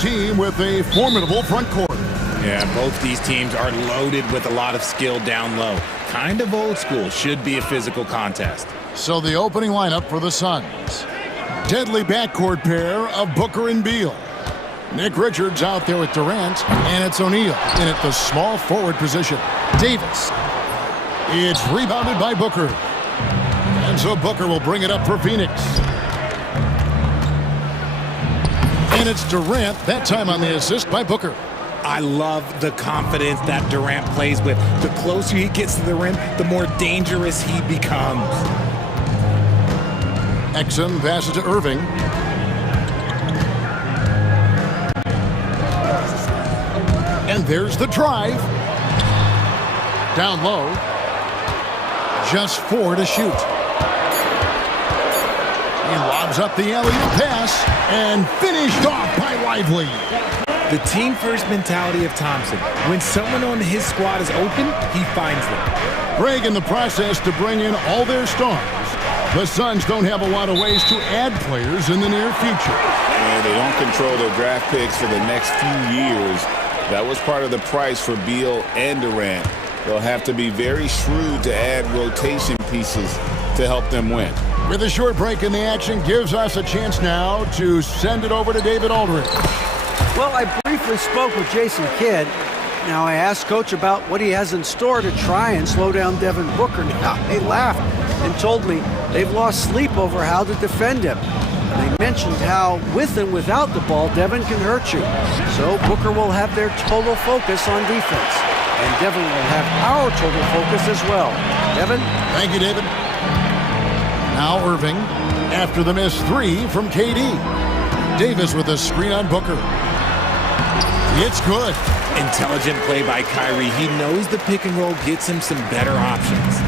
team with a formidable front court. Yeah, both these teams are loaded with a lot of skill down low. Kind of old school, should be a physical contest. So the opening lineup for the Suns. Deadly backcourt pair of Booker and Beal. Nick Richards out there with Durant, and it's O'Neal in at the small forward position. Davis. It's rebounded by Booker. And so Booker will bring it up for Phoenix. And it's Durant, that time on the assist by Booker. I love the confidence that Durant plays with. The closer he gets to the rim, the more dangerous he becomes. Exum passes to Irving. And there's the drive. Down low. Just 4 to shoot. He lobs up the alley-oop pass and finished off by Lively. The team-first mentality of Thompson. When someone on his squad is open, he finds them. Greg in the process to bring in all their stars. The Suns don't have a lot of ways to add players in the near future. And they don't control their draft picks for the next few years. That was part of the price for Beal and Durant. They'll have to be very shrewd to add rotation pieces to help them win. With a short break in the action, gives us a chance now to send it over to David Aldridge. Well, I briefly spoke with Jason Kidd. Now, I asked Coach about what he has in store to try and slow down Devin Booker. Now, they laughed and told me they've lost sleep over how to defend him. They mentioned how, with and without the ball, Devin can hurt you. So Booker will have their total focus on defense. And Devin will have our total focus as well. Devin? Thank you, David. Now Irving, after the missed 3 from KD. Davis with a screen on Booker. It's good. Intelligent play by Kyrie. He knows the pick and roll gets him some better options.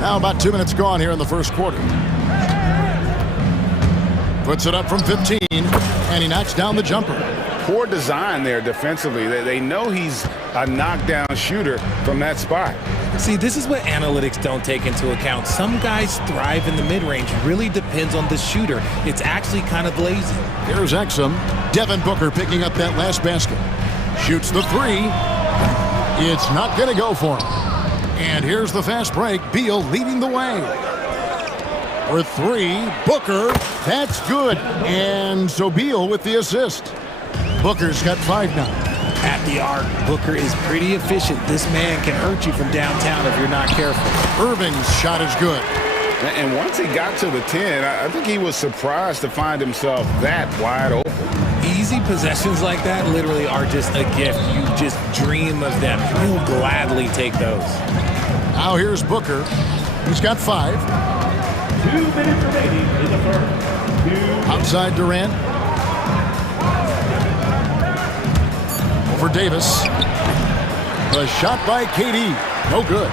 Now about 2 minutes gone here in the first quarter. Puts it up from 15, and he knocks down the jumper. Poor design there defensively. They know he's a knockdown shooter from that spot. See, this is what analytics don't take into account. Some guys thrive in the mid-range. Really depends on the shooter. It's actually kind of lazy. Here's Exum. Devin Booker picking up that last basket. Shoots the 3. It's not going to go for him. And here's the fast break. Beal leading the way. For 3, Booker. That's good. And so Beal with the assist. Booker's got 5 now. At the arc, Booker is pretty efficient. This man can hurt you from downtown if you're not careful. Irving's shot is good. And once he got to the 10, I think he was surprised to find himself that wide open. Easy possessions like that literally are just a gift. You just dream of them. He'll gladly take those. Now here's Booker. He's got 5. 2 minutes remaining in the first. Outside Durant. Over Davis. The shot by KD. No good.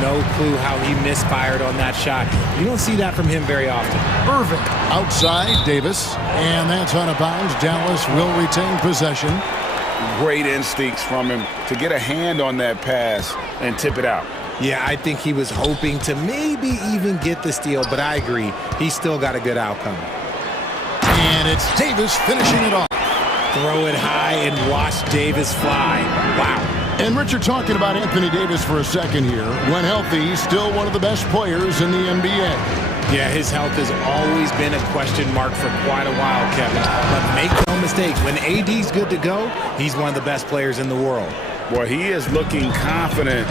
No clue how he misfired on that shot. You don't see that from him very often. Irving outside Davis. And that's out of bounds. Dallas will retain possession. Great instincts from him to get a hand on that pass and tip it out. Yeah, I think he was hoping to maybe even get the steal, but I agree. He still got a good outcome. And it's Davis finishing it off. Throw it high and watch Davis fly. Wow. And Richard, talking about Anthony Davis for a second here. When healthy, he's still one of the best players in the NBA. Yeah, his health has always been a question mark for quite a while, Kevin. But make no mistake, when AD's good to go, he's one of the best players in the world. Boy, he is looking confident.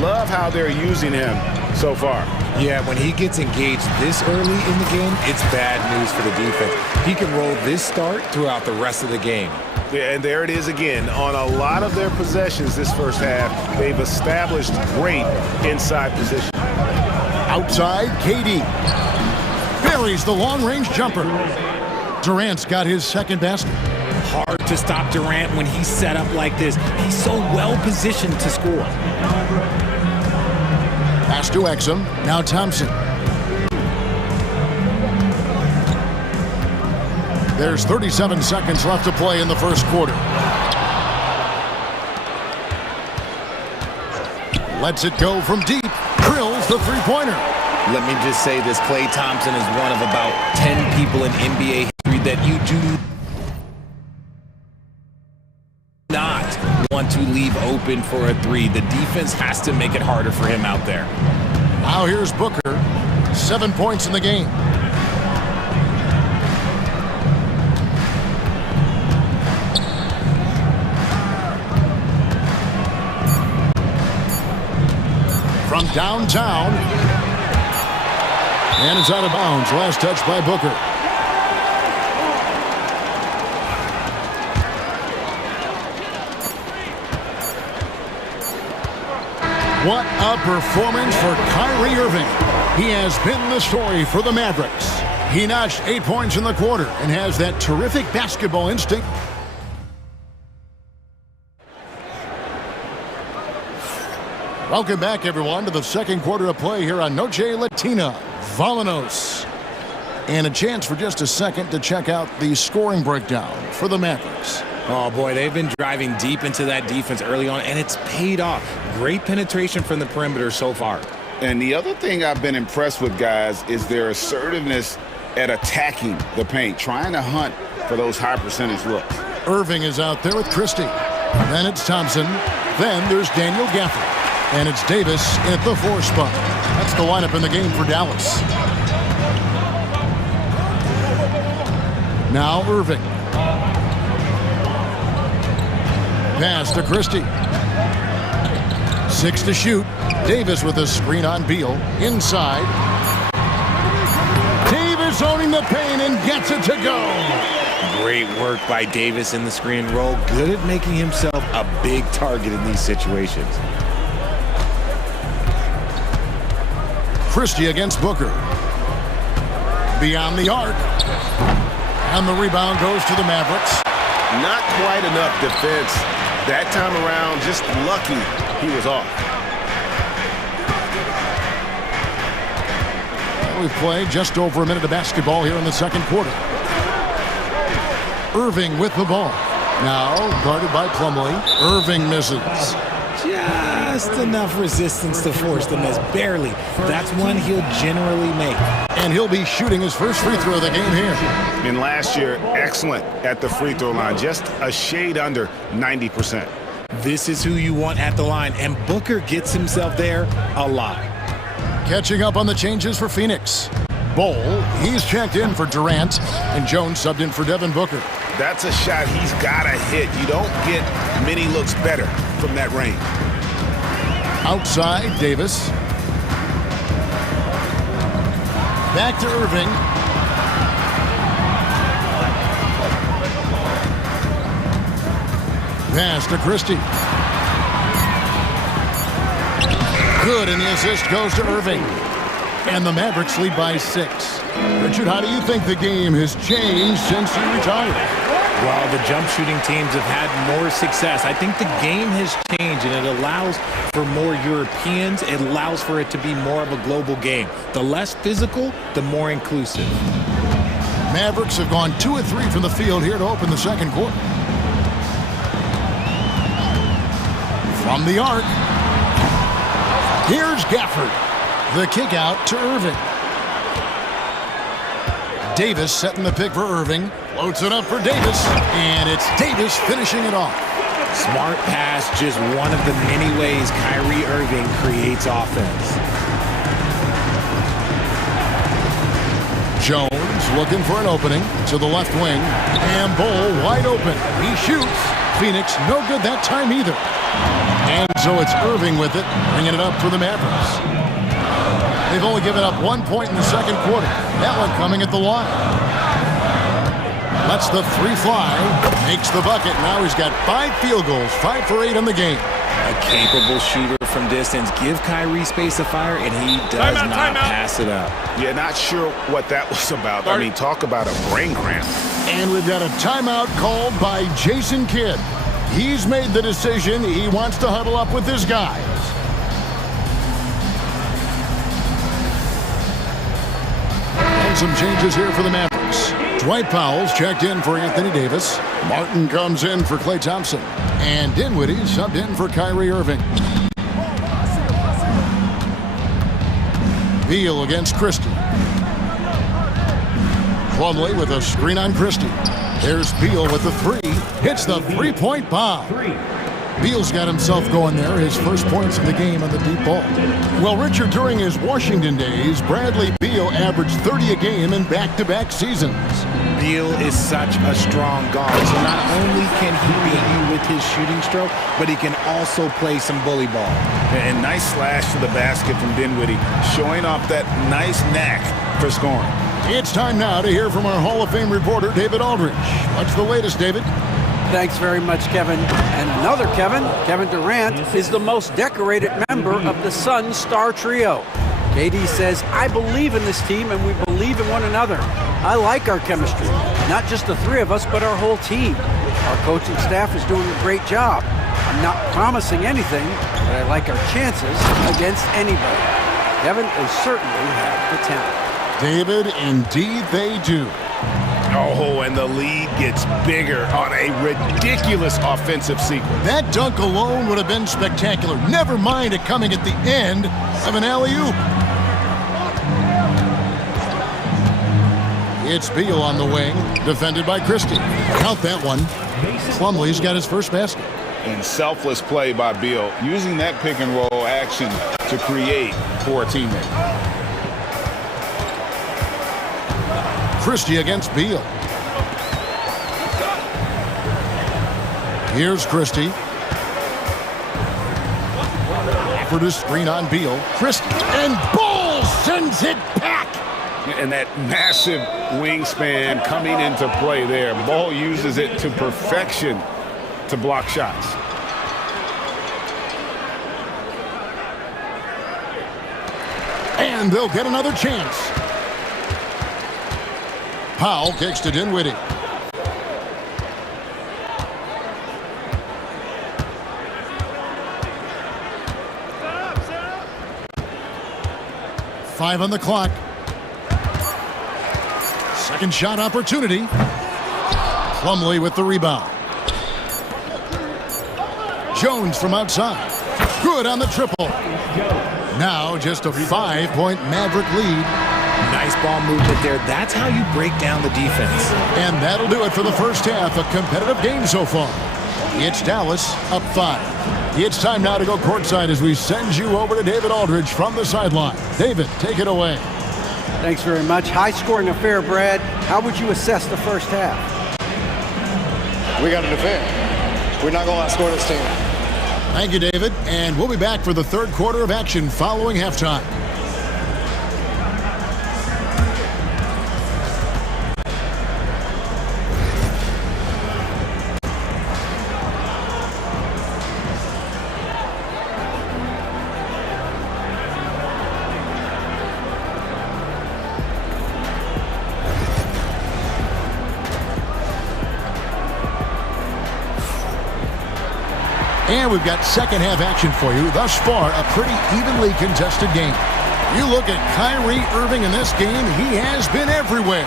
Love how they're using him so far. Yeah, when he gets engaged this early in the game, it's bad news for the defense. He can roll this start throughout the rest of the game. Yeah, and there it is again. On a lot of their possessions this first half, they've established great inside position. Outside, KD. Buries the long-range jumper. Durant's got his second basket. Hard to stop Durant when he's set up like this. He's so well-positioned to score. Pass to Exum. Now Thompson. There's 37 seconds left to play in the first quarter. Lets it go from deep. Drills the three-pointer. Let me just say this, Klay Thompson is one of about 10 people in NBA history that you do not want to leave open for a three. The defense has to make it harder for him out there. Now here's Booker. 7 points in the game. From downtown. And it's out of bounds. Last touch by Booker. What a performance for Kyrie Irving. He has been the story for the Mavericks. He notched 8 points in the quarter and has that terrific basketball instinct. Welcome back, everyone, to the second quarter of play here on Noche Latina. Valenos. And a chance for just a second to check out the scoring breakdown for the Mavericks. Oh, boy, they've been driving deep into that defense early on, and it's paid off. Great penetration from the perimeter so far. And the other thing I've been impressed with, guys, is their assertiveness at attacking the paint, trying to hunt for those high percentage looks. Irving is out there with Christie. Then it's Thompson. Then there's Daniel Gafford. And it's Davis at the 4 spot. That's the lineup in the game for Dallas. Now Irving. Pass to Christie. 6 to shoot. Davis with a screen on Beal. Inside. Davis owning the paint and gets it to go. Great work by Davis in the screen and roll. Good at making himself a big target in these situations. Christie against Booker. Beyond the arc. And the rebound goes to the Mavericks. Not quite enough defense. That time around, just lucky he was off. We've played just over a minute of basketball here in the second quarter. Irving with the ball. Now guarded by Plumlee. Irving misses. Just enough resistance to force the miss. Barely. That's one he'll generally make. And he'll be shooting his first free throw of the game here. And last year, excellent at the free throw line. Just a shade under 90%. This is who you want at the line, and Booker gets himself there a lot. Catching up on the changes for Phoenix. Bol, he's checked in for Durant, and Jones subbed in for Devin Booker. That's a shot he's got to hit. You don't get many looks better from that range. Outside, Davis. Back to Irving. Pass to Christie. Good, and the assist goes to Irving. And the Mavericks lead by 6. Richard, how do you think the game has changed since you retired? Well, the jump shooting teams have had more success. I think the game has changed, and it allows for more Europeans. It allows for it to be more of a global game. The less physical, the more inclusive. Mavericks have gone 2 of 3 from the field here to open the second quarter. From the arc. Here's Gafford. The kick out to Irving. Davis setting the pick for Irving. Floats it up for Davis. And it's Davis finishing it off. Smart pass, just one of the many ways Kyrie Irving creates offense. Jones looking for an opening to the left wing. And Bol wide open. He shoots. Phoenix no good that time either. And so it's Irving with it, bringing it up for the Mavericks. They've only given up 1 point in the second quarter. That one coming at the line. Lets the 3 fly. Makes the bucket. Now he's got 5 field goals, 5 for 8 on the game. A capable shooter from distance. Give Kyrie space to fire, and he does not pass it up. Yeah, not sure what that was about. I mean, talk about a brain cramp. And we've got a timeout called by Jason Kidd. He's made the decision. He wants to huddle up with his guys. And some changes here for the Mavericks. Dwight Powell's checked in for Anthony Davis. Martin comes in for Klay Thompson. And Dinwiddie subbed in for Kyrie Irving. Beal against Christie. Plumlee with a screen on Christie. There's Beal with the three. Hits the three-point bomb. Beal's got himself going there. His first points in the game on the deep ball. Well, Richard, during his Washington days, Bradley Beal averaged 30 a game in back-to-back seasons. Beal is such a strong guard, so not only can he beat you with his shooting stroke, but he can also play some bully ball. And nice slash to the basket from Dinwiddie, showing off that nice knack for scoring. It's time now to hear from our Hall of Fame reporter, David Aldridge. What's the latest, David? Thanks very much, Kevin. And another Kevin, Kevin Durant, is the most decorated member of the Suns star trio. KD says, I believe in this team and we believe in one another. I like our chemistry. Not just the three of us, but our whole team. Our coaching staff is doing a great job. I'm not promising anything, but I like our chances against anybody. Kevin, they certainly have the talent. David, indeed they do. Oh, and the lead gets bigger on a ridiculous offensive sequence. That dunk alone would have been spectacular. Never mind it coming at the end of an alley-oop. It's Beal on the wing, defended by Christie. Count that one. Plumlee's got his first basket. And selfless play by Beal, using that pick and roll action to create for a teammate. Christie against Beal. Here's Christie. Offered a screen on Beal. Christie, and Ball sends it back. And that massive wingspan coming into play there. Ball uses it to perfection to block shots. And they'll get another chance. Powell kicks to Dinwiddie. Five on the clock. Second shot opportunity. Plumlee with the rebound. Jones from outside. Good on the triple. Now just a 5-point Maverick lead. Nice ball movement there. That's how you break down the defense. And that'll do it for the first half. A competitive game so far. It's Dallas up 5. It's time now to go courtside as we send you over to David Aldridge from the sideline. David, take it away. Thanks very much. High-scoring affair, Brad. How would you assess the first half? We got to defend. We're not going to outscore this team. Thank you, David. And we'll be back for the third quarter of action following halftime. And we've got second half action for you. Thus far, a pretty evenly contested game. You look at Kyrie Irving in this game, he has been everywhere.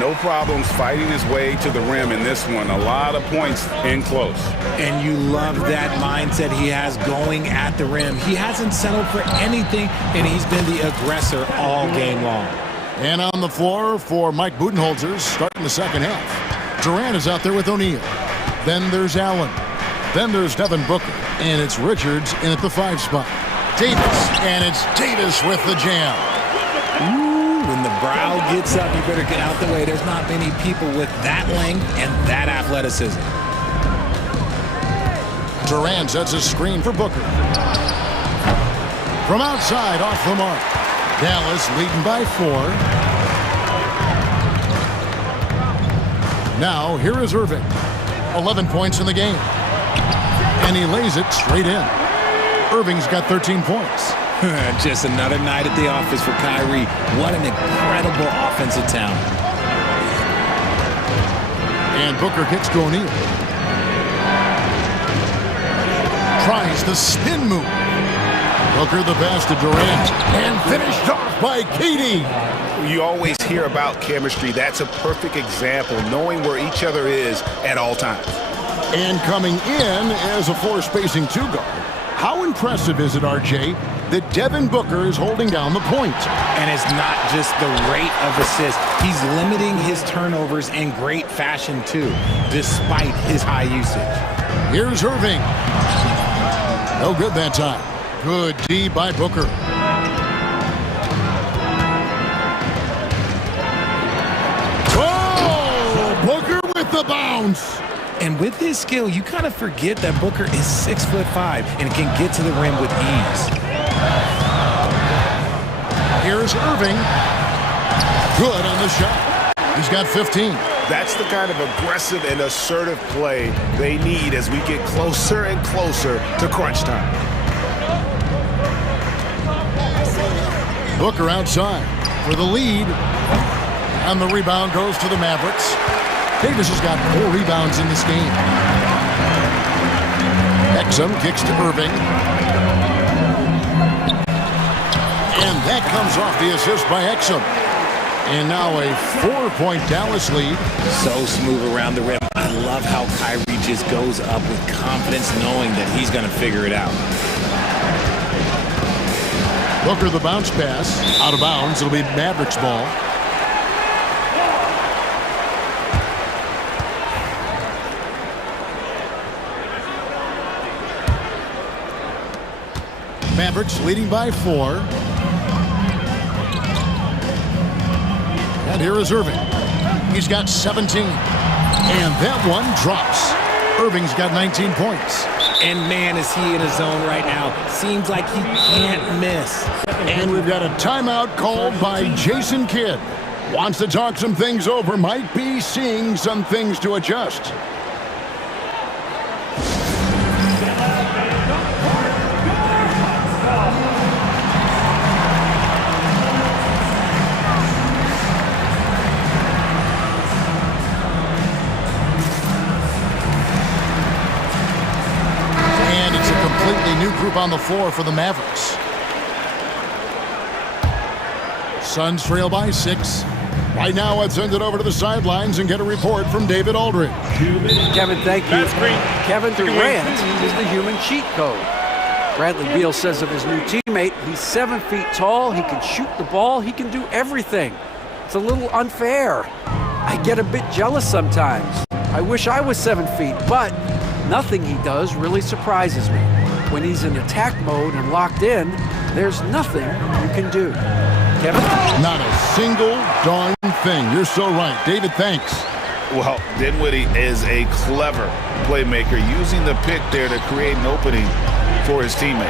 No problems fighting his way to the rim in this one. A lot of points in close. And you love that mindset he has going at the rim. He hasn't settled for anything, and he's been the aggressor all game long. And on the floor for Mike Budenholzer starting the second half. Durant is out there with O'Neal. Then there's Allen. Then there's Devin Booker, and it's Richards in at the 5 spot. Davis, and it's Davis with the jam. Ooh, when the brow gets up, you better get out the way. There's not many people with that length and that athleticism. Durant sets a screen for Booker. From outside, off the mark. Dallas leading by 4. Now, here is Irving. 11 points in the game. And he lays it straight in. Irving's got 13 points. Just another night at the office for Kyrie. What an incredible offensive talent. And Booker kicks to O'Neal. Tries the spin move. Booker the pass to Durant. And finished off by KD. You always hear about chemistry. That's a perfect example, knowing where each other is at all times. And coming in as a 4 spacing 2 guard, How impressive is it, RJ, that Devin Booker is holding down the point? And it's not just the rate of assists. He's limiting his turnovers in great fashion, too, despite his high usage. Here's Irving. No good that time. Good D by Booker. Oh, Booker with the bounce. And with his skill, you kind of forget that Booker is 6'5" and can get to the rim with ease. Here's Irving. Good on the shot. He's got 15. That's the kind of aggressive and assertive play they need as we get closer and closer to crunch time. Booker outside for the lead. And the rebound goes to the Mavericks. Davis has got 4 rebounds in this game. Exum kicks to Irving. And that comes off the assist by Exum. And now a 4-point Dallas lead. So smooth around the rim. I love how Kyrie just goes up with confidence knowing that he's going to figure it out. Booker the bounce pass. Out of bounds. It'll be Mavericks ball. Mavericks leading by 4. And here is Irving. He's got 17. And that one drops. Irving's got 19 points. And man, is he in a zone right now. Seems like he can't miss. And we've got a timeout called by Jason Kidd. Wants to talk some things over. Might be seeing some things to adjust. New group on the floor for the Mavericks. Suns trail by 6. Right now, let's send it over to the sidelines and get a report from David Aldridge. Kevin, thank you. Kevin Durant is the human cheat code. Bradley Beal says of his new teammate, he's 7 feet tall, he can shoot the ball, he can do everything. It's a little unfair. I get a bit jealous sometimes. I wish I was 7 feet, but nothing he does really surprises me. When he's in attack mode and locked in, there's nothing you can do. Kevin? Not a single darn thing. You're so right. David, thanks. Well, Dinwiddie is a clever playmaker, using the pick there to create an opening for his teammate.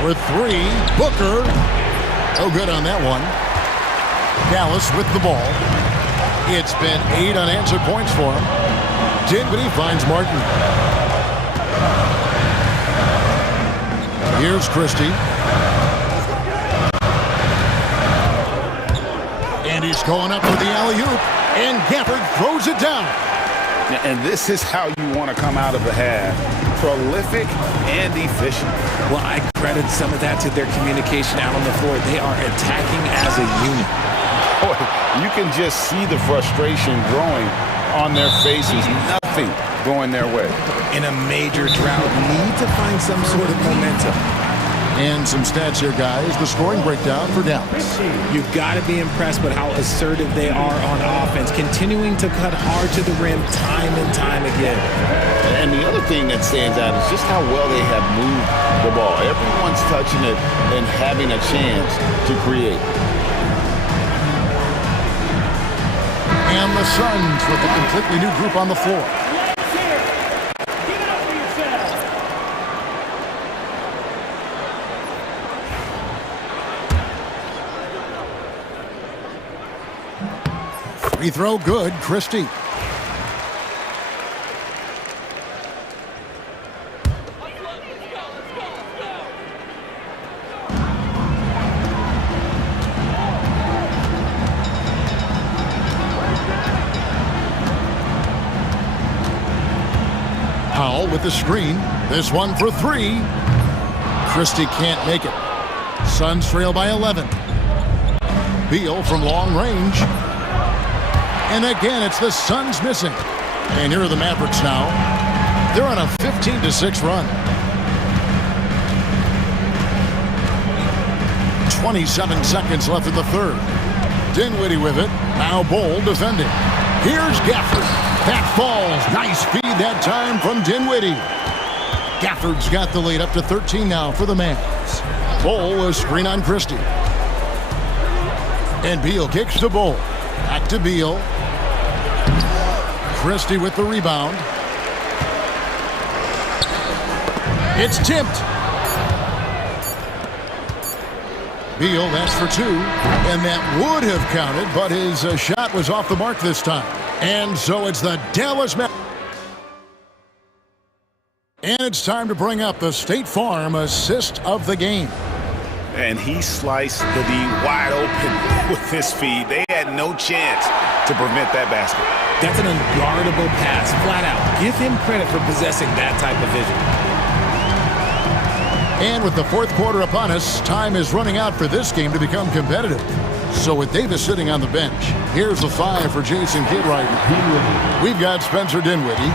For 3, Booker. No good on that one. Dallas with the ball. It's been 8 unanswered points for him. Dinwiddie finds Martin. Here's Christie. And he's going up for the alley-oop. And Gafford throws it down. And this is how you want to come out of the half. Prolific and efficient. Well, I credit some of that to their communication out on the floor. They are attacking as a unit. Boy, you can just see the frustration growing on their faces. Nothing going their way. In a major drought, need to find some sort of momentum. And some stats here, guys. The scoring breakdown for Dallas. You've got to be impressed with how assertive they are on offense, continuing to cut hard to the rim time and time again. And the other thing that stands out is just how well they have moved the ball. Everyone's touching it and having a chance to create. And the Suns with a completely new group on the floor. Free throw good, Christie. Powell with the screen. This one for 3. Christie can't make it. Suns trail by 11. Beal from long range. And again, it's the Suns missing. And here are the Mavericks now. They're on a 15-6 run. 27 seconds left in the third. Dinwiddie with it. Now Bowl defending. Here's Gafford. That falls. Nice feed that time from Dinwiddie. Gafford's got the lead up to 13 now for the Mavs. Bowl a screen on Christie. And Beal kicks to Bowl. Back to Beal. Christie with the rebound. It's tipped. Beal, that's for two. And that would have counted, but his shot was off the mark this time. And so it's the Dallas Mavericks. And it's time to bring up the State Farm assist of the game. And he sliced the D wide open with his feed. They had no chance to prevent that basket. That's an unguardable pass, flat out. Give him credit for possessing that type of vision. And with the fourth quarter upon us, time is running out for this game to become competitive. So with Davis sitting on the bench, here's the five for Jason Kidd right now. We've got Spencer Dinwiddie.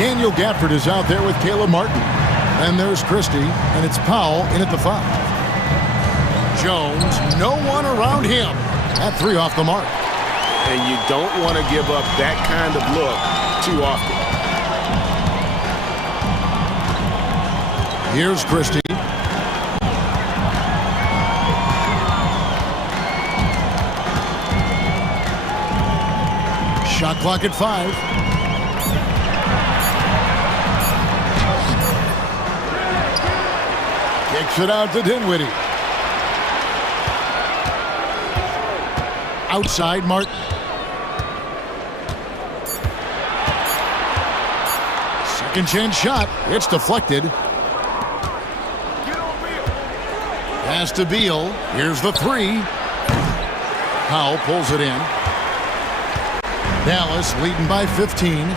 Daniel Gafford is out there with Caleb Martin. And there's Christie, and it's Powell in at the five. Jones, no one around him. That three off the mark. And you don't want to give up that kind of look too often. Here's Christie. Shot clock at 5. Kicks it out to Dinwiddie. Outside Martin. Second chance shot. It's deflected. Pass to Beal. Here's the three. Powell pulls it in. Dallas leading by 15.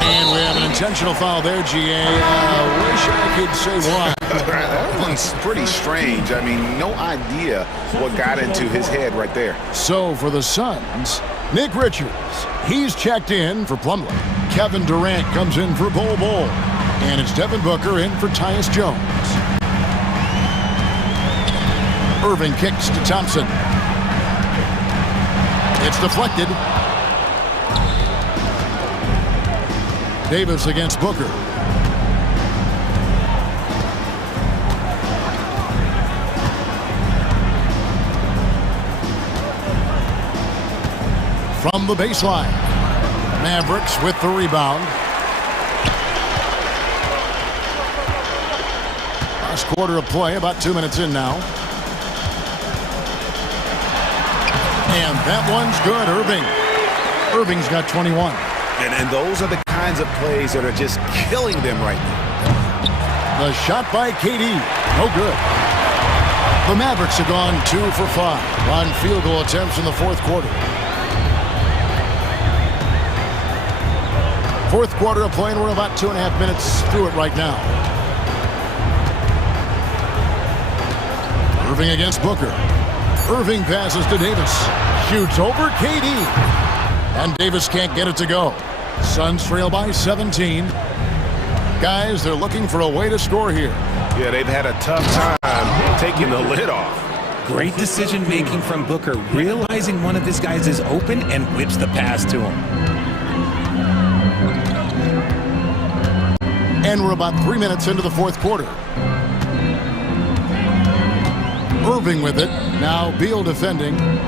And we have an intentional foul there, GA. Wish I could say why. That one's pretty strange. I mean, no idea what got into his head right there. So for the Suns, Nick Richards. He's checked in for Plumlee. Kevin Durant comes in for Bol Bol. And it's Devin Booker in for Tyus Jones. Irving kicks to Thompson. It's deflected. Davis against Booker. From the baseline. Mavericks with the rebound. Last quarter of play, about 2 minutes in now. And that one's good, Irving. Irving's got 21. And those are the kinds of plays that are just killing them right now. The shot by KD. No good. The Mavericks have gone 2 for 5 on field goal attempts in the fourth quarter. Fourth quarter of play, and we're about 2.5 minutes through it right now. Irving against Booker. Irving passes to Davis. Shoots over KD. And Davis can't get it to go. Suns trail by 17. Guys, they're looking for a way to score here. Yeah, they've had a tough time taking the lid off. Great decision-making from Booker, realizing one of his guys is open and whips the pass to him. And we're about 3 minutes into the fourth quarter. Irving with it. Now Beal defending. 2 minutes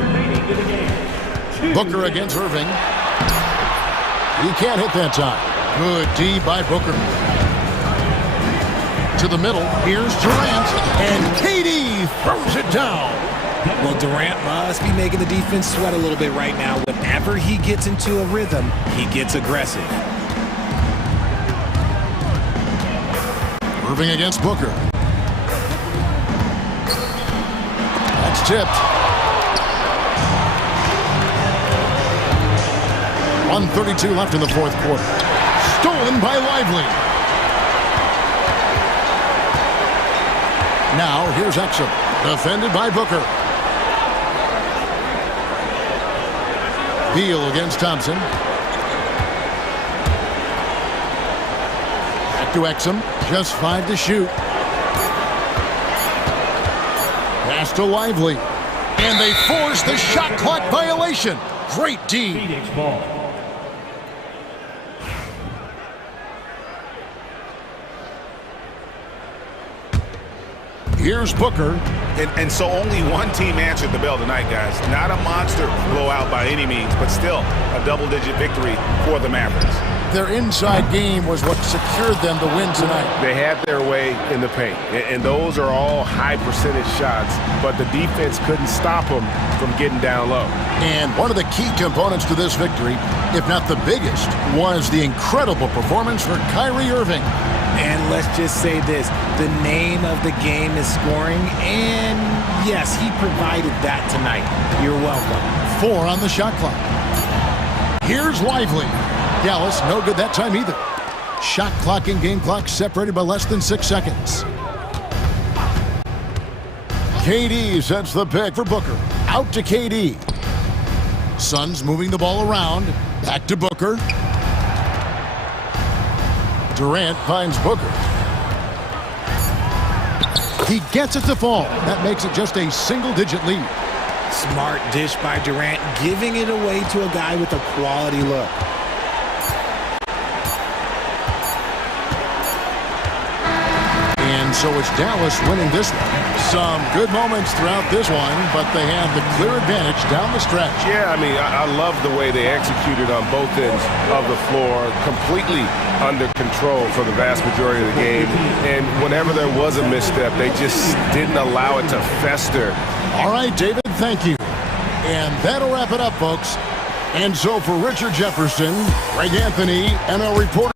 remaining in the game. Booker against Irving. He can't hit that time. Good D by Booker. To the middle. Here's Durant. And KD throws it down. Well, Durant must be making the defense sweat a little bit right now. Whenever he gets into a rhythm, he gets aggressive. Irving against Booker. That's tipped. 1:32 left in the fourth quarter. Stolen by Lively. Now here's Exum. Defended by Booker. Beal against Thompson. Back to Exum. Just 5 to shoot. Pass to Lively. And they force the shot clock violation. Great D. Phoenix ball. Here's Booker. And so only one team answered the bell tonight, guys. Not a monster blowout by any means, but still a double-digit victory for the Mavericks. Their inside game was what secured them to win tonight. They had their way in the paint, and those are all high-percentage shots, but the defense couldn't stop them from getting down low. And one of the key components to this victory, if not the biggest, was the incredible performance for Kyrie Irving. And let's just say this, the name of the game is scoring, and yes, he provided that tonight. You're welcome. 4 on the shot clock. Here's Lively. Dallas, no good that time either. Shot clock and game clock separated by less than 6 seconds. KD sets the pick for Booker. Out to KD. Suns moving the ball around. Back to Booker. Durant finds Booker. He gets it to fall. That makes it just a single-digit lead. Smart dish by Durant, giving it away to a guy with a quality look. And so it's Dallas winning this one. Some good moments throughout this one, but they have the clear advantage down the stretch. Yeah, I mean, I love the way they executed on both ends of the floor, completely under control for the vast majority of the game. And whenever there was a misstep, they just didn't allow it to fester. All right, David, thank you. And that'll wrap it up, folks. And so for Richard Jefferson, Greg Anthony, and our reporter,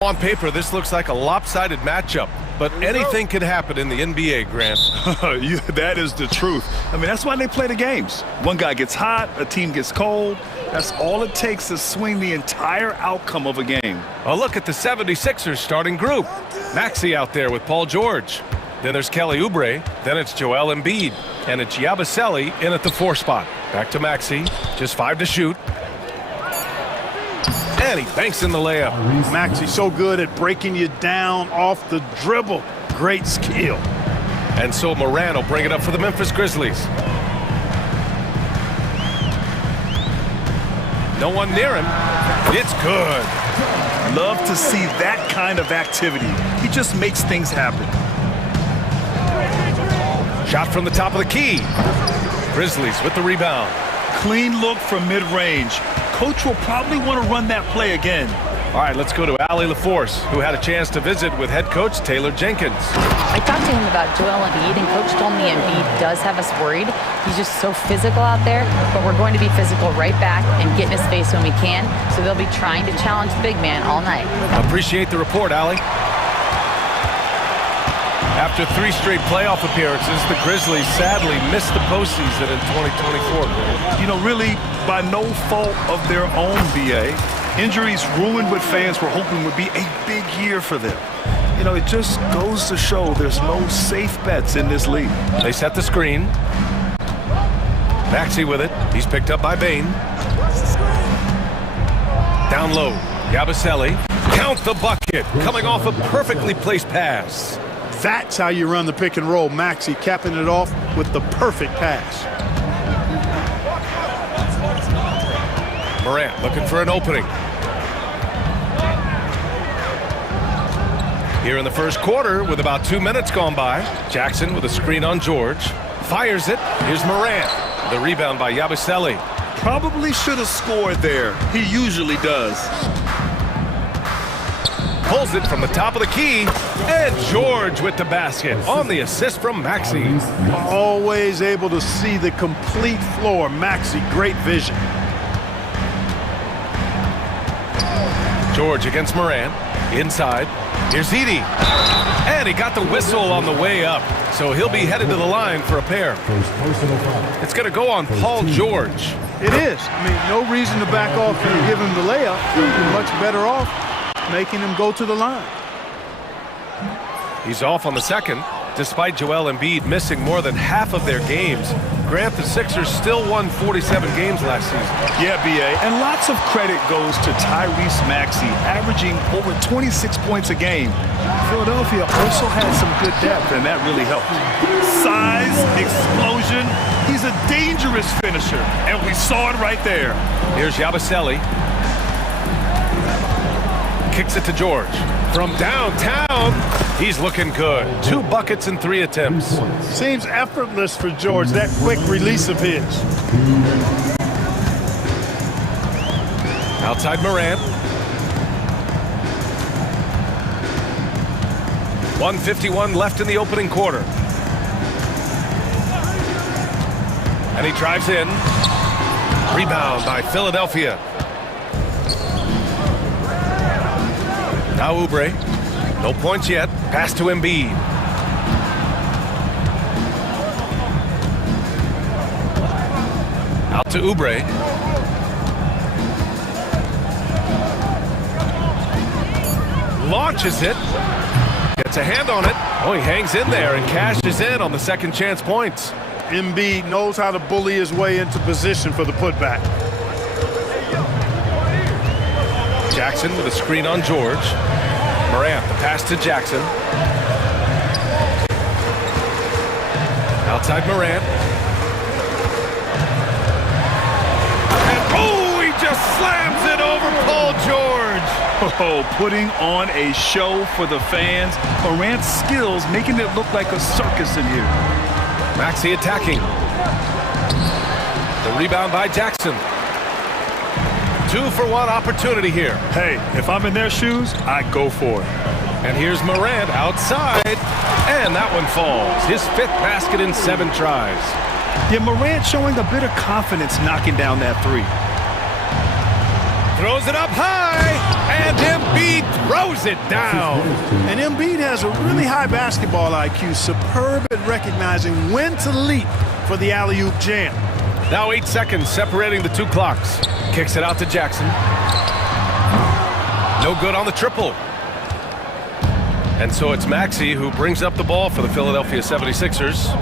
On paper, this looks like a lopsided matchup, but anything can happen in the NBA, Grant. That is the truth. I mean, that's why they play the games. One guy gets hot, a team gets cold. That's all it takes to swing the entire outcome of a game. A look at the 76ers starting group. Maxey out there with Paul George. Then there's Kelly Oubre. Then it's Joel Embiid. And it's Yabusele in at the 4 spot. Back to Maxey. Just 5 to shoot. And he banks in the layup. Maxey's so good at breaking you down off the dribble. Great skill. And so Moran will bring it up for the Memphis Grizzlies. No one near him. It's good. Love to see that kind of activity. He just makes things happen. Shot from the top of the key. Grizzlies with the rebound. Clean look from mid-range. Coach will probably want to run that play again. All right, let's go to Allie LaForce, who had a chance to visit with head coach Taylor Jenkins. I talked to him about Joel Embiid, and Coach told me Embiid does have us worried. He's just so physical out there, but we're going to be physical right back and get in his face when we can, so they'll be trying to challenge the big man all night. Appreciate the report, Allie. After 3 straight playoff appearances, the Grizzlies sadly missed the postseason in 2024. You know, really by no fault of their own, BA. Injuries ruined what fans were hoping would be a big year for them. You know, it just goes to show there's no safe bets in this league. They set the screen. Maxey with it. He's picked up by Bain. Down low. Yabusele. Count the bucket. Coming off a perfectly placed pass. That's how you run the pick and roll. Maxey capping it off with the perfect pass. Morant looking for an opening. Here in the first quarter with about 2 minutes gone by. Jackson with a screen on George. Fires it. Here's Morant. The rebound by Yabusele. Probably should have scored there. He usually does. Pulls it from the top of the key, and George with the basket on the assist from Maxey. Always able to see the complete floor. Maxey, great vision. George against Morant, inside. Here's Edey, and he got the whistle on the way up, so he'll be headed to the line for a pair. It's going to go on Paul George. It is. I mean, no reason to back off and give him the layup. You're much better off making him go to the line. He's off on the second, despite Joel Embiid missing more than half of their games. Grant, the Sixers still won 47 games last season. Yeah, BA, and lots of credit goes to Tyrese Maxey, averaging over 26 points a game. Philadelphia also had some good depth, and that really helped. Size, explosion, he's a dangerous finisher, and we saw it right there. Here's Yabusele. Kicks it to George. From downtown, he's looking good. 2 buckets in 3 attempts. Seems effortless for George, that quick release of his. Outside Morant. 1:51 left in the opening quarter. And he drives in. Rebound by Philadelphia. Now Oubre. No points yet. Pass to Embiid. Out to Oubre. Launches it. Gets a hand on it. Oh, he hangs in there and cashes in on the second chance points. Embiid knows how to bully his way into position for the putback. Jackson with a screen on George. Morant, the pass to Jackson. Outside Morant. And oh, he just slams it over Paul George. Oh, putting on a show for the fans. Morant's skills making it look like a circus in here. Maxey attacking. The rebound by Jackson. 2-for-1 opportunity here. Hey, if I'm in their shoes, I go for it. And here's Morant outside, and that one falls. His 5th basket in 7 tries. Yeah, Morant showing a bit of confidence knocking down that three. Throws it up high, and Embiid throws it down. And Embiid has a really high basketball IQ, superb at recognizing when to leap for the alley-oop jam. Now 8 seconds separating the 2 clocks. Kicks it out to Jackson. No good on the triple. And so it's Maxey who brings up the ball for the Philadelphia 76ers.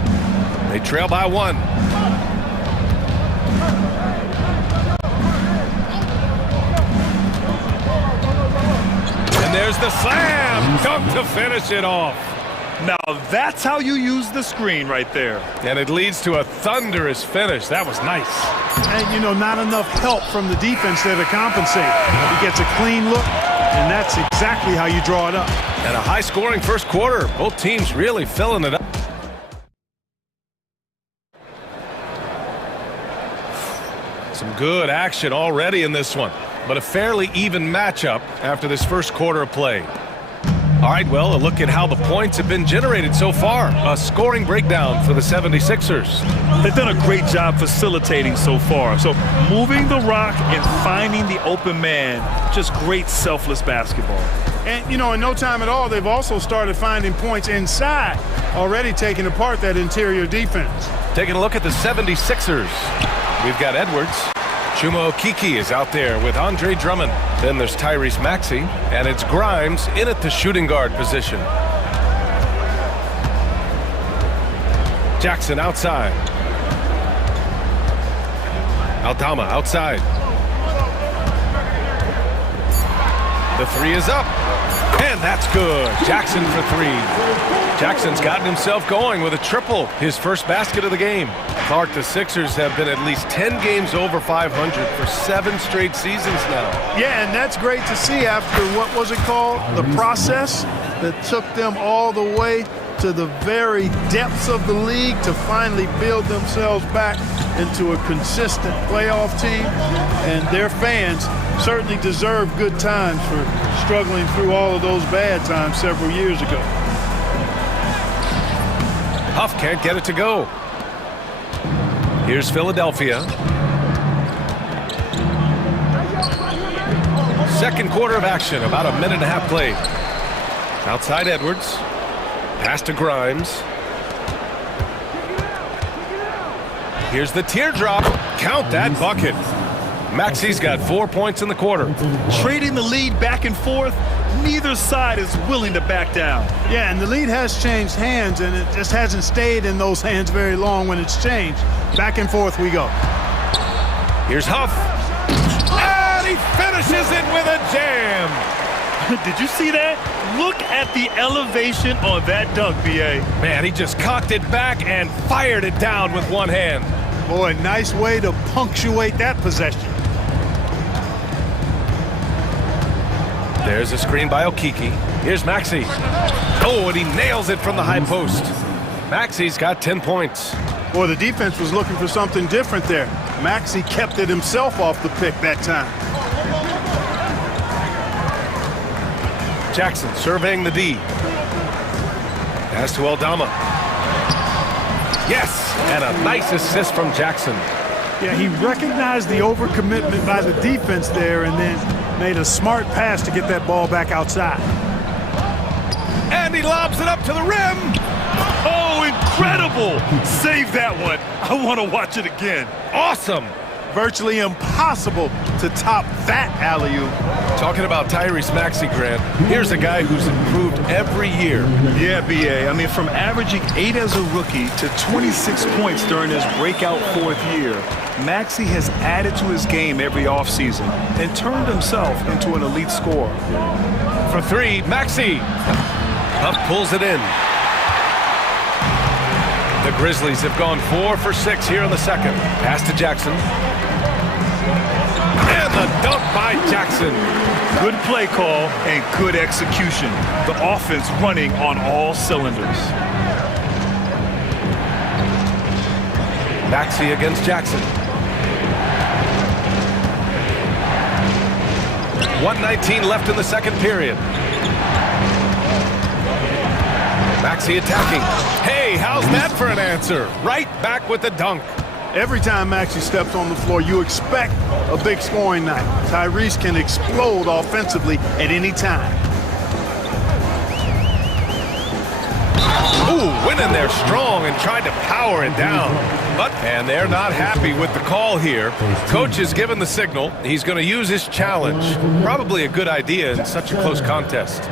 They trail by 1. And there's the slam. Dunk to finish it off. Now that's how you use the screen right there. And it leads to a thunderous finish. That was nice. And, you know, not enough help from the defense there to compensate. He gets a clean look, and that's exactly how you draw it up. And a high-scoring first quarter. Both teams really filling it up. Some good action already in this one, but a fairly even matchup after this first quarter of play. All right, well, a look at how the points have been generated so far. A scoring breakdown for the 76ers. They've done a great job facilitating so far. So moving the rock and finding the open man, just great selfless basketball. And, you know, in no time at all, they've also started finding points inside, already taking apart that interior defense. Taking a look at the 76ers. We've got Edwards. Chuma Okeke is out there with Andre Drummond. Then there's Tyrese Maxey, and it's Grimes in at the shooting guard position. Jackson outside. Aldama outside. The three is up, and that's good. Jackson for 3. Jackson's gotten himself going with a triple, his first basket of the game. Clark, the Sixers have been at least 10 games over 500 for 7 straight seasons now. Yeah, and that's great to see after, what was it called? The process that took them all the way to the very depths of the league to finally build themselves back into a consistent playoff team. And their fans certainly deserve good times for struggling through all of those bad times several years ago. Huff can't get it to go. Here's Philadelphia. Second quarter of action, about a minute and a half played. Outside Edwards. Pass to Grimes. Here's the teardrop. Count that bucket. Maxey's got 4 points in the quarter. Trading the lead back and forth, neither side is willing to back down. Yeah, and the lead has changed hands, and it just hasn't stayed in those hands very long when it's changed. Back and forth we go. Here's Huff. And he finishes it with a jam. Did you see that? Look at the elevation on that dunk, B.A. Man, he just cocked it back and fired it down with one hand. Boy, nice way to punctuate that possession. There's a screen by Okeke. Here's Maxey. Oh, and he nails it from the high post. Maxey's got 10 points. Boy, the defense was looking for something different there. Maxey kept it himself off the pick that time. Jackson surveying the D. Pass to Aldama. Yes, and a nice assist from Jackson. Yeah, he recognized the overcommitment by the defense there and then made a smart pass to get that ball back outside. And he lobs it up to the rim. Oh, incredible! Save that one. I want to watch it again. Awesome. Virtually impossible to top that alley-oop. Talking about Tyrese Maxey, Grant, here's a guy who's improved every year. Yeah, B.A. I mean, from averaging 8 as a rookie to 26 points during his breakout 4th year, Maxey has added to his game every offseason and turned himself into an elite scorer. For 3, Maxey. Huff pulls it in. The Grizzlies have gone 4 for 6 here in the second. Pass to Jackson. And the dunk by Jackson. Good play call and good execution. The offense running on all cylinders. Maxey against Jackson. 1:19 left in the second period. Maxey attacking. Hey, how's that for an answer? Right back with the dunk. Every time Maxey steps on the floor, you expect a big scoring night. Tyrese can explode offensively at any time. Ooh, went in there strong and tried to power it down. And they're not happy with the call here. Coach has given the signal. He's going to use his challenge. Probably a good idea in such a close contest.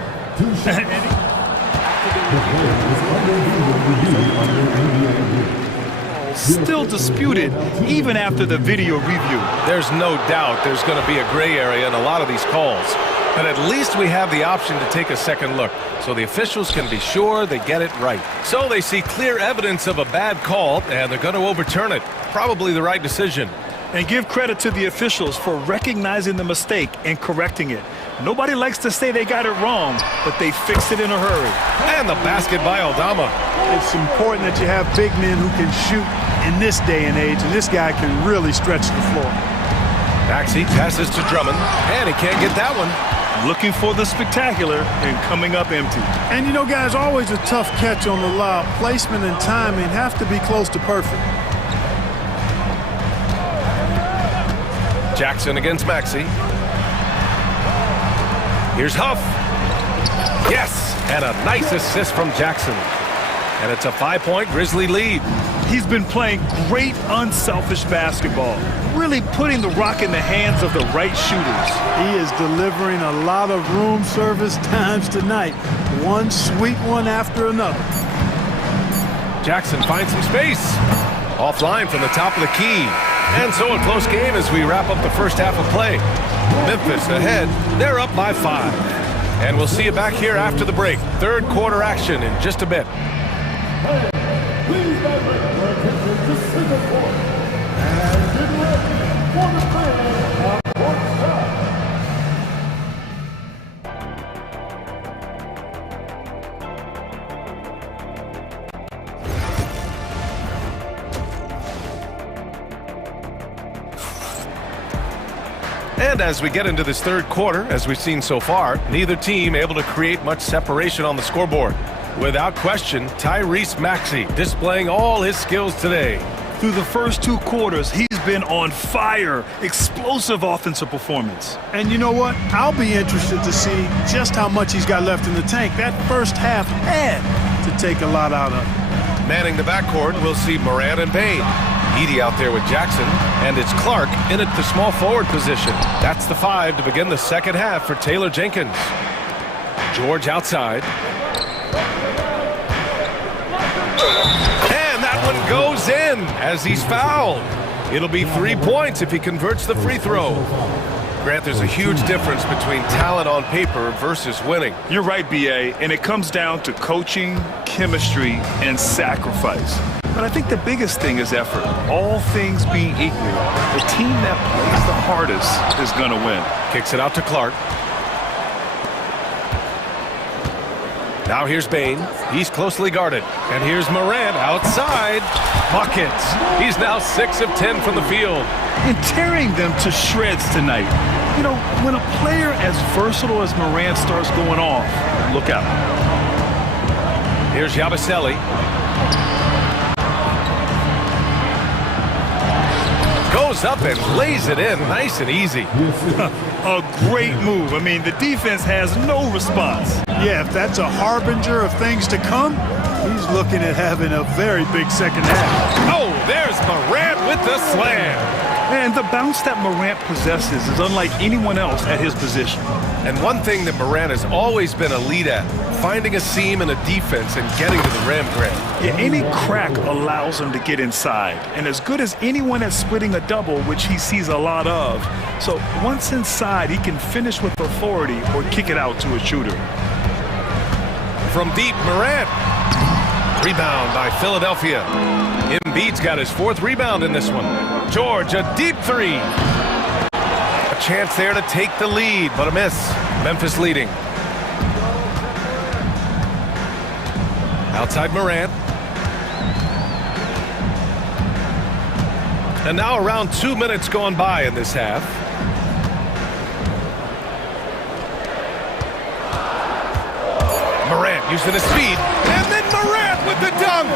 Still disputed even after the video review. There's no doubt there's going to be a gray area in a lot of these calls. But at least we have the option to take a second look, so the officials can be sure they get it right. So they see clear evidence of a bad call, and they're going to overturn it. Probably the right decision. And give credit to the officials for recognizing the mistake and correcting it. Nobody likes to say they got it wrong, but they fixed it in a hurry. And the basket by Aldama. It's important that you have big men who can shoot in this day and age, and this guy can really stretch the floor. Maxey passes to Drummond, and he can't get that one. Looking for the spectacular and coming up empty. And you know, guys, always a tough catch on the lob. Placement and timing have to be close to perfect. Jackson against Maxey. Here's Huff. Yes, and a nice assist from Jackson. And it's a 5-point Grizzly lead. He's been playing great unselfish basketball, really putting the rock in the hands of the right shooters. He is delivering a lot of room service times tonight. One sweet one after another. Jackson finds some space. Offline from the top of the key. And so a close game as we wrap up the first half of play. Memphis ahead. They're up by 5. And we'll see you back here after the break. Third quarter action in just a bit. Please divert your attention to center court and get ready for the fans on court side. And as we get into this third quarter, as we've seen so far, neither team able to create much separation on the scoreboard. Without question, Tyrese Maxey displaying all his skills today. Through the first 2 quarters, he's been on fire. Explosive offensive performance. And you know what? I'll be interested to see just how much he's got left in the tank. That first half had to take a lot out of him. Manning the backcourt, we'll see Moran and Payne. Edey out there with Jackson, and it's Clark in at the small forward position. That's the 5 to begin the second half for Taylor Jenkins. George outside. And that one goes in as he's fouled. It'll be 3 points if he converts the free throw. Grant, there's a huge difference between talent on paper versus winning. You're right, B.A., and it comes down to coaching, chemistry, and sacrifice. But I think the biggest thing is effort. All things being equal, the team that plays the hardest is going to win. Kicks it out to Clark. Now here's Bain. He's closely guarded. And here's Morant outside. Buckets. He's now 6 of 10 from the field. And tearing them to shreds tonight. You know, when a player as versatile as Morant starts going off, look out. Here's Yabusele. Goes up and lays it in nice and easy. A great move. I mean, the defense has no response. Yeah, if that's a harbinger of things to come, he's looking at having a very big second half. Oh, there's Morant with the slam. And the bounce that Morant possesses is unlike anyone else at his position. And one thing that Morant has always been elite at, finding a seam in a defense and getting to the rim, Grant. Yeah, any crack allows him to get inside. And as good as anyone at splitting a double, which he sees a lot of. So once inside, he can finish with authority or kick it out to a shooter. From deep, Morant. Rebound by Philadelphia. Embiid's got his 4th rebound in this one. George, a deep 3. A chance there to take the lead, but a miss. Memphis leading. Outside Morant. And now around 2 minutes gone by in this half. Morant using his speed, and then Morant with the dunk.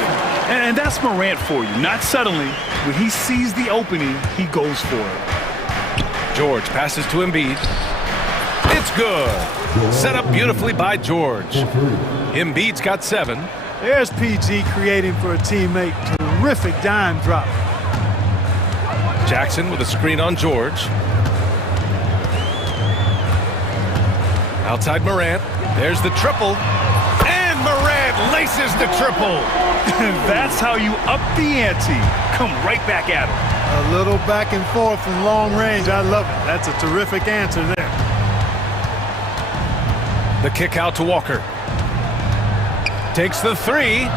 And that's Morant for you. Not suddenly. When he sees the opening, he goes for it. George passes to Embiid. It's good. Set up beautifully by George. Embiid's got 7. There's PG creating for a teammate. Terrific dime drop. Jackson with a screen on George. Outside Morant. There's the triple. And Morant laces the triple. That's how you up the ante. Come right back at him. A little back and forth from long range. I love it. That's a terrific answer there. The kick out to Walker. Takes the 3.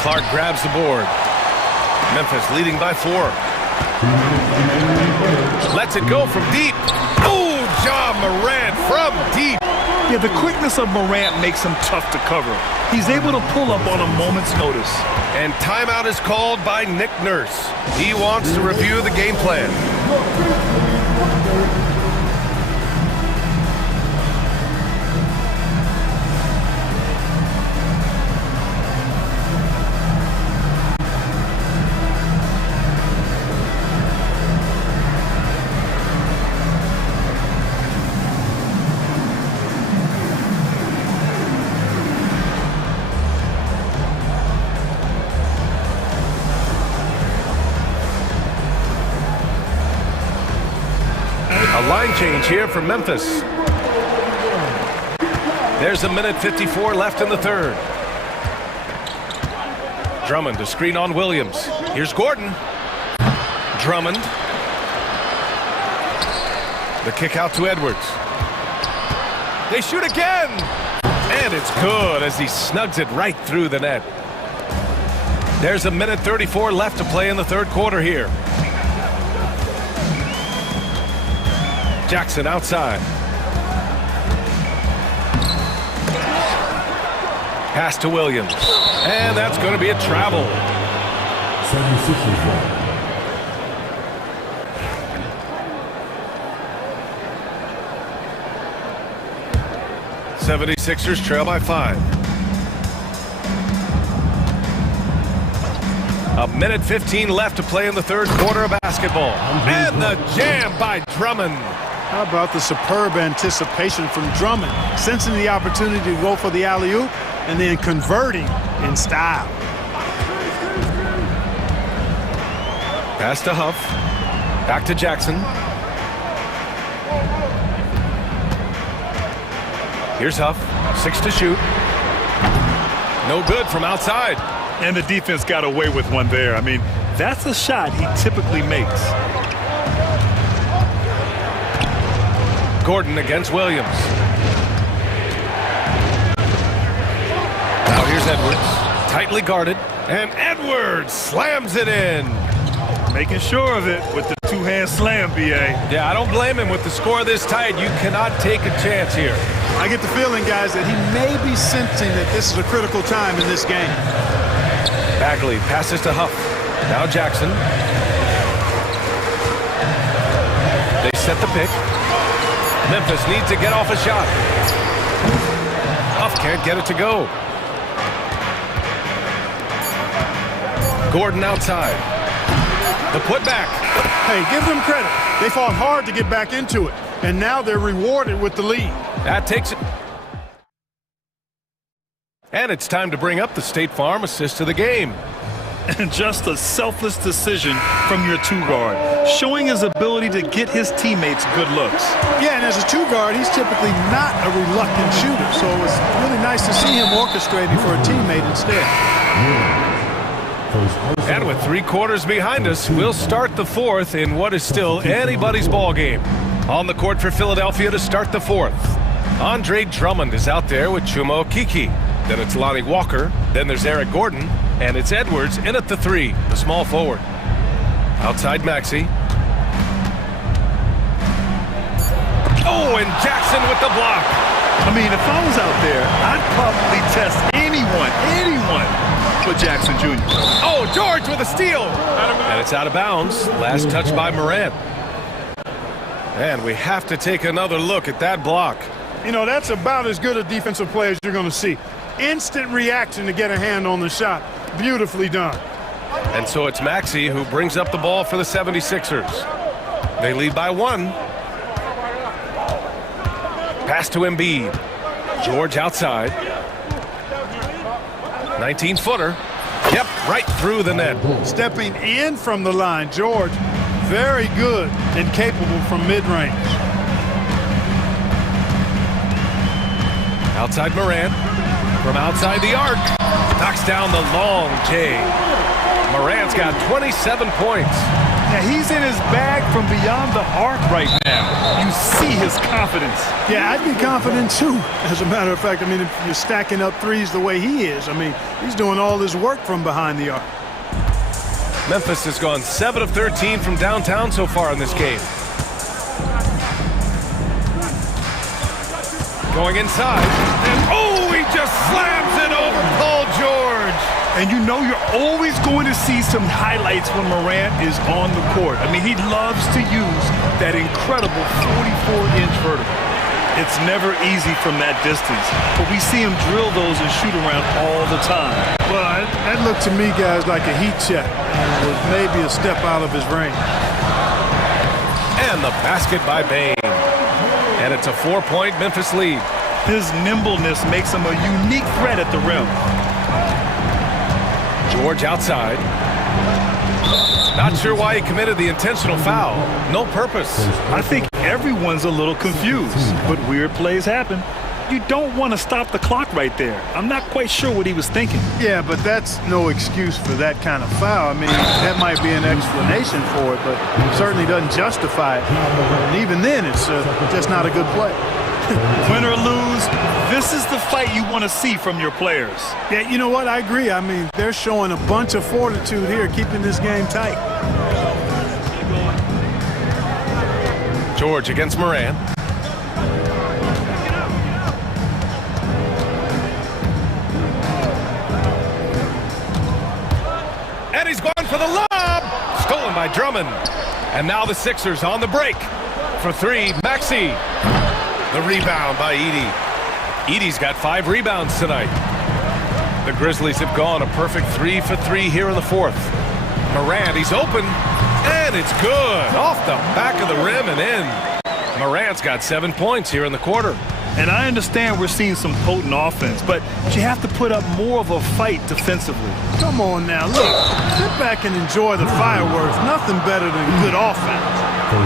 Clark grabs the board. Memphis leading by 4. Lets it go from deep. Oh, Ja Morant from deep. Yeah, the quickness of Morant makes him tough to cover. He's able to pull up on a moment's notice. And timeout is called by Nick Nurse. He wants to review the game plan. Line change here for Memphis. There's 1:54 left in the third. Drummond to screen on Williams. Here's Gordon. Drummond. The kick out to Edwards. They shoot again. And it's good as he snugs it right through the net. There's 1:34 left to play in the third quarter here. Jackson outside. Pass to Williams. And that's going to be a travel. 76ers trail by 5. 1:15 left to play in the third quarter of basketball. And the jam by Drummond. How about the superb anticipation from Drummond, sensing the opportunity to go for the alley-oop and then converting in style. Pass to Huff. Back to Jackson. Here's Huff. 6 to shoot. No good from outside. And the defense got away with one there. I mean, that's a shot he typically makes. Gordon against Williams. Now here's Edwards. Tightly guarded. And Edwards slams it in. Making sure of it with the two-hand slam, B.A. Yeah, I don't blame him. With the score this tight, you cannot take a chance here. I get the feeling, guys, that he may be sensing that this is a critical time in this game. Bagley passes to Huff. Now Jackson. They set the pick. Memphis needs to get off a shot. Huff can't get it to go. Gordon outside. The putback. Hey, give them credit. They fought hard to get back into it, and now they're rewarded with the lead. That takes it. And it's time to bring up the State Farm assist of the game. And just a selfless decision from your two-guard, showing his ability to get his teammates good looks. Yeah, and as a two-guard, he's typically not a reluctant shooter, so it was really nice to see him orchestrating for a teammate instead. And with 3 quarters behind us, we'll start the fourth in what is still anybody's ball game. On the court for Philadelphia to start the fourth. Andre Drummond is out there with Chuma Okeke. Then it's Lonnie Walker. Then there's Eric Gordon. And it's Edwards in at the 3, the small forward. Outside Maxey. Oh, and Jackson with the block. I mean, if I was out there, I'd probably test anyone for Jackson Jr. Oh, George with a steal. And it's out of bounds. Last touch by Morant. And we have to take another look at that block. You know, that's about as good a defensive play as you're going to see. Instant reaction to get a hand on the shot. Beautifully done. And so it's Maxey who brings up the ball for the 76ers. They lead by 1. Pass to Embiid. George outside. 19-footer. Yep, right through the net. Stepping in from the line, George, very good and capable from mid-range. Outside Morant. From outside the arc. Knocks down the long J. Morant's got 27 points. Now, he's in his bag from beyond the arc right now. You see his confidence. Yeah, I'd be confident too. As a matter of fact, I mean, if you're stacking up threes the way he is, I mean, he's doing all his work from behind the arc. Memphis has gone 7 of 13 from downtown so far in this game. Going inside. And oh, he just slams it over Paul George. And you know you're always going to see some highlights when Morant is on the court. I mean, he loves to use that incredible 44-inch vertical. It's never easy from that distance, but we see him drill those and shoot around all the time. Well, that looked to me, guys, like a heat check. It was maybe a step out of his range. And the basket by Bane. And it's a 4-point Memphis lead. His nimbleness makes him a unique threat at the rim. George outside. Not sure why he committed the intentional foul. No purpose. I think everyone's a little confused, but weird plays happen. You don't want to stop the clock right there. I'm not quite sure what he was thinking. Yeah, but that's no excuse for that kind of foul. I mean, that might be an explanation for it, but it certainly doesn't justify it. And even then, it's just not a good play. Win or lose, this is the fight you want to see from your players. Yeah, you know what? I agree. I mean, they're showing a bunch of fortitude here, keeping this game tight. George against Morant. And he's going for the lob. Stolen by Drummond. And now the Sixers on the break. For 3, Maxey. The rebound by Edey. Edey's got 5 rebounds tonight. The Grizzlies have gone a perfect 3 for 3 here in the 4th. Morant, he's open. And it's good. Off the back of the rim and in. Morant's got 7 points here in the quarter. And I understand we're seeing some potent offense, but you have to put up more of a fight defensively. Come on now, look. Sit back and enjoy the fireworks. Nothing better than good offense.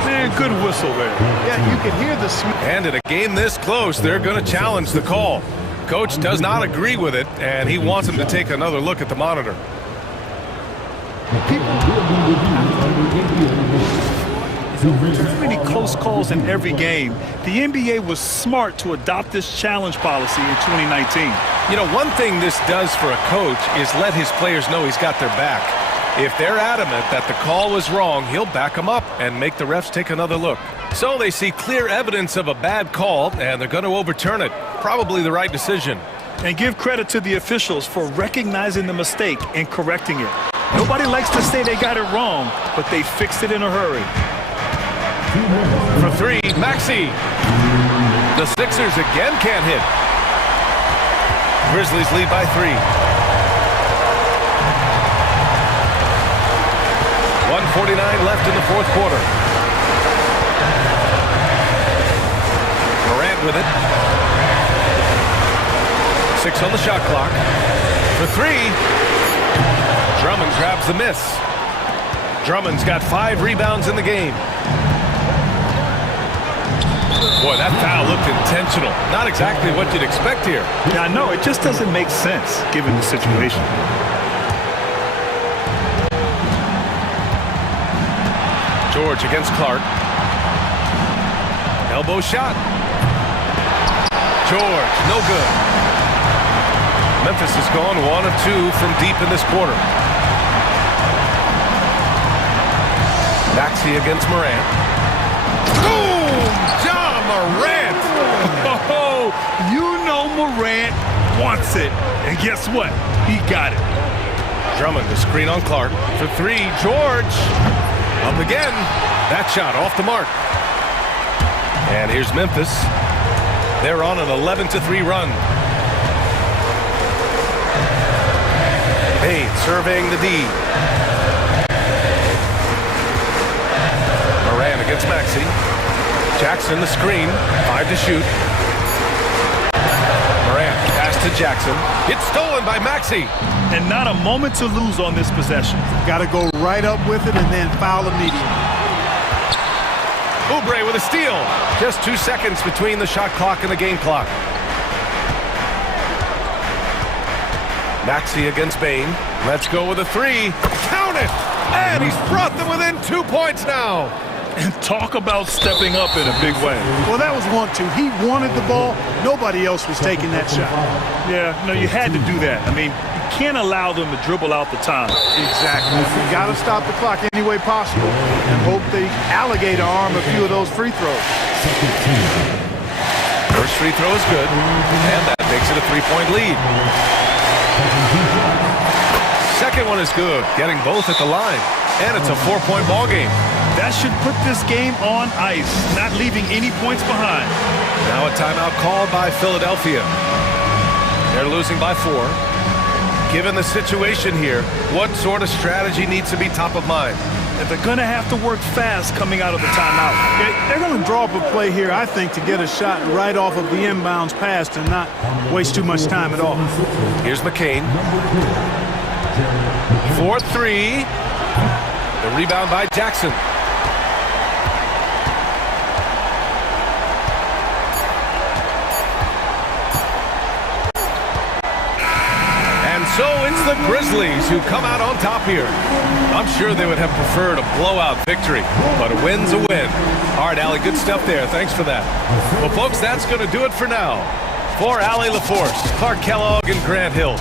Man, good whistle there. Yeah, you can hear the smoke. And in a game this close, they're going to challenge the call. Coach does not agree with it, and he wants him to take another look at the monitor. Too many close calls in every game. The NBA was smart to adopt this challenge policy in 2019. You know, one thing this does for a coach is let his players know he's got their back. If they're adamant that the call was wrong, he'll back them up and make the refs take another look. So they see clear evidence of a bad call, and they're going to overturn it. Probably the right decision. And give credit to the officials for recognizing the mistake and correcting it. Nobody likes to say they got it wrong, but they fixed it in a hurry. For 3, Maxey. The Sixers again can't hit. Grizzlies lead by 3. 1:49 left in the 4th quarter. Morant with it. 6 on the shot clock. For 3. Drummond grabs the miss. Drummond's got 5 rebounds in the game. Boy, that foul looked intentional. Not exactly what you'd expect here. Yeah, no, it just doesn't make sense given the situation. George against Clark. Elbow shot. George, no good. Memphis has gone 1 of 2 from deep in this quarter. Maxey against Morant. Boom! John Morant! Oh, you know Morant wants it. And guess what? He got it. Drummond, the screen on Clark. For 3, George. Up again. That shot off the mark. And here's Memphis. They're on an 11-3 run. Payne surveying the D. Moran against Maxey. Jackson the screen. 5 to shoot. Moran pass to Jackson. It's stolen by Maxey. And not a moment to lose on this possession. Got to go right up with it and then foul immediately. Oubre with a steal. Just 2 seconds between the shot clock and the game clock. Maxey against Bain. Let's go with a 3. Count it! And he's brought them within 2 points now. And talk about stepping up in a big way. Well, that was 1-2. He wanted the ball. Nobody else was taking that shot. Yeah, no, you had to do that. I mean, you can't allow them to dribble out the time. Exactly. You got to stop the clock any way possible and hope they alligator arm a few of those free throws. First free throw is good, and that makes it a 3-point lead. Second one is good, getting both at the line, and it's a 4-point ball game. That should put this game on ice, not leaving any points behind. Now a timeout called by Philadelphia. They're losing by 4. Given the situation here, what sort of strategy needs to be top of mind? And they're going to have to work fast coming out of the timeout. They're going to draw up a play here, I think, to get a shot right off of the inbounds pass and not waste too much time at all. Here's McCain. 4-3. The rebound by Jackson. So it's the Grizzlies who come out on top here. I'm sure they would have preferred a blowout victory, but a win's a win. All right, Allie, good stuff there. Thanks for that. Well, folks, that's going to do it for now. For Allie LaForce, Clark Kellogg, and Grant Hill,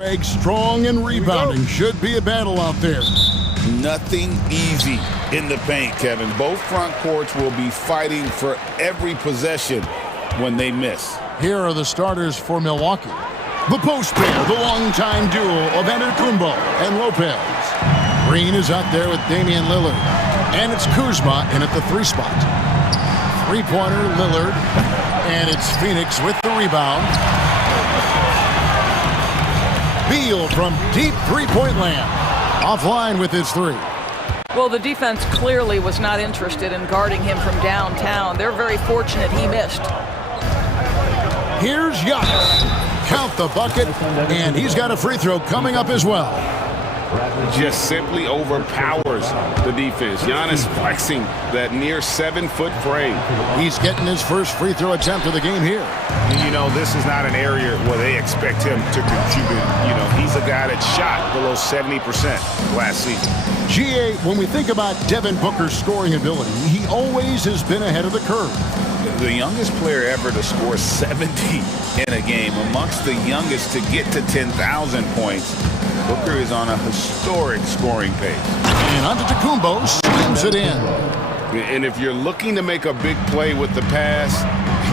Greg, strong and rebounding. Should be a battle out there. Nothing easy in the paint, Kevin. Both front courts will be fighting for every possession when they miss. Here are the starters for Milwaukee. The post pair, the longtime duo of Antetokounmpo and Lopez. Green is out there with Damian Lillard. And it's Kuzma in at the 3 spot. Three-pointer, Lillard. And it's Phoenix with the rebound. Beal from deep three-point land. Offline with his 3. Well, the defense clearly was not interested in guarding him from downtown. They're very fortunate he missed. Here's Giannis. Count the bucket, and he's got a free throw coming up as well. Just simply overpowers the defense. Giannis flexing that near 7-foot frame. He's getting his first free throw attempt of the game here. You know, this is not an area where they expect him to contribute. You know, he's a guy that shot below 70% last season. GA, when we think about Devin Booker's scoring ability, he always has been ahead of the curve. The youngest player ever to score 70 in a game, amongst the youngest to get to 10,000 points. Booker is on a historic scoring pace. And Antetokounmpo slams it in. And if you're looking to make a big play with the pass,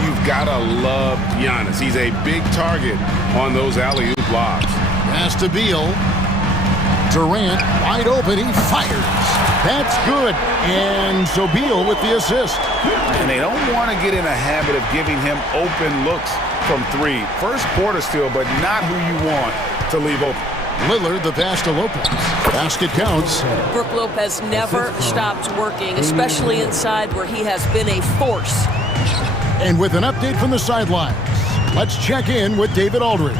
you've got to love Giannis. He's a big target on those alley-oop lobs. Pass to Beal. Durant wide open. He fires. That's good. And so Beal with the assist. And they don't want to get in a habit of giving him open looks from 3. First quarter still, but not who you want to leave open. Lillard, the pass to Lopez. Basket counts. Brook Lopez never stops working, especially inside where he has been a force. And with an update from the sidelines, let's check in with David Aldridge.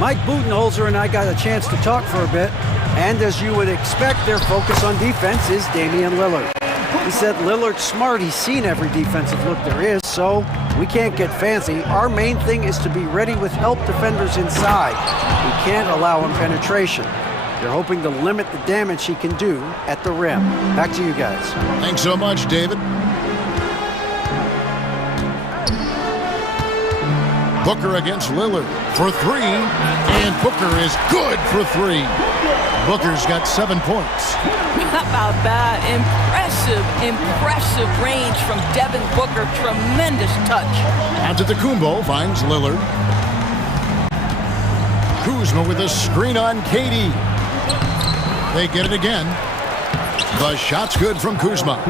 Mike Budenholzer and I got a chance to talk for a bit, and as you would expect, their focus on defense is Damian Lillard. He said Lillard's smart. He's seen every defensive look there is, so we can't get fancy. Our main thing is to be ready with help defenders inside. We can't allow him penetration. They're hoping to limit the damage he can do at the rim. Back to you guys. Thanks so much, David. Booker against Lillard for 3, and Booker is good for 3. Booker's got 7 points. How about that? Impressive range from Devin Booker. Tremendous touch. Antetokounmpo finds Lillard. Kuzma with a screen on KD. They get it again. The shot's good from Kuzma.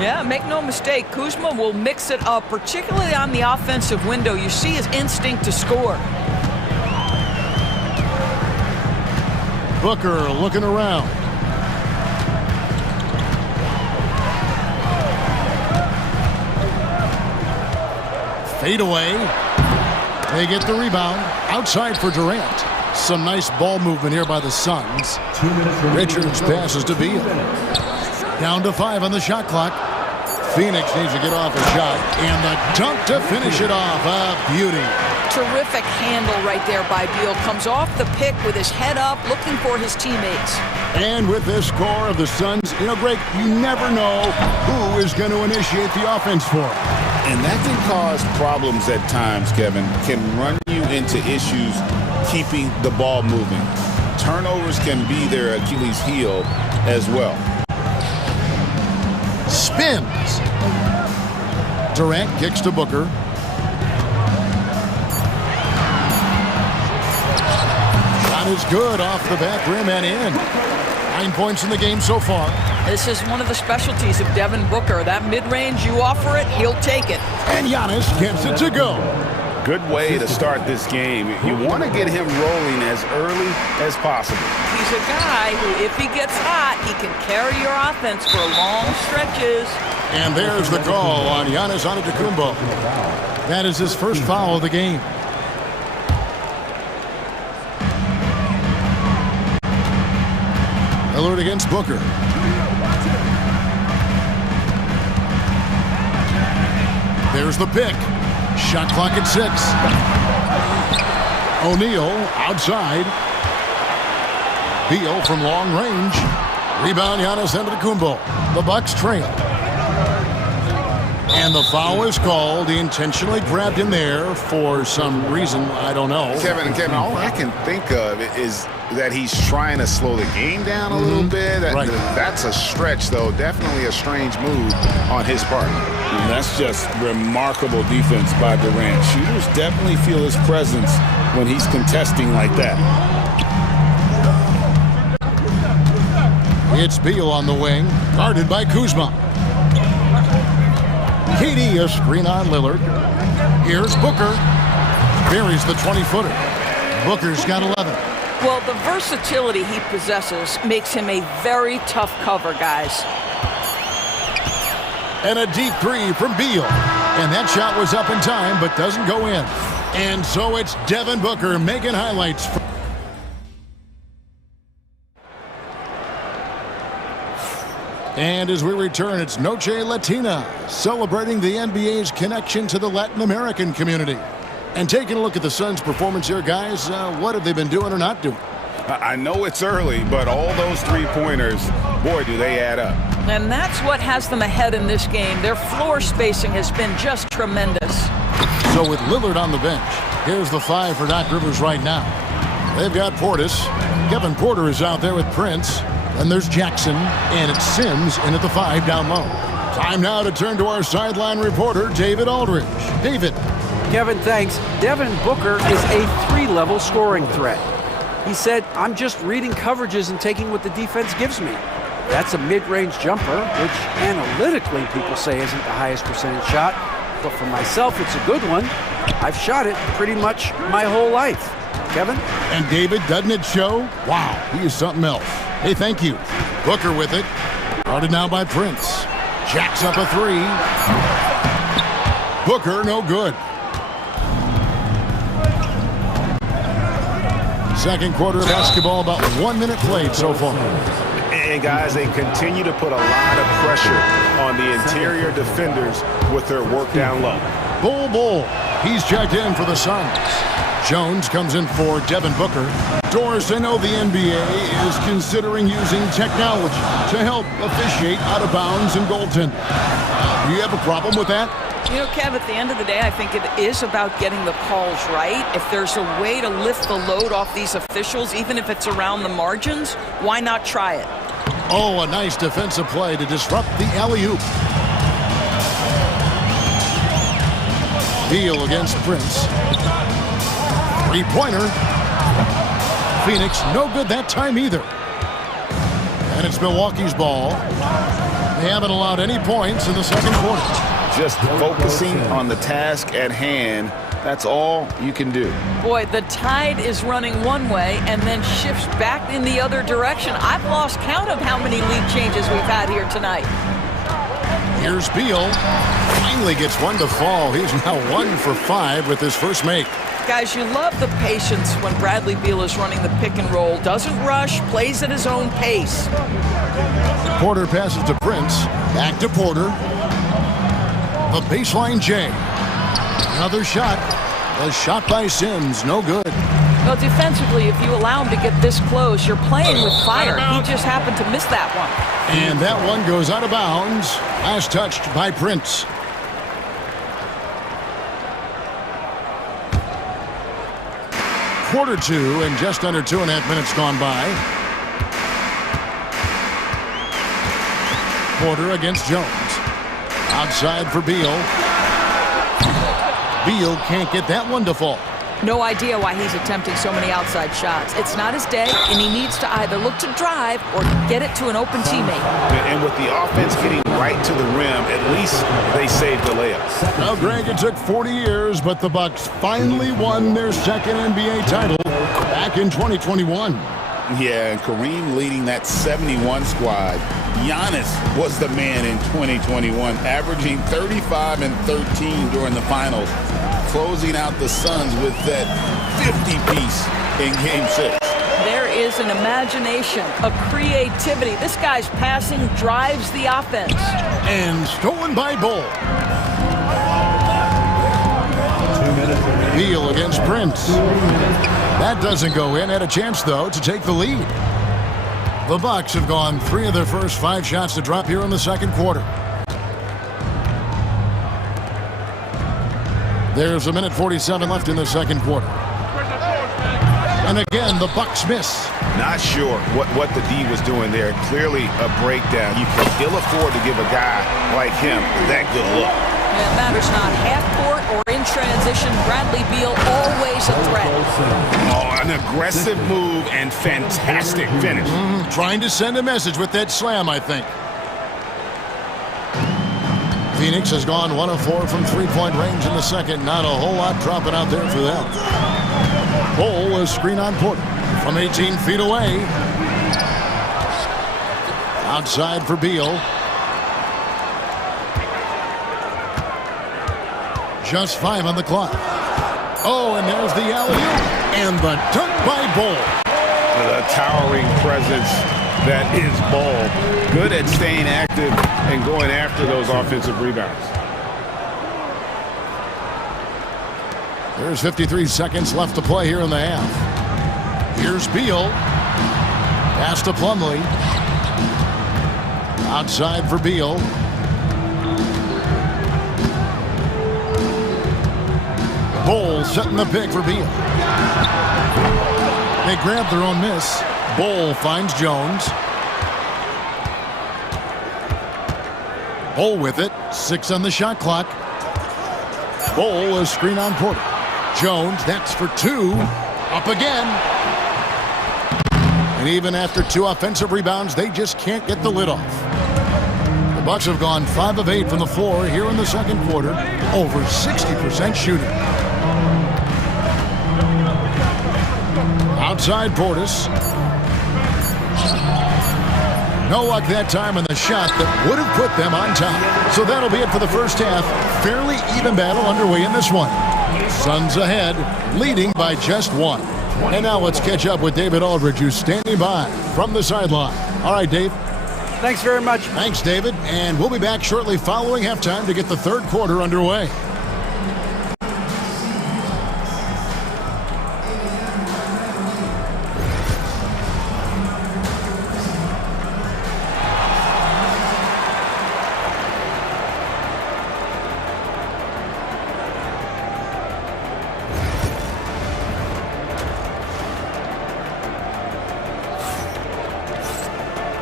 Yeah, make no mistake, Kuzma will mix it up, particularly on the offensive window. You see his instinct to score. Booker looking around. Fade away. They get the rebound. Outside for Durant. Some nice ball movement here by the Suns. Richards passes to Beal. Down to 5 on the shot clock. Phoenix needs to get off a shot. And the dunk to finish it off. A beauty. Terrific handle right there by Beal. Comes off the pick with his head up, looking for his teammates. And with this score of the Suns, you know, Greg, you never know who is going to initiate the offense for him. And that can cause problems at times, Kevin. Can run you into issues keeping the ball moving. Turnovers can be their Achilles heel as well. Spins. Durant kicks to Booker. Shot is good off the back rim and in. 9 points in the game so far. This is one of the specialties of Devin Booker. That mid-range, you offer it, he'll take it. And Giannis gets it to go. Good way to start this game. You want to get him rolling as early as possible. He's a guy who, if he gets hot, he can carry your offense for long stretches. And there's the call on Giannis Antetokounmpo. That is his first foul of the game. Lillard against Booker. There's the pick. Shot clock at 6. O'Neal outside. Beal from long range. Rebound Giannis Antetokounmpo. The Bucks trail. And the foul is called. He intentionally grabbed him there for some reason. I don't know. Kevin, all I can think of is that he's trying to slow the game down a little bit. That's a stretch, though. Definitely a strange move on his part. And that's just remarkable defense by Durant. Shooters definitely feel his presence when he's contesting like that. It's Beal on the wing, guarded by Kuzma. KD, a screen on Lillard. Here's Booker. Buries the 20-footer. Booker's got 11. Well, the versatility he possesses makes him a very tough cover, guys. And a deep three from Beal. And that shot was up in time, but doesn't go in. And so it's Devin Booker making highlights. And as we return, it's Noche Latina, celebrating the NBA's connection to the Latin American community. And taking a look at the Suns' performance here, guys, what have they been doing or not doing? I know it's early, but all those three-pointers, boy, do they add up. And that's what has them ahead in this game. Their floor spacing has been just tremendous. So with Lillard on the bench, here's the 5 for Doc Rivers right now. They've got Portis. Kevin Porter is out there with Prince. Then there's Jackson, and it's Sims in at the 5 down low. Time now to turn to our sideline reporter, David Aldridge. David. Kevin, thanks. Devin Booker is a 3-level scoring threat. He said, I'm just reading coverages and taking what the defense gives me. That's a mid-range jumper, which analytically people say isn't the highest percentage shot. But for myself, it's a good one. I've shot it pretty much my whole life. Kevin? And David, doesn't it show? Wow, he is something else. Hey, thank you. Booker with it. Guarded now by Prince. Jacks up a 3. Booker, no good. Second quarter of basketball, about 1 minute played so far. And guys, they continue to put a lot of pressure on the interior defenders with their work down low. Bull. He's checked in for the Suns. Jones comes in for Devin Booker. Doris, I know the NBA is considering using technology to help officiate out of bounds and goaltending. Do you have a problem with that? You know, Kev, at the end of the day, I think it is about getting the calls right. If there's a way to lift the load off these officials, even if it's around the margins, why not try it? Oh, a nice defensive play to disrupt the alley-oop. Beal against Prince. Three-pointer. Phoenix, no good that time either. And it's Milwaukee's ball. They haven't allowed any points in the second quarter. Just focusing on the task at hand, that's all you can do. Boy, the tide is running one way and then shifts back in the other direction. I've lost count of how many lead changes we've had here tonight. Here's Beal. Finally gets one to fall. He's now 1 for 5 with his first make. Guys, you love the patience when Bradley Beal is running the pick and roll. Doesn't rush, plays at his own pace. Porter passes to Prince. Back to Porter. The baseline J. Another shot. A shot by Sims. No good. Well, defensively, if you allow him to get this close, you're playing with fire. He just happened to miss that one. And that one goes out of bounds. Last touched by Prince. Quarter 2 and just under 2.5 minutes gone by. Porter against Jones. Outside for Beal. Beal can't get that one to fall. No idea why he's attempting so many outside shots. It's not his day, and he needs to either look to drive or get it to an open teammate. And with the offense getting right to the rim, at least they saved the layup. Now, Greg, it took 40 years, but the Bucks finally won their second NBA title back in 2021. Yeah, and Kareem leading that 71 squad. Giannis was the man in 2021, averaging 35 and 13 during the finals, closing out the Suns with that 50-piece in Game 6. There is an imagination, a creativity. This guy's passing drives the offense. And stolen by Bull. Beal against Prince. That doesn't go in. Had a chance, though, to take the lead. The Bucks have gone 3 of their first 5 shots to drop here in the second quarter. There's a minute 47 left in the second quarter. And again, the Bucks miss. Not sure what the D was doing there. Clearly a breakdown. You can ill afford to give a guy like him that good look. It matters not half court or in transition. Bradley Beal always a threat. Oh, an aggressive move and fantastic finish. Trying to send a message with that slam, I think. Phoenix has gone 1 of 4 from three-point range in the second. Not a whole lot dropping out there for them. Bol is screen on Porter from 18 feet away. Outside for Beal. Just 5 on the clock. Oh, and there's the alley-oop. And the dunk by Bol. The towering presence that is Bol. Good at staying active and going after those offensive rebounds. There's 53 seconds left to play here in the half. Here's Beal. Pass to Plumlee. Outside for Beal. Bol setting the pick for Beal. They grab their own miss. Bol finds Jones. Bol with it. 6 on the shot clock. Bol is screen on Porter. Jones, that's for 2. Up again. And even after 2 offensive rebounds, they just can't get the lid off. The Bucks have gone 5 of 8 from the floor here in the second quarter. Over 60% shooting. Outside Portis. No luck that time on the shot that would have put them on top. So that'll be it for the first half. Fairly even battle underway in this one. Suns ahead, leading by just 1. And now let's catch up with David Aldridge, who's standing by from the sideline. All right, Dave. Thanks very much. Thanks, David. And we'll be back shortly following halftime to get the third quarter underway.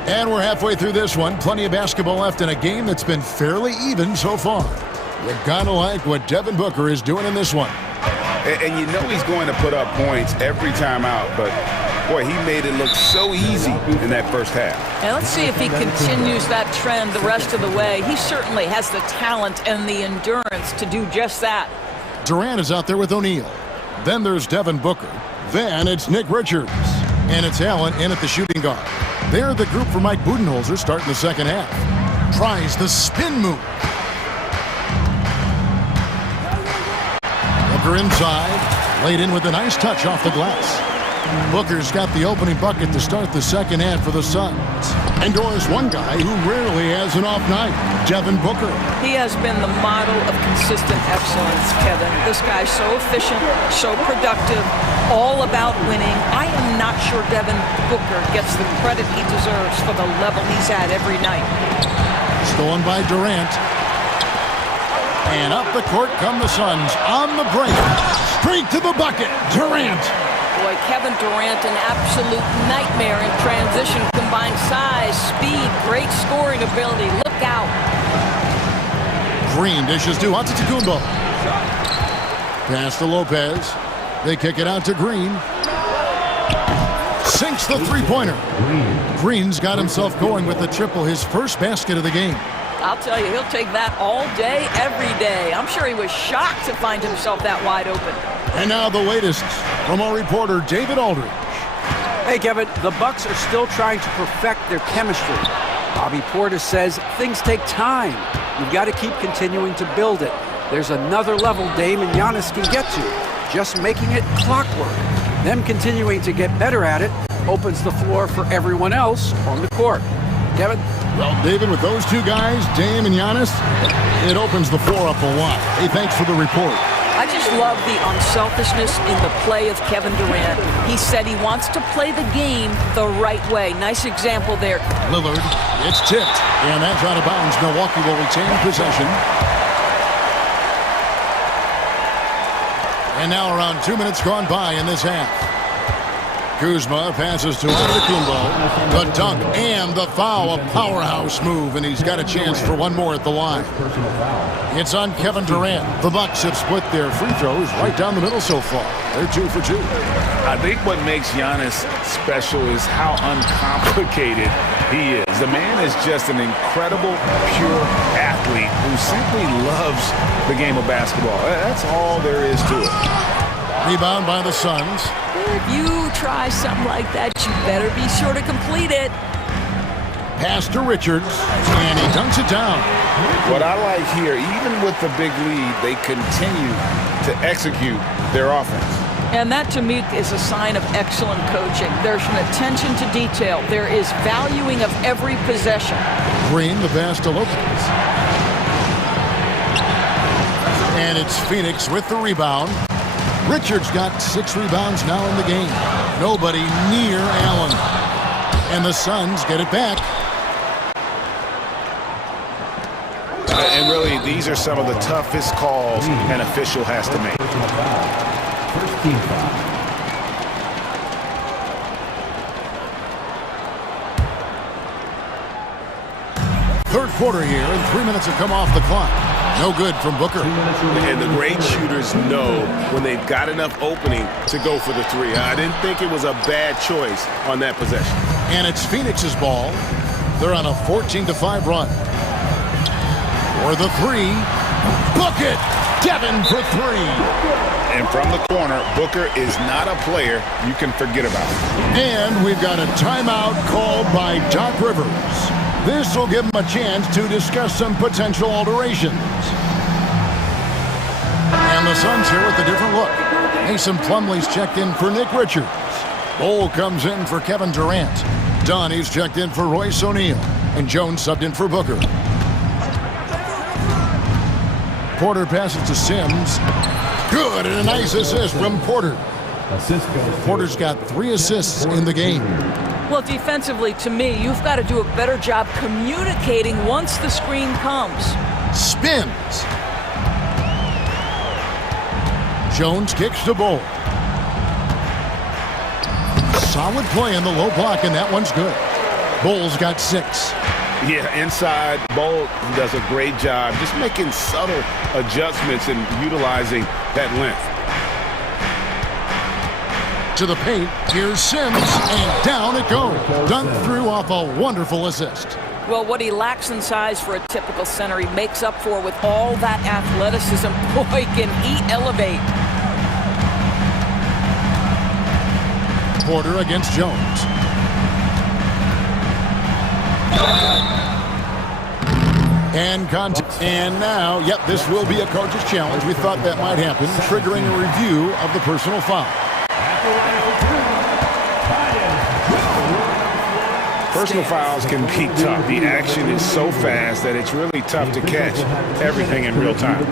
And we're halfway through this one. Plenty of basketball left in a game that's been fairly even so far. You gotta like what Devin Booker is doing in this one. And you know he's going to put up points every time out, but boy, he made it look so easy in that first half. And let's see if he continues that trend the rest of the way. He certainly has the talent and the endurance to do just that. Durant is out there with O'Neal. Then there's Devin Booker. Then it's Nick Richards. And it's Allen in at the shooting guard. They're the group for Mike Budenholzer starting the second half. Tries the spin move. Booker inside. Laid in with a nice touch off the glass. Booker's got the opening bucket to start the second half for the Suns. And there's one guy who rarely has an off night, Devin Booker. He has been the model of consistent excellence, Kevin. This guy's so efficient, so productive, all about winning. I am not sure Devin Booker gets the credit he deserves for the level he's at every night. Stolen by Durant. And up the court come the Suns on the break. Straight to the bucket, Durant. Boy, Kevin Durant, an absolute nightmare in transition. Combined size, speed, great scoring ability. Look out. Green dishes to Antetokounmpo. Pass to Lopez. They kick it out to Green. Sinks the three-pointer. Green's got himself going with the triple, his first basket of the game. I'll tell you, he'll take that all day, every day. I'm sure he was shocked to find himself that wide open. And now the latest from our reporter, David Aldridge. Hey, Kevin, the Bucks are still trying to perfect their chemistry. Bobby Portis says things take time. You've got to keep continuing to build it. There's another level Dame and Giannis can get to. Just making it clockwork. Them continuing to get better at it opens the floor for everyone else on the court. Kevin? Well, David, with those two guys, Dame and Giannis, it opens the floor up a lot. Hey, thanks for the report. I just love the unselfishness in the play of Kevin Durant. He said he wants to play the game the right way. Nice example there. Lillard, it's tipped, and that's out of bounds. Milwaukee will retain possession. And now around 2 minutes gone by in this half. Kuzma passes to Antetokounmpo. The dunk and the foul, a powerhouse move, and he's got a chance for one more at the line. It's on Kevin Durant. The Bucks have split their free throws right down the middle so far. They're 2 for 2. I think what makes Giannis special is how uncomplicated he is. The man is just an incredible, pure athlete who simply loves the game of basketball. That's all there is to it. Rebound by the Suns. If you try something like that, you better be sure to complete it. Pass to Richards, and he dunks it down. What I like here, even with the big lead, they continue to execute their offense. And that, to me, is a sign of excellent coaching. There's an attention to detail. There is valuing of every possession. Green, the pass to Lopez. And it's Phoenix with the rebound. Richards got 6 rebounds now in the game. Nobody near Allen. And the Suns get it back. And really, these are some of the toughest calls an official has to make. First team foul. Third quarter here, and 3 minutes have come off the clock. No good from Booker. And the great shooters know when they've got enough opening to go for the 3. I didn't think it was a bad choice on that possession. And it's Phoenix's ball. They're on a 14-5 run. For the 3. Book it! Devin for 3. And from the corner, Booker is not a player you can forget about. And we've got a timeout called by Doc Rivers. This will give him a chance to discuss some potential alterations. And the Suns here with a different look. Mason Plumlee's checked in for Nick Richards. Bol comes in for Kevin Durant. Donnie's checked in for Royce O'Neal. And Jones subbed in for Booker. Porter passes to Sims. Good, and a nice assist from Porter. Porter's got 3 assists in the game. Well, defensively, to me, you've got to do a better job communicating once the screen comes. Spins. Jones kicks to Bol. Solid play in the low block, and that one's good. Bol's got 6. Yeah, inside, Bol does a great job just making subtle adjustments and utilizing that length. To the paint, here's Sims, and down it goes. Dunked through off a wonderful assist. Well, what he lacks in size for a typical center, he makes up for with all that athleticism. Boy, can he elevate. Porter against Jones. And now, yep, this will be a coach's challenge. We thought that might happen, triggering a review of the personal foul. Personal fouls can be tough. The action is so fast that it's really tough to catch everything in real time.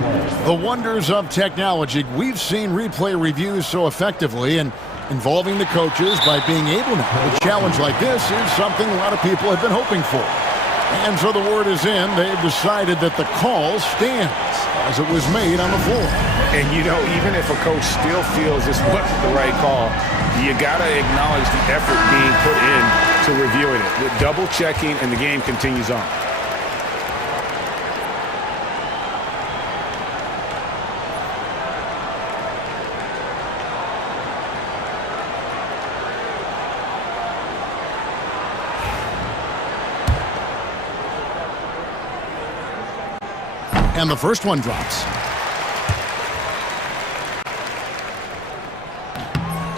The wonders of technology. We've seen replay reviews so effectively, and involving the coaches by being able to have a challenge like this is something a lot of people have been hoping for. And so the word is in. They've decided that the call stands as it was made on the floor. And, you know, even if a coach still feels this wasn't the right call, you got to acknowledge the effort being put in to reviewing it. The double checking, and the game continues on. And the first one drops.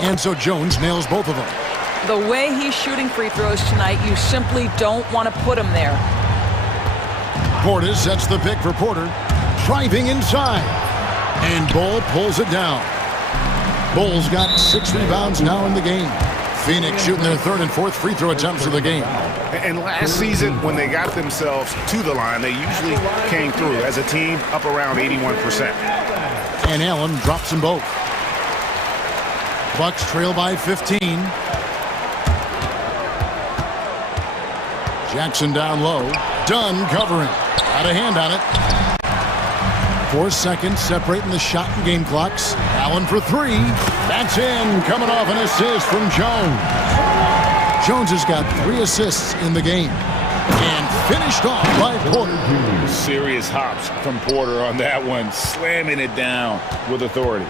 And so Jones nails both of them. The way he's shooting free throws tonight, you simply don't want to put him there. Portis sets the pick for Porter. Driving inside. And Bol pulls it down. Bol's got 6 rebounds now in the game. Phoenix shooting their 3rd and 4th free throw attempts of the game. And last season, when they got themselves to the line, they usually came through as a team up around 81%. And Allen drops them both. Bucks trail by 15. Jackson down low. Dunn covering. Got a hand on it. 4 seconds separating the shot and game clocks. Allen for 3. That's in. Coming off an assist from Jones. Jones has got 3 assists in the game. And finished off by Porter. Serious hops from Porter on that one. Slamming it down with authority.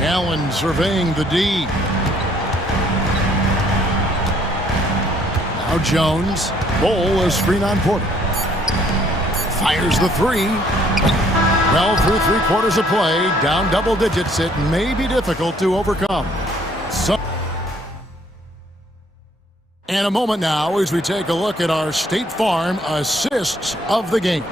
Allen surveying the D. Now Jones. Bowl a screen on Porter. Fires the 3. Well, through 3 quarters of play, down double digits, it may be difficult to overcome. And a moment now as we take a look at our State Farm assists of the game.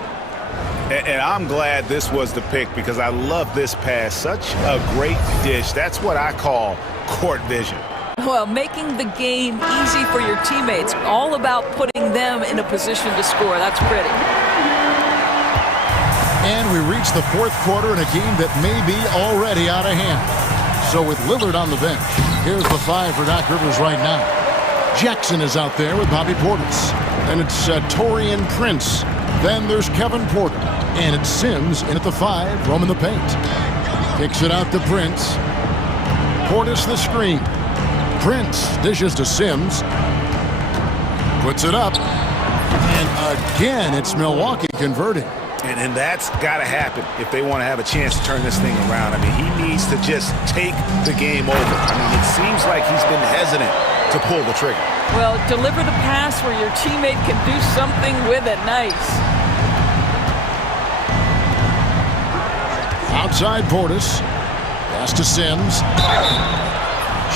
And I'm glad this was the pick because I love this pass. Such a great dish. That's what I call court vision. Well, making the game easy for your teammates. All about putting them in a position to score. That's pretty. And we reach the 4th quarter in a game that may be already out of hand. So with Lillard on the bench, here's the 5 for Doc Rivers right now. Jackson is out there with Bobby Portis. Then it's Torian Prince. Then there's Kevin Porter. And it's Sims in at the 5, roaming the paint. Kicks it out to Prince. Portis the screen. Prince dishes to Sims. Puts it up. And again, it's Milwaukee converting. And that's got to happen if they want to have a chance to turn this thing around. I mean, he needs to just take the game over. I mean, it seems like he's been hesitant to pull the trigger. Well, deliver the pass where your teammate can do something with it. Nice. Outside Portis. Pass to Sims.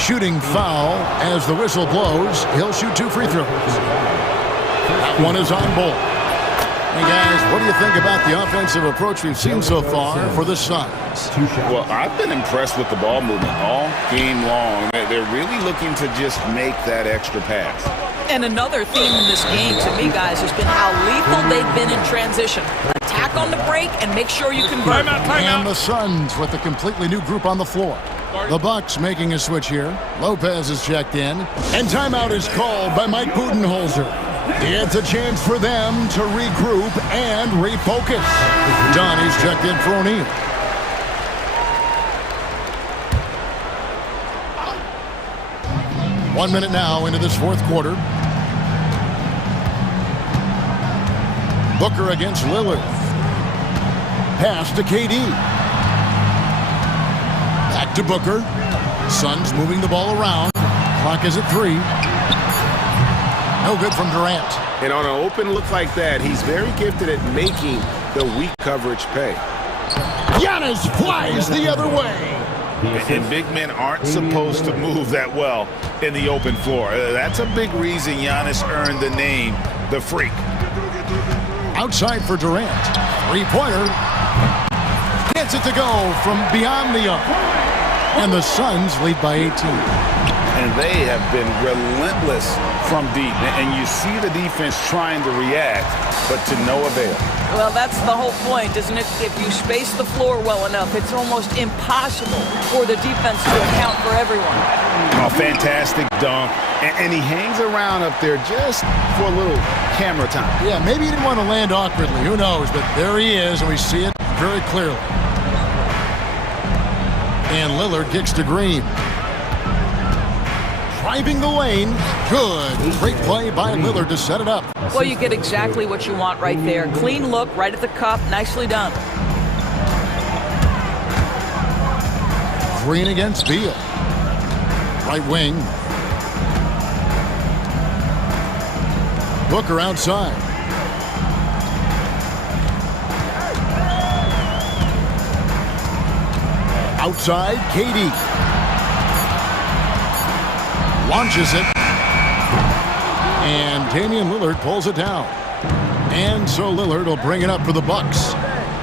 Shooting foul as the whistle blows. He'll shoot 2 free throws. That one is on Bowl. Hey guys, what do you think about the offensive approach we've seen so far for the Suns? Well, I've been impressed with the ball movement all game long. They're really looking to just make that extra pass. And another theme in this game to me, guys, has been how lethal they've been in transition. Attack on the break and make sure you convert. And the Suns with a completely new group on the floor. The Bucks making a switch here. Lopez is checked in. And timeout is called by Mike Budenholzer. It's a chance for them to regroup and refocus. Donnie's checked in for O'Neal. One minute now into this 4th quarter. Booker against Lillard. Pass to KD. Back to Booker. Suns moving the ball around. Clock is at 3. No good from Durant. And on an open look like that, he's very gifted at making the weak coverage pay. Giannis flies the other way. And big men aren't supposed to move that well in the open floor. That's a big reason Giannis earned the name, the Freak. Outside for Durant. 3-pointer. Gets it to go from beyond the arc. And the Suns lead by 18. And they have been relentless from deep. And you see the defense trying to react, but to no avail. Well, that's the whole point, isn't it? If you space the floor well enough, it's almost impossible for the defense to account for everyone. A fantastic dunk. And he hangs around up there just for a little camera time. Yeah, maybe he didn't want to land awkwardly. Who knows? But there he is, and we see it very clearly. And Lillard kicks to Green. Driving the lane. Good. Great play by Lillard to set it up. Well, you get exactly what you want right there. Clean look, right at the cup. Nicely done. Green against Beal. Right wing. Booker outside. Outside, KD. Launches it. And Damian Lillard pulls it down. And so Lillard will bring it up for the Bucks.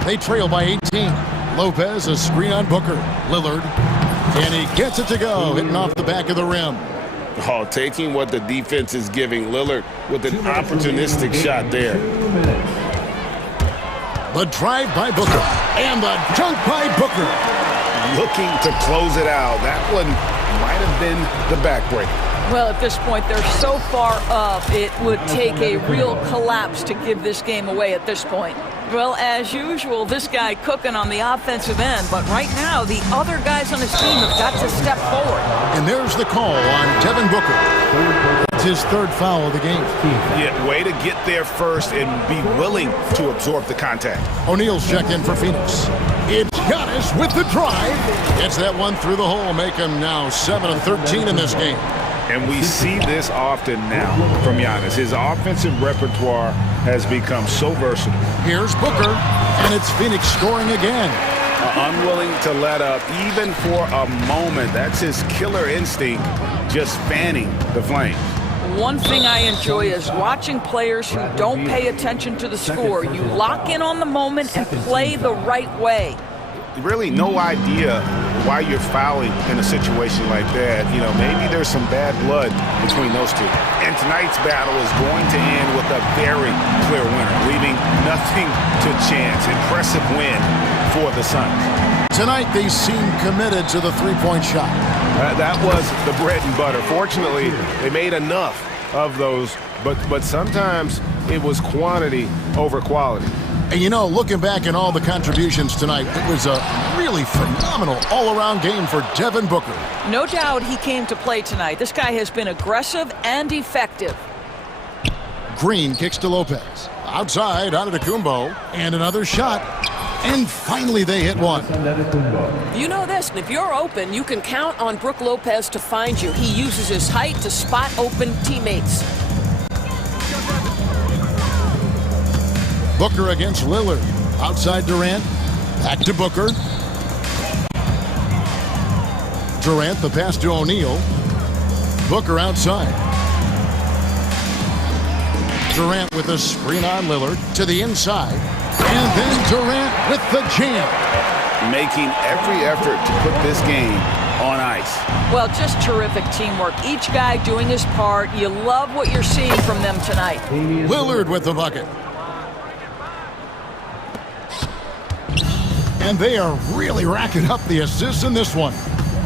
They trail by 18. Lopez, a screen on Booker. Lillard. And he gets it to go, hitting off the back of the rim. Oh, taking what the defense is giving. Lillard with an opportunistic shot there. The drive by Booker. And the dunk by Booker. Looking to close it out. That one might have been the backbreaker. Well, at this point, they're so far up, it would take a real collapse to give this game away at this point. Well, as usual, this guy cooking on the offensive end, but right now, the other guys on his team have got to step forward. And there's the call on Devin Booker. It's his third foul of the game. Yeah, way to get there first and be willing to absorb the contact. O'Neal's check in for Phoenix. It's Giannis with the drive. Gets that one through the hole, make him now 7 of 13 in this game. And we see this often now from Giannis. His offensive repertoire has become so versatile. Here's Booker, and it's Phoenix scoring again. Unwilling to let up, even for a moment. That's his killer instinct, just fanning the flames. One thing I enjoy is watching players who don't pay attention to the score. You lock in on the moment and play the right way. Really no idea why you're fouling in a situation like that. You know, maybe there's some bad blood between those two. And tonight's battle is going to end with a very clear winner, leaving nothing to chance. Impressive win for the Suns. Tonight they seem committed to the three-point shot. That was the bread and butter. Fortunately, they made enough of those, but sometimes it was quantity over quality. And you know, looking back at all the contributions tonight, it was a really phenomenal all-around game for Devin Booker. No doubt he came to play tonight. This guy has been aggressive and effective. Green kicks to Lopez. Outside, out of the Kumbo. And another shot. And finally they hit one. You know this, if you're open, you can count on Brook Lopez to find you. He uses his height to spot open teammates. Booker against Lillard. Outside Durant. Back to Booker. Durant, the pass to O'Neal. Booker outside. Durant with a screen on Lillard to the inside. And then Durant with the jam. Making every effort to put this game on ice. Well, just terrific teamwork. Each guy doing his part. You love what you're seeing from them tonight. Lillard with the bucket. And they are really racking up the assists in this one.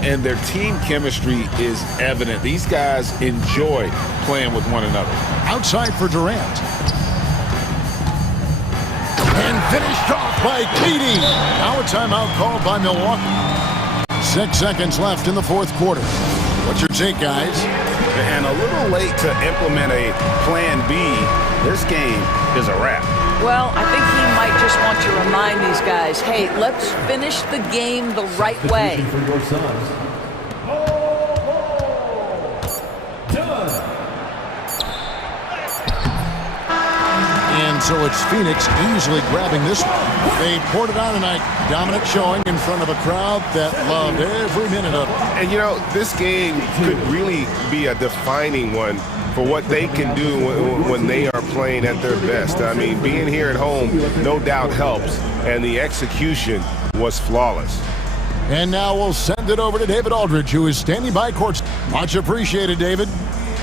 And their team chemistry is evident. These guys enjoy playing with one another. Outside for Durant. And finished off by Katie. Now a timeout called by Milwaukee. 6 seconds left in the fourth quarter. What's your take, guys? And a little late to implement a plan B. This game is a wrap. Well, I think he might just want to remind these guys, hey, let's finish the game the right way. And so it's Phoenix easily grabbing this one. They poured it on tonight. Dominant showing in front of a crowd that loved every minute of it. And you know, this game could really be a defining one for what they can do when they are playing at their best. I mean, being here at home no doubt helps, and the execution was flawless. And now we'll send it over to David Aldridge, who is standing by court. Much appreciated, David.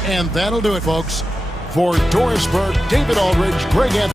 And that'll do it, folks. For Dorisburg, David Aldridge, Greg Anthony.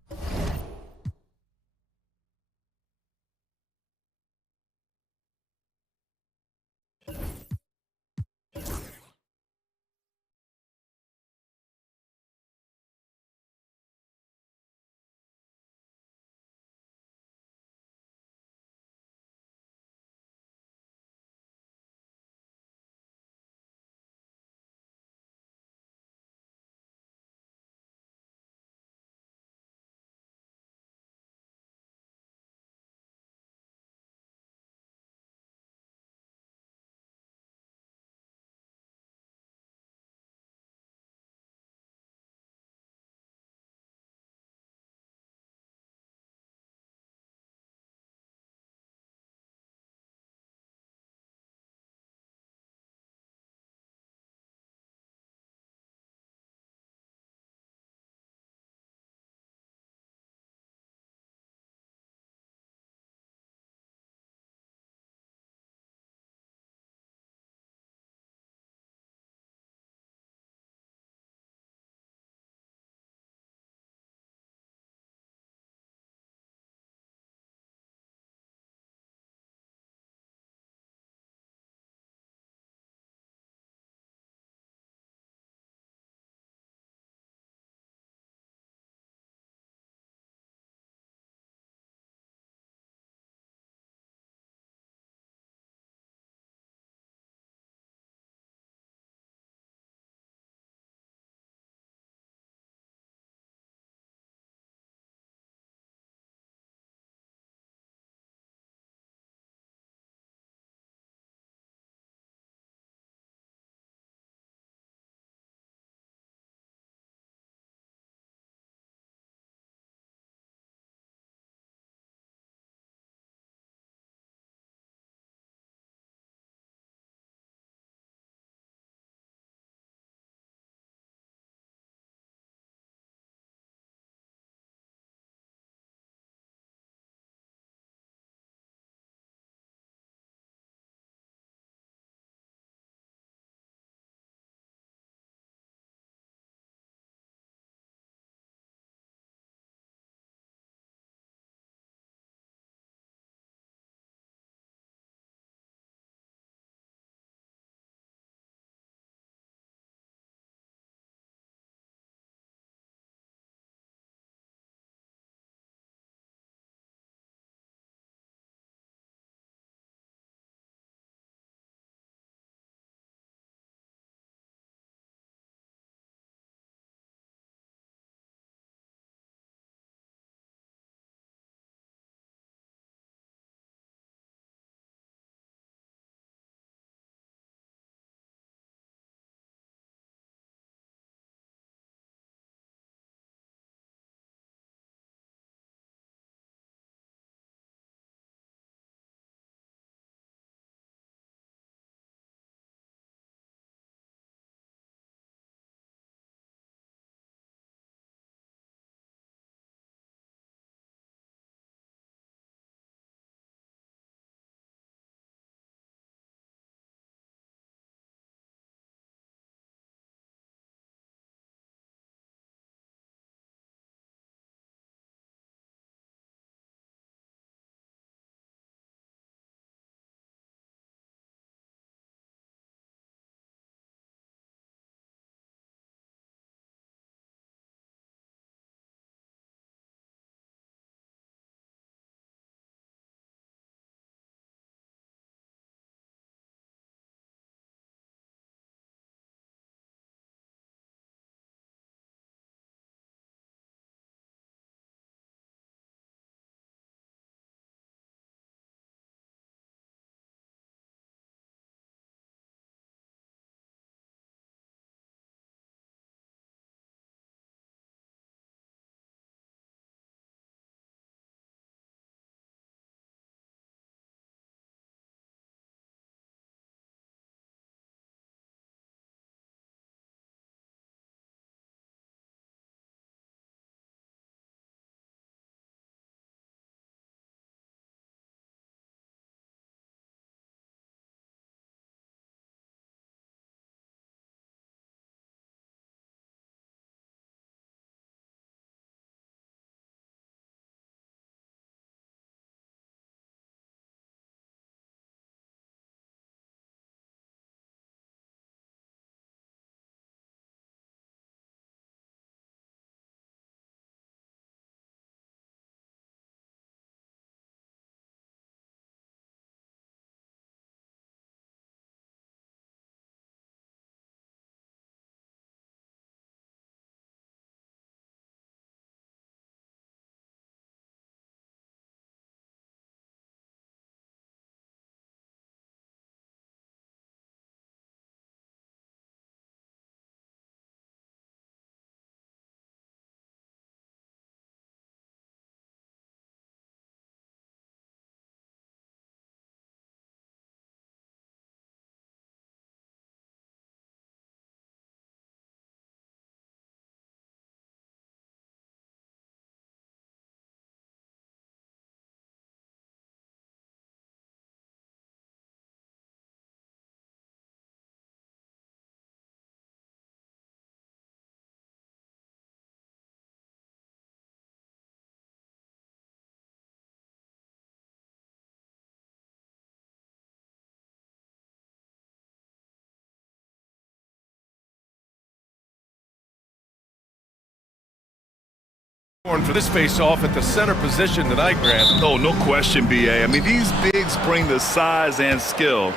For this face-off at the center position tonight, Grant. Oh, no question, B.A. I mean, these bigs bring the size and skill.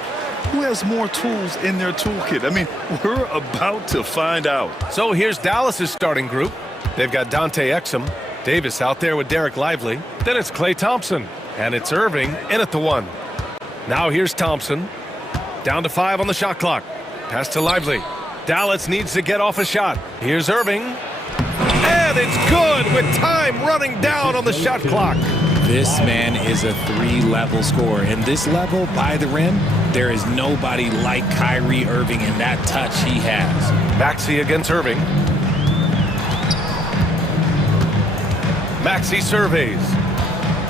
Who has more tools in their toolkit? I mean, we're about to find out. So here's Dallas's starting group. They've got Dante Exum, Davis out there with Derek Lively. Then it's Klay Thompson, and it's Irving in at the 1. Now here's Thompson. Down to 5 on the shot clock. Pass to Lively. Dallas needs to get off a shot. Here's Irving. And it's good with time running down on the shot clock. This man is a 3-level scorer. And this level by the rim, there is nobody like Kyrie Irving in that touch he has. Maxey against Irving. Maxey surveys.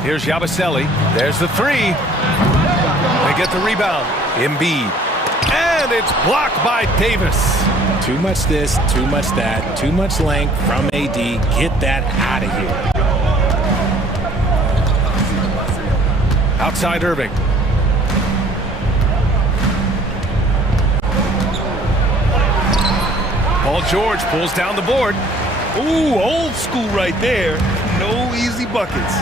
Here's Yabusele. There's the 3. They get the rebound. Embiid. And it's blocked by Davis. Too much this, too much that, too much length from AD. Get that out of here. Outside Irving. Paul George pulls down the board. Ooh, old school right there. No easy buckets.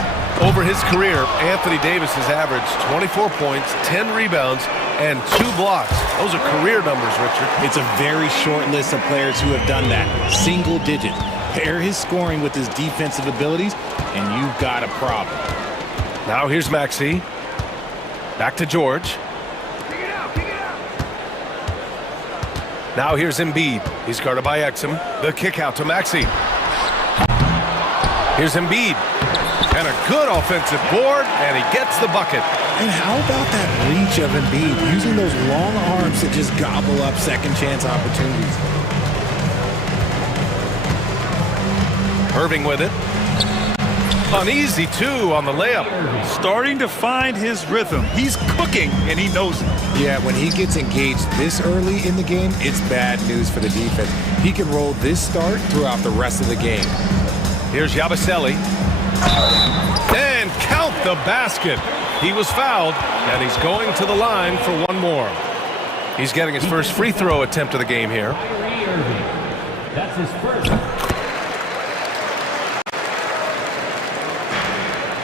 Over his career, Anthony Davis has averaged 24 points, 10 rebounds, and 2 blocks. Those are career numbers, Richard. It's a very short list of players who have done that. Single digits. Pair his scoring with his defensive abilities, and you've got a problem. Now here's Maxey. Back to George. Now here's Embiid. He's guarded by Exum. The kick out to Maxey. Here's Embiid. And a good offensive board, and he gets the bucket. And how about that reach of Embiid, using those long arms to just gobble up second chance opportunities? Irving with it. An easy 2 on the layup. Starting to find his rhythm. He's cooking, and he knows it. Yeah, when he gets engaged this early in the game, it's bad news for the defense. He can roll this start throughout the rest of the game. Here's Yabusele. And count the basket. He was fouled, and he's going to the line for 1 more. He's getting his first free throw attempt of the game here. That's his first.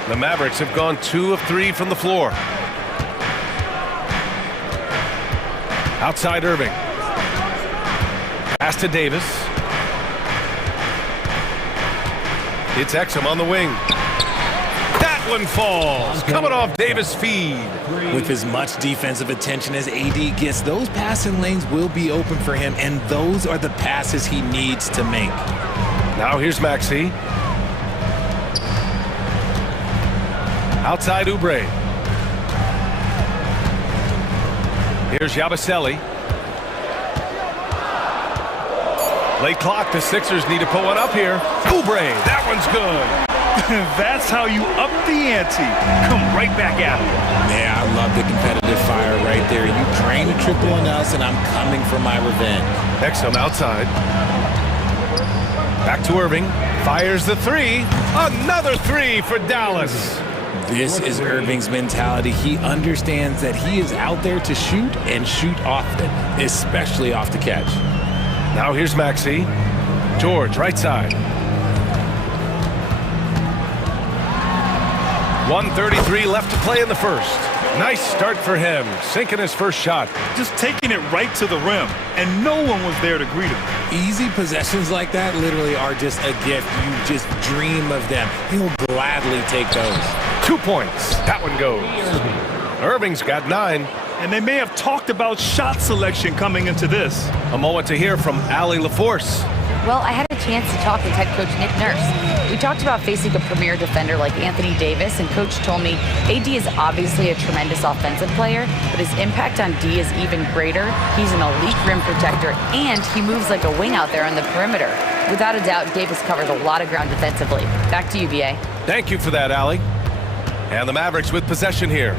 The Mavericks have gone 2 of 3 from the floor. Outside Irving. Pass to Davis. It's Exum on the wing. That one falls. Coming off Davis' feed. With as much defensive attention as AD gets, those passing lanes will be open for him, and those are the passes he needs to make. Now here's Maxey. Outside Oubre. Here's Yabusele. Late clock, the Sixers need to put one up here. Oubre, that one's good. That's how you up the ante. Come right back at him. Yeah, I love the competitive fire right there. You drain a triple on us, and I'm coming for my revenge. Exum outside. Back to Irving. Fires the 3. Another 3 for Dallas. This is Irving's mentality. He understands that he is out there to shoot and shoot often, especially off the catch. Now here's Maxey. George, right side. 1:33 left to play in the first. Nice start for him, sinking his first shot. Just taking it right to the rim, and no one was there to greet him. Easy possessions like that literally are just a gift. You just dream of them. He'll gladly take those. 2 points. That one goes. Irving's got 9. And they may have talked about shot selection coming into this. A moment to hear from Allie LaForce. Well, I had a chance to talk with head coach Nick Nurse. We talked about facing a premier defender like Anthony Davis, and coach told me AD is obviously a tremendous offensive player, but his impact on D is even greater. He's an elite rim protector, and he moves like a wing out there on the perimeter. Without a doubt, Davis covers a lot of ground defensively. Back to you, BA. Thank you for that, Allie. And the Mavericks with possession here,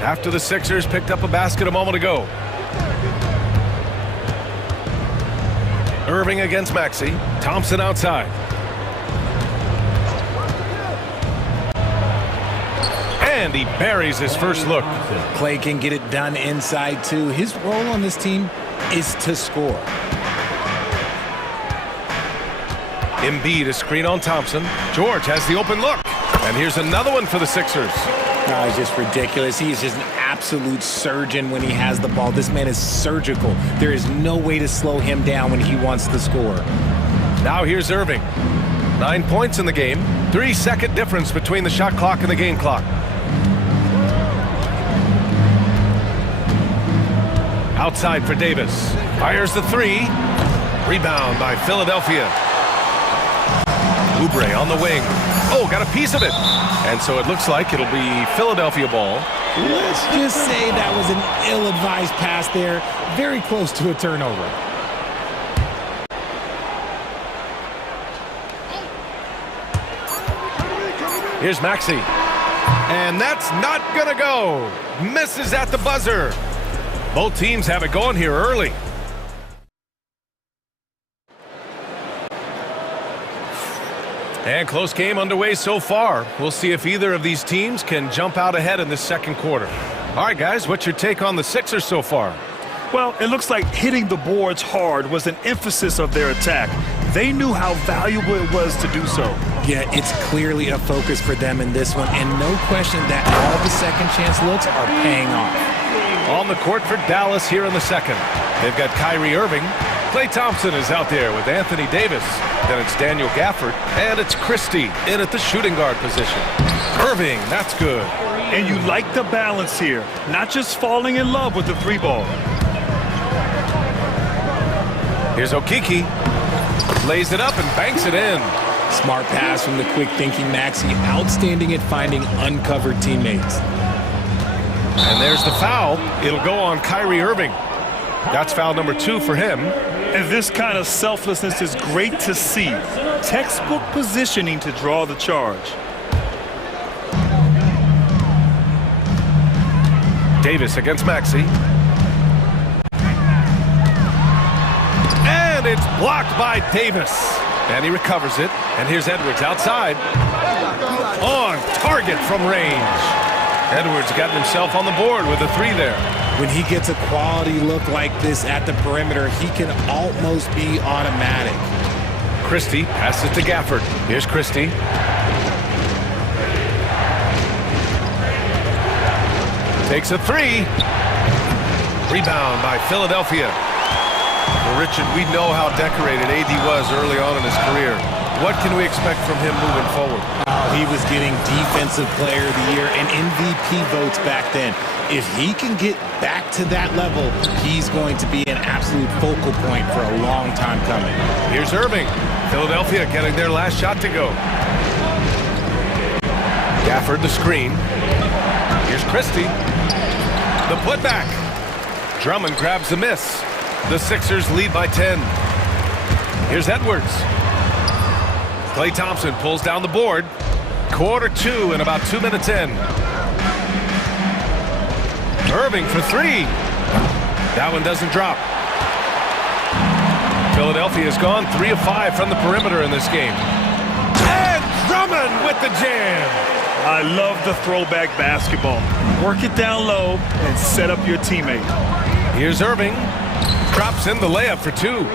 after the Sixers picked up a basket a moment ago. Irving against Maxey. Thompson outside. And he buries his first look. Klay can get it done inside too. His role on this team is to score. Embiid a screen on Thompson. George has the open look. And here's another one for the Sixers. No, it's just ridiculous. He is just an absolute surgeon when he has the ball. This man is surgical. There is no way to slow him down when he wants to score. Now here's Irving. 9 points in the game. 3-second difference between the shot clock and the game clock. Outside for Davis. Fires the three. Rebound by Philadelphia. Oubre on the wing. Oh, got a piece of it. And so it looks like it'll be Philadelphia ball. Let's just say that was an ill-advised pass there. Very close to a turnover. Here's Maxey. And that's not gonna go. Misses at the buzzer. Both teams have it going here early. And close game underway so far. We'll see if either of these teams can jump out ahead in this second quarter. All right, guys, what's your take on the Sixers so far? Well, it looks like hitting the boards hard was an emphasis of their attack. They knew how valuable it was to do so. Yeah, it's clearly a focus for them in this one, and no question that all the second chance looks are paying off. On the court for Dallas here in the second. They've got Kyrie Irving. Klay Thompson is out there with Anthony Davis. Then it's Daniel Gafford, and it's Christie in at the shooting guard position. Irving, that's good. And you like the balance here, not just falling in love with the three ball. Here's Okiki. Lays it up and banks it in. Smart pass from the quick-thinking Maxey. Outstanding at finding uncovered teammates. And there's the foul. It'll go on Kyrie Irving. That's foul number 2 for him. And this kind of selflessness is great to see. Textbook positioning to draw the charge. Davis against Maxey. And it's blocked by Davis. And he recovers it. And here's Edwards outside. On target from range. Edwards got himself on the board with a 3 there. When he gets a quality look like this at the perimeter, he can almost be automatic. Christie passes to Gafford. Here's Christie. Takes a 3. Rebound by Philadelphia. Well, Richard, we know how decorated AD was early on in his career. What can we expect from him moving forward? He was getting Defensive Player of the Year and MVP votes back then. If he can get back to that level, he's going to be an absolute focal point for a long time coming. Here's Irving. Philadelphia getting their last shot to go. Gafford the screen. Here's Christie. The putback. Drummond grabs the miss. The Sixers lead by 10. Here's Edwards. Klay Thompson pulls down the board. Quarter 2 and about 2 minutes in. Irving for 3. That one doesn't drop. Philadelphia has gone 3 of 5 from the perimeter in this game. And Drummond with the jam. I love the throwback basketball. Work it down low and set up your teammate. Here's Irving. Drops in the layup for 2.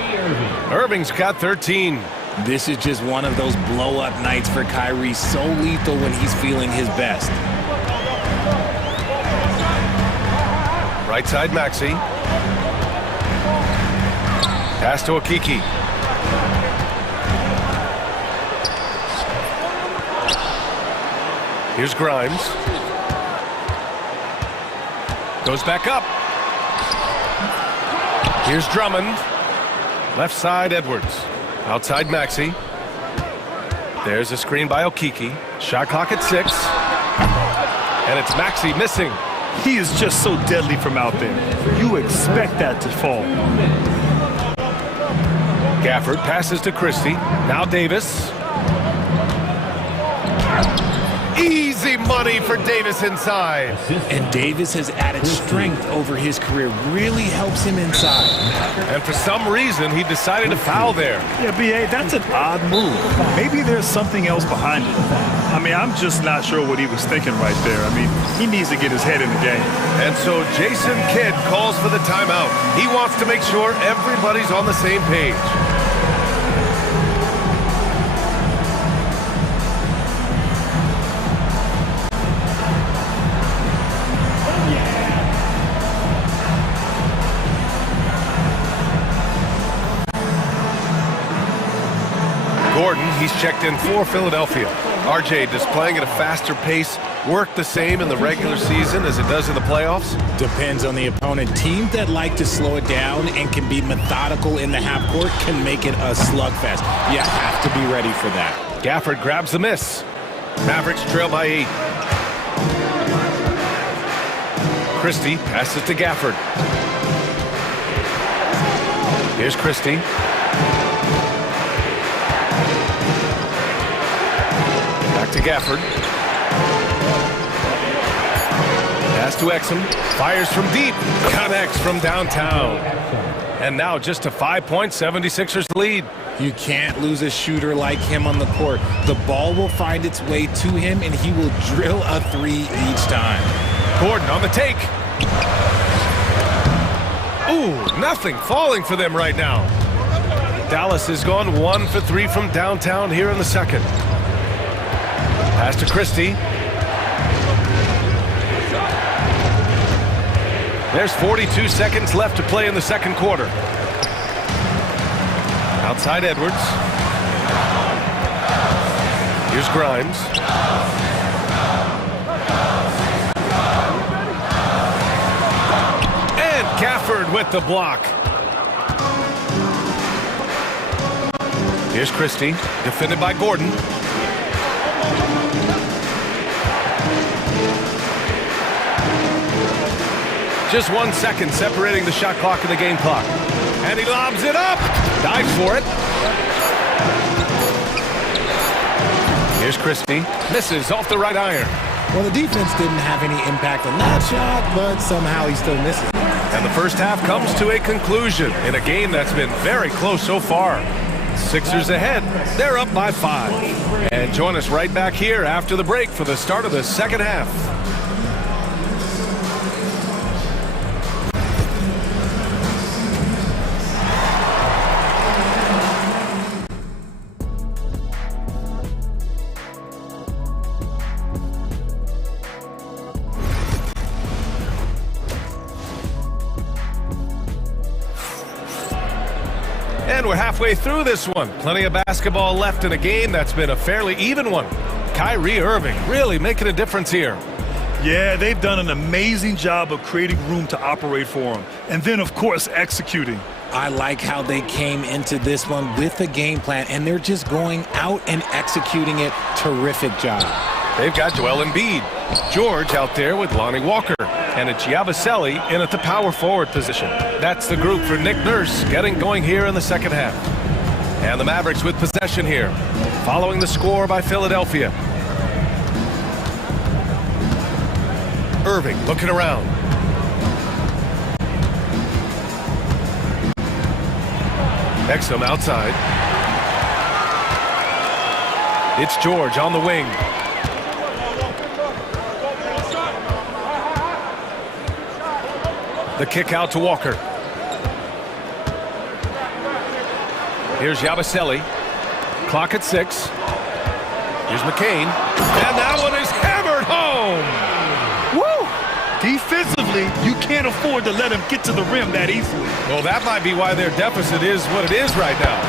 Irving's got 13. This is just one of those blow-up nights for Kyrie. So lethal when he's feeling his best. Right side Maxey. Pass to Okiki. Here's Grimes. Goes back up. Here's Drummond. Left side Edwards. Outside Maxey. There's a screen by Okiki. Shot clock at 6. And it's Maxey missing. He is just so deadly from out there. You expect that to fall. Gafford passes to Christie. Now Davis. Easy money for Davis inside. And Davis has added strength over his career. Really helps him inside. And for some reason, he decided to foul there. Yeah, B.A., that's an odd move. Maybe there's something else behind it. I mean, I'm just not sure what he was thinking right there. I mean, he needs to get his head in the game. And so Jason Kidd calls for the timeout. He wants to make sure everybody's on the same page. Gordon, he's checked in for Philadelphia. RJ displaying at a faster pace, work the same in the regular season as it does in the playoffs? Depends on the opponent. Teams that like to slow it down and can be methodical in the half court can make it a slugfest. You have to be ready for that. Gafford grabs the miss. Mavericks trail by 8. Christie passes to Gafford. Here's Christie. Back to Gafford. Pass to Exum. Fires from deep. Connects from downtown. And now just a 5-point 76ers lead. You can't lose a shooter like him on the court. The ball will find its way to him, and he will drill a three each time. Gordon on the take. Ooh, nothing falling for them right now. Dallas has gone 1 for 3 from downtown here in the second. Pass to Christie. There's 42 seconds left to play in the second quarter. Outside Edwards. Here's Grimes. And Gafford with the block. Here's Christie, defended by Gordon. Just 1 second separating the shot clock and the game clock. And he lobs it up. Dives for it. Here's Christie. Misses off the right iron. Well, the defense didn't have any impact on that shot, but somehow he still misses. And the first half comes to a conclusion in a game that's been very close so far. Sixers ahead. They're up by 5. And join us right back here after the break for the start of the second half. And we're halfway through this one. Plenty of basketball left in a game that's been a fairly even one. Kyrie Irving really making a difference here. Yeah, they've done an amazing job of creating room to operate for him. And then, of course, executing. I like how they came into this one with a game plan, and they're just going out and executing it. Terrific job. They've got Joel Embiid. George out there with Lonnie Walker. And it's Yabusele in at the power forward position. That's the group for Nick Nurse getting going here in the second half. And the Mavericks with possession here, following the score by Philadelphia. Irving looking around. Exum outside. It's George on the wing. The kick out to Walker. Here's Yabusele. Clock at 6. Here's McCain. And that one is hammered home. Woo! Defensively, you can't afford to let him get to the rim that easily. Well, that might be why their deficit is what it is right now.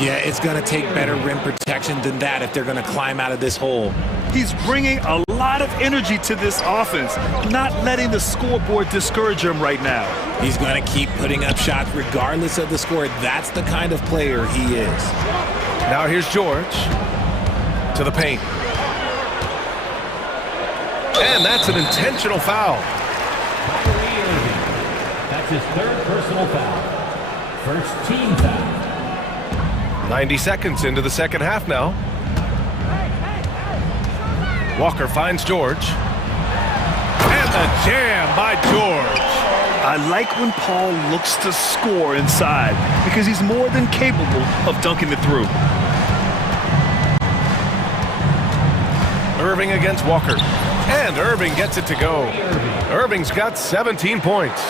Yeah, it's going to take better rim protection than that if they're going to climb out of this hole. He's bringing a lot of energy to this offense, not letting the scoreboard discourage him right now. He's going to keep putting up shots regardless of the score. That's the kind of player he is. Now here's George to the paint. And that's an intentional foul. That's his 3rd personal foul. First team foul. 90 seconds into the second half now. Walker finds George. And the jam by George. I like when Paul looks to score inside because he's more than capable of dunking it through. Irving against Walker. And Irving gets it to go. Irving's got 17 points.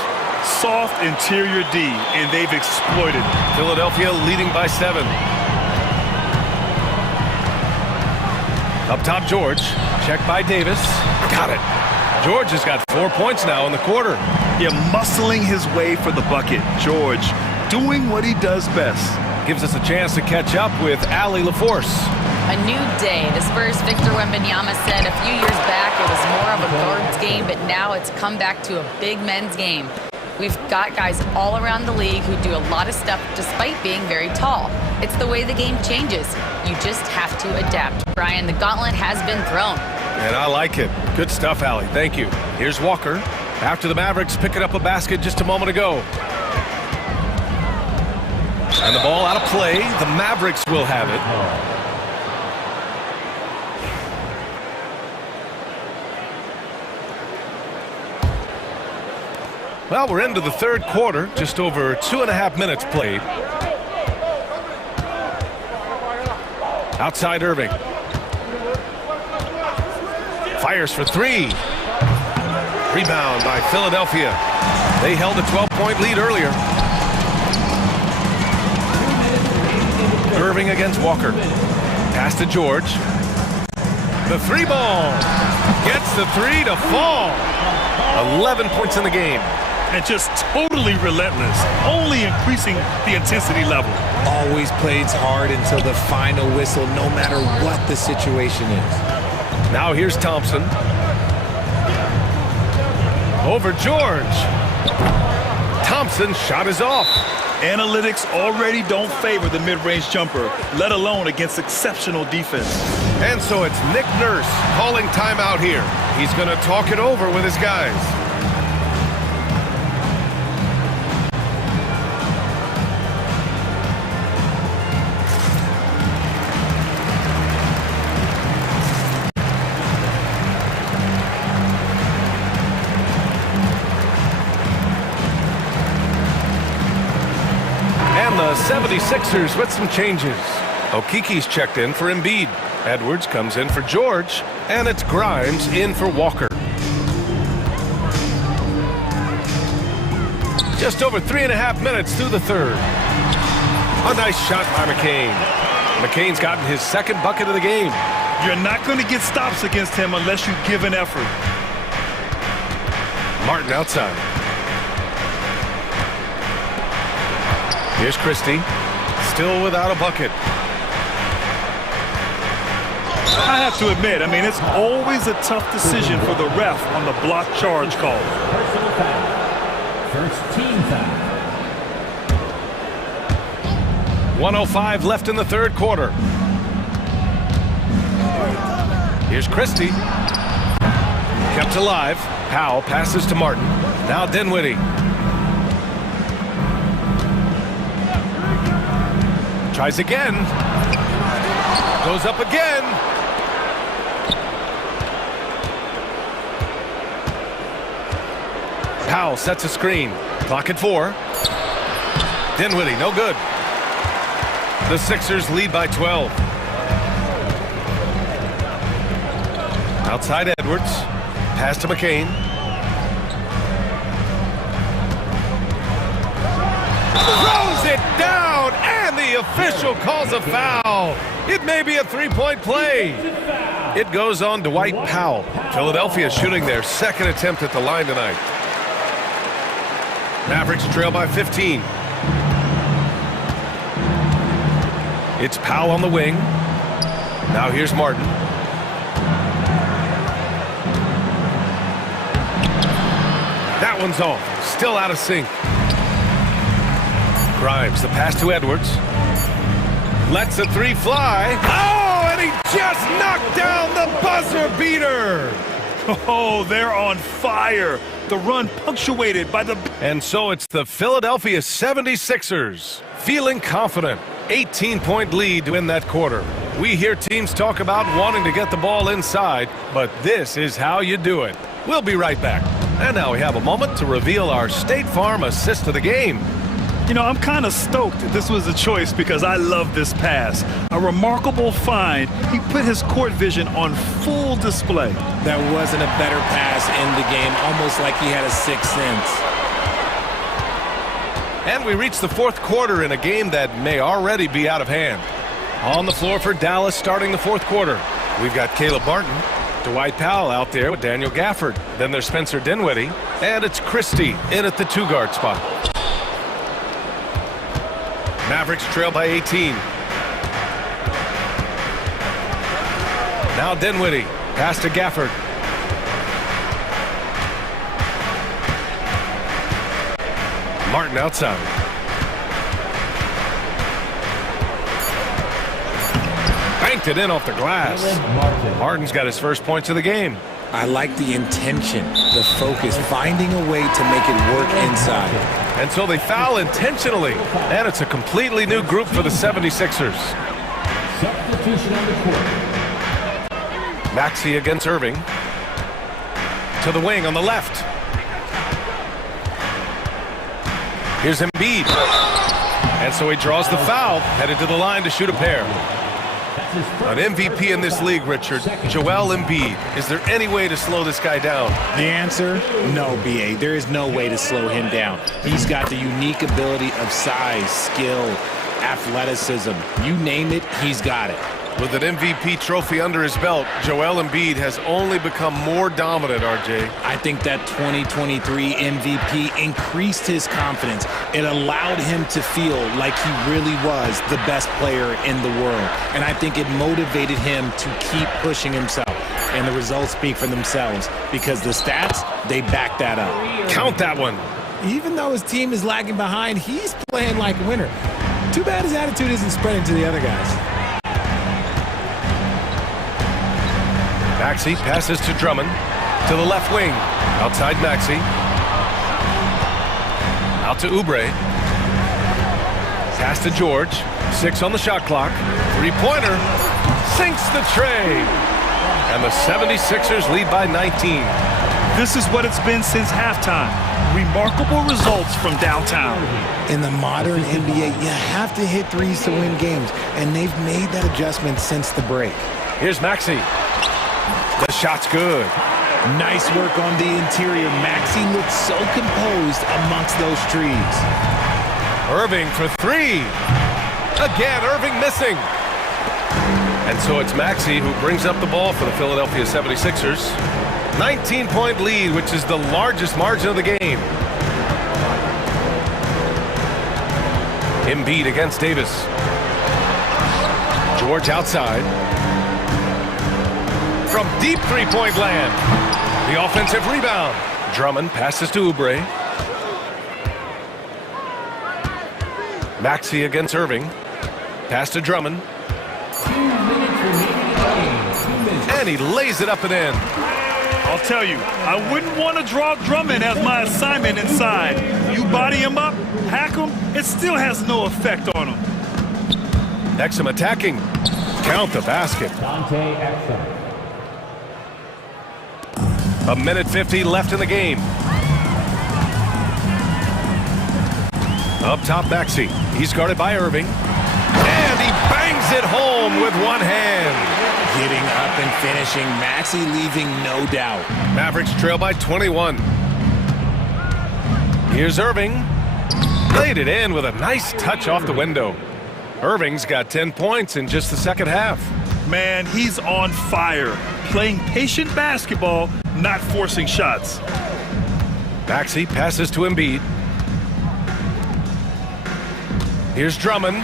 Soft interior D, and they've exploited. Philadelphia leading by 7. Up top, George. Checked by Davis. Got it. George has got 4 points now in the quarter. Yeah, muscling his way for the bucket. George doing what he does best. gives us a chance to catch up with Allie LaForce. A new day. The Spurs' Victor Wembanyama said a few years back it was more of a guards game, but now it's come back to a big men's game. We've got guys all around the league who do a lot of stuff despite being very tall. It's the way the game changes. You just have to adapt. Brian, the gauntlet has been thrown. And I like it. Good stuff, Allie. Thank you. Here's Walker. After the Mavericks picking up a basket just a moment ago. And the ball out of play. The Mavericks will have it. Well, we're into the third quarter. Just over 2.5 minutes played. Outside Irving. Fires for three. Rebound by Philadelphia. They held a 12-point lead earlier. Irving against Walker. Pass to George. The three ball. Gets the three to fall. 11 points in the game. And just totally relentless, only increasing the intensity level. Always plays hard until the final whistle, no matter what the situation is. Now here's Thompson. Over George. Thompson's shot is off. Analytics already don't favor the mid-range jumper, let alone against exceptional defense. And so it's Nick Nurse calling timeout here. He's going to talk it over with his guys. The 76ers with some changes. Okiki's checked in for Embiid. Edwards comes in for George. And it's Grimes in for Walker. Just over 3.5 minutes through the third. A nice shot by McCain. McCain's gotten his second bucket of the game. You're not going to get stops against him unless you give an effort. Martin outside. Here's Christie, still without a bucket. I have to admit, it's always a tough decision for the ref on the block charge call. Personal foul. First team foul. 1:05 left in the third quarter. Here's Christie. Kept alive. Powell passes to Martin. Now Dinwiddie. Tries again. Goes up again. Powell sets a screen. Clock at 4. Dinwiddie, no good. The Sixers lead by 12. Outside Edwards. Pass to McCain. Throws it down, and the official calls a foul. It may be a three-point play. It goes on Dwight Powell. Philadelphia shooting their second attempt at the line tonight. Mavericks trail by 15. It's Powell on the wing. Now here's Martin. That one's off. Still out of sync. Grimes, the pass to Edwards. Lets the three fly. Oh, and he just knocked down the buzzer beater. Oh, they're on fire. The run punctuated by the... And so it's the Philadelphia 76ers feeling confident. 18-point lead to win that quarter. We hear teams talk about wanting to get the ball inside, but this is how you do it. We'll be right back. And now we have a moment to reveal our State Farm assist of the game. I'm kind of stoked this was a choice because I love this pass. A remarkable find. He put his court vision on full display. There wasn't a better pass in the game, almost like he had a sixth sense. And we reach the fourth quarter in a game that may already be out of hand. On the floor for Dallas starting the fourth quarter. We've got Caleb Barton, Dwight Powell out there with Daniel Gafford. Then there's Spencer Dinwiddie, and it's Christie in at the two-guard spot. Mavericks trail by 18. Now Dinwiddie. Pass to Gafford. Martin outside. Banked it in off the glass. Martin's got his first points of the game. I like the intention, the focus, finding a way to make it work inside. And so they foul intentionally. And it's a completely new group for the 76ers. Substitution on the court. Maxey against Irving. To the wing on the left. Here's Embiid. And so he draws the foul, headed to the line to shoot a pair. An MVP in this league, Richard, Joel Embiid. Is there any way to slow this guy down? The answer, no, B.A. There is no way to slow him down. He's got the unique ability of size, skill, athleticism. You name it, he's got it. With an MVP trophy under his belt, Joel Embiid has only become more dominant, RJ. I think that 2023 MVP increased his confidence. It allowed him to feel like he really was the best player in the world. And I think it motivated him to keep pushing himself. And the results speak for themselves because the stats, they back that up. Count that one. Even though his team is lagging behind, he's playing like a winner. Too bad his attitude isn't spreading to the other guys. Maxey passes to Drummond. To the left wing. Outside Maxey. Out to Oubre. Pass to George. 6 on the shot clock. Three-pointer. Sinks the tray. And the 76ers lead by 19. This is what it's been since halftime. Remarkable results from downtown. In the modern NBA, you have to hit threes to win games, and they've made that adjustment since the break. Here's Maxey. The shot's good. Nice work on the interior. Maxey looks so composed amongst those trees. Irving for 3. Again, Irving missing. And so it's Maxey who brings up the ball for the Philadelphia 76ers. 19-point lead, which is the largest margin of the game. Embiid against Davis. George outside. From deep three-point land. The offensive rebound. Drummond passes to Oubre. Maxey against Irving. Pass to Drummond. 2 minutes remaining in the game. 2 minutes. And he lays it up and in. I'll tell you, I wouldn't want to draw Drummond as my assignment inside. You body him up, hack him, it still has no effect on him. Exum attacking. Count the basket. Dante Exum. A minute 50 left in the game. Up top, Maxey. He's guarded by Irving. And he bangs it home with one hand. Getting up and finishing. Maxey leaving no doubt. Mavericks trail by 21. Here's Irving. Laid it in with a nice touch off the window. Irving's got 10 points in just the second half. Man, he's on fire. Playing patient basketball, not forcing shots. Maxey passes to Embiid. Here's Drummond.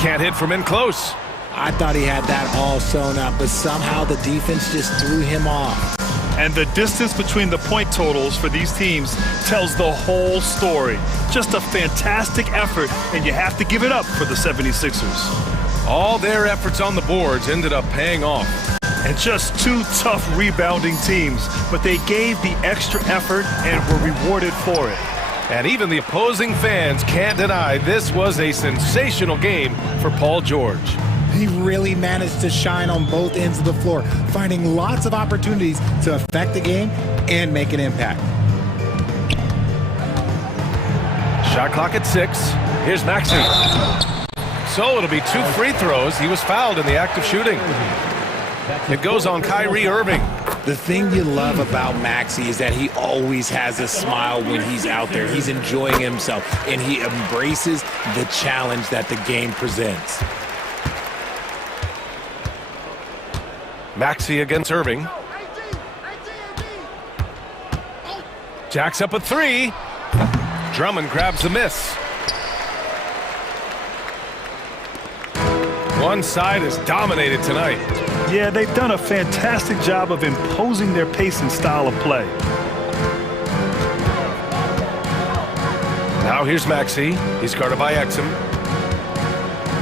Can't hit from in close. I thought he had that all sewn up, but somehow the defense just threw him off. And the distance between the point totals for these teams tells the whole story. Just a fantastic effort, and you have to give it up for the 76ers. All their efforts on the boards ended up paying off. And just 2 tough rebounding teams, but they gave the extra effort and were rewarded for it. And even the opposing fans can't deny this was a sensational game for Paul George. He really managed to shine on both ends of the floor, finding lots of opportunities to affect the game and make an impact. Shot clock at 6. Here's Maxey. So it'll be 2 free throws. He was fouled in the act of shooting. It goes on Kyrie Irving. The thing you love about Maxey is that he always has a smile when he's out there. He's enjoying himself, and he embraces the challenge that the game presents. Maxey against Irving. Jacks up a 3. Drummond grabs the miss. One side is dominated tonight. Yeah, they've done a fantastic job of imposing their pace and style of play. Now here's Maxey. He's guarded by Exum.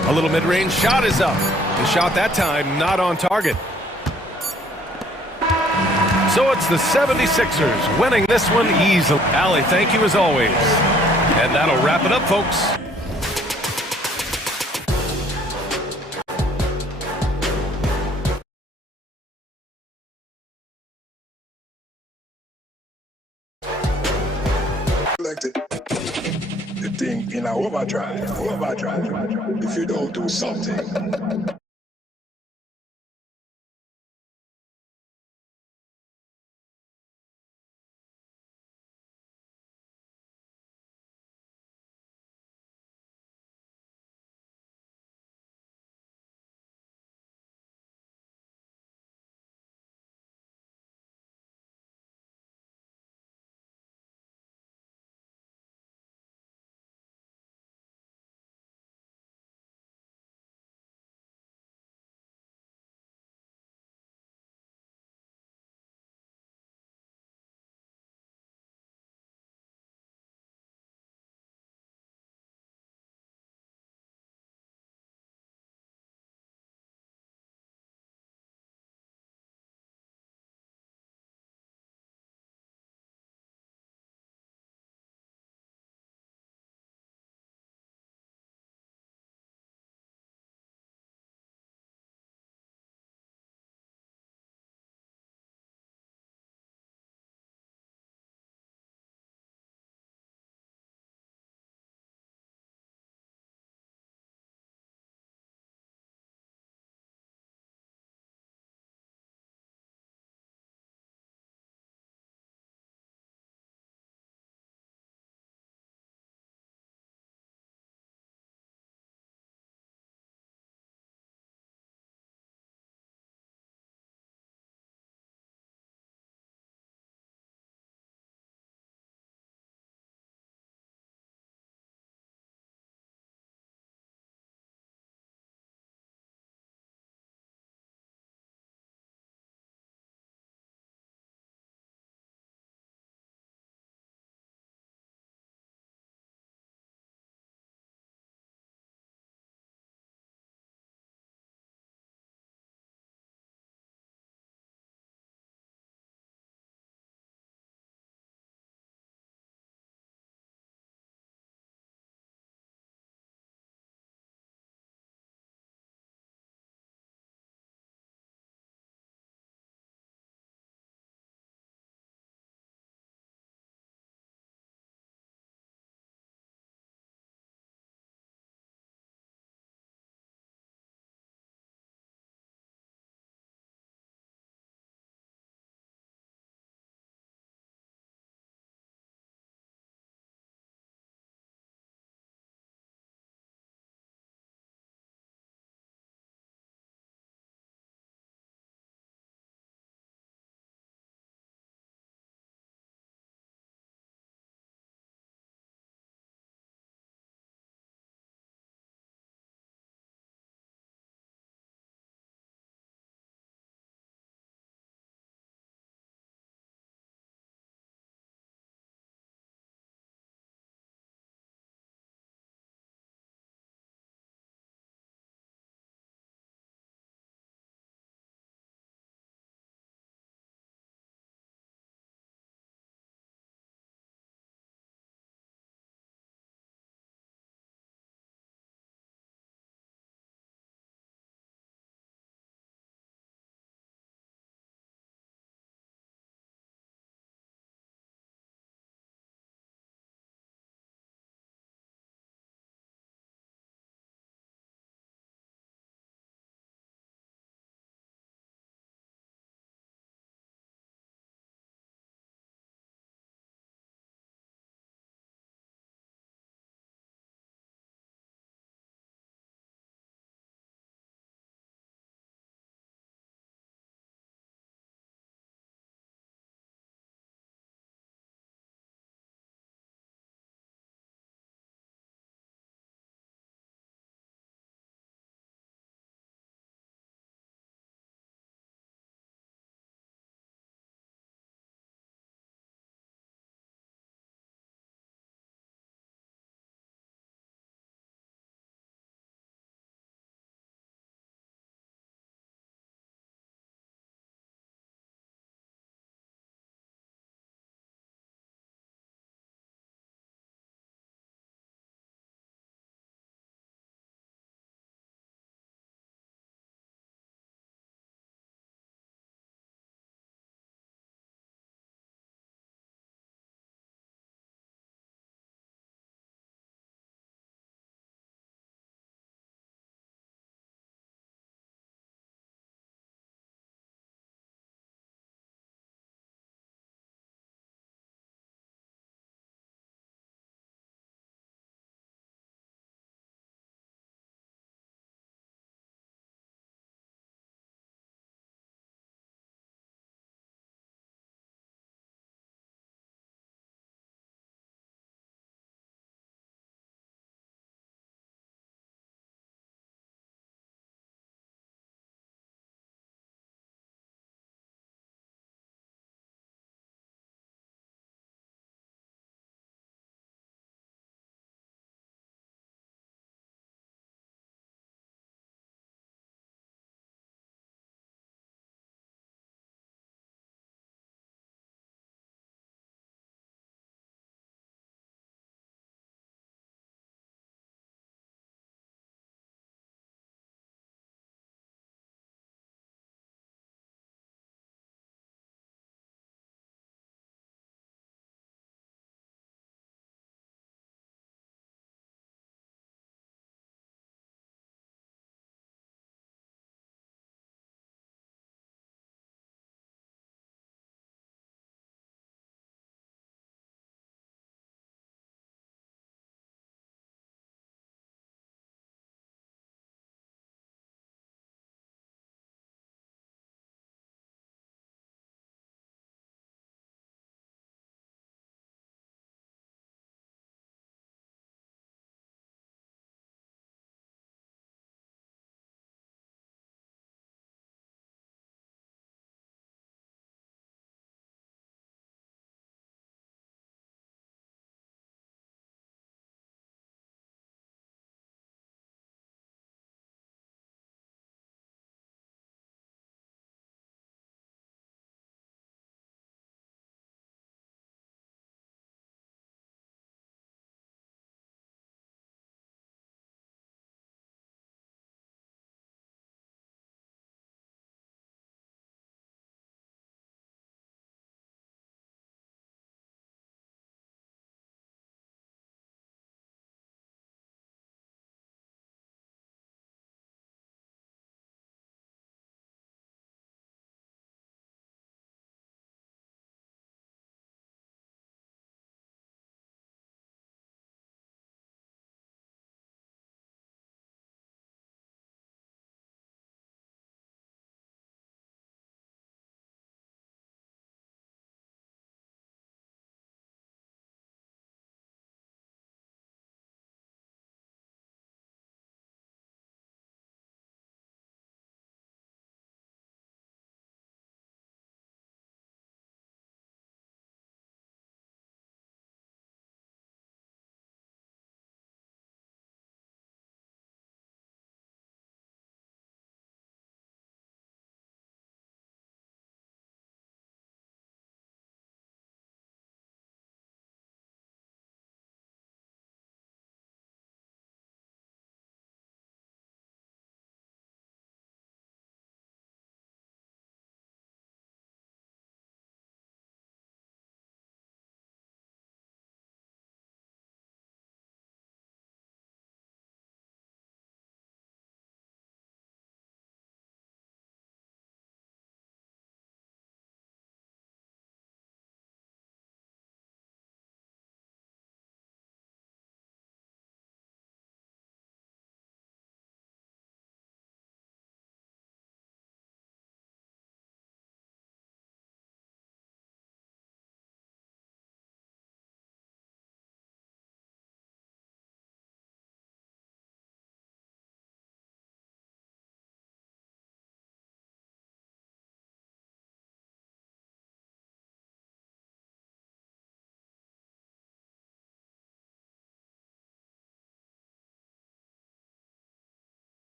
A little mid-range shot is up. The shot that time not on target. So it's the 76ers winning this one easily. Allie, thank you as always. And that'll wrap it up, folks. The thing in our overdrive, if you don't do something.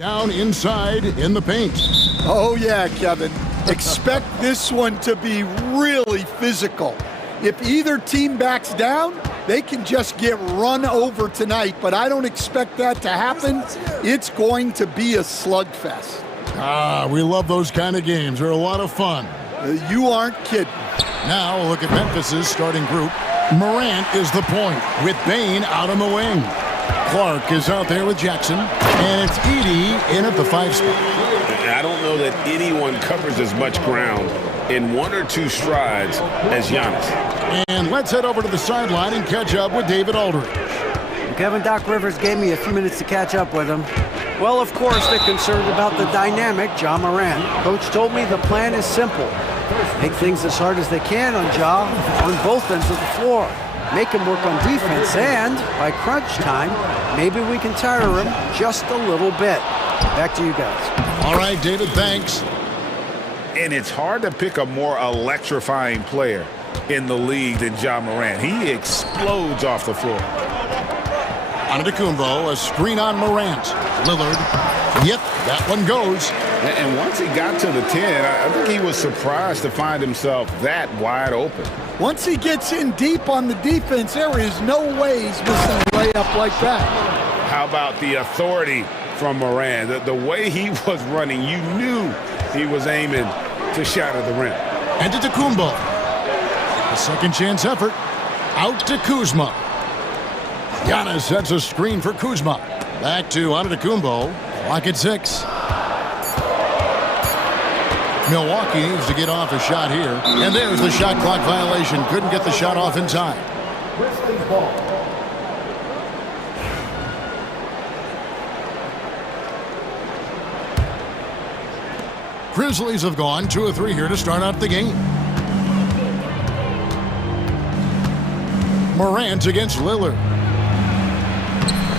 Down inside in the paint. Oh, yeah, Kevin. Expect this one to be really physical. If either team backs down, they can just get run over tonight, but I don't expect that to happen. It's going to be a slugfest. We love those kind of games. They're a lot of fun. You aren't kidding. Now look at Memphis's starting group. Morant is the point with Bain out on the wing. Clark is out there with Jackson, and it's Edey in at the 5 spot. I don't know that anyone covers as much ground in 1 or 2 strides as Giannis. And let's head over to the sideline and catch up with David Aldridge. Kevin, Doc Rivers gave me a few minutes to catch up with him. Well, of course, they're concerned about the dynamic Ja Morant. Coach told me the plan is simple. Make things as hard as they can on Ja on both ends of the floor. Make him work on defense, and by crunch time, maybe we can tire him just a little bit. Back to you guys. All right, David, thanks. And it's hard to pick a more electrifying player in the league than Ja Morant. He explodes off the floor. Antetokounmpo, a screen on Morant. Lillard, yep, that one goes. And once he got to the 10, I think he was surprised to find himself that wide open. Once he gets in deep on the defense, there is no way he's missing a layup like that. How about the authority from Morant? The way he was running, you knew he was aiming to shatter the rim. Antetokounmpo, a second chance effort. Out to Kuzma. Giannis sets a screen for Kuzma. Back to Antetokounmpo. Clock at 6. Milwaukee needs to get off a shot here. And there's the shot clock violation. Couldn't get the shot off in time. Grizzlies ball. Grizzlies have gone 2 of 3 here to start out the game. Morant against Lillard.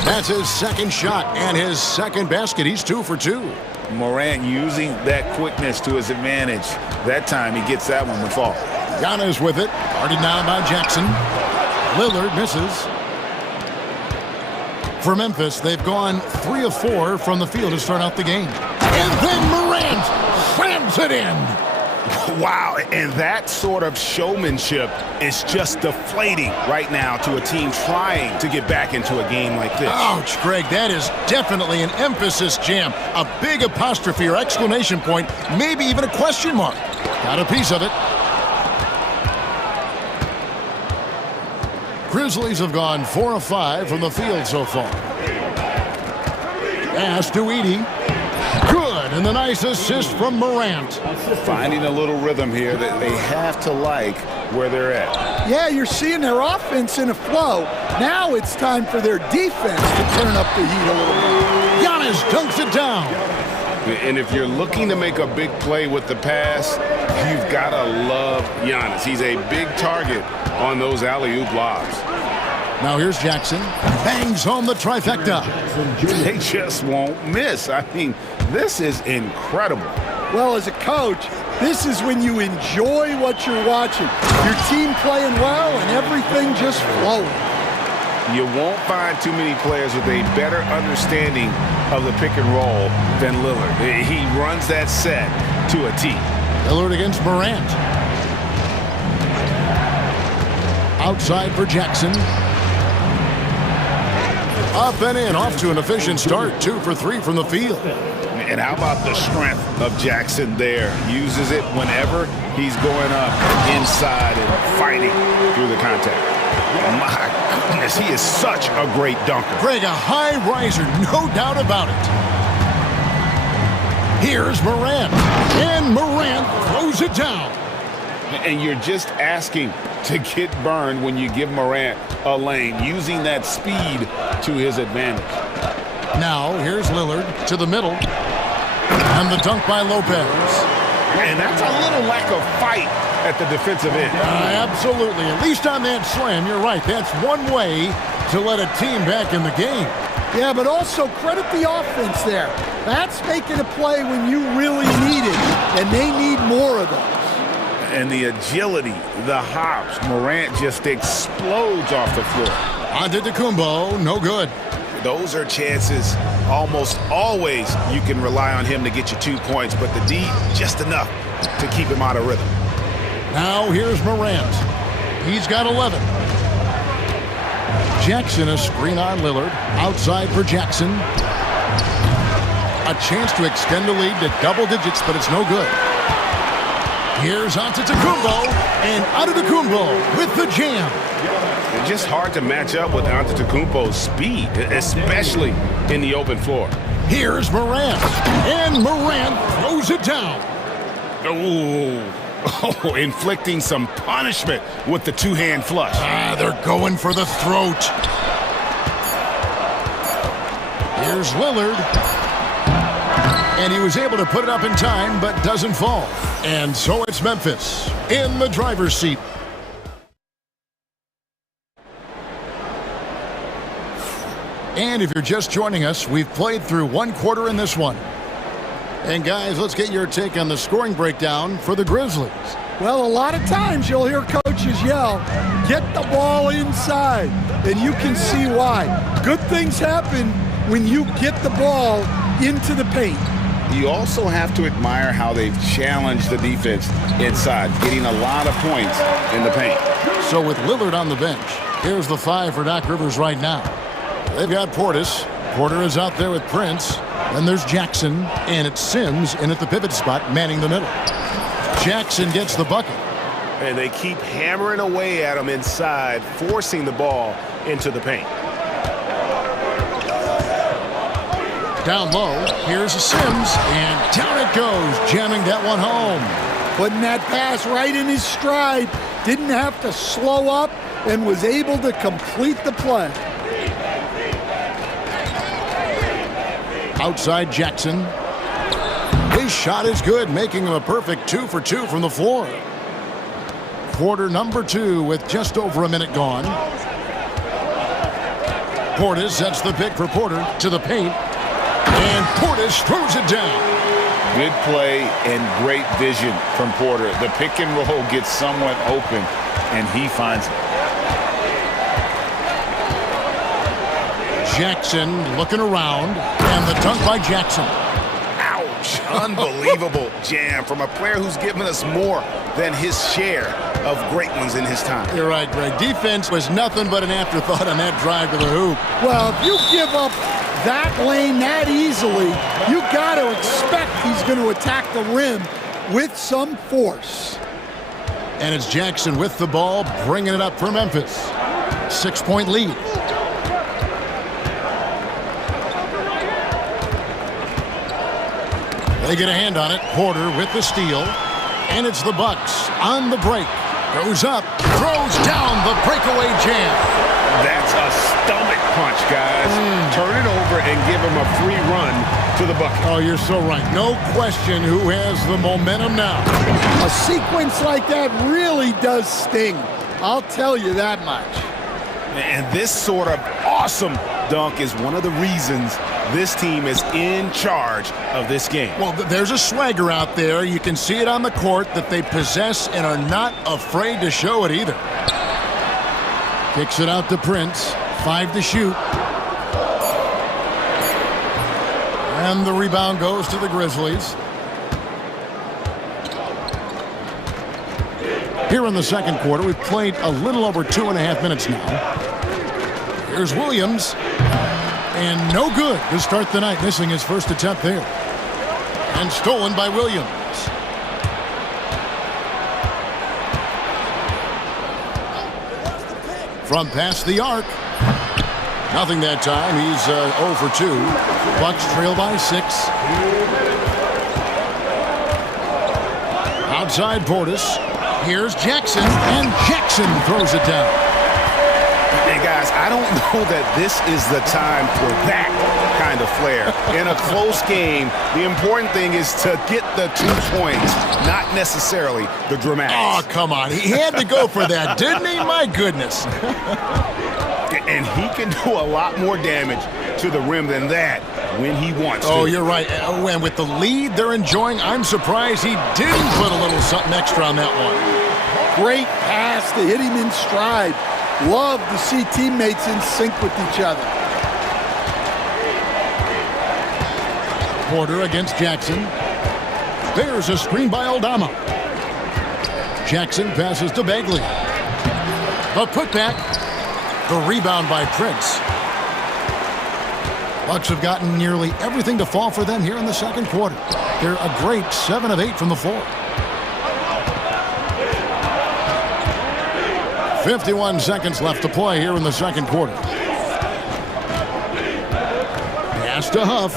That's his second shot and his second basket. He's 2 for 2. Morant using that quickness to his advantage. That time he gets that one to fall. Giannis with it. Guarded now by Jackson. Lillard misses. For Memphis, they've gone 3 of 4 from the field to start out the game. And then Morant slams it in. Wow, and that sort of showmanship is just deflating right now to a team trying to get back into a game like this. Ouch, Greg, that is definitely an emphasis jam. A big apostrophe or exclamation point, maybe even a question mark. Got a piece of it. Grizzlies have gone 4 of 5 from the field so far. Pass to Edey. Good, and the nice assist from Morant. Finding a little rhythm here that they have to like where they're at. Yeah, you're seeing their offense in a flow. Now it's time for their defense to turn up the heat a little bit. Giannis dunks it down. And if you're looking to make a big play with the pass, you've got to love Giannis. He's a big target on those alley-oop lobs. Now here's Jackson. Bangs home the trifecta. They just won't miss. I mean, this is incredible. Well, as a coach, this is when you enjoy what you're watching. Your team playing well and everything just flowing. You won't find too many players with a better understanding of the pick and roll than Lillard. He runs that set to a T. Lillard against Morant. Outside for Jackson. Up and in, off to an efficient start. 2 for 3 from the field. And how about the strength of Jackson there? Uses it whenever he's going up inside and fighting through the contact. My goodness, he is such a great dunker. Greg, a high riser, no doubt about it. Here's Morant. And Morant throws it down. And you're just asking to get burned when you give Morant a lane, using that speed to his advantage. Now, here's Lillard to the middle. And the dunk by Lopez. And that's a little lack of fight at the defensive end. Absolutely. At least on that slam, you're right. That's one way to let a team back in the game. Yeah, but also credit the offense there. That's making a play when you really need it, and they need more of those. And the agility, the hops, Morant just explodes off the floor. Antetokounmpo, no good. Those are chances almost always you can rely on him to get you 2 points, but the D, just enough to keep him out of rhythm. Now here's Morant. He's got 11. Jackson, a screen on Lillard. Outside for Jackson. A chance to extend the lead to double digits, but it's no good. Here's Antetokounmpo, and Antetokounmpo with the jam. It's just hard to match up with Antetokounmpo's speed, especially in the open floor. Here's Morant, and Morant throws it down. Oh, inflicting some punishment with the two-hand flush. They're going for the throat. Here's Lillard. And he was able to put it up in time, but doesn't fall. And so it's Memphis in the driver's seat. And if you're just joining us, we've played through one quarter in this one. And guys, let's get your take on the scoring breakdown for the Grizzlies. Well, a lot of times you'll hear coaches yell, get the ball inside, and you can see why. Good things happen when you get the ball into the paint. You also have to admire how they've challenged the defense inside, getting a lot of points in the paint. So with Lillard on the bench, here's the 5 for Doc Rivers right now. They've got Portis. Porter is out there with Prince. Then there's Jackson, and it's Sims in at the pivot spot, manning the middle. Jackson gets the bucket. And they keep hammering away at him inside, forcing the ball into the paint. Down low, here's a Sims, and down it goes, jamming that one home. Putting that pass right in his stride, didn't have to slow up, and was able to complete the play. Outside Jackson. His shot is good, making him a perfect 2 for 2 from the floor. Quarter number 2 with just over a minute gone. Portis sets the pick for Porter to the paint. And Portis throws it down. Good play and great vision from Porter. The pick and roll gets someone open, and he finds it. Jackson looking around, and the dunk by Jackson. Ouch! Unbelievable jam from a player who's given us more than his share of great ones in his time. You're right, Greg. Defense was nothing but an afterthought on that drive to the hoop. Well, if you give up that lane that easily, you got to expect he's going to attack the rim with some force. And it's Jackson with the ball, bringing it up for Memphis. 6-point lead. They get a hand on it. Porter with the steal. And it's the Bucks on the break. Goes up, throws down the breakaway jam. That's a stomach punch, guys. Turn it over and give him a free run to the bucket. Oh, you're so right. No question who has the momentum now. A sequence like that really does sting. I'll tell you that much. And this sort of awesome dunk is one of the reasons this team is in charge of this game. Well, there's a swagger out there. You can see it on the court that they possess and are not afraid to show it either. Kicks it out to Prince. 5 to shoot. And the rebound goes to the Grizzlies. Here in the second quarter, we've played a little over 2.5 minutes now. Here's Williams. And no good to start the night, missing his first attempt there. And stolen by Williams. From past the arc. Nothing that time. He's 0 for 2. Bucks trail by 6. Outside Portis. Here's Jackson, and Jackson throws it down. Hey, guys, I don't know that this is the time for that kind of flair. In a close game, the important thing is to get the 2 points, not necessarily the dramatics. Oh, come on. He had to go for that, didn't he? My goodness. And he can do a lot more damage to the rim than that when he wants to. Oh, you're right. And with the lead they're enjoying, I'm surprised he didn't put a little something extra on that one. Great pass to hit him in stride. Love to see teammates in sync with each other. Porter against Jackson. There's a screen by Aldama. Jackson passes to Bagley. The putback. The rebound by Prince. Bucks have gotten nearly everything to fall for them here in the second quarter. They're a great 7 of 8 from the floor. 51 seconds left to play here in the second quarter. Pass to Huff.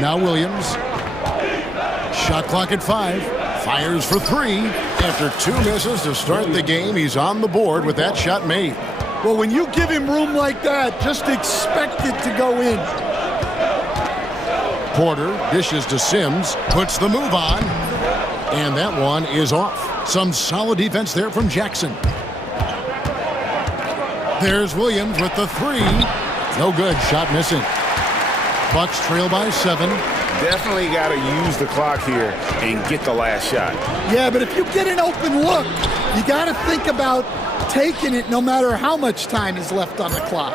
Now Williams. Shot clock at 5. Fires for 3. After 2 misses to start the game, he's on the board with that shot made. Well, when you give him room like that, just expect it to go in. Porter dishes to Sims, puts the move on, and that one is off. Some solid defense there from Jackson. There's Williams with the 3. No good, shot missing. Bucks trail by 7. Definitely got to use the clock here and get the last shot. Yeah, but if you get an open look, you got to think about taking it no matter how much time is left on the clock.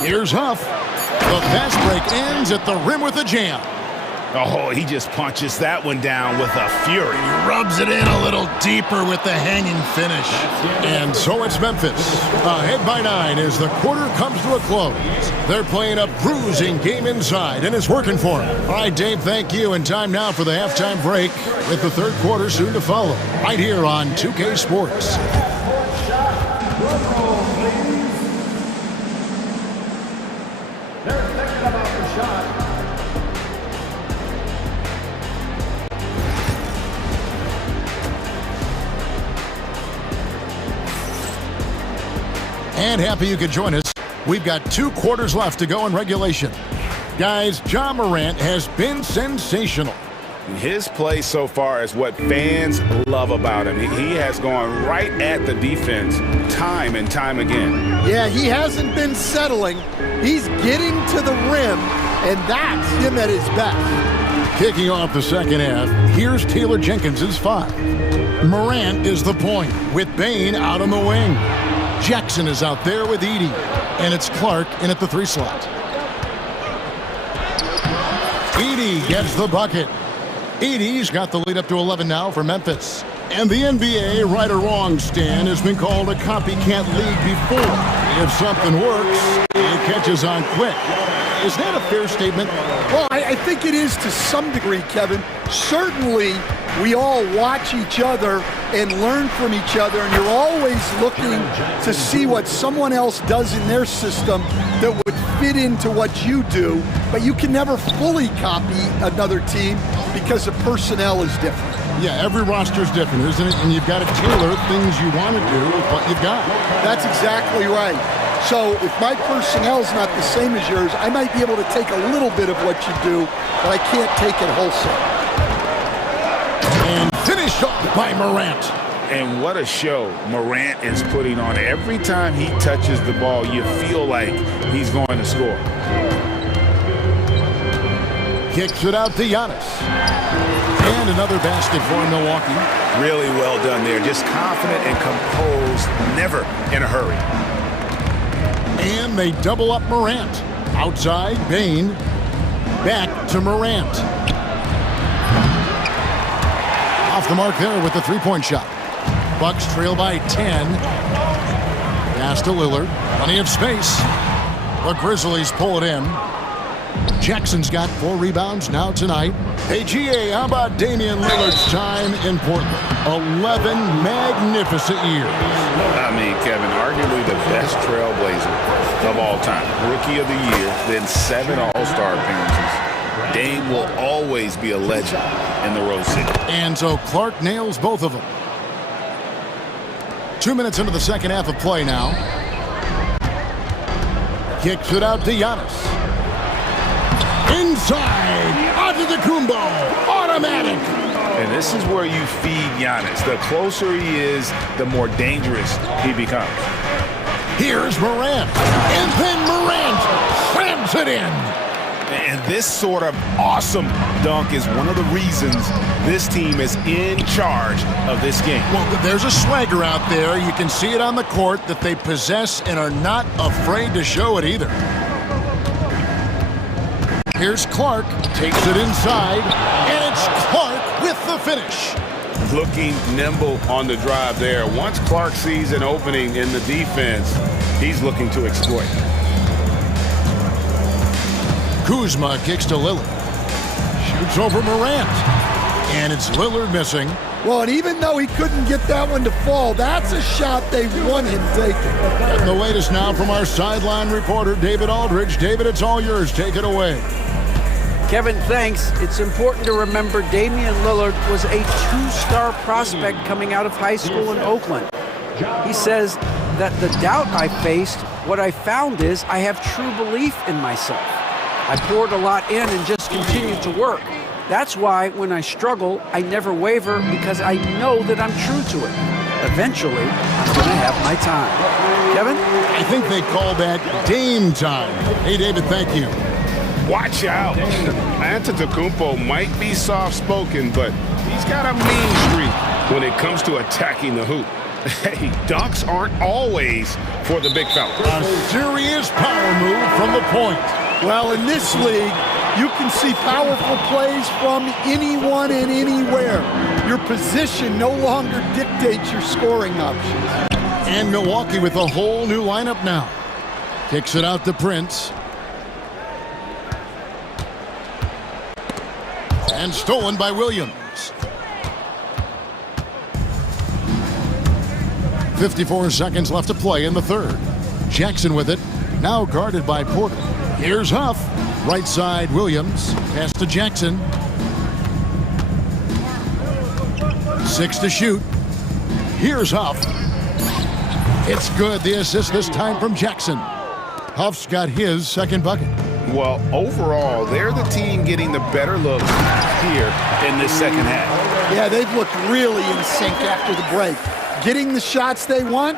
Here's Huff. The fast break ends at the rim with a jam. Oh, he just punches that one down with a fury. He rubs it in a little deeper with the hanging finish. And so it's Memphis, ahead by 9 as the quarter comes to a close. They're playing a bruising game inside, and it's working for them. All right, Dave, thank you. And time now for the halftime break with the third quarter soon to follow, right here on 2K Sports. And happy you could join us. We've got 2 quarters left to go in regulation. Guys, Ja Morant has been sensational. His play so far is what fans love about him. He has gone right at the defense time and time again. Yeah, he hasn't been settling. He's getting to the rim, and that's him at his best. Kicking off the second half, here's Taylor Jenkins's 5. Morant is the point with Bain out on the wing. Jackson is out there with Edey, and it's Clark in at the 3 slot. Edey gets the bucket. Edey's got the lead up to 11 now for Memphis. And the NBA, right or wrong, Stan, has been called a copycat league before. If something works, it catches on quick. Is that a fair statement? Well, I think it is to some degree, Kevin. Certainly, we all watch each other and learn from each other, and you're always looking to see what someone else does in their system that would fit into what you do, but you can never fully copy another team because the personnel is different. Yeah, every roster's different, isn't it? And you've got to tailor things you want to do with what you've got. That's exactly right. So if my personnel's not the same as yours, I might be able to take a little bit of what you do, but I can't take it wholesale. And finished off by Morant. And what a show Morant is putting on. Every time he touches the ball, you feel like he's going to score. Kicks it out to Giannis. And another basket for Milwaukee. Really well done there. Just confident and composed, never in a hurry. And they double up Morant. Outside, Bain. Back to Morant. Off the mark there with the 3-point shot. Bucks trail by 10. Pass to Lillard. Plenty of space. The Grizzlies pull it in. Jackson's got 4 rebounds now tonight. Hey, GA, how about Damian Lillard's time in Portland? 11 magnificent years. I mean, Kevin, arguably the best trailblazer of all time. Rookie of the year, then 7 All-Star appearances. Dame will always be a legend in the Rose City. And so Clark nails both of them. 2 minutes into the second half of play now. Kicks it out to Giannis. Inside, onto the Kumbo, automatic. And this is where you feed Giannis. The closer he is, the more dangerous he becomes. Here's Morant, and then Morant slams it in. And this sort of awesome dunk is one of the reasons this team is in charge of this game. Well, there's a swagger out there. You can see it on the court that they possess and are not afraid to show it either. Here's Clark, takes it inside, and it's Clark with the finish. Looking nimble on the drive there. Once Clark sees an opening in the defense, he's looking to exploit. Kuzma kicks to Lillard. Shoots over Morant. And it's Lillard missing. Well, and even though he couldn't get that one to fall, that's a shot they want him taking. And the latest now from our sideline reporter, David Aldridge. David, it's all yours. Take it away. Kevin, thanks. It's important to remember Damian Lillard was a two-star prospect coming out of high school in Oakland. He says that the doubt I faced, what I found is I have true belief in myself. I poured a lot in and just continued to work. That's why when I struggle, I never waver because I know that I'm true to it. Eventually, I'm going to have my time. Kevin? I think they call that Dame time. Hey, David, thank you. Watch out. Antetokounmpo might be soft-spoken, but he's got a mean streak when it comes to attacking the hoop. Hey, dunks aren't always for the big fella. A serious power move from the point. Well, in this league, you can see powerful plays from anyone and anywhere. Your position no longer dictates your scoring options. And Milwaukee with a whole new lineup now. Kicks it out to Prince. And stolen by Williams. 54 seconds left to play in the third. Jackson with it, now guarded by Porter. Here's Huff. Right side, Williams. Pass to Jackson. 6 to shoot. Here's Huff. It's good. The assist this time from Jackson. Huff's got his second bucket. Well, overall, they're the team getting the better looks here in this second half. Yeah, they've looked really in sync after the break. Getting the shots they want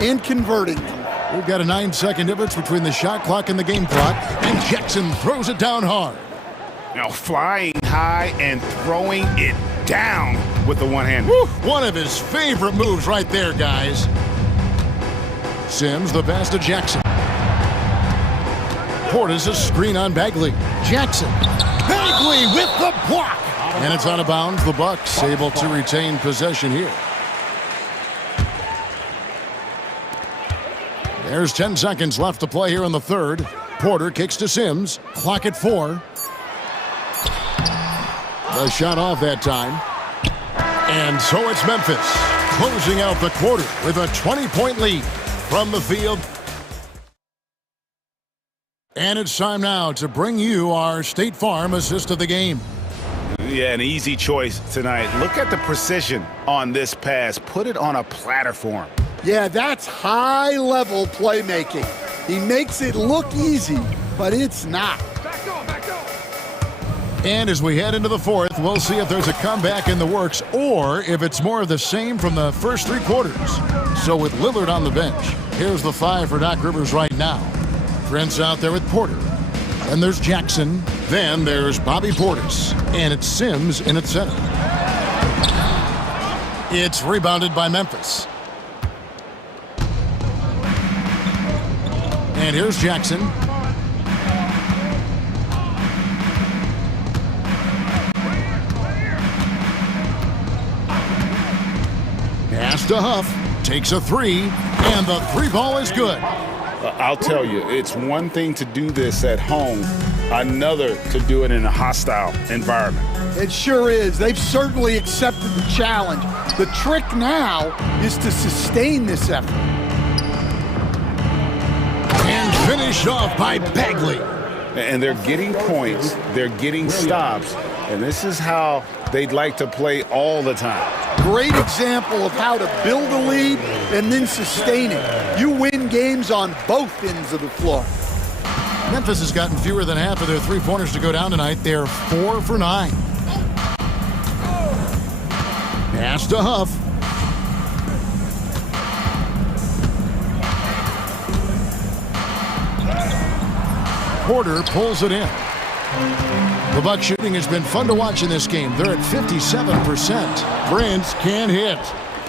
and converting them. We've got a 9-second difference between the shot clock and the game clock, and Jackson throws it down hard. Now flying high and throwing it down with the one hand. One of his favorite moves right there, guys. Sims, the pass to Jackson. Porter's a screen on Bagley. Jackson. Bagley with the block. And it's out of bounds. The Bucks able to retain possession here. There's 10 seconds left to play here in the third. Porter kicks to Sims. Clock at 4. The shot off that time. And so it's Memphis closing out the quarter with a 20-point lead from the field. And it's time now to bring you our State Farm assist of the game. Yeah, an easy choice tonight. Look at the precision on this pass. Put it on a platter for him. Yeah, that's high-level playmaking. He makes it look easy, but it's not. And as we head into the fourth, we'll see if there's a comeback in the works or if it's more of the same from the first 3 quarters. So with Lillard on the bench, here's the 5 for Doc Rivers right now. Prince out there with Porter. Then there's Jackson. Then there's Bobby Portis. And it's Sims in its center. It's rebounded by Memphis. And here's Jackson. Pass to Huff. Takes a 3. And the 3 ball is good. I'll tell you, it's one thing to do this at home, another to do it in a hostile environment. It sure is. They've certainly accepted the challenge. The trick now is to sustain this effort. And finished off by Bagley. And they're getting points, they're getting stops, and this is how they'd like to play all the time. Great example of how to build a lead and then sustain it. You win games on both ends of the floor. Memphis has gotten fewer than half of their 3-pointers to go down tonight. They're 4 for 9. Pass to Huff. Porter pulls it in. The Bucks shooting has been fun to watch in this game. They're at 57%. Prince can't hit.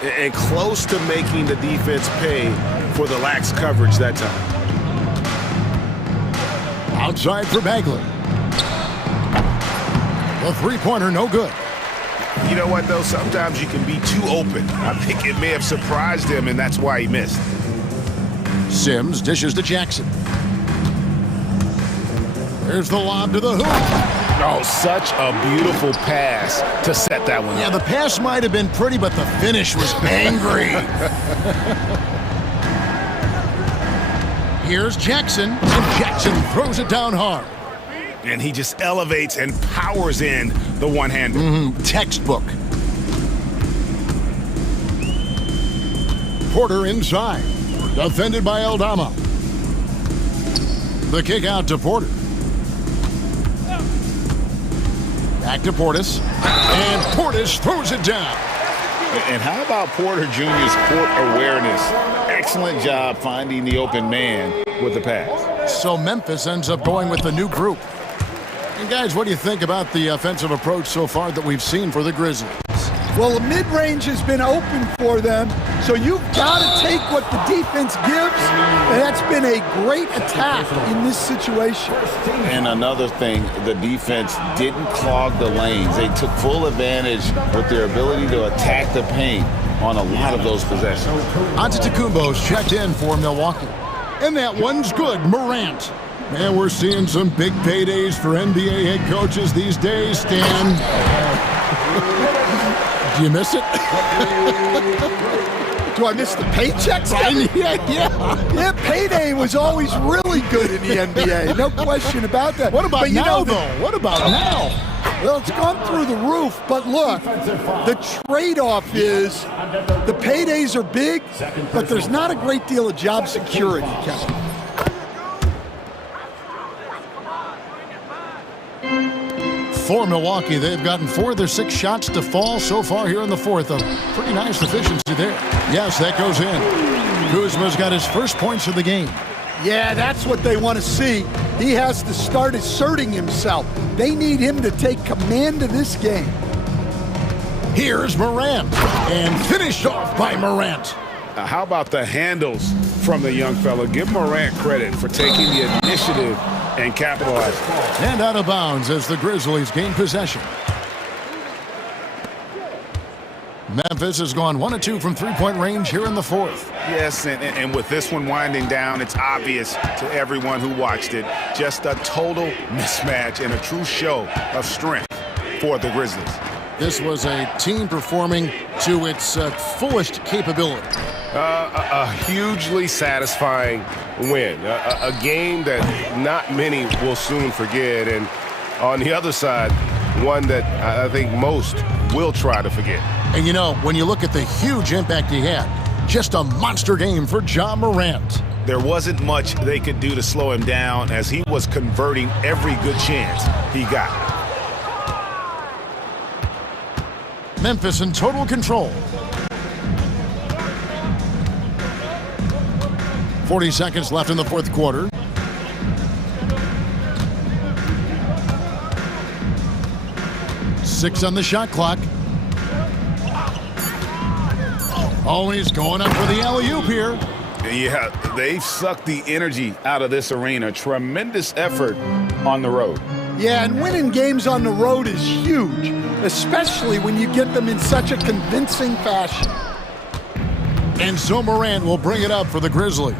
And close to making the defense pay for the lax coverage that time. Outside for Bagley. The three-pointer, no good. You know what, though? Sometimes you can be too open. I think it may have surprised him, and that's why he missed. Sims dishes to Jackson. There's the lob to the hoop. Oh, such a beautiful pass to set that one up. Yeah, the pass might have been pretty, but the finish was angry. Here's Jackson, and Jackson throws it down hard. And he just elevates and powers in the one-hander. Textbook. Porter inside. Defended by Aldama. The kick out to Porter. Back to Portis. And Portis throws it down. And how about Porter Jr.'s court awareness? Excellent job finding the open man with the pass. So Memphis ends up going with the new group. And guys, what do you think about the offensive approach so far that we've seen for the Grizzlies? Well, the mid-range has been open for them, so you've got to take what the defense gives, and that's been a great attack in this situation. And another thing, the defense didn't clog the lanes. They took full advantage with their ability to attack the paint on a lot of those possessions. Antetokounmpo's checked in for Milwaukee. And that one's good, Morant. Man, we're seeing some big paydays for NBA head coaches these days, Stan. Do you miss it? Do I miss the paychecks? Yeah, payday was always really good in the NBA. No question about that. What about now, though? What about now? Well, it's gone through the roof, but look, the trade-off is the paydays are big, but there's not a great deal of job security, Kevin. For Milwaukee, they've gotten 4 of their 6 shots to fall so far here in the fourth. A pretty nice efficiency there. Yes, that goes in. Kuzma's got his first points of the game. Yeah, that's what they want to see. He has to start asserting himself. They need him to take command of this game. Here's Morant, and finished off by Morant. How about the handles from the young fella? Give Morant credit for taking the initiative and capitalizing. And out of bounds as the Grizzlies gain possession. Memphis has gone 1 of 2 from three-point range here in the fourth. Yes, and with this one winding down, it's obvious to everyone who watched it. Just a total mismatch and a true show of strength for the Grizzlies. This was a team performing to its fullest capability. A hugely satisfying win. A game that not many will soon forget. And on the other side, one that I think most will try to forget. And you know, when you look at the huge impact he had, just a monster game for Ja Morant. There wasn't much they could do to slow him down as he was converting every good chance he got. Memphis in total control. 40 seconds left in the fourth quarter. Six on the shot clock. Oh, he's going up for the alley-oop here. Yeah, they've sucked the energy out of this arena. Tremendous effort on the road. Yeah, and winning games on the road is huge, especially when you get them in such a convincing fashion. And so Morant will bring it up for the Grizzlies.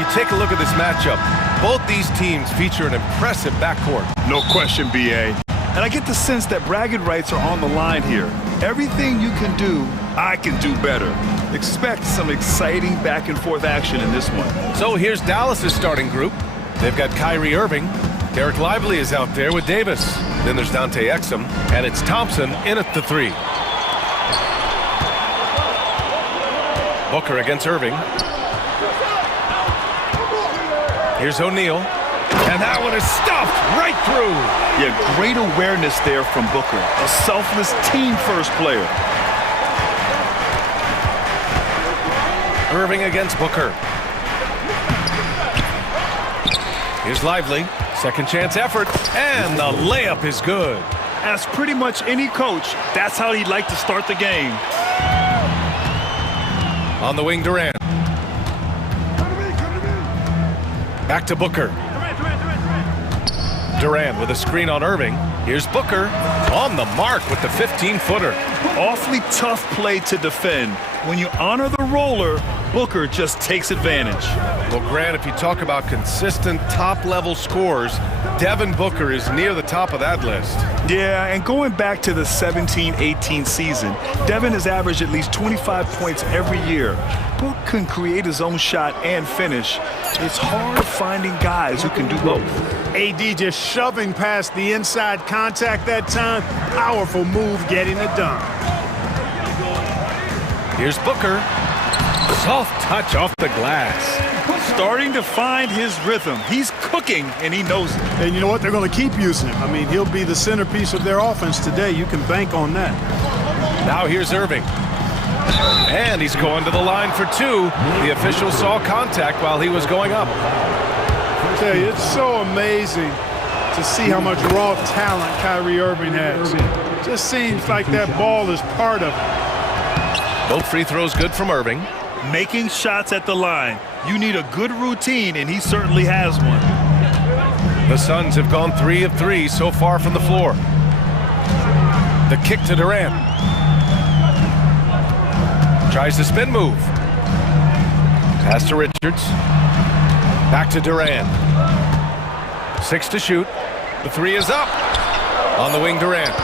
you take a look at this matchup, both these teams feature an impressive backcourt. No question, B.A. And I get the sense that bragging rights are on the line here. Everything you can do, I can do better. Expect some exciting back-and-forth action in this one. So here's Dallas's starting group. They've got Kyrie Irving. Derek Lively is out there with Davis. Then there's Dante Exum, and it's Thompson in at the 3. Booker against Irving. Here's O'Neal. And that one is stuffed right through. Yeah, great awareness there from Booker. A selfless team-first player. Irving against Booker. Here's Lively. Second chance effort. And the layup is good. As pretty much any coach, that's how he'd like to start the game. On the wing, Durant. Back to Booker. Durant with a screen on Irving. Here's Booker on the mark with the 15-footer. Awfully tough play to defend. When you honor the roller, Booker just takes advantage. Well, Grant, if you talk about consistent top-level scores, Devin Booker is near the top of that list. Yeah, and going back to the 17-18 season, Devin has averaged at least 25 points every year. Book can create his own shot and finish. It's hard finding guys who can do both. AD just shoving past the inside contact that time. Powerful move getting it done. Here's Booker. Soft touch off the glass. Starting to find his rhythm. He's cooking, and he knows it. And you know what? They're going to keep using him. I mean, he'll be the centerpiece of their offense today. You can bank on that. Now here's Irving. And he's going to the line for 2. The official saw contact while he was going up. I tell you, it's so amazing to see how much raw talent Kyrie Irving has. It just seems like that ball is part of it. Both free throws good from Irving. Making shots at the line. You need a good routine, and he certainly has one. The Suns have gone 3 of 3 so far from the floor. The kick to Durant. Tries the spin move. Pass to Richards. Back to Durant. 6 to shoot. The 3 is up. On the wing, Durant.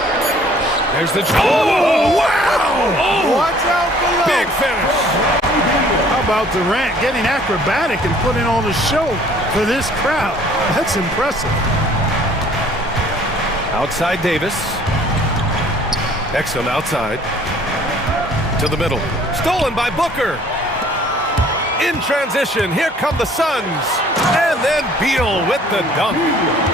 There's the... Oh, wow! Oh, watch out below. Big finish. How about Durant getting acrobatic and putting on a show for this crowd? That's impressive. Outside Davis. Exum outside. To the middle. Stolen by Booker. In transition, here come the Suns. And then Beal with the dunk.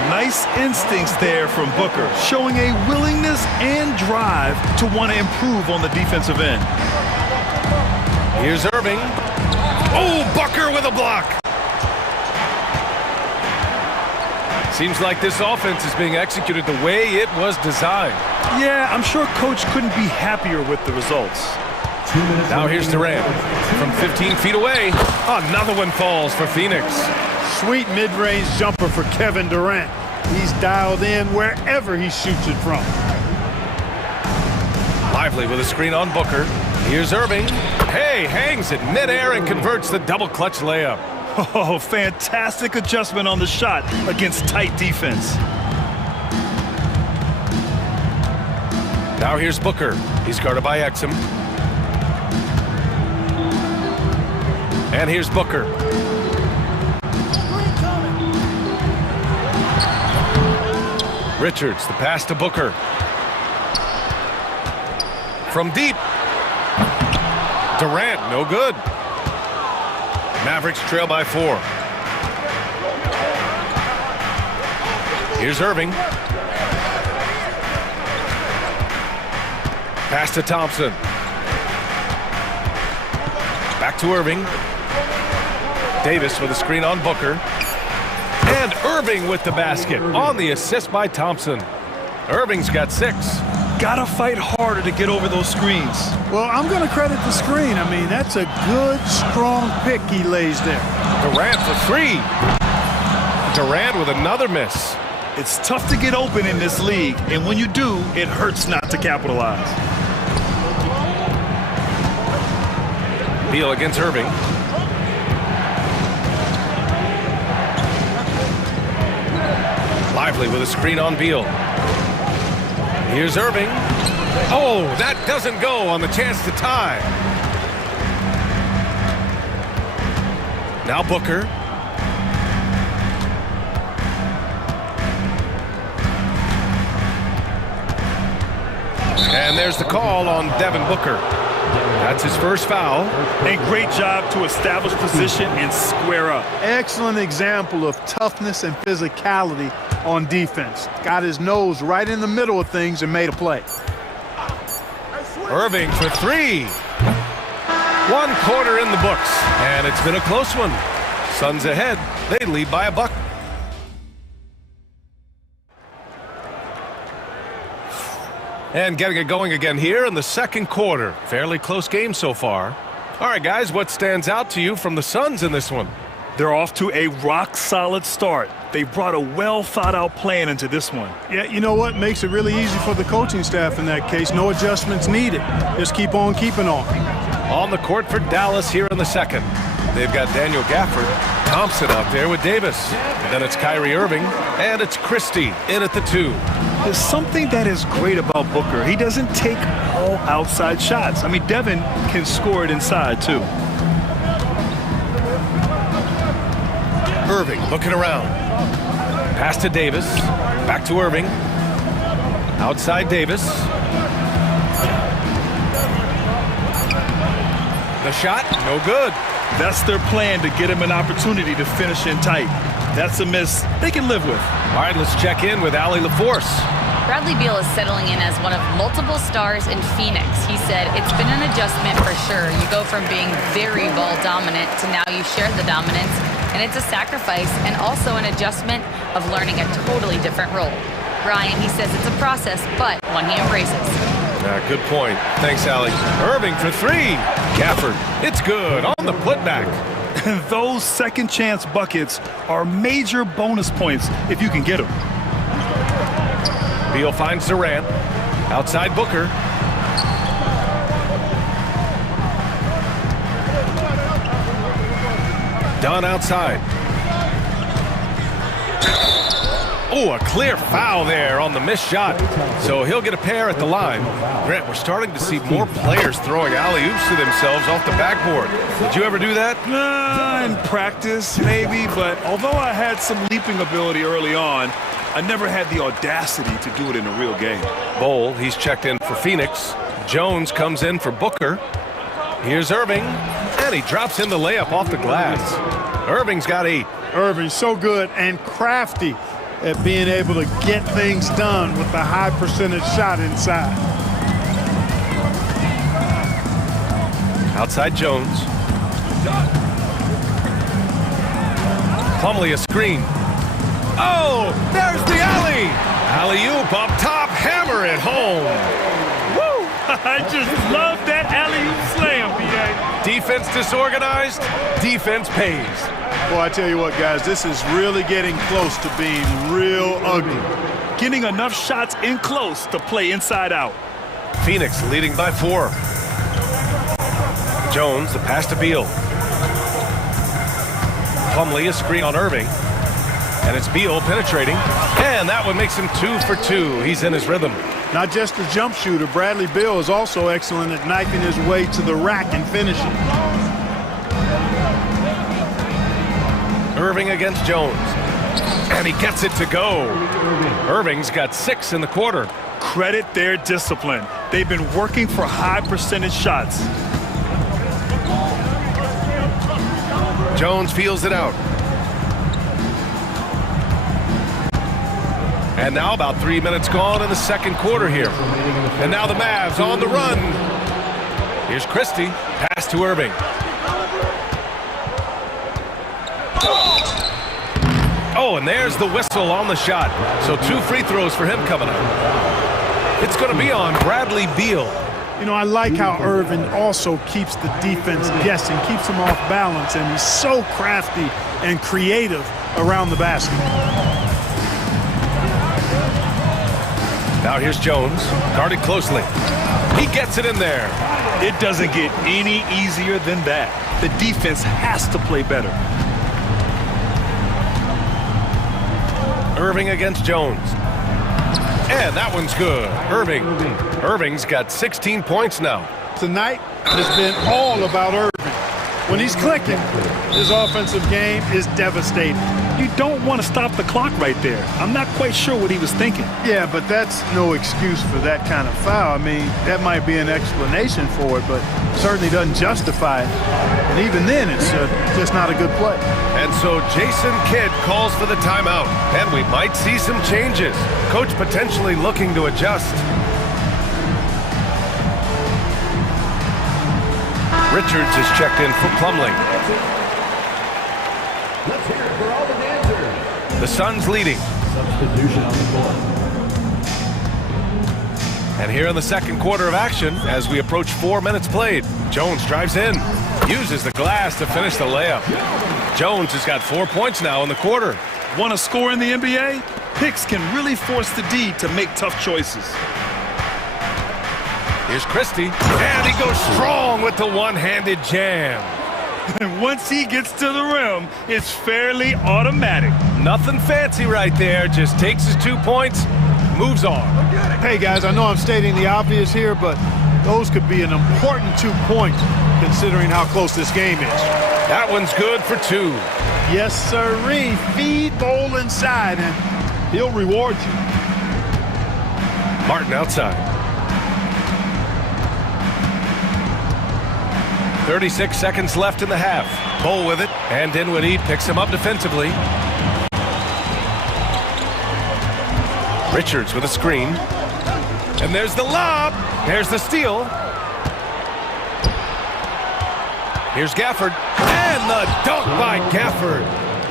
Nice instincts there from Booker, showing a willingness and drive to want to improve on the defensive end. Here's Irving. Oh, Booker with a block. Seems like this offense is being executed the way it was designed. Yeah, I'm sure Coach couldn't be happier with the results. Now here's Durant from 15 feet away. Another one falls for Phoenix. Sweet mid-range jumper for Kevin Durant. He's dialed in wherever he shoots it from. Lively with a screen on Booker. Here's Irving. Hey, hangs it midair and converts the double clutch layup. Oh, fantastic adjustment on the shot against tight defense. Now here's Booker. He's guarded by Exum. And here's Booker. Richards, the pass to Booker. From deep. Durant, no good. Mavericks trail by 4. Here's Irving. Pass to Thompson. Back to Irving. Davis with a screen on Booker. And Irving with the basket on the assist by Thompson. Irving's got 6. Gotta fight harder to get over those screens. Well, I'm going to credit the screen. I mean, that's a good, strong pick he lays there. Durant for 3. Durant with another miss. It's tough to get open in this league, and when you do, it hurts not to capitalize. Beal against Irving. lively with a screen on Beal. Here's Irving. Oh, that doesn't go on the chance to tie. Now Booker. And there's the call on Devin Booker. That's his first foul. And great job to establish position and square up. Excellent example of toughness and physicality on defense. Got his nose right in the middle of things and made a play. Irving for three. 1 quarter in the books, and it's been a close one. Suns ahead. They lead by a bucket. And getting it going again here in the second quarter. Fairly close game so far. All right, guys, what stands out to you from the Suns in this one? They're off to a rock-solid start. They brought a well-thought-out plan into this one. Yeah, you know what? Makes it really easy for the coaching staff in that case. No adjustments needed. Just keep on keeping on. On the court for Dallas here in the second. They've got Daniel Gafford, Thompson out there with Davis. Then it's Kyrie Irving, and it's Christie in at the 2. There's something that is great about Booker. He doesn't take all outside shots. I mean, Devin can score it inside, too. Irving looking around. Pass to Davis. Back to Irving. Outside Davis. The shot, no good. That's their plan, to get him an opportunity to finish in tight. That's a miss they can live with. All right, let's check in with Allie LaForce. Bradley Beal is settling in as one of multiple stars in Phoenix. He said, it's been an adjustment for sure. You go from being very ball dominant to now you share the dominance, and it's a sacrifice and also an adjustment of learning a totally different role. Ryan, he says it's a process, but one he embraces. Good point. Thanks, Allie. Irving for three. Gafford, it's good on the putback. Those second chance buckets are major bonus points if you can get them. Beal finds Durant. Outside Booker. Dunn outside. Oh, a clear foul there on the missed shot. So he'll get a pair at the line. Grant, we're starting to see more players throwing alley-oops to themselves off the backboard. Did you ever do that? In practice, maybe, but although I had some leaping ability early on, I never had the audacity to do it in a real game. Bowl, he's checked in for Phoenix. Jones comes in for Booker. Here's Irving, and he drops in the layup off the glass. Irving's got 8. Irving's so good and crafty at being able to get things done with the high percentage shot inside. Outside Jones. Plumlee a screen. Oh, there's the alley. Alley-oop up top, hammer it home. Woo! I just love that alley-oop slam, B.A. Defense disorganized, defense pays. Well, I tell you what, guys, this is really getting close to being real ugly. Getting enough shots in close to play inside out. Phoenix leading by 4. Jones, the pass to Beal. Plumlee a screen on Irving. And it's Beal penetrating. And that one makes him 2 for 2. He's in his rhythm. Not just a jump shooter, Bradley Beal is also excellent at knifing his way to the rack and finishing. Irving against Jones. And he gets it to go. Irving's got 6 in the quarter. Credit their discipline. They've been working for high percentage shots. Jones feels it out. And now about 3 minutes gone in the second quarter here. And now the Mavs on the run. Here's Christie. Pass to Irving. Oh, and there's the whistle on the shot. So 2 free throws for him coming up. It's going to be on Bradley Beal. You know, I like how Irving also keeps the defense guessing, keeps them off balance, and he's so crafty and creative around the basket. Now here's Jones, guarded closely. He gets it in there. It doesn't get any easier than that. The defense has to play better. Irving against Jones. And that one's good. Irving's got 16 points now. Tonight has been all about Irving. When he's clicking, his offensive game is devastating. You don't want to stop the clock right there. I'm not quite sure what he was thinking. Yeah, but that's no excuse for that kind of foul. I mean, that might be an explanation for it, but certainly doesn't justify it. And even then, it's just not a good play. And so Jason Kidd calls for the timeout, and we might see some changes. Coach potentially looking to adjust. Richards is checked in for Plumlee. Let's hear it for all the dancers. The Suns leading. Substitution on the court. And here in the second quarter of action, as we approach 4 minutes played, Jones drives in, uses the glass to finish the layup. Jones has got 4 points now in the quarter. Want to score in the NBA? Picks can really force the D to make tough choices. Here's Christie, and he goes strong with the one-handed jam. And once he gets to the rim, it's fairly automatic. Nothing fancy right there, just takes his 2 points, moves on. Hey, guys, I know I'm stating the obvious here, but those could be an important 2 points considering how close this game is. That one's good for 2. Yes, sirree. Feed Bowl inside, and he'll reward you. Martin outside. 36 seconds left in the half. Bowl with it, and Dinwiddie picks him up defensively. Richards with a screen. And there's the lob. There's the steal. Here's Gafford. And the dunk by Gafford.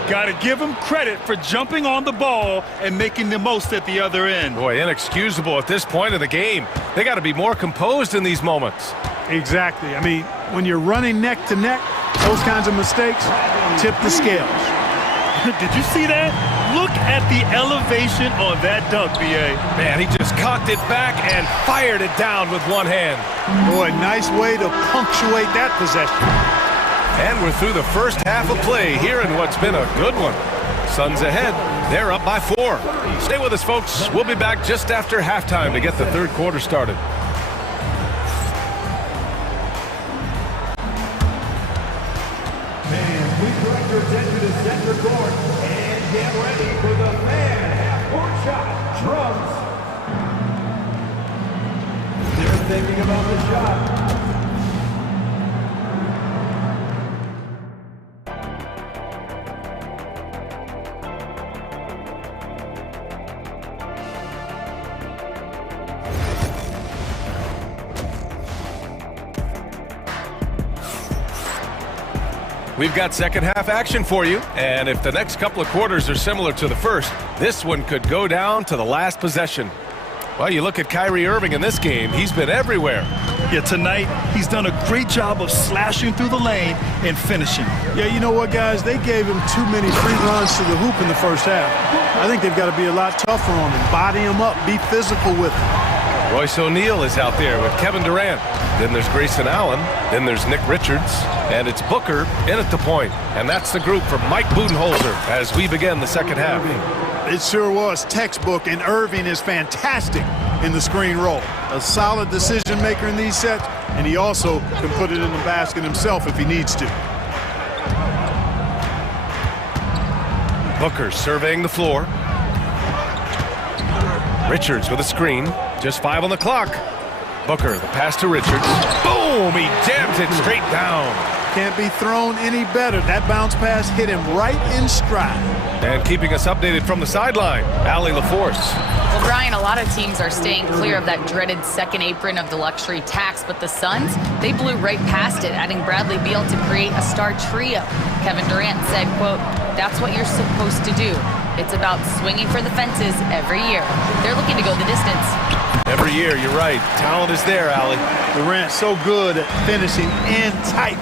Got to give him credit for jumping on the ball and making the most at the other end. Boy, inexcusable at this point of the game. They got to be more composed in these moments. Exactly. I mean, when you're running neck to neck, those kinds of mistakes tip the scales. Did you see that? Look at the elevation on that dunk, B.A. Man, he just cocked it back and fired it down with one hand. Boy, nice way to punctuate that possession. And we're through the first half of play here in what's been a good one. Suns ahead. They're up by 4. Stay with us, folks. We'll be back just after halftime to get the third quarter started. We direct your attention to center court and get ready for the fan half-court shot. Drums. They're thinking about the shot. We've got second half action for you, and if the next couple of quarters are similar to the first, this one could go down to the last possession. Well, you look at Kyrie Irving in this game, he's been everywhere. Yeah, tonight, he's done a great job of slashing through the lane and finishing. Yeah, you know what, guys? They gave him too many free runs to the hoop in the first half. I think they've got to be a lot tougher on him, body him up, be physical with him. Royce O'Neal is out there with Kevin Durant. Then there's Grayson Allen. Then there's Nick Richards. And it's Booker in at the point. And that's the group from Mike Budenholzer as we begin the second half. It sure was textbook, and Irving is fantastic in the screen roll. A solid decision maker in these sets, and he also can put it in the basket himself if he needs to. Booker surveying the floor. Richards with a screen. Just 5 on the clock. Booker, the pass to Richards. Boom! He jams it straight down. Can't be thrown any better. That bounce pass hit him right in stride. And keeping us updated from the sideline, Allie LaForce. Well, Brian, a lot of teams are staying clear of that dreaded second apron of the luxury tax, but the Suns, they blew right past it, adding Bradley Beal to create a star trio. Kevin Durant said, quote, "That's what you're supposed to do. It's about swinging for the fences every year." They're looking to go the distance. Every year, you're right. Talent is there, Allie. Durant so good at finishing in tight.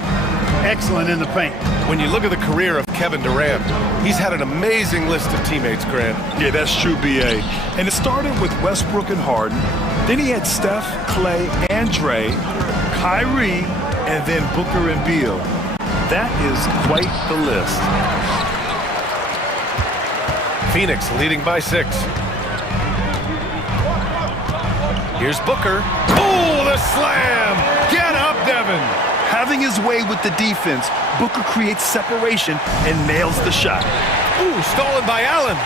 Excellent in the paint. When you look at the career of Kevin Durant, he's had an amazing list of teammates, Grant. Yeah, that's true, B.A. And it started with Westbrook and Harden. Then he had Steph, Clay, and Dre, Kyrie, and then Booker and Beal. That is quite the list. Phoenix leading by 6. Here's Booker. Oh, the slam! Get up, Devin! Having his way with the defense, Booker creates separation and nails the shot. Ooh, stolen by Allen.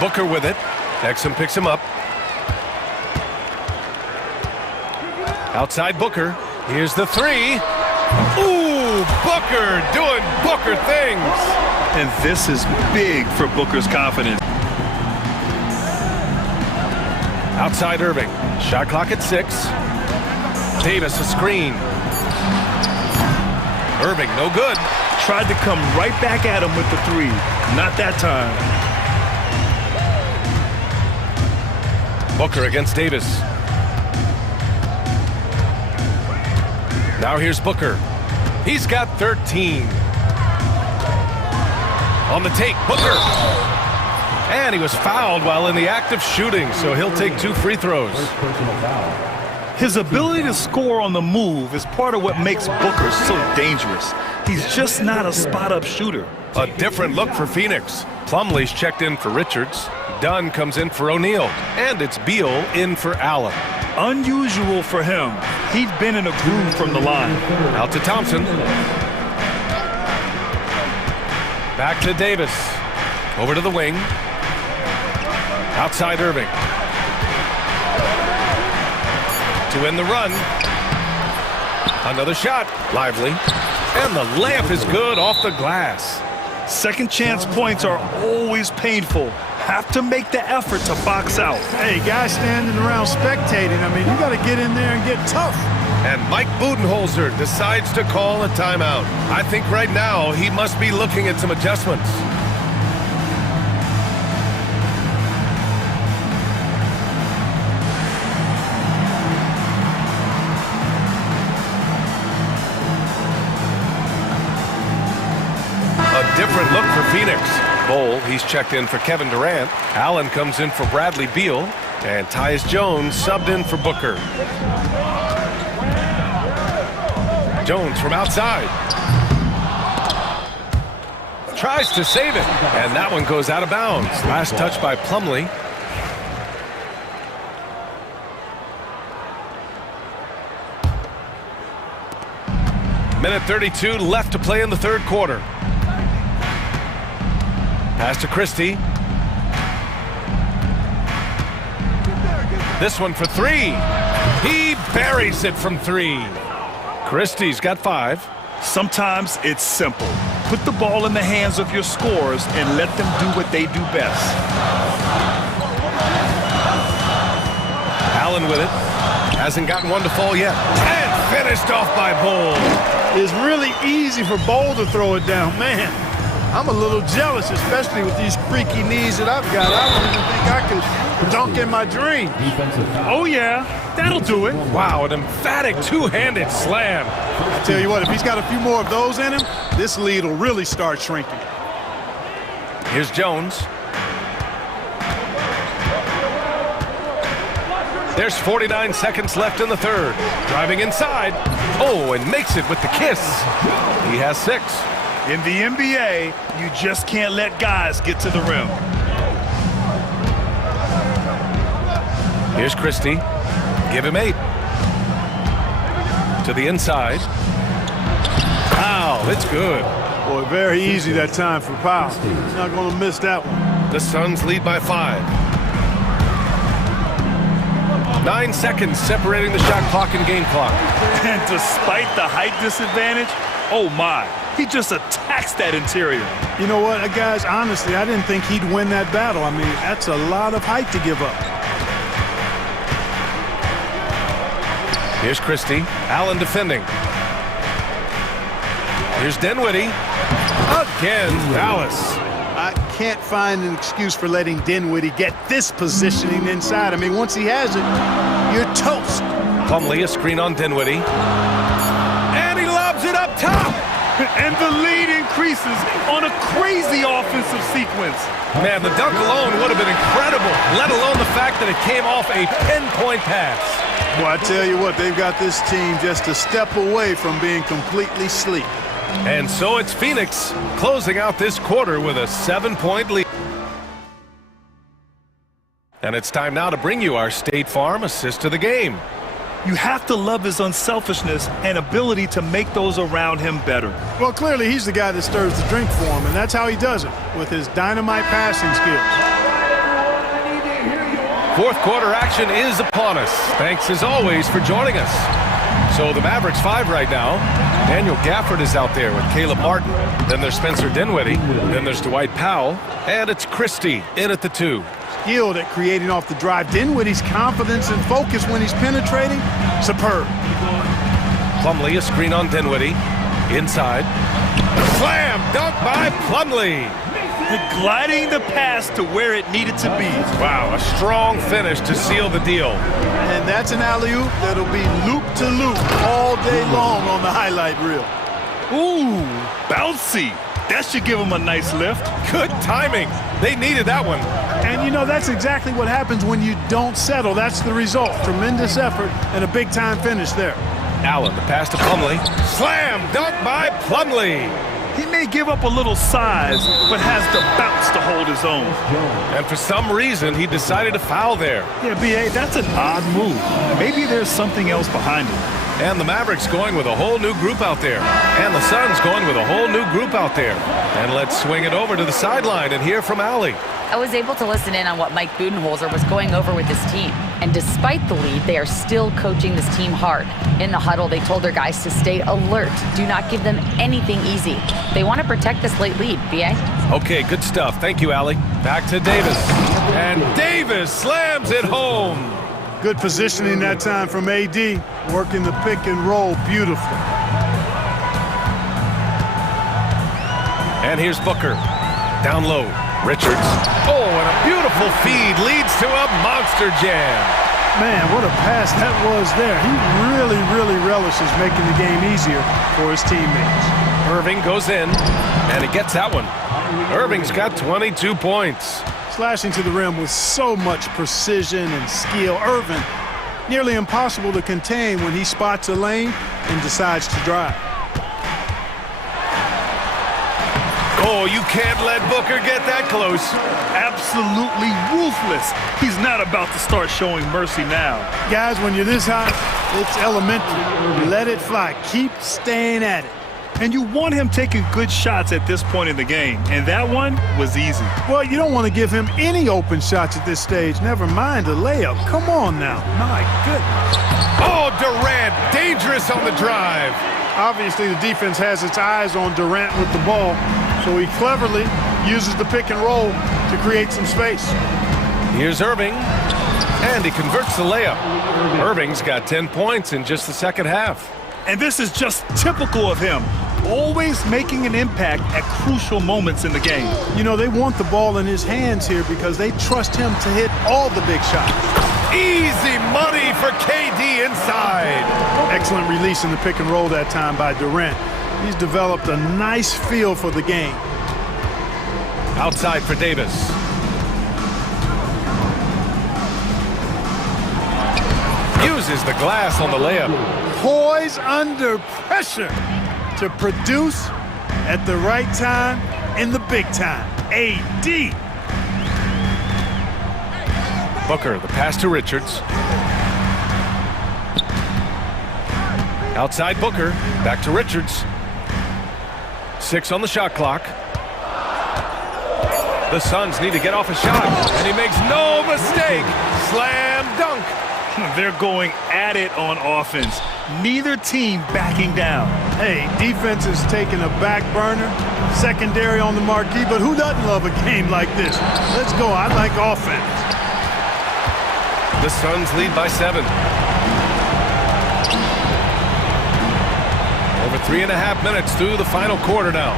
Booker with it. Exum picks him up. Outside Booker. Here's the 3. Ooh, Booker doing Booker things. And this is big for Booker's confidence. Outside Irving. Shot clock at 6. Davis a screen. Irving no good. Tried to come right back at him with the 3. Not that time. Booker against Davis. Now here's Booker. He's got 13. On the take, Booker. And he was fouled while in the act of shooting, so he'll take 2 free throws. His ability to score on the move is part of what makes Booker so dangerous. He's just not a spot-up shooter. A different look for Phoenix. Plumlee's checked in for Richards. Dunn comes in for O'Neal. And it's Beal in for Allen. Unusual for him. He'd been in a groove from the line. Out to Thompson. Back to Davis. Over to the wing. Outside Irving. To end the run. Another shot. Lively. And the layup is good off the glass. Second chance points are always painful. Have to make the effort to box out. Hey, guys standing around spectating, I mean, you got to get in there and get tough. And Mike Budenholzer decides to call a timeout. I think right now he must be looking at some adjustments. A different look for Phoenix. Bowl, he's checked in for Kevin Durant. Allen comes in for Bradley Beal. And Tyus Jones subbed in for Booker. Jones from outside. Tries to save it. And that one goes out of bounds. Last touch by Plumlee. Minute 32 left to play in the third quarter. Pass to Christie. This one for 3. He buries it from 3. Christie's got 5. Sometimes it's simple. Put the ball in the hands of your scorers and let them do what they do best. Allen with it. Hasn't gotten one to fall yet. And finished off by Bowl. It's really easy for Bowl to throw it down. Man, I'm a little jealous, especially with these freaky knees that I've got. I don't even think I could dunk in my dreams. Oh, yeah. That'll do it. Wow, an emphatic two-handed slam. I tell you what, if he's got a few more of those in him, this lead will really start shrinking. Here's Jones. There's 49 seconds left in the third. Driving inside. Oh, and makes it with the kiss. He has 6. In the NBA, you just can't let guys get to the rim. Here's Christie. Give him 8. To the inside. Foul. It's good. Boy, very easy that time for Powell. He's not going to miss that one. The Suns lead by 5. 9 seconds separating the shot clock and game clock. And despite the height disadvantage, oh my, he just attacks that interior. You know what, guys, honestly, I didn't think he'd win that battle. I mean, that's a lot of height to give up. Here's Christie. Allen defending. Here's Dinwiddie. Again, Dallas. I can't find an excuse for letting Dinwiddie get this positioning inside. I mean, once he has it, you're toast. Plumlee, a screen on Dinwiddie. And he lobs it up top. And the lead increases on a crazy offensive sequence. Man, the dunk alone would have been incredible, let alone the fact that it came off a pinpoint pass. Well, I tell you what, they've got this team just a step away from being completely sleep. And so it's Phoenix closing out this quarter with a 7-point lead. And it's time now to bring you our State Farm assist of the game. You have to love his unselfishness and ability to make those around him better. Well, clearly he's the guy that stirs the drink for him, and that's how he does it, with his dynamite passing skills. Fourth quarter action is upon us. Thanks as always for joining us. So the Mavericks 5 right now. Daniel Gafford is out there with Caleb Martin. Then there's Spencer Dinwiddie. Then there's Dwight Powell. And it's Christie in at the 2. Skilled at creating off the drive. Dinwiddie's confidence and focus when he's penetrating, superb. Plumlee, a screen on Dinwiddie. Inside. Slam dunk by Plumlee. Gliding the pass to where it needed to be. Wow, a strong finish to seal the deal. And that's an alley-oop that'll be loop-to-loop all day long on the highlight reel. Ooh, bouncy. That should give him a nice lift. Good timing. They needed that one. And, you know, that's exactly what happens when you don't settle. That's the result. Tremendous effort and a big-time finish there. Allen, the pass to Plumlee. Slam dunk by Plumlee. He may give up a little size, but has the bounce to hold his own. And for some reason, he decided to foul there. Yeah, B.A., that's an odd move. Maybe there's something else behind it. And the Mavericks going with a whole new group out there. And the Suns going with a whole new group out there. And let's swing it over to the sideline and hear from Allie. I was able to listen in on what Mike Budenholzer was going over with his team. And despite the lead, they are still coaching this team hard. In the huddle, they told their guys to stay alert. Do not give them anything easy. They want to protect this late lead, B.A. Okay, good stuff. Thank you, Allie. Back to Davis. And Davis slams it home. Good positioning that time from AD, working the pick and roll beautifully. And here's Booker. Down low. Richards. Oh, and a beautiful feed leads to a monster jam. Man, what a pass that was there. He really relishes making the game easier for his teammates. Irving goes in, and he gets that one. Irving's got 22 points. Slashing to the rim with so much precision and skill. Irving, nearly impossible to contain when he spots a lane and decides to drive. Oh, you can't let Booker get that close. Absolutely ruthless. He's not about to start showing mercy now. Guys, when you're this high, it's elementary. Let it fly. Keep staying at it. And you want him taking good shots at this point in the game. And that one was easy. Well, you don't want to give him any open shots at this stage. Never mind a layup. Come on now. My goodness. Oh, Durant, dangerous on the drive. Obviously, the defense has its eyes on Durant with the ball, so he cleverly uses the pick and roll to create some space. Here's Irving, and he converts the layup. Irving's got 10 points in just the second half. And this is just typical of him, always making an impact at crucial moments in the game. You know, they want the ball in his hands here because they trust him to hit all the big shots. Easy money for KD inside. Excellent release in the pick and roll that time by Durant. He's developed a nice feel for the game. Outside for Davis. Uses the glass on the layup. Poise under pressure to produce at the right time in the big time. AD. Booker, the pass to Richards. Outside Booker, back to Richards. 6 on the shot clock. The Suns need to get off a shot, and he makes no mistake. Slam dunk. They're going at it on offense. Neither team backing down. Hey, defense is taking a back burner, secondary on the marquee, but who doesn't love a game like this? Let's go. I like offense. The Suns lead by 7. Over 3.5 minutes through the final quarter now.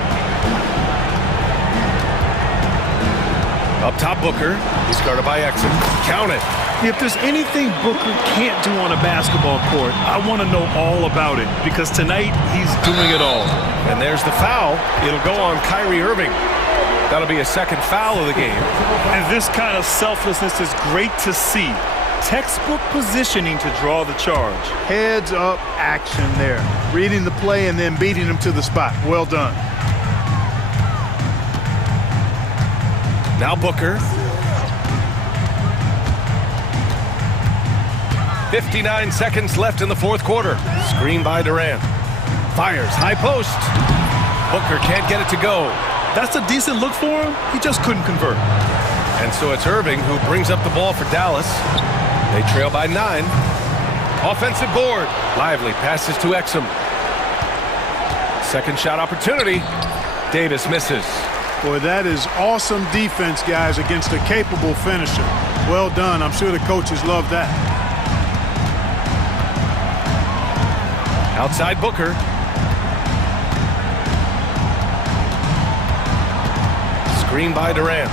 Up top, Booker. He's guarded by Exum. Count it. If there's anything Booker can't do on a basketball court, I want to know all about it, because tonight he's doing it all. And there's the foul. It'll go on Kyrie Irving. That'll be a second foul of the game. And this kind of selflessness is great to see. Textbook positioning to draw the charge. Heads up action there. Reading the play and then beating them to the spot. Well done. Now Booker. 59 seconds left in the fourth quarter. Screen by Durant. Fires, high post. Booker can't get it to go. That's a decent look for him. He just couldn't convert. And so it's Irving who brings up the ball for Dallas. They trail by 9. Offensive board. Lively passes to Exum. Second shot opportunity. Davis misses. Boy, that is awesome defense, guys, against a capable finisher. Well done. I'm sure the coaches love that. Outside Booker. Screen by Durant.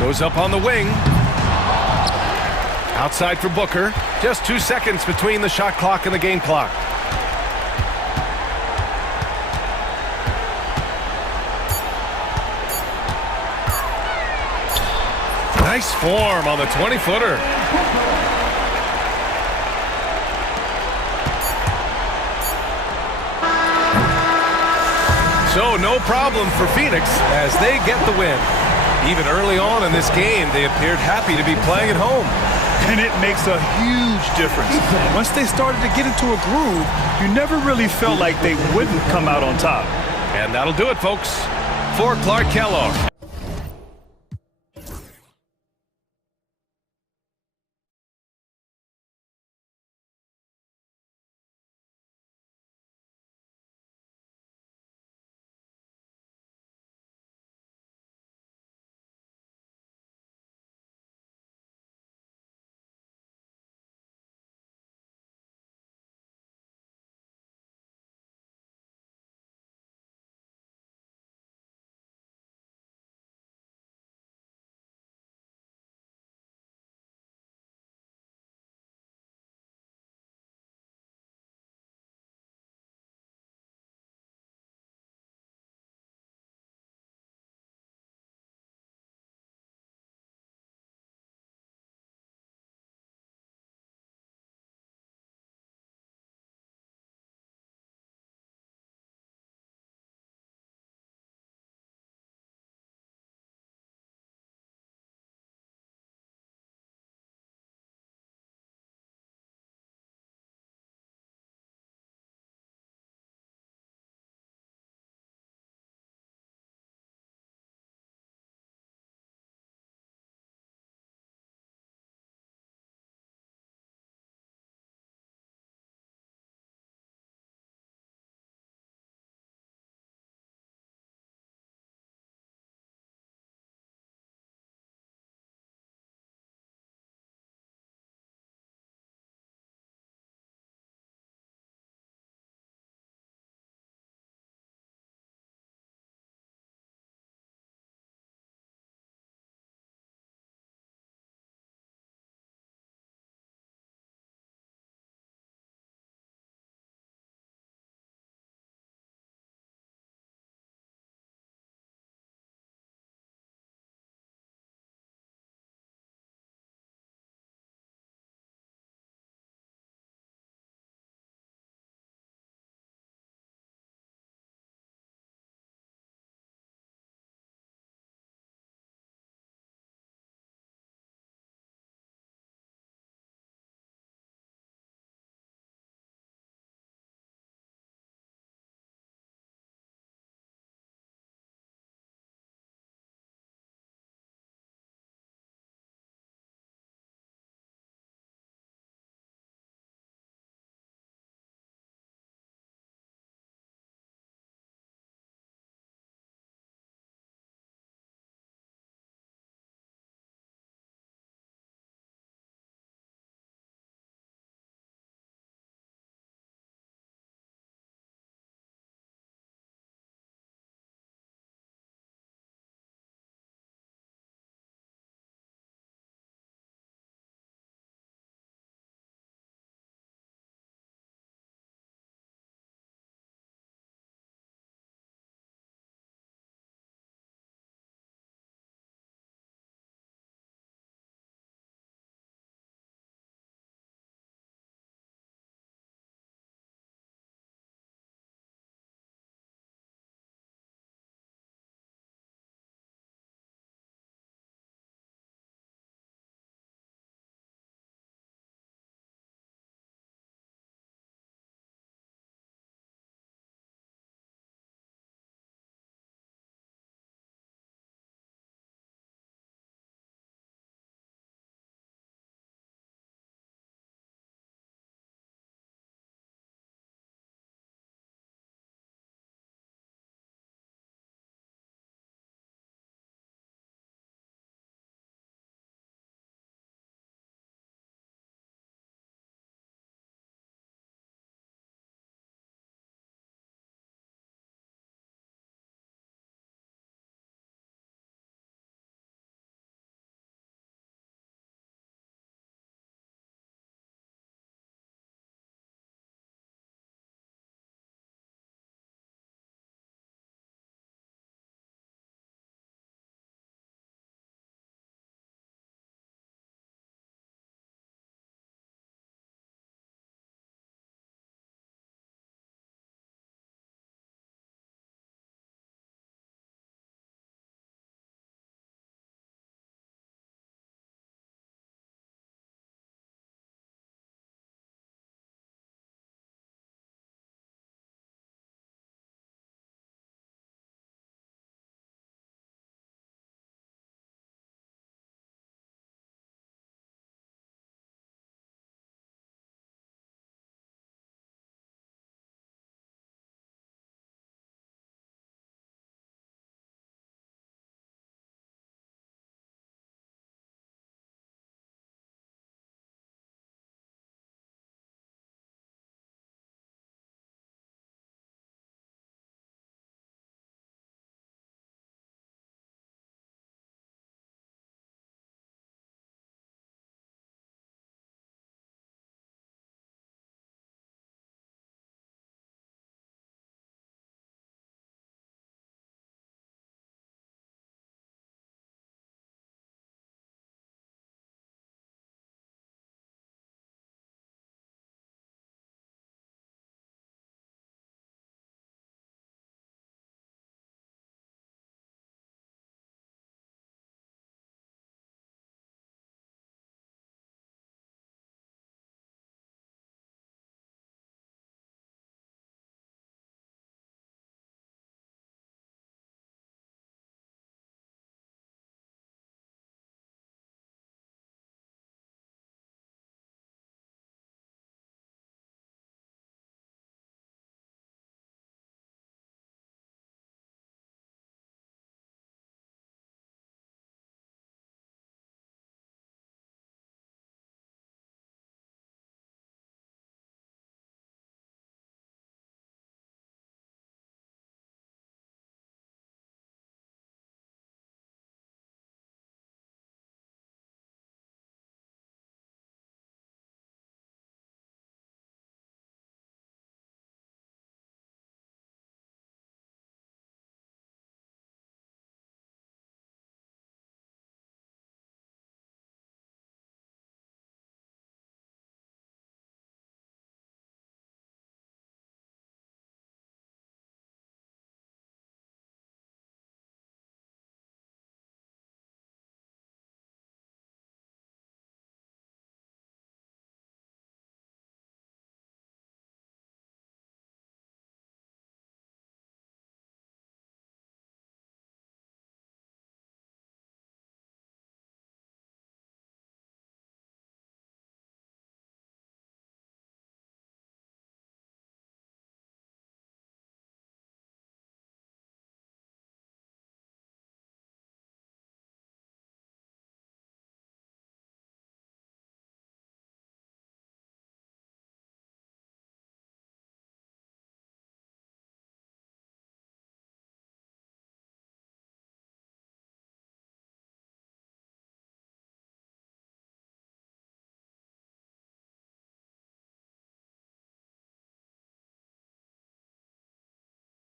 Goes up on the wing. Outside for Booker. Just 2 seconds between the shot clock and the game clock. Nice form on the 20-footer. So no problem for Phoenix as they get the win. Even early on in this game, they appeared happy to be playing at home. And it makes a huge difference. Once they started to get into a groove, you never really felt like they wouldn't come out on top. And that'll do it, folks. For Clark Kellogg.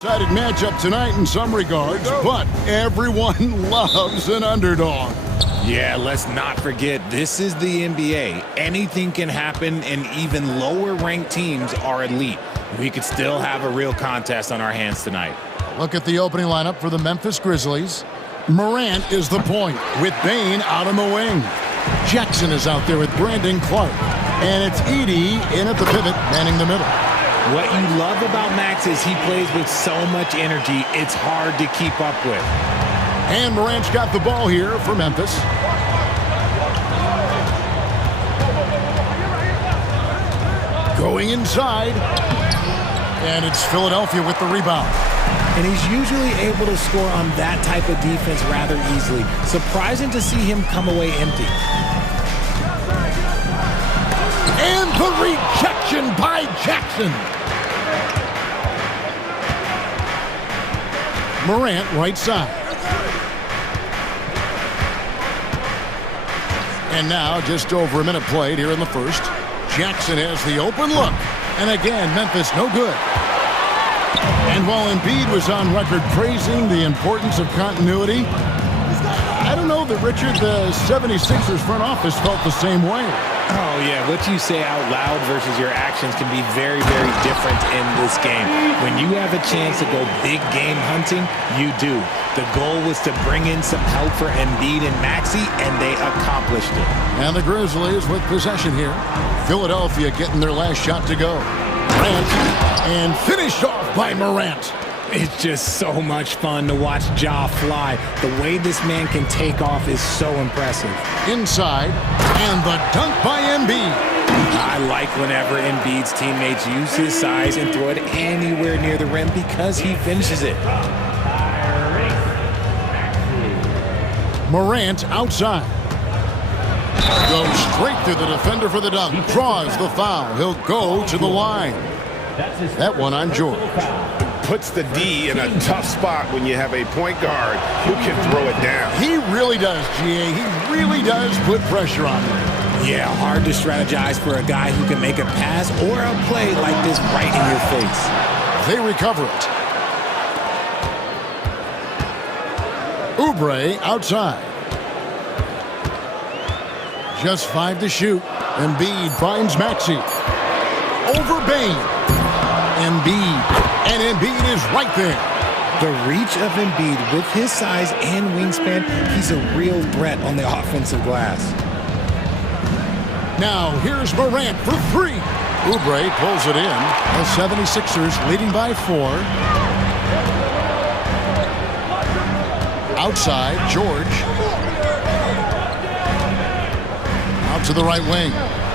Excited matchup tonight in some regards, but everyone loves an underdog. Yeah, let's not forget, this is the NBA. Anything can happen, and even lower-ranked teams are elite. We could still have a real contest on our hands tonight. Look at the opening lineup for the Memphis Grizzlies. Morant is the point, with Bane out on the wing. Jackson is out there with Brandon Clark. And it's Edey in at the pivot, manning the middle. What you love about Max is he plays with so much energy, it's hard to keep up with. And Morant's got the ball here for Memphis. Going inside. And it's Philadelphia with the rebound. And he's usually able to score on that type of defense rather easily. Surprising to see him come away empty. And the rejection by Jackson. Morant right side. And now just over a minute played here in the first. Jackson has the open look. And again, Memphis no good. And while Embiid was on record praising the importance of continuity, I don't know that, Richard, the 76ers front office felt the same way. Oh, yeah, what you say out loud versus your actions can be very, very different in this game. When you have a chance to go big game hunting, you do. The goal was to bring in some help for Embiid and Maxey, and they accomplished it. And the Grizzlies with possession here. Philadelphia getting their last shot to go. Morant, and finished off by Morant. It's just so much fun to watch Ja fly. The way this man can take off is so impressive. Inside, and the dunk by Embiid. I like whenever Embiid's teammates use his size and throw it anywhere near the rim because he finishes it. Morant outside. Goes straight through the defender for the dunk. Draws the foul. He'll go to the line. That one on George. Puts the D in a tough spot when you have a point guard who can throw it down. He really does, GA. He really does put pressure on him. Yeah, hard to strategize for a guy who can make a pass or a play like this right in your face. They recover it. Oubre outside. Just 5 to shoot. Embiid finds Maxey. Over Bane. Embiid. And Embiid is right there. The reach of Embiid with his size and wingspan, he's a real threat on the offensive glass. Now here's Morant for 3. Oubre pulls it in. The 76ers leading by 4. Outside, George. Out to the right wing.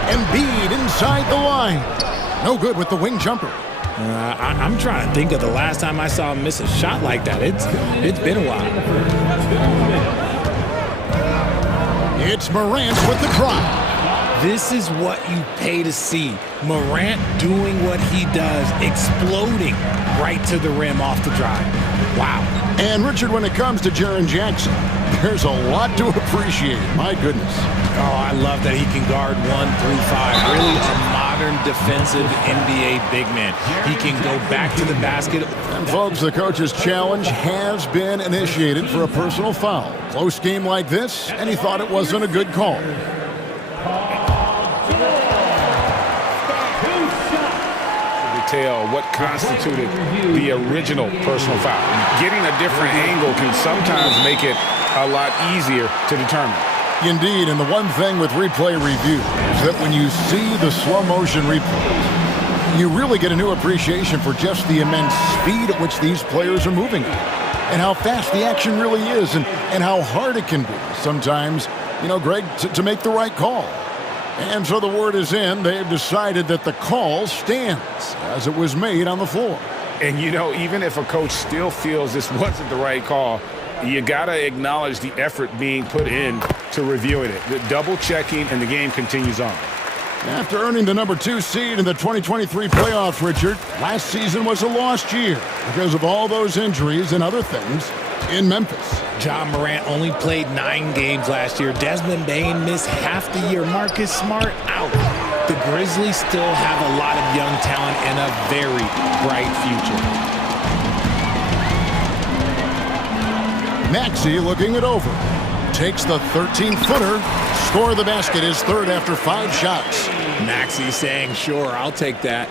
Embiid inside the line. No good with the wing jumper. I'm trying to think of the last time I saw him miss a shot like that. It's been a while. It's Morant with the drive. This is what you pay to see. Morant doing what he does, exploding right to the rim off the drive. Wow. And Richard, when it comes to Jaren Jackson, there's a lot to appreciate. My goodness. Oh, I love that he can guard 1 through 5. Really a modern defensive NBA big man. He can go back to the basket. And folks, the coach's challenge has been initiated for a personal foul. Close game like this, and he thought it wasn't a good call. Tell what constituted the original personal foul. Getting a different angle can sometimes make it a lot easier to determine. Indeed, and the one thing with replay review is that when you see the slow motion replays, you really get a new appreciation for just the immense speed at which these players are moving and how fast the action really is and how hard it can be sometimes, you know, Greg, to make the right call. And so the word is in. They've decided that the call stands as it was made on the floor. And, you know, even if a coach still feels this wasn't the right call, you got to acknowledge the effort being put in to reviewing it. The double checking, and the game continues on. After earning the number 2 seed in the 2023 playoffs, Richard, last season was a lost year because of all those injuries and other things in Memphis. John Morant only played 9 games last year. Desmond Bane missed half the year. Marcus Smart out. The Grizzlies still have a lot of young talent and a very bright future. Maxey looking it over. Takes the 13-footer. Score the basket, his third after 5 shots. Maxey saying, sure, I'll take that.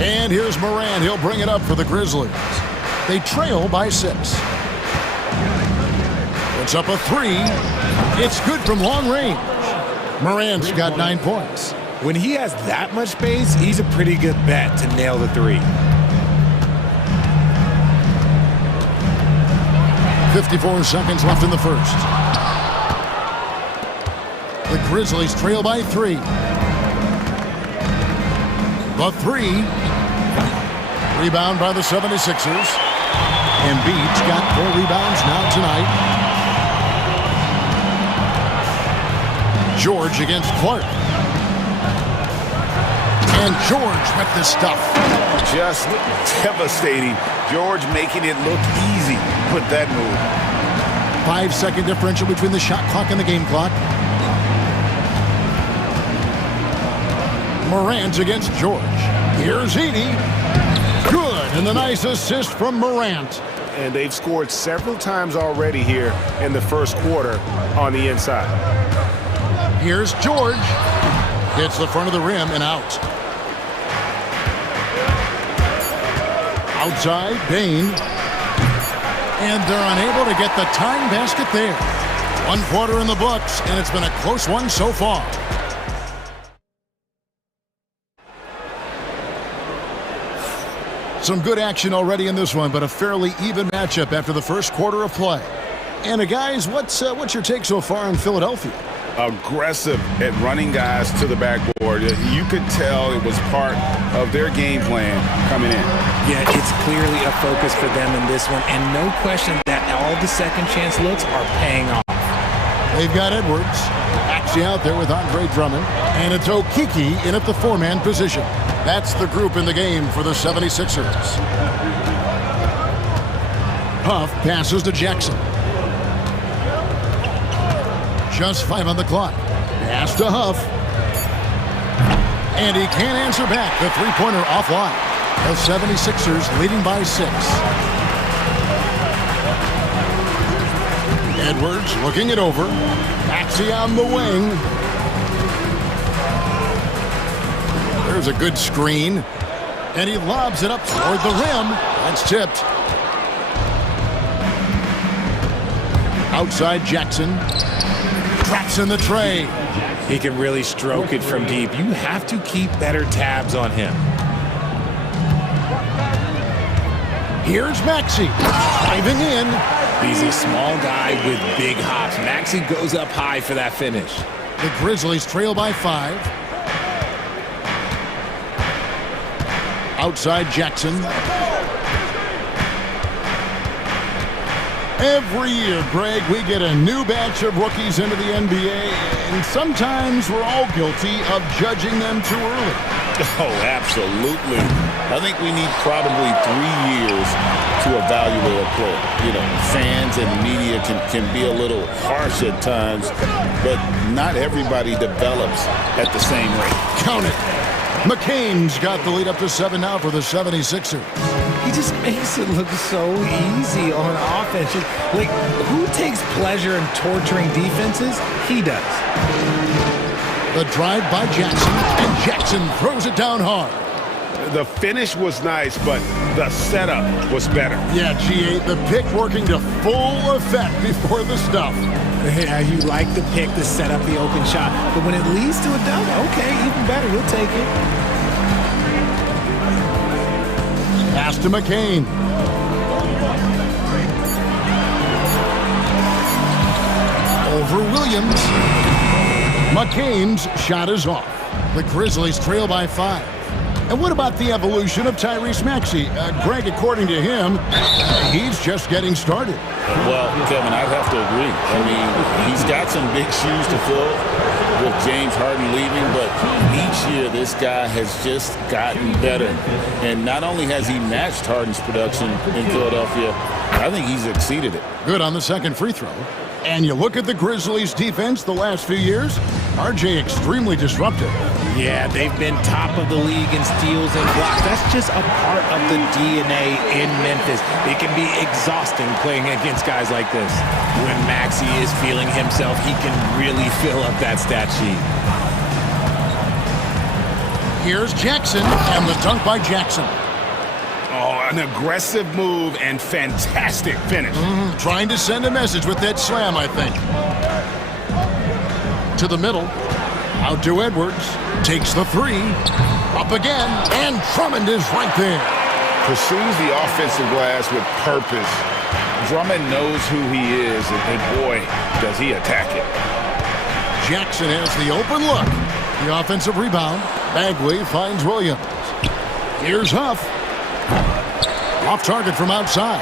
And here's Moran. He'll bring it up for the Grizzlies. They trail by 6. It's up a 3. It's good from long range. Moran's got 9 points. When he has that much space, he's a pretty good bet to nail the 3. 54 seconds left in the first. The Grizzlies trail by 3. The 3. Rebound by the 76ers. Embiid's got 4 rebounds now tonight. George against Clark. And George with the stuff. Just devastating. George making it look easy. Put that move. 5-second differential between the shot clock and the game clock. Morant's against George. Here's Edey. Good, and the nice assist from Morant. And they've scored several times already here in the first quarter on the inside. Here's George. Hits the front of the rim and out. Outside, Bain. And they're unable to get the tying basket there. 1 quarter in the books, and it's been a close one so far. Some good action already in this one, but a fairly even matchup after the first quarter of play. And guys, what's your take so far in Philadelphia? Aggressive at running guys to the backboard. You could tell it was part of their game plan coming in. Yeah, it's clearly a focus for them in this one, and no question that all the second chance looks are paying off. They've got Edwards actually out there with Andre Drummond, and it's Okiki in at the 4-man position. That's the group in the game for the 76ers. Huff passes to Jackson. Just 5 on the clock. Pass to Huff. And he can't answer back. The three-pointer offline. The 76ers leading by 6. Edwards looking it over. Maxey on the wing. There's a good screen. And he lobs it up toward the rim. That's tipped. Outside Jackson. Traps in the tray. He can really stroke it from deep. You have to keep better tabs on him. Here's Maxey driving in. He's a small guy with big hops. Maxey goes up high for that finish. The Grizzlies trail by 5. Outside Jackson. Every year, Greg, we get a new batch of rookies into the NBA, and sometimes we're all guilty of judging them too early. Oh, absolutely. I think we need probably 3 years to evaluate a player. You know, fans and media can be a little harsh at times, but not everybody develops at the same rate. Count it. McCain's got the lead up to 7 now for the 76ers. He just makes it look so easy on offense. Like, who takes pleasure in torturing defenses? He does. The drive by Jackson, and Jackson throws it down hard. The finish was nice, but the setup was better. Yeah, G8, the pick working to full effect before the stuff. Yeah, you like the pick to set up the open shot, but when it leads to a dunk, okay, even better, you'll take it. Pass to McCain. Over Williams. McCain's shot is off. The Grizzlies trail by 5. And what about the evolution of Tyrese Maxey? Greg, according to him, he's just getting started. Well, Kevin, I'd have to agree. I mean, he's got some big shoes to fill with James Harden leaving, but each year this guy has just gotten better. And not only has he matched Harden's production in Philadelphia, I think he's exceeded it. Good on the second free throw. And you look at the Grizzlies' defense the last few years, RJ extremely disruptive. Yeah, they've been top of the league in steals and blocks. That's just a part of the DNA in Memphis. It can be exhausting playing against guys like this. When Maxey is feeling himself, he can really fill up that stat sheet. Here's Jackson, and the dunk by Jackson. Oh, an aggressive move and fantastic finish. Trying to send a message with that slam, I think. To the middle. Out to Edwards. Takes the three. Up again. And Drummond is right there. Pursues the offensive glass with purpose. Drummond knows who he is, and boy, does he attack it. Jackson has the open look. The offensive rebound. Bagley finds Williams. Here's Huff. Off target from outside.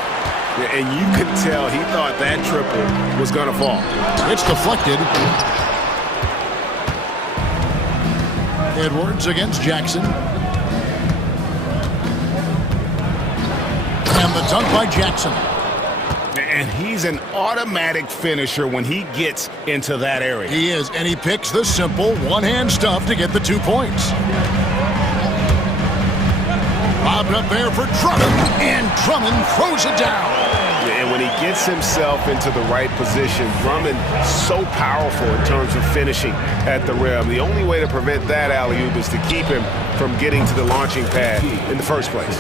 Yeah, and you could tell he thought that triple was going to fall. It's deflected. Edwards against Jackson. And the dunk by Jackson. And he's an automatic finisher when he gets into that area. He is, and he picks the simple one-hand stuff to get the 2 points. Bobbed up there for Drummond, and Drummond throws it down. Yeah, and when he gets himself into the right position, Drummond so powerful in terms of finishing at the rim. The only way to prevent that alley-oop is to keep him from getting to the launching pad in the first place.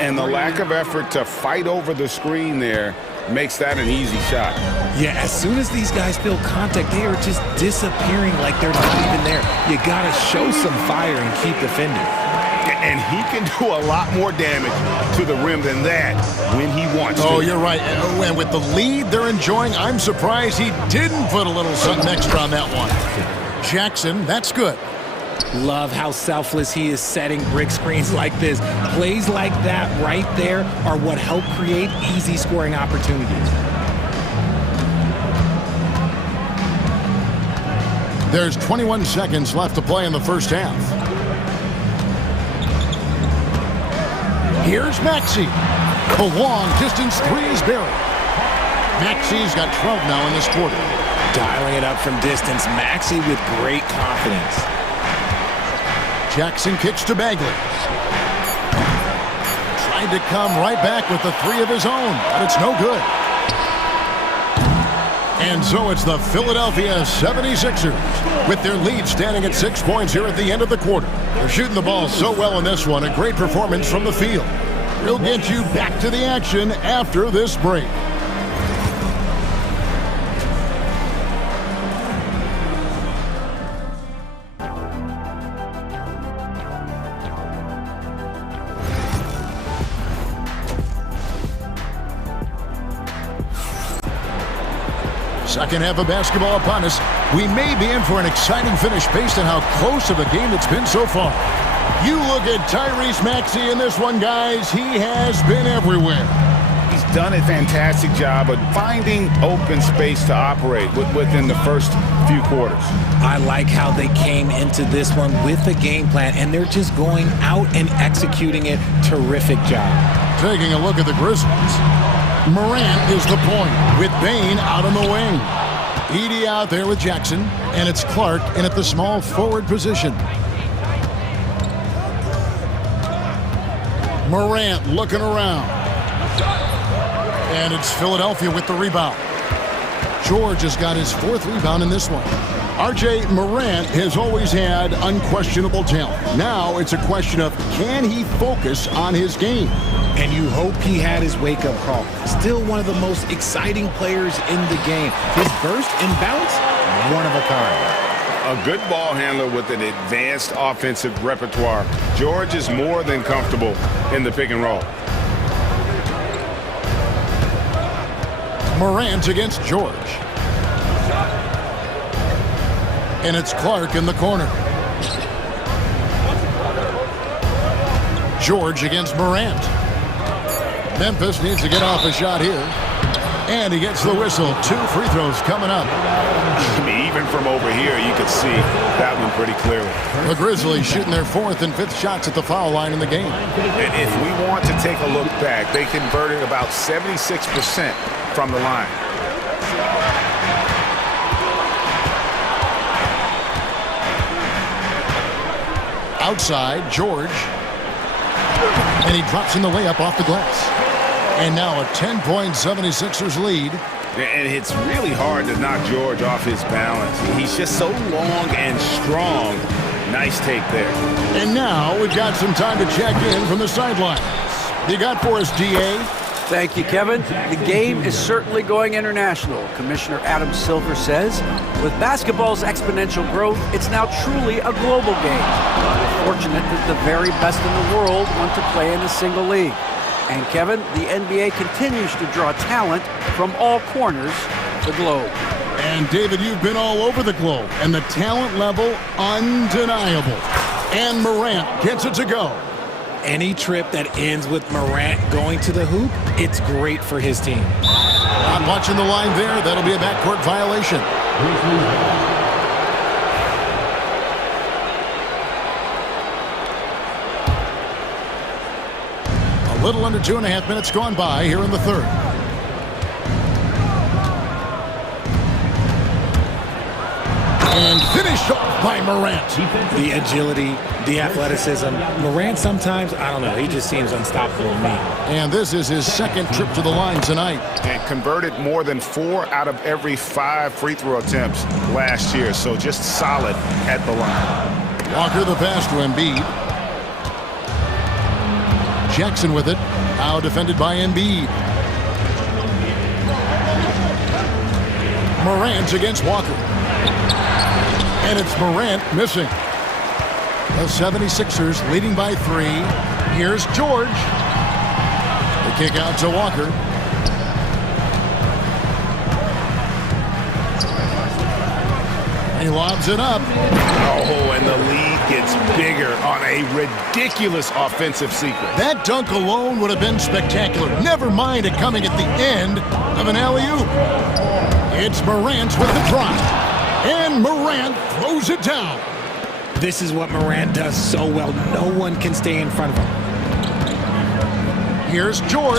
And the lack of effort to fight over the screen there makes that an easy shot. Yeah, as soon as these guys feel contact, they are just disappearing like they're not even there. You gotta show some fire and keep defending. And he can do a lot more damage to the rim than that when he wants to. Oh, you're right. And with the lead they're enjoying, I'm surprised he didn't put a little something extra on that one. Jackson, that's good. Love how selfless he is setting brick screens like this. Plays like that right there are what help create easy scoring opportunities. There's 21 seconds left to play in the first half. Here's Maxey. The long distance three is buried. Maxey's got 12 now in this quarter. Dialing it up from distance, Maxey with great confidence. Jackson kicks to Bagley. Tried to come right back with the three of his own, but it's no good. And so it's the Philadelphia 76ers with their lead standing at 6 points here at the end of the quarter. They're shooting the ball so well in this one. A great performance from the field. We'll get you back to the action after this break. Second half of basketball upon us. We may be in for an exciting finish based on how close of a game it's been so far. You look at Tyrese Maxey in this one, guys. He has been everywhere. He's done a fantastic job of finding open space to operate within the first few quarters. I like how they came into this one with a game plan, and they're just going out and executing it. Terrific job. Taking a look at the Grizzlies. Morant is the point with Bane out on the wing. Edey out there with Jackson, and it's Clark in at the small forward position. Morant looking around. And it's Philadelphia with the rebound. George has got his fourth rebound in this one. RJ Morant has always had unquestionable talent. Now it's a question of, can he focus on his game? And you hope he had his wake-up call. Still one of the most exciting players in the game. His burst and bounce, one of a kind. A good ball handler with an advanced offensive repertoire. George is more than comfortable in the pick and roll. Morant against George. And it's Clark in the corner. George against Morant. Memphis needs to get off a shot here. And he gets the whistle. 2 free throws coming up. Even from over here, you can see that one pretty clearly. The Grizzlies shooting their 4th and 5th shots at the foul line in the game. And if we want to take a look back, they converted about 76% from the line. Outside, George. And he drops in the layup off the glass. And now a 10-point 76ers lead. And it's really hard to knock George off his balance. He's just so long and strong. Nice take there. And now we've got some time to check in from the sidelines. You got for us, DA? Thank you, Kevin. The game is certainly going international. Commissioner Adam Silver says, with basketball's exponential growth, it's now truly a global game. We're fortunate that the very best in the world want to play in a single league. And Kevin, the NBA continues to draw talent from all corners of the globe. And David, you've been all over the globe, and the talent level undeniable. And Morant gets it to go. Any trip that ends with Morant going to the hoop, it's great for his team. I'm watching the line there. That'll be a backcourt violation. A little under 2.5 minutes gone by here in the third. And finished off by Morant. The agility, the athleticism. Morant sometimes, I don't know, he just seems unstoppable to me. And this is his second trip to the line tonight. And converted more than 4 out of every 5 free throw attempts last year. So just solid at the line. Walker the pass to Embiid. Jackson with it. Now defended by Embiid. Morant against Walker. And it's Morant missing. The 76ers leading by 3. Here's George. The kick out to Walker. He lobs it up. Oh, and the lead gets bigger on a ridiculous offensive sequence. That dunk alone would have been spectacular. Never mind it coming at the end of an alley-oop. It's Morant with the drive. And Morant throws it down. This is what Morant does so well. No one can stay in front of him. Here's George.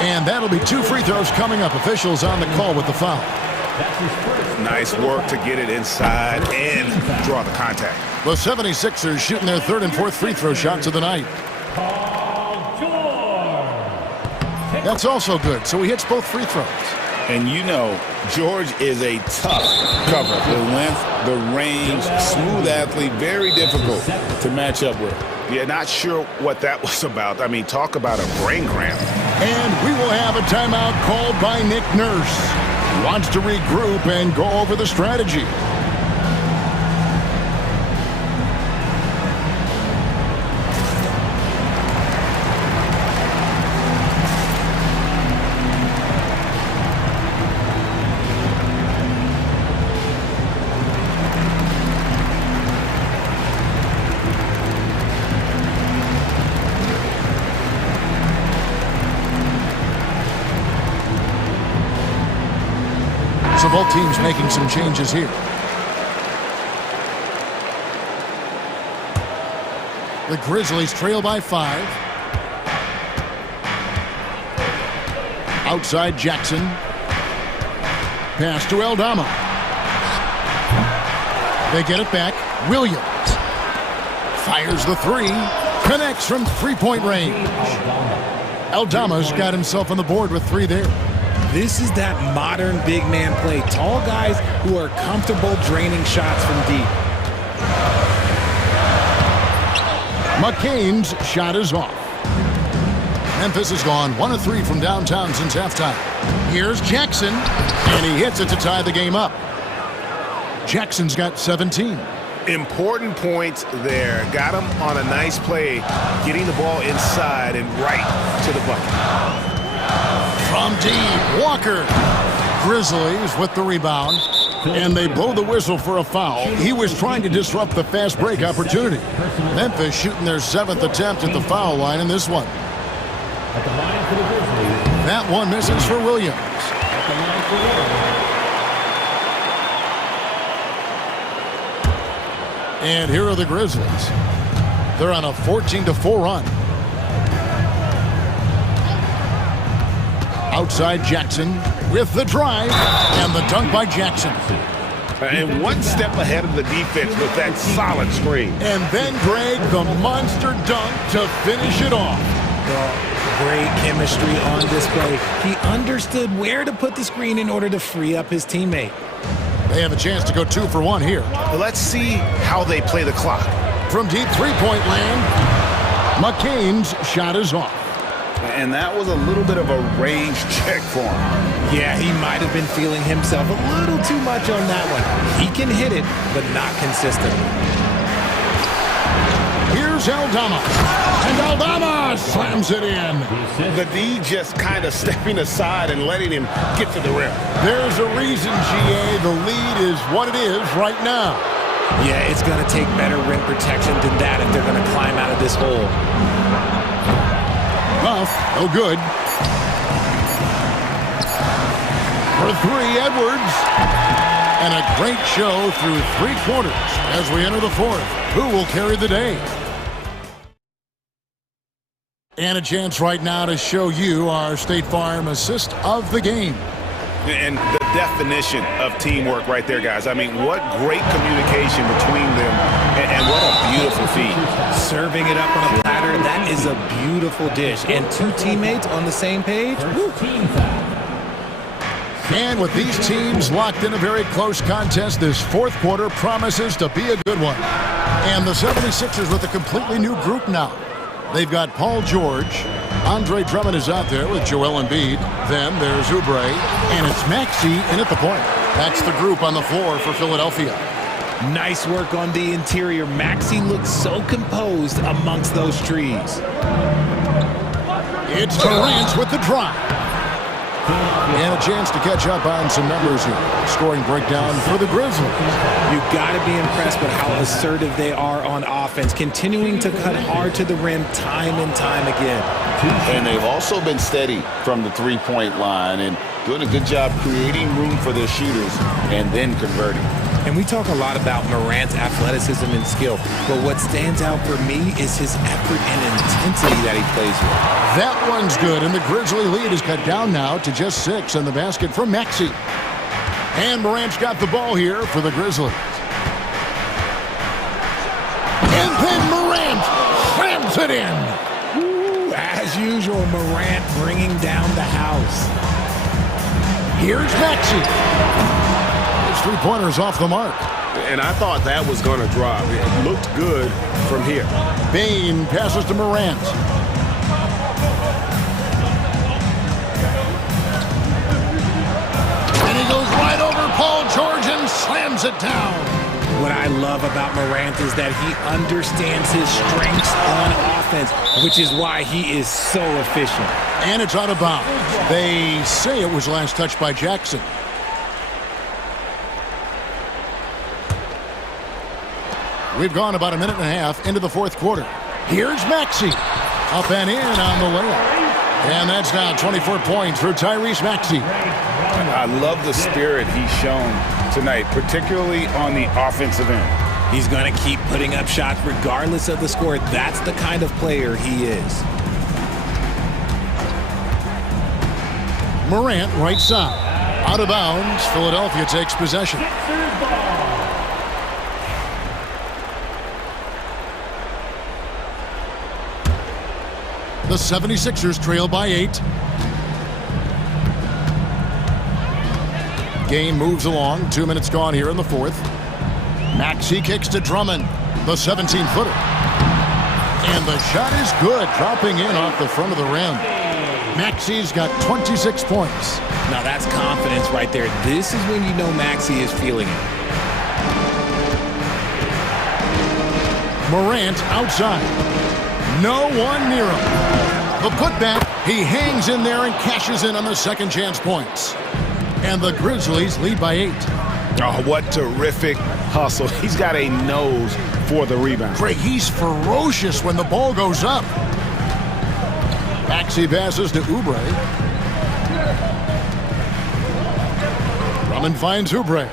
And that'll be 2 free throws coming up. Officials on the call with the foul. Nice work to get it inside and draw the contact. The 76ers shooting their 3rd and 4th free throw shots of the night. That's also good. So he hits both free throws. And you know, George is a tough cover. The length, the range, smooth athlete, very difficult to match up with. Yeah, not sure what that was about. I mean, talk about a brain cramp. And we will have a timeout called by Nick Nurse. He wants to regroup and go over the strategy. So both teams making some changes here. The Grizzlies trail by 5. Outside Jackson. Pass to Aldama. They get it back. Williams. Fires the 3. Connects from 3-point range. Aldama's got himself on the board with 3 there. This is that modern big man play. Tall guys who are comfortable draining shots from deep. McCain's shot is off. Memphis has gone 1 of 3 from downtown since halftime. Here's Jackson, and he hits it to tie the game up. Jackson's got 17. Important points there. Got him on a nice play, getting the ball inside and right to the bucket. From deep, Walker. Grizzlies with the rebound, and they blow the whistle for a foul. He was trying to disrupt the fast break opportunity. Memphis shooting their 7th attempt at the foul line in this one. That one misses for Williams. And here are the Grizzlies. They're on a 14-4 run. Outside Jackson with the drive and the dunk by Jackson. And one step ahead of the defense with that solid screen. And then, Greg, the monster dunk to finish it off. Great chemistry on display. He understood where to put the screen in order to free up his teammate. They have a chance to go 2 for 1 here. Let's see how they play the clock. From deep three-point land, McCain's shot is off. And that was a little bit of a range check for him. Yeah, he might have been feeling himself a little too much on that one. He can hit it, but not consistently. Here's Aldama. And Aldama slams it in. The D just kind of stepping aside and letting him get to the rim. There's a reason, GA. The lead is what it is right now. Yeah, it's going to take better rim protection than that if they're going to climb out of this hole. Buff, no good. For 3, Edwards. And a great show through 3 quarters as we enter the 4th. Who will carry the day? And a chance right now to show you our State Farm assist of the game. And the definition of teamwork right there, guys. I mean, what great communication between them, and what a beautiful feed. Serving it up on a platter, that is a beautiful dish. And 2 teammates on the same page. Woo. And with these teams locked in a very close contest, this 4th quarter promises to be a good one. And the 76ers with a completely new group now. They've got Paul George. Andre Drummond is out there with Joel Embiid. Then there's Oubre. And it's Maxey in at the point. That's the group on the floor for Philadelphia. Nice work on the interior. Maxey looks so composed amongst those trees. It's Durant with the drive. And a chance to catch up on some numbers here. Scoring breakdown for the Grizzlies. You got to be impressed with how assertive they are on offense, continuing to cut hard to the rim time and time again. And they've also been steady from the 3-point line and doing a good job creating room for their shooters and then converting. And we talk a lot about Morant's athleticism and skill, but what stands out for me is his effort and intensity that he plays with. That one's good, and the Grizzly lead is cut down now to just 6 on the basket from Maxey. And Morant's got the ball here for the Grizzlies. And then Morant slams it in. Ooh, as usual, Morant bringing down the house. Here's Maxey. His 3-pointer's off the mark. And I thought that was going to drop. It looked good from here. Bain passes to Morant. And he goes right over Paul George and slams it down. What I love about Morant is that he understands his strengths on offense, which is why he is so efficient. And it's out of bounds. They say it was last touched by Jackson. We've gone about a minute and a half into the 4th quarter. Here's Maxey. Up and in on the layup. And that's now 24 points for Tyrese Maxey. I love the spirit he's shown tonight, particularly on the offensive end. He's going to keep putting up shots regardless of the score. That's the kind of player he is. Morant right side. Out of bounds. Philadelphia takes possession. The 76ers trail by 8. Game moves along. 2 minutes gone here in the 4th. Maxey kicks to Drummond. The 17-footer. And the shot is good. Dropping in off the front of the rim. Maxey's got 26 points. Now that's confidence right there. This is when you know Maxey is feeling it. Morant outside. No one near him. The putback, he hangs in there and cashes in on the second chance points. And the Grizzlies lead by 8. Oh, what terrific hustle. He's got a nose for the rebound. Greg, he's ferocious when the ball goes up. Maxey passes to Oubre. Drummond finds Oubre.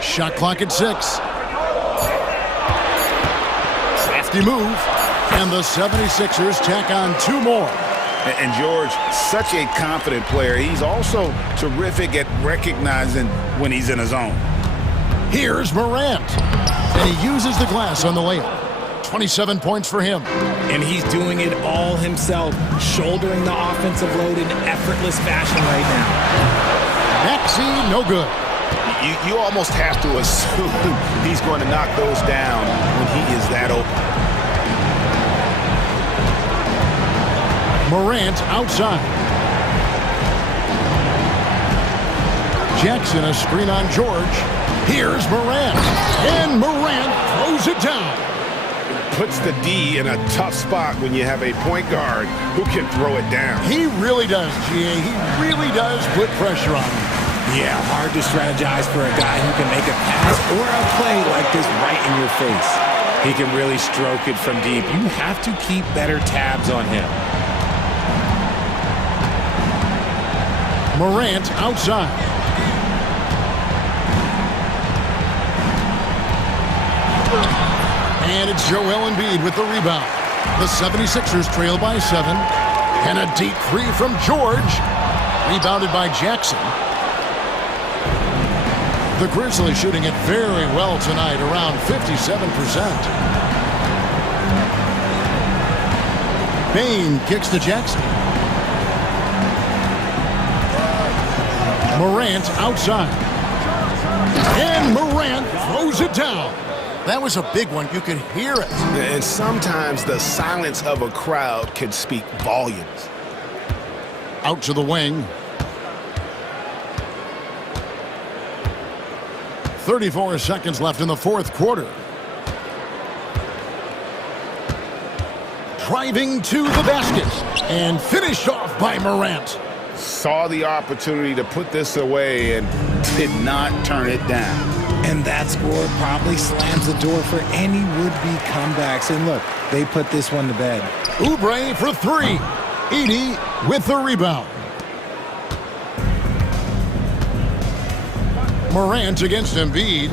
Shot clock at 6. Crafty move. And the 76ers tack on 2 more. And George, such a confident player. He's also terrific at recognizing when he's in a zone. Here's Morant. And he uses the glass on the layup. 27 points for him. And he's doing it all himself, shouldering the offensive load in effortless fashion right now. Maxey, no good. You almost have to assume he's going to knock those down when he is that open. Morant outside. Jackson, a screen on George. Here's Morant. And Morant throws it down. Puts the D in a tough spot when you have a point guard who can throw it down. He really does, GA. He really does put pressure on him. Yeah, hard to strategize for a guy who can make a pass or a play like this right in your face. He can really stroke it from deep. You have to keep better tabs on him. Morant outside. And it's Joel Embiid with the rebound. The 76ers trail by 7. And a deep three from George. Rebounded by Jackson. The Grizzlies shooting it very well tonight, around 57%. Bain kicks to Jackson. Morant outside. And Morant throws it down. That was a big one. You could hear it. And sometimes the silence of a crowd can speak volumes. Out to the wing. 34 seconds left in the fourth quarter. Driving to the basket. And finished off by Morant. Saw the opportunity to put this away and did not turn it down. And that score probably slams the door for any would-be comebacks. And look, they put this one to bed. Oubre for three. Edey with the rebound. Morant against Embiid.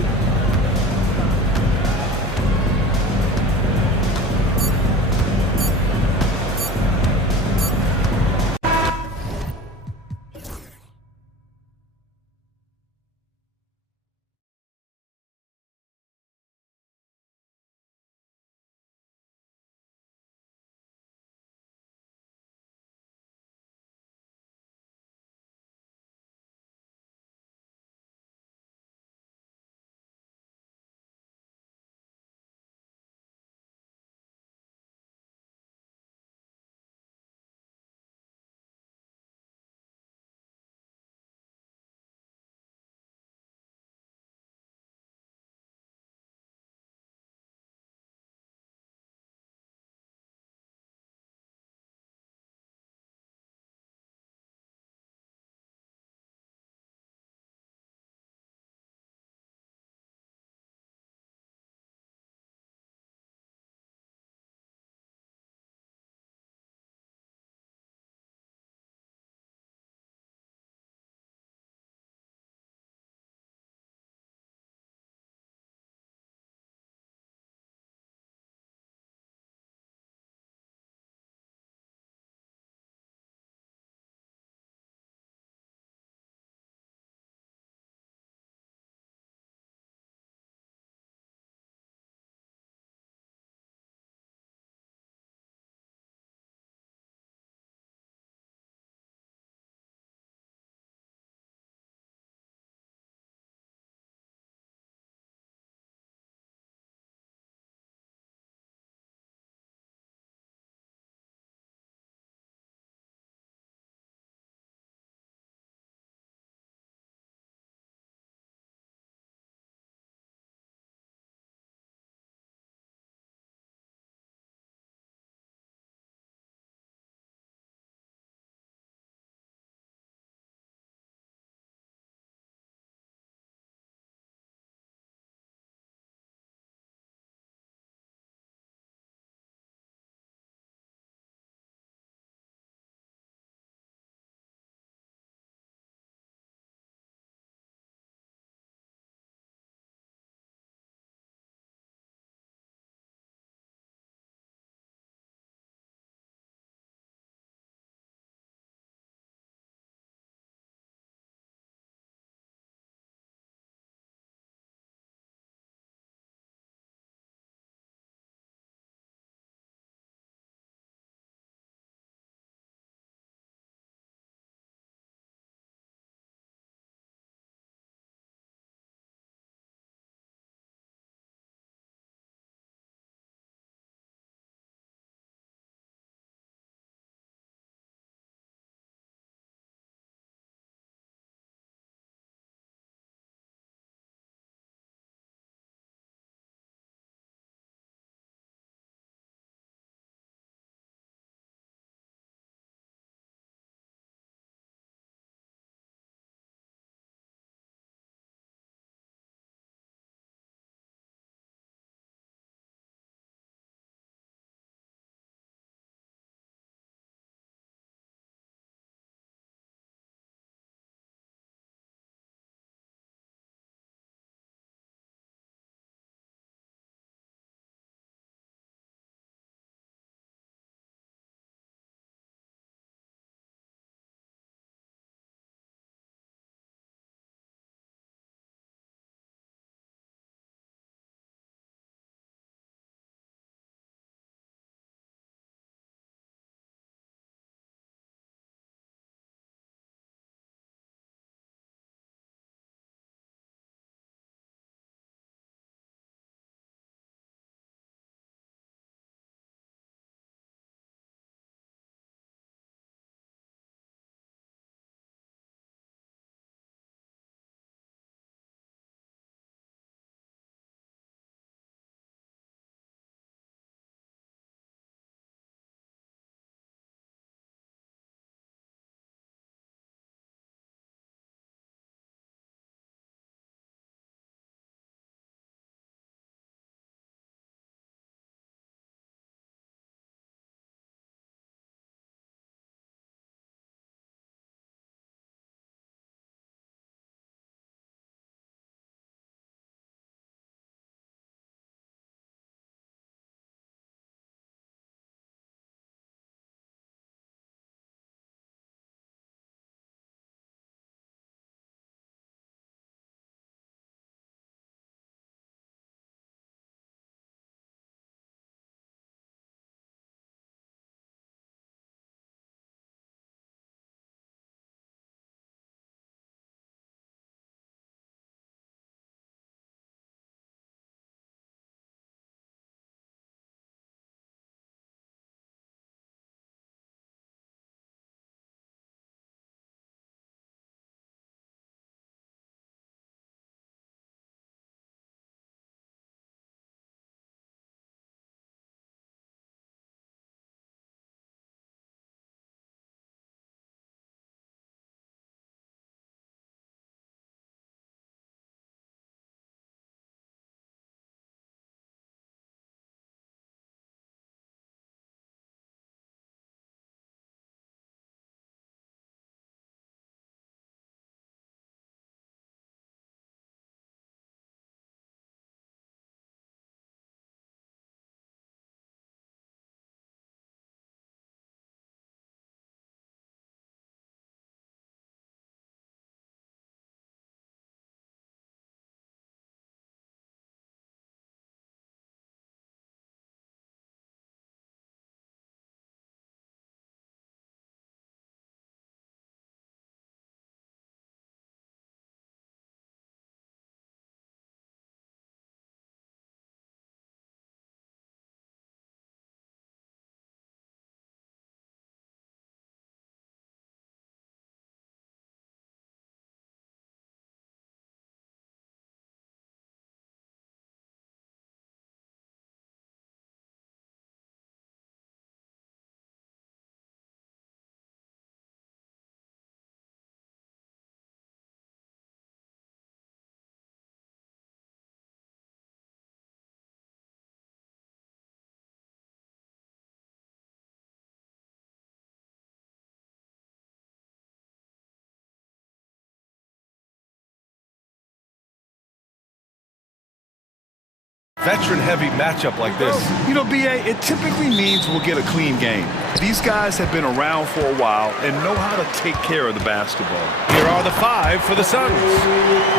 veteran-heavy matchup like this? You know, B.A., it typically means we'll get a clean game. These guys have been around for a while and know how to take care of the basketball. Here are the 5 for the Suns.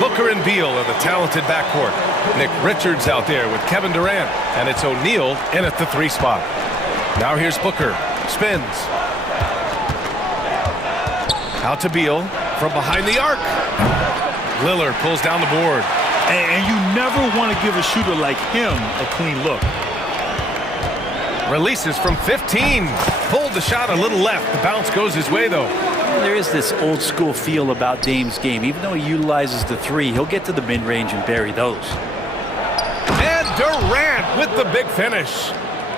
Booker and Beal are the talented backcourt. Nick Richards out there with Kevin Durant, and it's O'Neal in at the 3 spot. Now here's Booker. Spins. Out to Beal from behind the arc. Lillard pulls down the board. And you never want to give a shooter like him a clean look. Releases from 15. Pulled the shot a little left. The bounce goes his way, though. There is this old school feel about Dame's game. Even though he utilizes the 3, he'll get to the mid-range and bury those. And Durant with the big finish.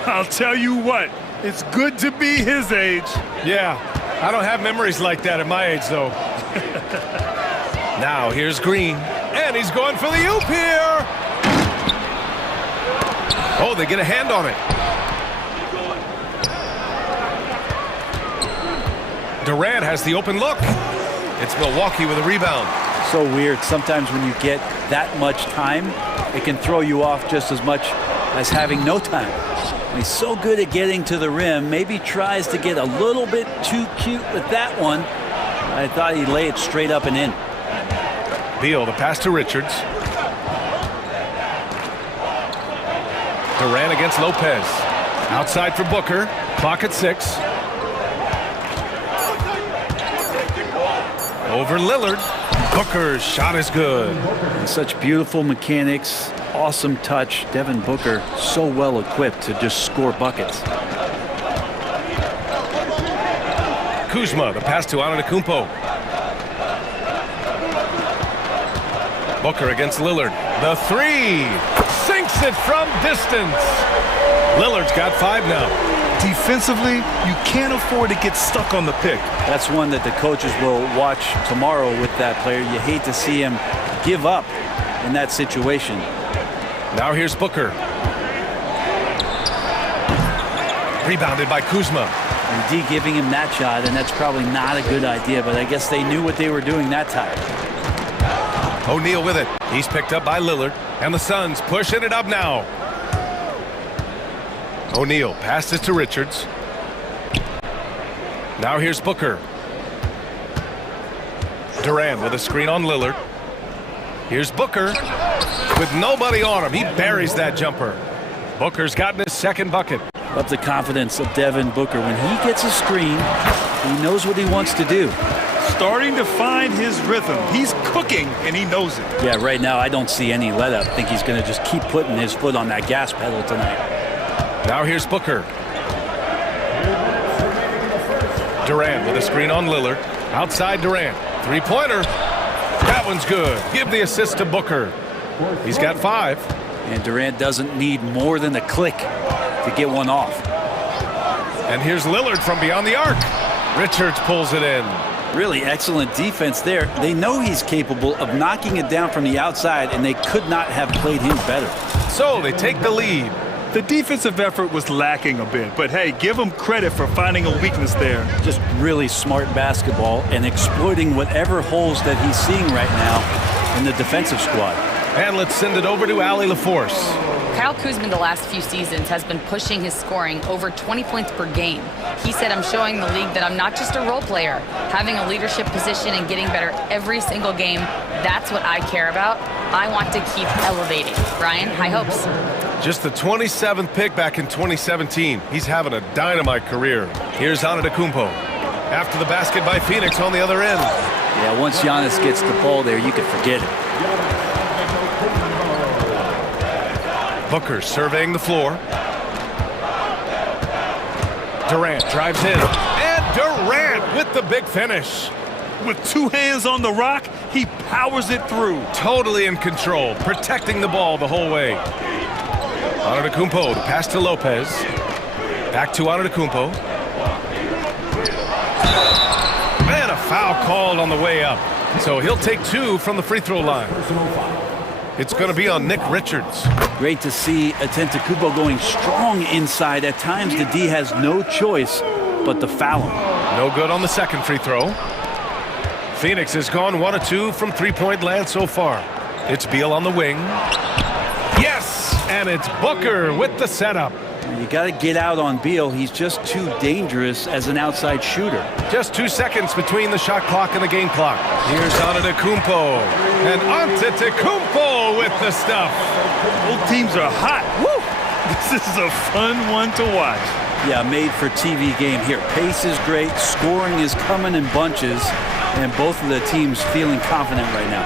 I'll tell you what, it's good to be his age. Yeah, I don't have memories like that at my age, though. Now here's Green, and he's going for the oop here. Oh, they get a hand on it. Durant has the open look. It's Milwaukee with a rebound. So weird. Sometimes when you get that much time, it can throw you off just as much as having no time. He's so good at getting to the rim. Maybe tries to get a little bit too cute with that one. I thought he'd lay it straight up and in. Beal, the pass to Richards. Durant against Lopez. Outside for Booker. Clock at 6. Over Lillard. Booker's shot is good. And such beautiful mechanics, awesome touch. Devin Booker so well equipped to just score buckets. Kuzma, the pass to Antetokounmpo. Booker against Lillard. The 3. Sinks it from distance. Lillard's got 5 now. Defensively, you can't afford to get stuck on the pick. That's one that the coaches will watch tomorrow with that player. You hate to see him give up in that situation. Now here's Booker. Rebounded by Kuzma. And D giving him that shot, and that's probably not a good idea, but I guess they knew what they were doing that time. O'Neal with it. He's picked up by Lillard, and the Suns pushing it up now. O'Neal passes to Richards. Now here's Booker. Durant with a screen on Lillard. Here's Booker with nobody on him. He buries that jumper. Booker's gotten his 2nd bucket. Love the confidence of Devin Booker. When he gets a screen, he knows what he wants to do. Starting to find his rhythm. He's cooking, and he knows it. Yeah, right now I don't see any let up. I think he's going to just keep putting his foot on that gas pedal tonight. Now here's Booker. Durant with a screen on Lillard. Outside Durant. 3-pointer. That one's good. Give the assist to Booker. He's got 5. And Durant doesn't need more than a click to get one off. And here's Lillard from beyond the arc. Richards pulls it in. Really excellent defense there. They know he's capable of knocking it down from the outside, and they could not have played him better. So they take the lead. The defensive effort was lacking a bit, but hey, give him credit for finding a weakness there. Just really smart basketball and exploiting whatever holes that he's seeing right now in the defensive squad. And let's send it over to Allie LaForce. Kyle Kuzma the last few seasons has been pushing his scoring over 20 points per game. He said, I'm showing the league that I'm not just a role player. Having a leadership position and getting better every single game, that's what I care about. I want to keep elevating. Brian, high hopes. Just the 27th pick back in 2017. He's having a dynamite career. Here's Antetokounmpo. After the basket by Phoenix on the other end. Yeah, once Giannis gets the ball there, you can forget it. Booker surveying the floor. Durant drives in. And Durant with the big finish. With 2 hands on the rock, he powers it through. Totally in control, protecting the ball the whole way. Antetokounmpo, the pass to Lopez. Back to Antetokounmpo. And a foul called on the way up. So he'll take 2 from the free throw line. It's going to be on Nick Richards. Great to see Antetokounmpo going strong inside. At times, the D has no choice but to foul him. No good on the 2nd free throw. Phoenix has gone 1 of 2 from 3-point land so far. It's Beal on the wing. Yes! And it's Booker with the setup. You got to get out on Beal. He's just too dangerous as an outside shooter. Just 2 seconds between the shot clock and the game clock. Here's Antetokounmpo. And Antetokounmpo with the stuff. Both teams are hot. Woo! This is a fun one to watch. Yeah, made for TV game here. Pace is great. Scoring is coming in bunches. And both of the teams feeling confident right now.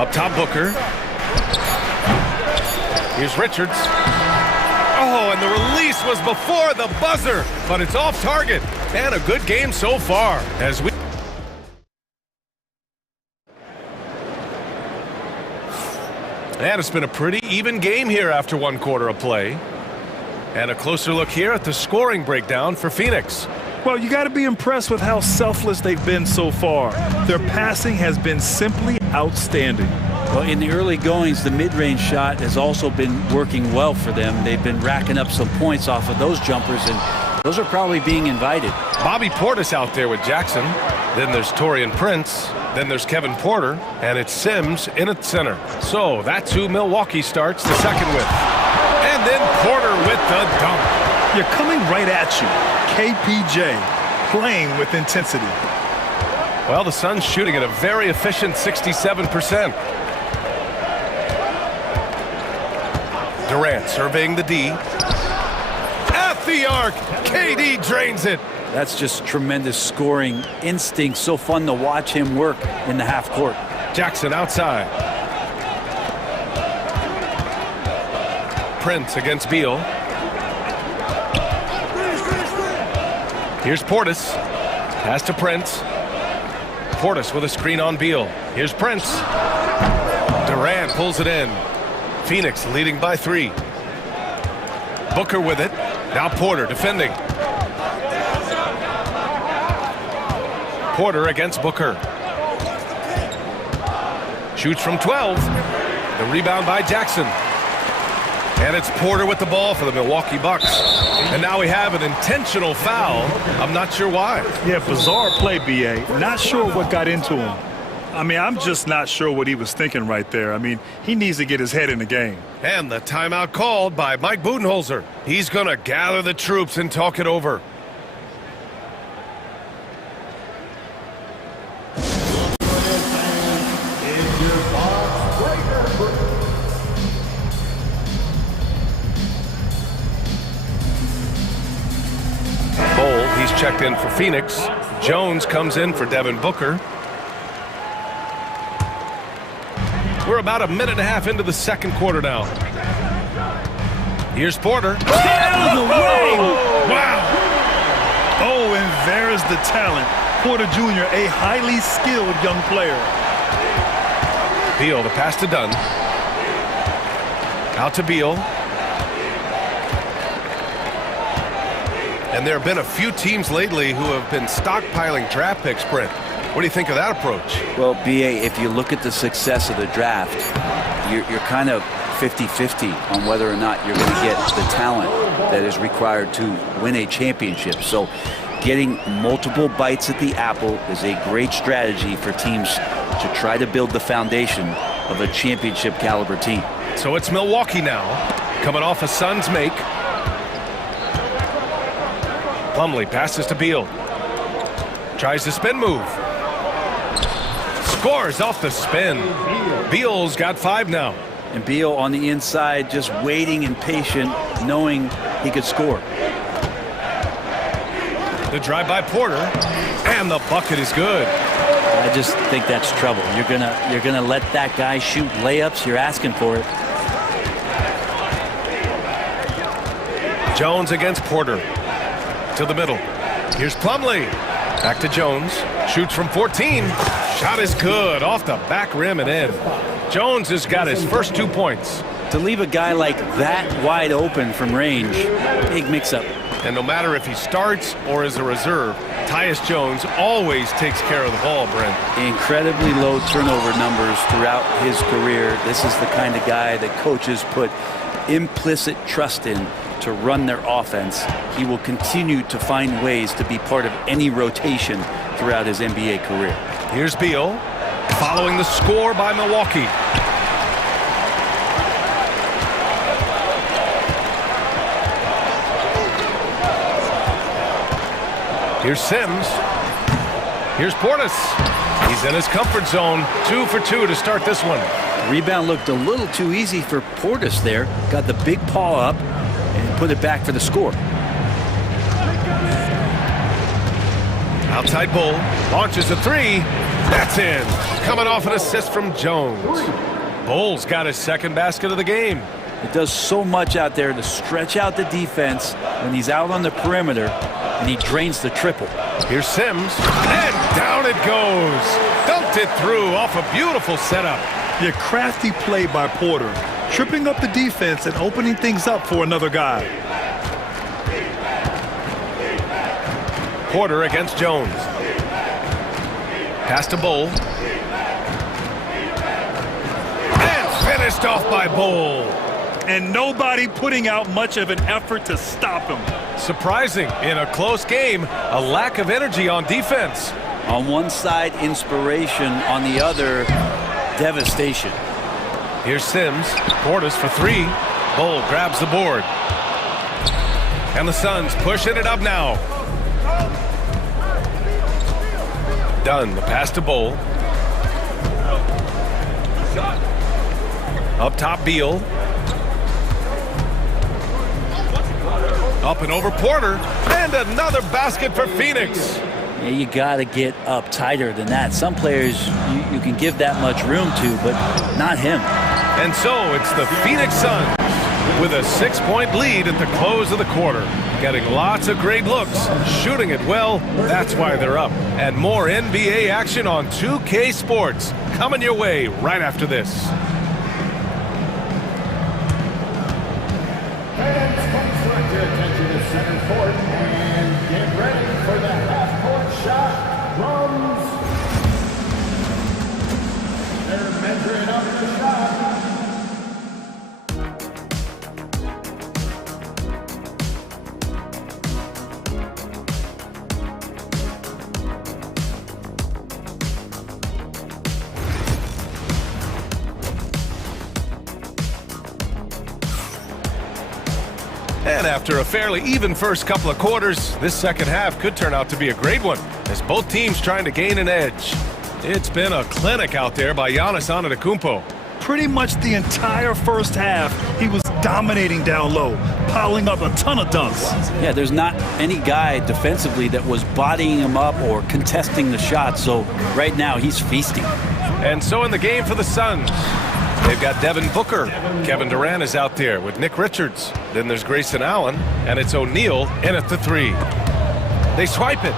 Up top, Booker. Here's Richards. Oh, and the release was before the buzzer, but it's off target. And a good game so far as we... And it's been a pretty even game here after 1 quarter of play. And a closer look here at the scoring breakdown for Phoenix. Well, you got to be impressed with how selfless they've been so far. Their passing has been simply outstanding. Well, in the early goings, the mid-range shot has also been working well for them. They've been racking up some points off of those jumpers, and those are probably being invited. Bobby Portis out there with Jackson. Then there's Taurean Prince. Then there's Kevin Porter. And it's Sims in at center. So that's who Milwaukee starts the second with. And then Porter with the dunk. You're coming right at you. KPJ playing with intensity. Well, the Suns shooting at a very efficient 67%. Durant surveying the D. At the arc, KD drains it. That's just tremendous scoring instinct. So fun to watch him work in the half court. Jackson outside. Prince against Beal. Here's Portis. Pass to Prince. Portis with a screen on Beal. Here's Prince. Durant pulls it in. Phoenix leading by 3. Booker with it. Now Porter defending. Porter against Booker. Shoots from 12. The rebound by Jackson. And it's Porter with the ball for the Milwaukee Bucks. And now we have an intentional foul. I'm not sure why. Yeah, bizarre play, B.A. Not sure what got into him. I mean, I'm just not sure what he was thinking right there. I mean, he needs to get his head in the game. And the timeout called by Mike Budenholzer. He's going to gather the troops and talk it over. Bol, he's checked in for Phoenix. Jones comes in for Devin Booker. We're about a minute and a half into the second quarter now. Here's Porter. Out of the way! Wow! Oh, and there's the talent. Porter Jr., a highly skilled young player. Beal, the pass to Dunn. Out to Beal. And there have been a few teams lately who have been stockpiling draft picks, Brent. What do you think of that approach? Well, B.A., if you look at the success of the draft, you're kind of 50-50 on whether or not you're going to get the talent that is required to win a championship. So getting multiple bites at the apple is a great strategy for teams to try to build the foundation of a championship caliber team. So it's Milwaukee now, coming off a Suns make. Plumlee passes to Beal. Tries the spin move. Scores off the spin. Beal's got 5 now. And Beal on the inside just waiting and patient, knowing he could score. The drive by Porter, and the bucket is good. I just think that's trouble. You're gonna let that guy shoot layups. You're asking for it. Jones against Porter. To the middle. Here's Plumlee. Back to Jones. Shoots from 14. Shot is good. Off the back rim and in. Jones has got his first 2 points. To leave a guy like that wide open from range, big mix-up. And no matter if he starts or is a reserve, Tyus Jones always takes care of the ball, Brent. Incredibly low turnover numbers throughout his career. This is the kind of guy that coaches put implicit trust in to run their offense. He will continue to find ways to be part of any rotation throughout his NBA career. Here's Beal. following the score by Milwaukee. Here's Sims. Here's Portis. He's in his comfort zone. 2 for 2 to start this one. Rebound looked a little too easy for Portis there. Got the big paw up and put it back for the score. Outside Bull. Launches a 3. That's in. Coming off an assist from Jones. Bull's got his second basket of the game. It does so much out there to stretch out the defense when he's out on the perimeter, and he drains the triple. Here's Sims, and down it goes. Dunked it through off a beautiful setup. Yeah, crafty play by Porter, tripping up the defense and opening things up for another guy. Porter against Jones. Pass to Bull. And finished off by Bull. And nobody putting out much of an effort to stop him. Surprising in a close game, a lack of energy on defense. On one side, inspiration. On the other, devastation. Here's Sims. Portis for 3. Bull grabs the board. And the Suns pushing it up now. Dunn, the pass to Bull. Up top, Beal. Up and over Porter, and another basket for Phoenix. Yeah, you got to get up tighter than that. Some players you can give that much room to, but not him. And so it's the Phoenix Suns with a 6-point lead at the close of the quarter. Getting lots of great looks, shooting it well, that's why they're up. And more NBA action on 2K Sports coming your way right after this. Attention to center court and get ready for the half-court shot. Drums. They're measuring up the shot. And after a fairly even first couple of quarters, this second half could turn out to be a great one, as both teams trying to gain an edge. It's been a clinic out there by Giannis Antetokounmpo. Pretty much the entire first half, he was dominating down low, piling up a ton of dunks. Yeah, there's not any guy defensively that was bodying him up or contesting the shot, so right now he's feasting. And so in the game for the Suns, they've got Devin Booker. Kevin Durant is out there with Nick Richards. Then there's Grayson Allen, and it's O'Neal in at the 3. They swipe it.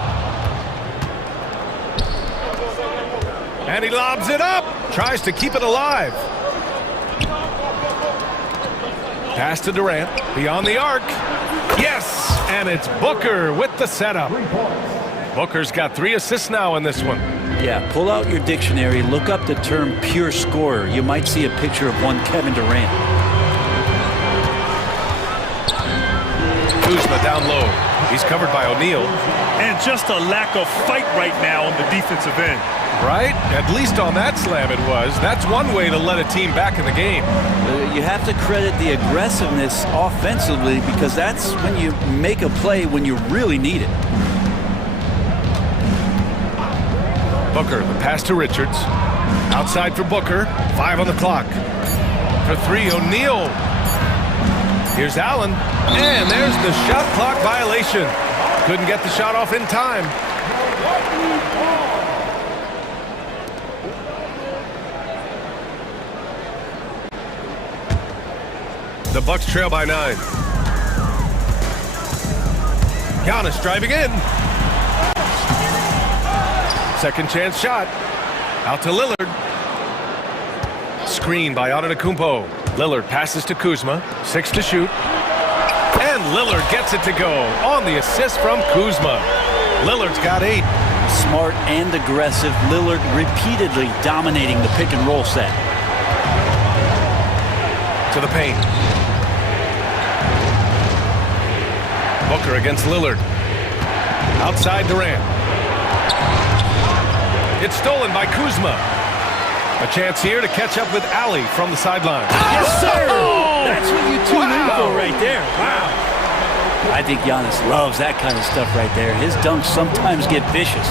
And he lobs it up. Tries to keep it alive. Pass to Durant. Beyond the arc. Yes! And it's Booker with the setup. Booker's got 3 assists now in this one. Yeah, pull out your dictionary, look up the term pure scorer. You might see a picture of one Kevin Durant. Kuzma down low. He's covered by O'Neal. And just a lack of fight right now on the defensive end. Right? At least on that slam it was. That's one way to let a team back in the game. You have to credit the aggressiveness offensively, because that's when you make a play when you really need it. Booker, the pass to Richards. Outside for Booker. 5 on the clock. For 3, O'Neal. Here's Allen. And there's the shot clock violation. Couldn't get the shot off in time. The Bucks trail by 9. Giannis driving in. Second chance shot. Out to Lillard. Screen by Antetokounmpo. Lillard passes to Kuzma. 6 to shoot. And Lillard gets it to go on the assist from Kuzma. Lillard's got 8. Smart and aggressive. Lillard repeatedly dominating the pick and roll set. To the paint. Booker against Lillard. Outside Durant. It's stolen by Kuzma. A chance here to catch up with Ali from the sideline. Yes, sir! That's what you tune in for right there. Wow. I think Giannis loves that kind of stuff right there. His dunks sometimes get vicious.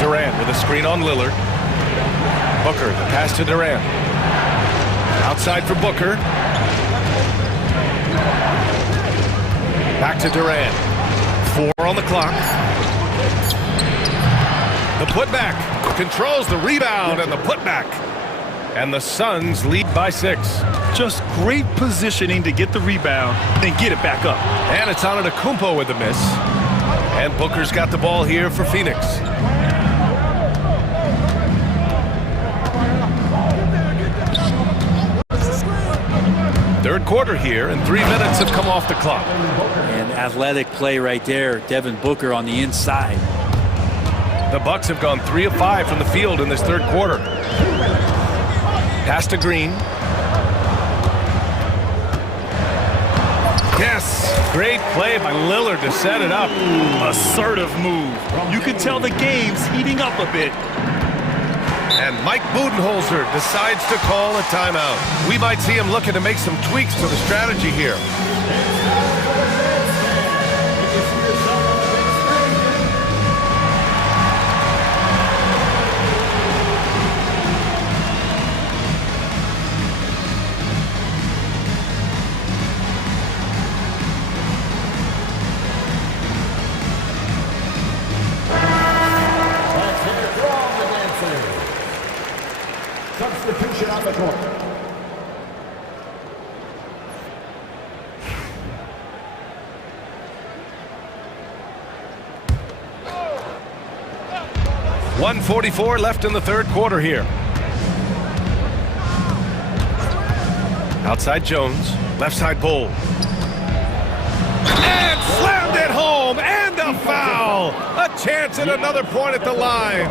Durant with a screen on Lillard. Booker, the pass to Durant. Outside for Booker. Back to Durant. 4 on the clock. The putback. Controls the rebound and the putback. And the Suns lead by 6. Just great positioning to get the rebound, then get it back up. And it's Antetokounmpo with the miss. And Booker's got the ball here for Phoenix. Third quarter here, and 3 minutes have come off the clock. And athletic play right there. Devin Booker on the inside. The Bucks have gone 3 of 5 from the field in this third quarter. Pass to Green. Yes, great play by Lillard to set it up. Assertive move. You can tell the game's heating up a bit. And Mike Budenholzer decides to call a timeout. We might see him looking to make some tweaks to the strategy here. Substitution on the court. .144 left in the third quarter here. Outside Jones, left side Bull. And slammed it home, and a foul! A chance at another point at the line.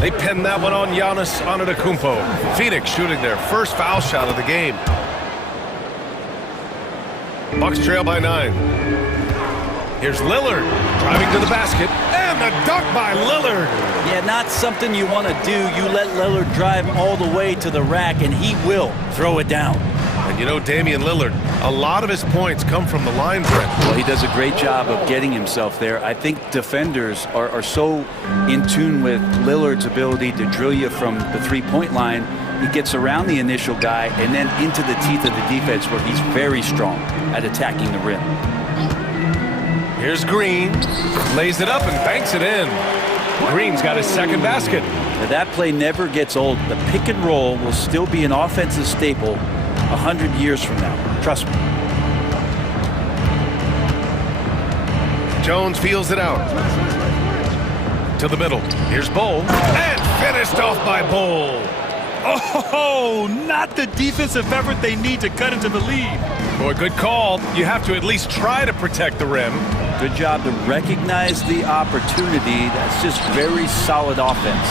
They pinned that one on Giannis Antetokounmpo. Phoenix shooting their first foul shot of the game. Bucks trail by 9. Here's Lillard driving to the basket, and the dunk by Lillard. Yeah, not something you want to do. You let Lillard drive all the way to the rack, and he will throw it down. And you know, Damian Lillard, a lot of his points come from the line, Brett. Well, he does a great job of getting himself there. I think defenders are so in tune with Lillard's ability to drill you from the three-point line. He gets around the initial guy and then into the teeth of the defense where he's very strong at attacking the rim. Here's Green, lays it up and banks it in. Green's got his second basket. Now, that play never gets old. The pick and roll will still be an offensive staple 100 years from now. Trust me. Jones feels it out. To the middle. Here's Bull. And finished off by Bull. Oh, not the defensive effort they need to cut into the lead. Boy, good call. You have to at least try to protect the rim. Good job to recognize the opportunity. That's just very solid offense.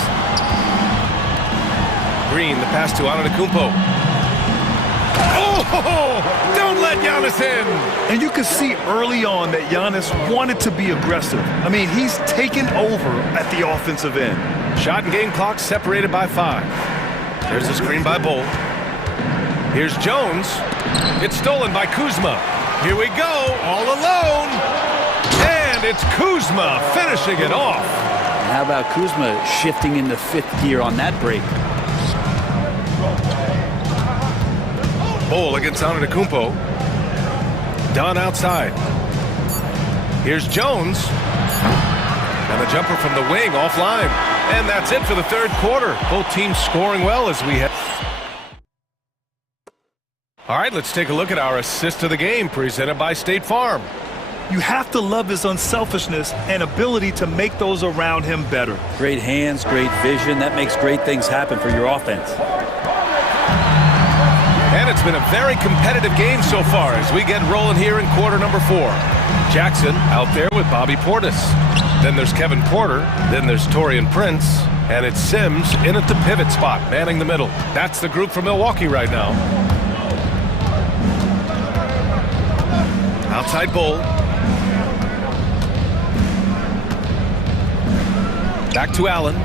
Green, the pass to Antetokounmpo. Oh, don't let Giannis in. And you could see early on that Giannis wanted to be aggressive. I mean, he's taken over at the offensive end. Shot and game clock separated by 5. There's a screen by Bull. Here's Jones. It's stolen by Kuzma. Here we go, all alone. And it's Kuzma finishing it off. And how about Kuzma shifting into 5th gear on that break? Bull against Antetokounmpo. Done outside. Here's Jones. And the jumper from the wing offline. And that's it for the third quarter. Both teams scoring well as we head. All right, let's take a look at our assist of the game presented by State Farm. You have to love his unselfishness and ability to make those around him better. Great hands, great vision. That makes great things happen for your offense. And it's been a very competitive game so far as we get rolling here in quarter number 4. Jackson out there with Bobby Portis. Then there's Kevin Porter. Then there's Taurean Prince. And it's Sims in at the pivot spot, manning the middle. That's the group from Milwaukee right now. Outside Bull. Back to Allen.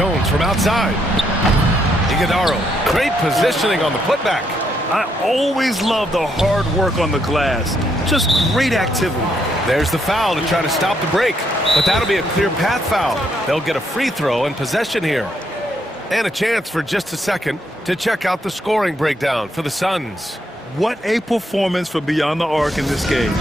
Jones from outside. Iguodaro, great positioning on the putback. I always love the hard work on the glass. Just great activity. There's the foul to try to stop the break, but that'll be a clear path foul. They'll get a free throw and possession here. And a chance for just a second to check out the scoring breakdown for the Suns. What a performance for Beyond the Arc in this game.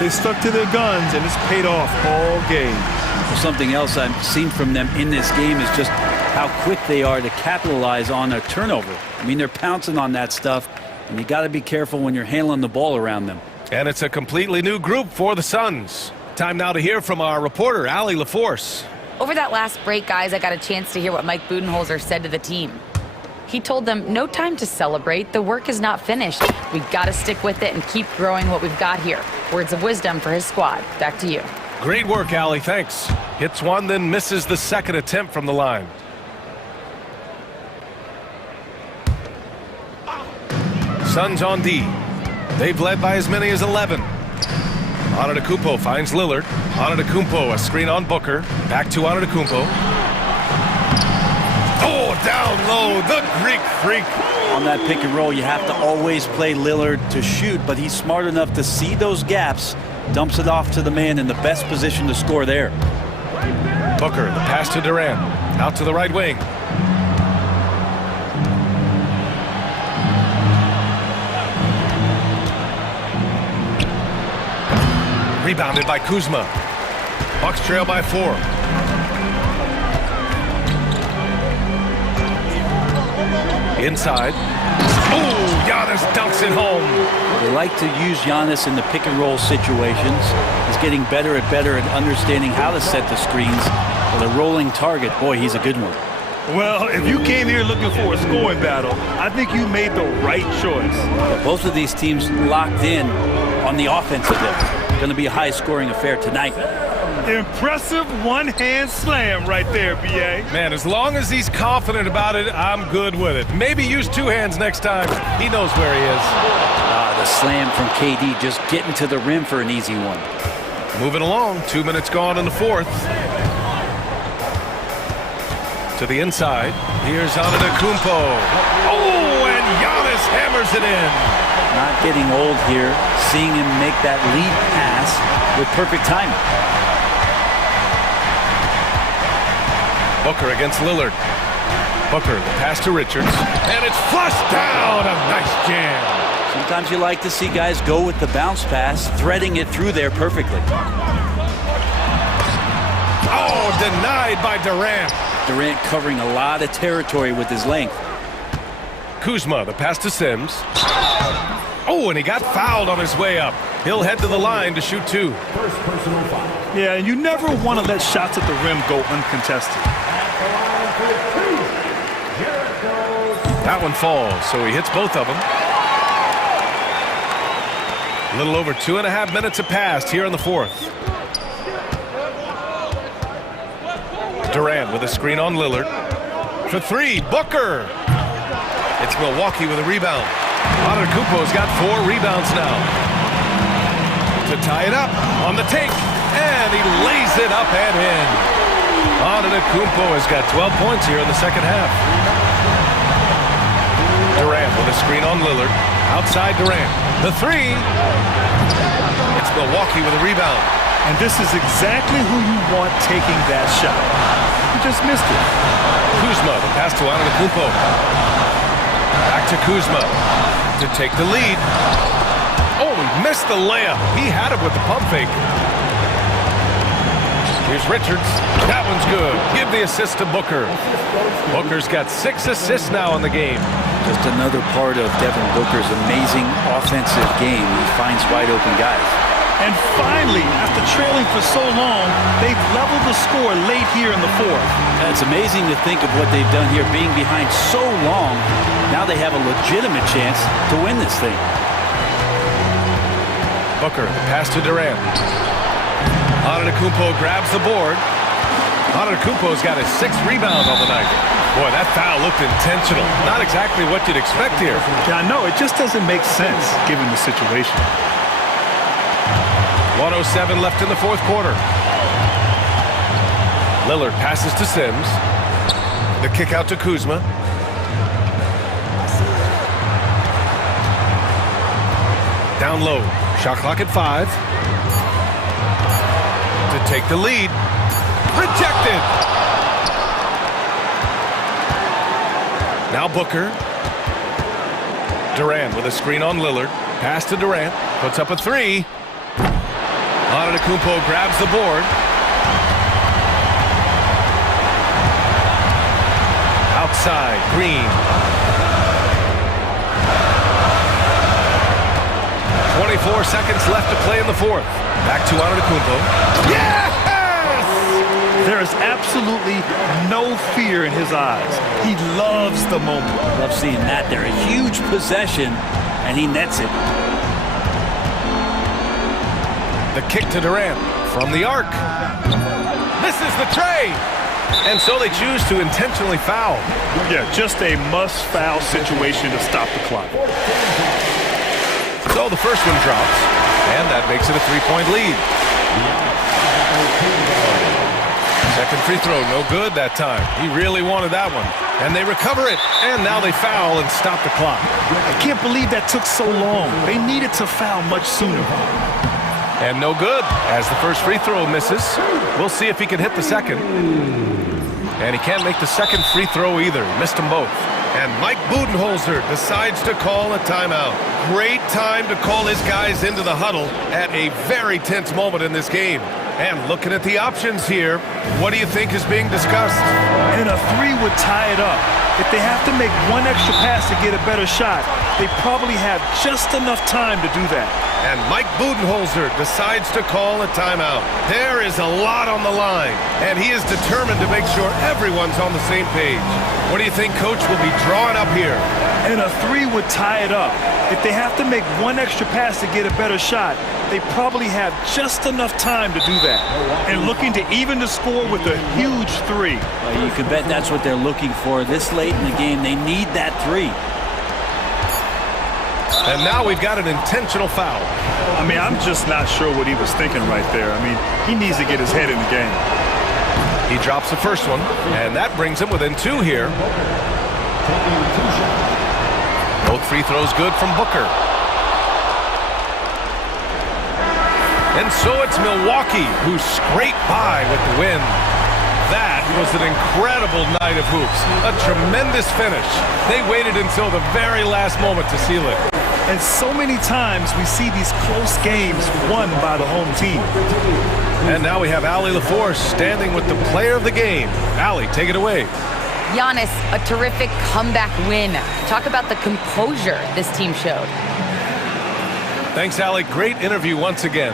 They stuck to their guns, and it's paid off all game. Well, something else I've seen from them in this game is just how quick they are to capitalize on a turnover. I mean, they're pouncing on that stuff, and you got to be careful when you're handling the ball around them. And it's a completely new group for the Suns. Time now to hear from our reporter, Allie LaForce. Over that last break, guys, I got a chance to hear what Mike Budenholzer said to the team. He told them, no time to celebrate. The work is not finished. We've got to stick with it and keep growing what we've got here. Words of wisdom for his squad. Back to you. Great work, Allie. Thanks. Hits one, then misses the second attempt from the line. Suns on D. They've led by as many as 11. Antetokounmpo finds Lillard. Antetokounmpo, a screen on Booker. Back to Antetokounmpo. Oh, down low, the Greek freak. On that pick and roll, you have to always play Lillard to shoot, but he's smart enough to see those gaps, dumps it off to the man in the best position to score there. Booker, the pass to Durant. Out to the right wing. Rebounded by Kuzma. Bucks trail by 4. Inside. Oh, Giannis dunks it home. They like to use Giannis in the pick and roll situations. He's getting better at understanding how to set the screens. With a rolling target, boy, he's a good one. Well, if you came here looking for a scoring battle, I think you made the right choice. Both of these teams locked in on the offensive end. Going to be a high-scoring affair tonight. Impressive one-hand slam right there, B.A. Man, as long as he's confident about it, I'm good with it. Maybe use 2 hands next time. He knows where he is. The slam from KD, just getting to the rim for an easy one. Moving along, 2 minutes gone in the fourth. To the inside. Here's Antetokounmpo. Oh, and Giannis hammers it in. Not getting old here, seeing him make that lead pass with perfect timing. Booker against Lillard. Booker, the pass to Richards, and it's flushed down. A nice jam. Sometimes you like to see guys go with the bounce pass, threading it through there perfectly. Oh, denied by Durant. Durant covering a lot of territory with his length. Kuzma, the pass to Sims. Oh, and he got fouled on his way up. He'll head to the line to shoot 2. Yeah, and you never want to let shots at the rim go uncontested. That one falls, so he hits both of them. A little over 2.5 minutes have passed here in the fourth. Durant with a screen on Lillard. For 3, Booker. It's Milwaukee with a rebound. Antetokounmpo's got 4 rebounds now. To tie it up on the take, and he lays it up and in. Antetokounmpo has got 12 points here in the second half. Durant with a screen on Lillard. Outside Durant. The 3. It's Milwaukee with a rebound. And this is exactly who you want taking that shot. You just missed it. Kuzma, the pass to Antetokounmpo. Back to Kuzma to take the lead. Oh, he missed the layup. He had it with the pump fake. Here's Richards. That one's good. Give the assist to Booker. Booker's got 6 assists now in the game. Just another part of Devin Booker's amazing offensive game. He finds wide open guys. And finally, after trailing for so long, they've leveled the score late here in the fourth. It's amazing to think of what they've done here, being behind so long. Now they have a legitimate chance to win this thing. Booker, the pass to Durant. Antetokounmpo grabs the board. Antetokounmpo's got his 6th rebound on the night. Boy, that foul looked intentional. Not exactly what you'd expect here. Yeah, I know. It just doesn't make sense given the situation. 1:07 left in the fourth quarter. Lillard passes to Sims. The kick out to Kuzma. Down low. Shot clock at 5. To take the lead. Rejected. Now Booker. Durant with a screen on Lillard. Pass to Durant. Puts up a 3. Antetokounmpo grabs the board. Outside, Green. 24 seconds left to play in the fourth. Back to Antetokounmpo. Yes! There is absolutely no fear in his eyes. He loves the moment. Love seeing that. They're a huge possession, and he nets it. The kick to Durant from the arc. Misses the tray. And so they choose to intentionally foul. Yeah, just a must-foul situation to stop the clock. So the first one drops, and that makes it a 3-point lead. Second free throw, no good that time. He really wanted that one. And they recover it, and now they foul and stop the clock. I can't believe that took so long. They needed to foul much sooner. And no good, as the first free throw misses. We'll see if he can hit the second. And he can't make the second free throw either. He missed them both. And Mike Budenholzer decides to call a timeout. Great time to call his guys into the huddle at a very tense moment in this game. And looking at the options here, what do you think is being discussed? And a 3 would tie it up. If they have to make one extra pass to get a better shot, they probably have just enough time to do that. And Mike Budenholzer decides to call a timeout. There is a lot on the line, and he is determined to make sure everyone's on the same page. What do you think Coach will be drawing up here? And a 3 would tie it up. If they have to make one extra pass to get a better shot, they probably have just enough time to do that. And looking to even the score with a huge 3. Well, you can bet that's what they're looking for this late in the game. They need that 3. And now we've got an intentional foul. I mean, I'm just not sure what he was thinking right there. I mean, he needs to get his head in the game. He drops the first one, and that brings him within 2 here. Both free throws good from Booker. And so it's Milwaukee who scraped by with the win. That was an incredible night of hoops. A tremendous finish. They waited until the very last moment to seal it. And so many times we see these close games won by the home team. And now we have Allie LaForce standing with the player of the game. Allie, take it away. Giannis, a terrific comeback win. Talk about the composure this team showed. Thanks, Allie. Great interview once again.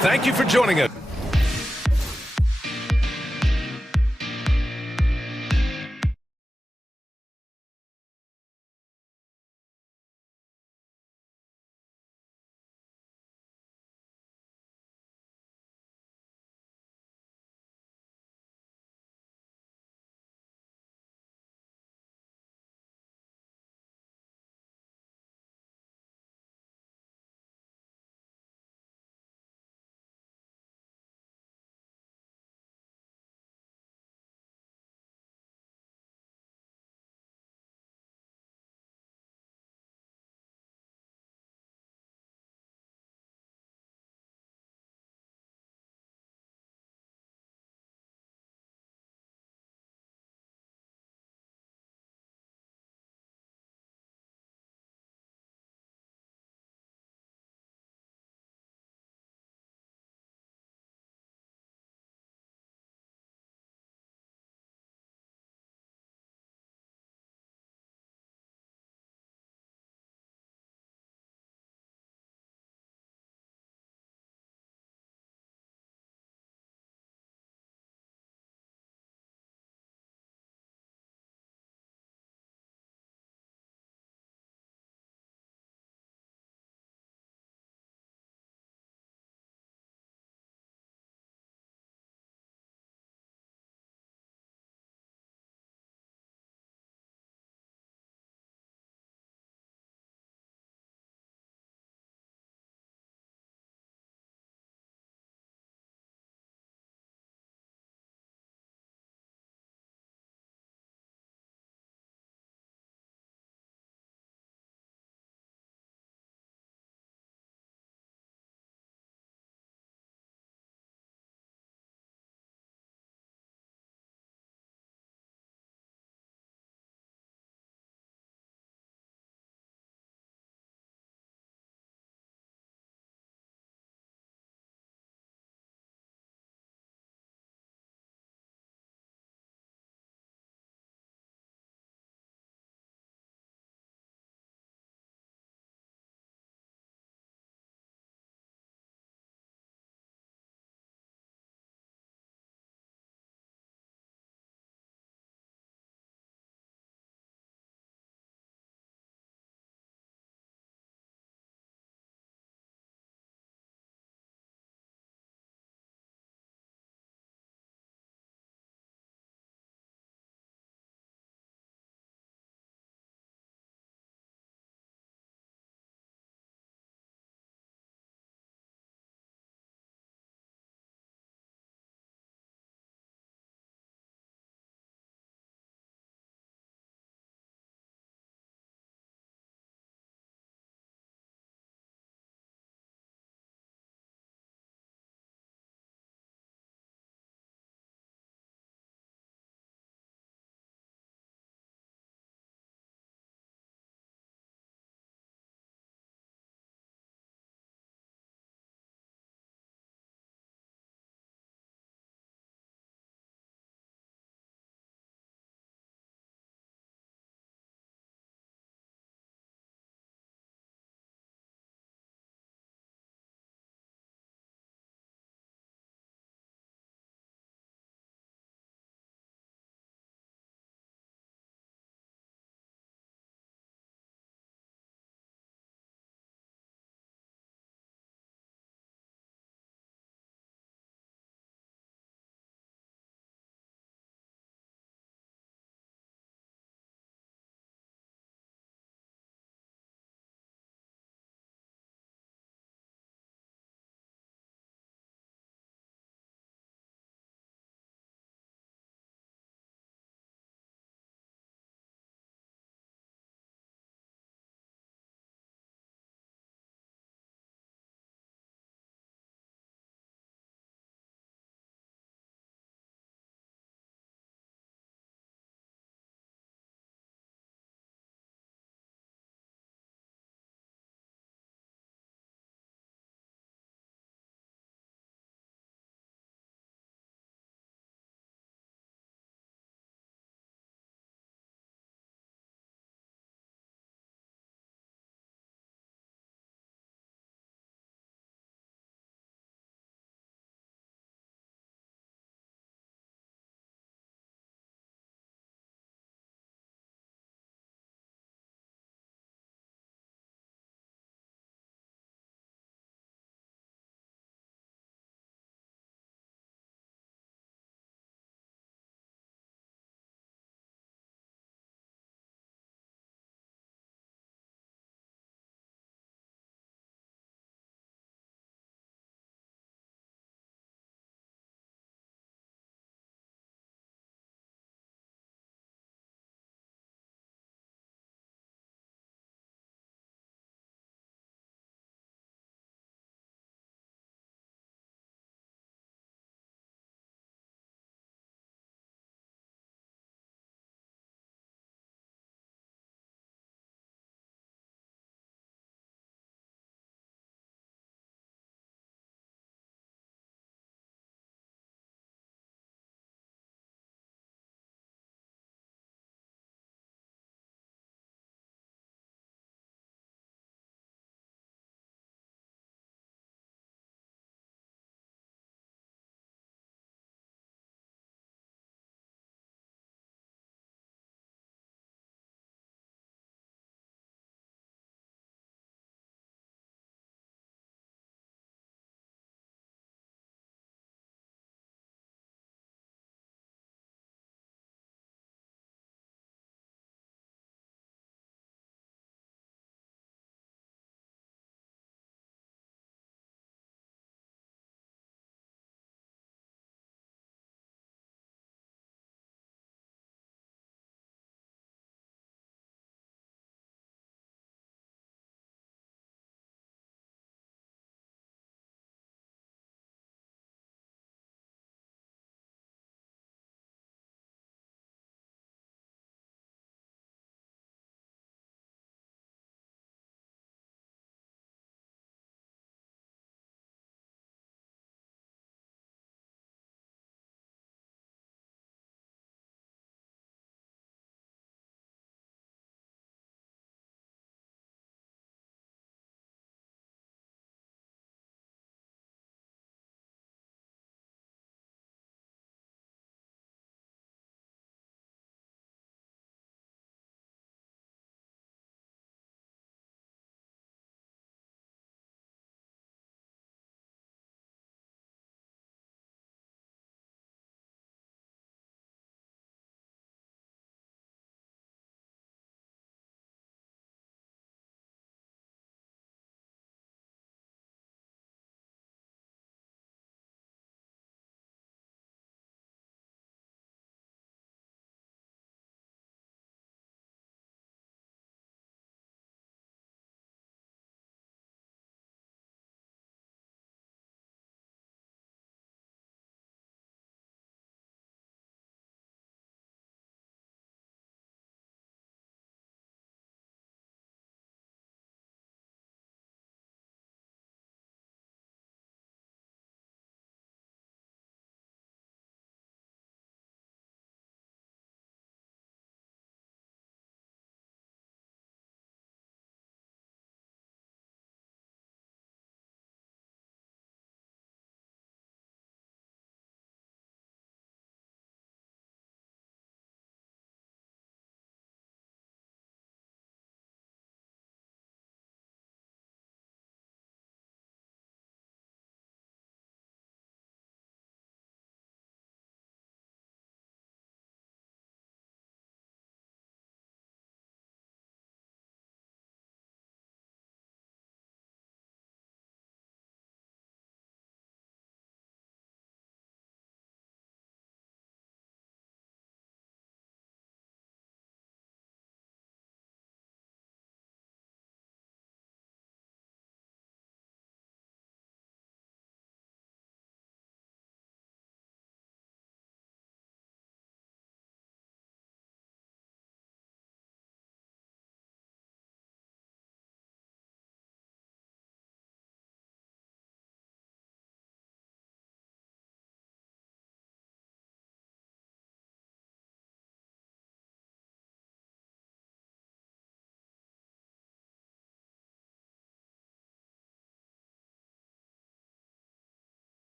Thank you for joining us.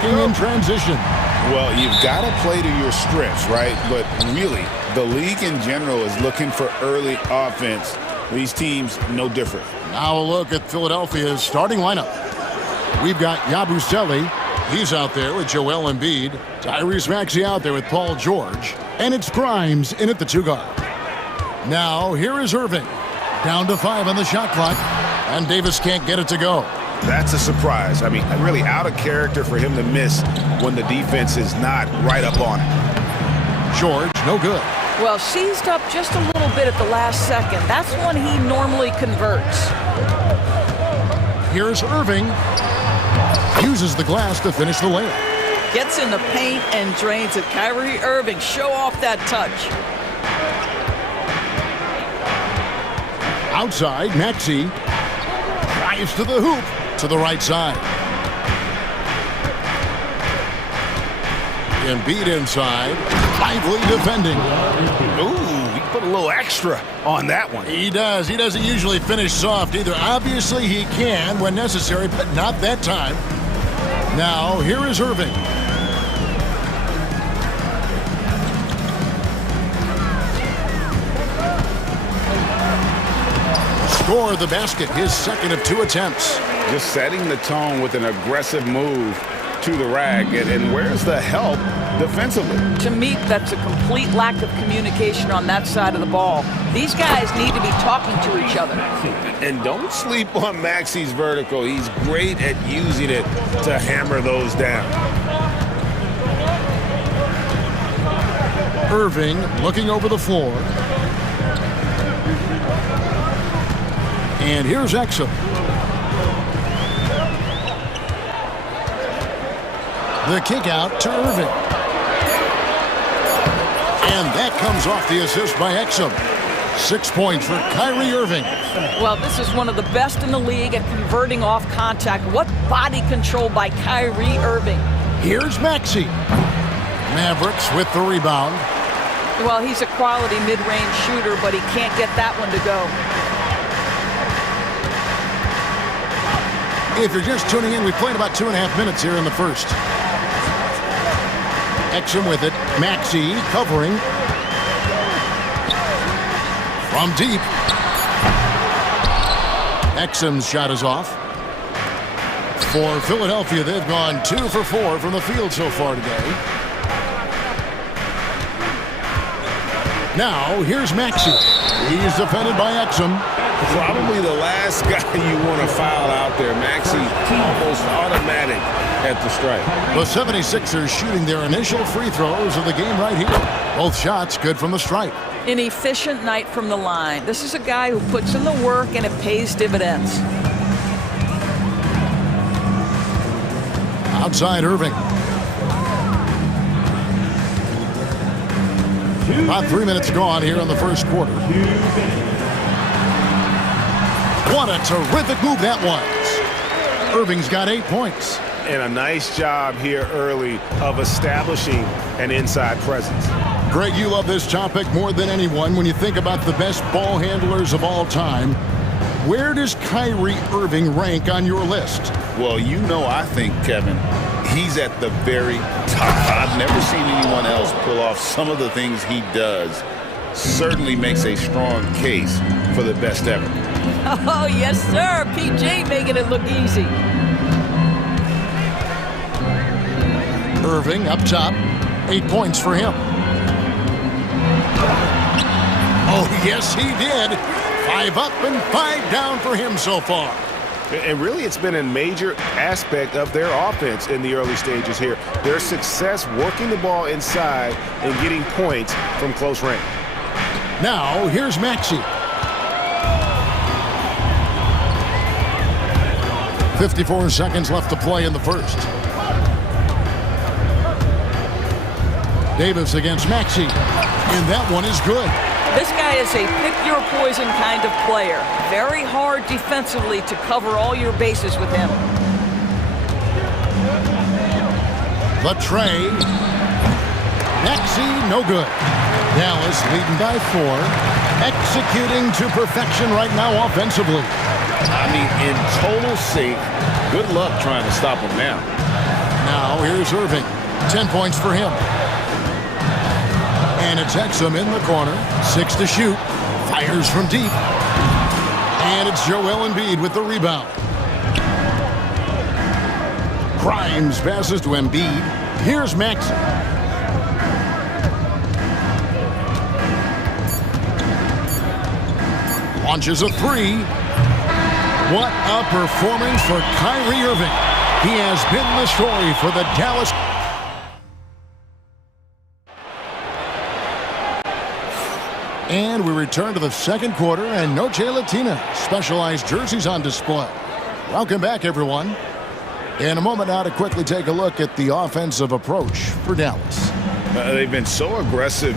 attacking in transition. Well, you've got to play to your strengths, right? But really, the league in general is looking for early offense. These teams, no different. Now a look at Philadelphia's starting lineup. We've got Yabusele. He's out there with Joel Embiid. Tyrese Maxey out there with Paul George. And it's Grimes in at the 2 guard. Now here is Irving. Down to 5 on the shot clock. And Davis can't get it to go. That's a surprise. I mean, really out of character for him to miss when the defense is not right up on him. George, no good. Well, seized up just a little bit at the last second. That's when he normally converts. Here's Irving. Uses the glass to finish the layup. Gets in the paint and drains it. Kyrie Irving, show off that touch. Outside, Maxey drives to the hoop to the right side. Embiid inside, lively defending. Ooh, he put a little extra on that one. He does. He doesn't usually finish soft either. Obviously, he can when necessary, but not that time. Now, here is Irving. Score the basket, his second of 2 attempts. Just setting the tone with an aggressive move to the rack. And where's the help defensively? To me, that's a complete lack of communication on that side of the ball. These guys need to be talking to each other. And don't sleep on Maxey's vertical. He's great at using it to hammer those down. Irving looking over the floor. And here's Exum. The kick out to Irving. And that comes off the assist by Exum. 6 points for Kyrie Irving. Well, this is one of the best in the league at converting off contact. What body control by Kyrie Irving. Here's Maxey. Mavericks with the rebound. Well, he's a quality mid-range shooter, but he can't get that one to go. If you're just tuning in, we played about 2.5 minutes here in the first. Exum with it. Maxey covering. From deep. Exum's shot is off. For Philadelphia, they've gone 2 for 4 from the field so far today. Now, here's Maxey. He's defended by Exum. Probably the last guy you want to foul out there. Maxey almost automatic at the strike. The 76ers shooting their initial free throws of the game right here. Both shots good from the stripe. An efficient night from the line. This is a guy who puts in the work and it pays dividends. Outside Irving. About 3 minutes gone here in the first quarter. What a terrific move that was. Irving's got 8 points. And a nice job here early of establishing an inside presence. Greg, you love this topic more than anyone. When you think about the best ball handlers of all time, where does Kyrie Irving rank on your list? Well, you know, I think, Kevin, he's at the very top. I've never seen anyone else pull off some of the things he does. Certainly makes a strong case for the best ever. Oh, yes, sir. PJ making it look easy. Irving up top. 8 points for him. Oh, yes, he did. 5 up and 5 down for him so far. And really, it's been a major aspect of their offense in the early stages here. Their success working the ball inside and getting points from close range. Now, here's Maxey. 54 seconds left to play in the first. Davis against Maxey. And that one is good. This guy is a pick-your-poison kind of player. Very hard defensively to cover all your bases with him. The tray. Maxey, no good. Dallas leading by 4. Executing to perfection right now offensively. I mean, in total sync. Good luck trying to stop him now. Now here's Irving. 10 points for him. And it's Exum in the corner. 6 to shoot. Fires from deep. And it's Joel Embiid with the rebound. Grimes passes to Embiid. Here's Maxey. Launches a three. What a performance for Kyrie Irving. He has been the story for the Dallas. And we return to the second quarter, and Noche Latina specialized jerseys on display. Welcome back, everyone. In a moment now to quickly take a look at the offensive approach for Dallas. They've been so aggressive,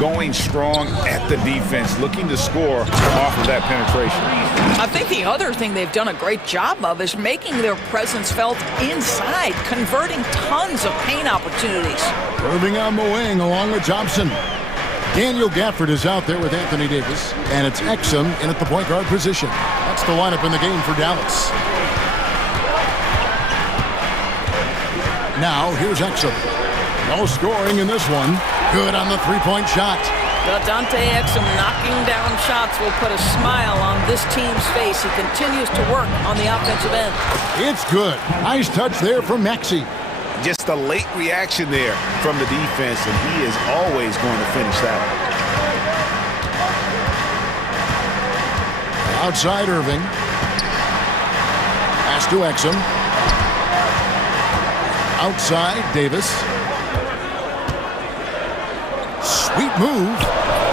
going strong at the defense, looking to score off of that penetration. I think the other thing they've done a great job of is making their presence felt inside, converting tons of paint opportunities. Irving on the wing along with Thompson. Daniel Gafford is out there with Anthony Davis, and it's Exum in at the point guard position. That's the lineup in the game for Dallas. Now, here's Exum. No scoring in this one. Good on the three-point shot. The Dante Exum knocking down shots will put a smile on this team's face. He continues to work on the offensive end. It's good. Nice touch there from Maxey. Just a late reaction there from the defense, and he is always going to finish that. Outside Irving. Pass to Exum. Outside Davis. Sweet move.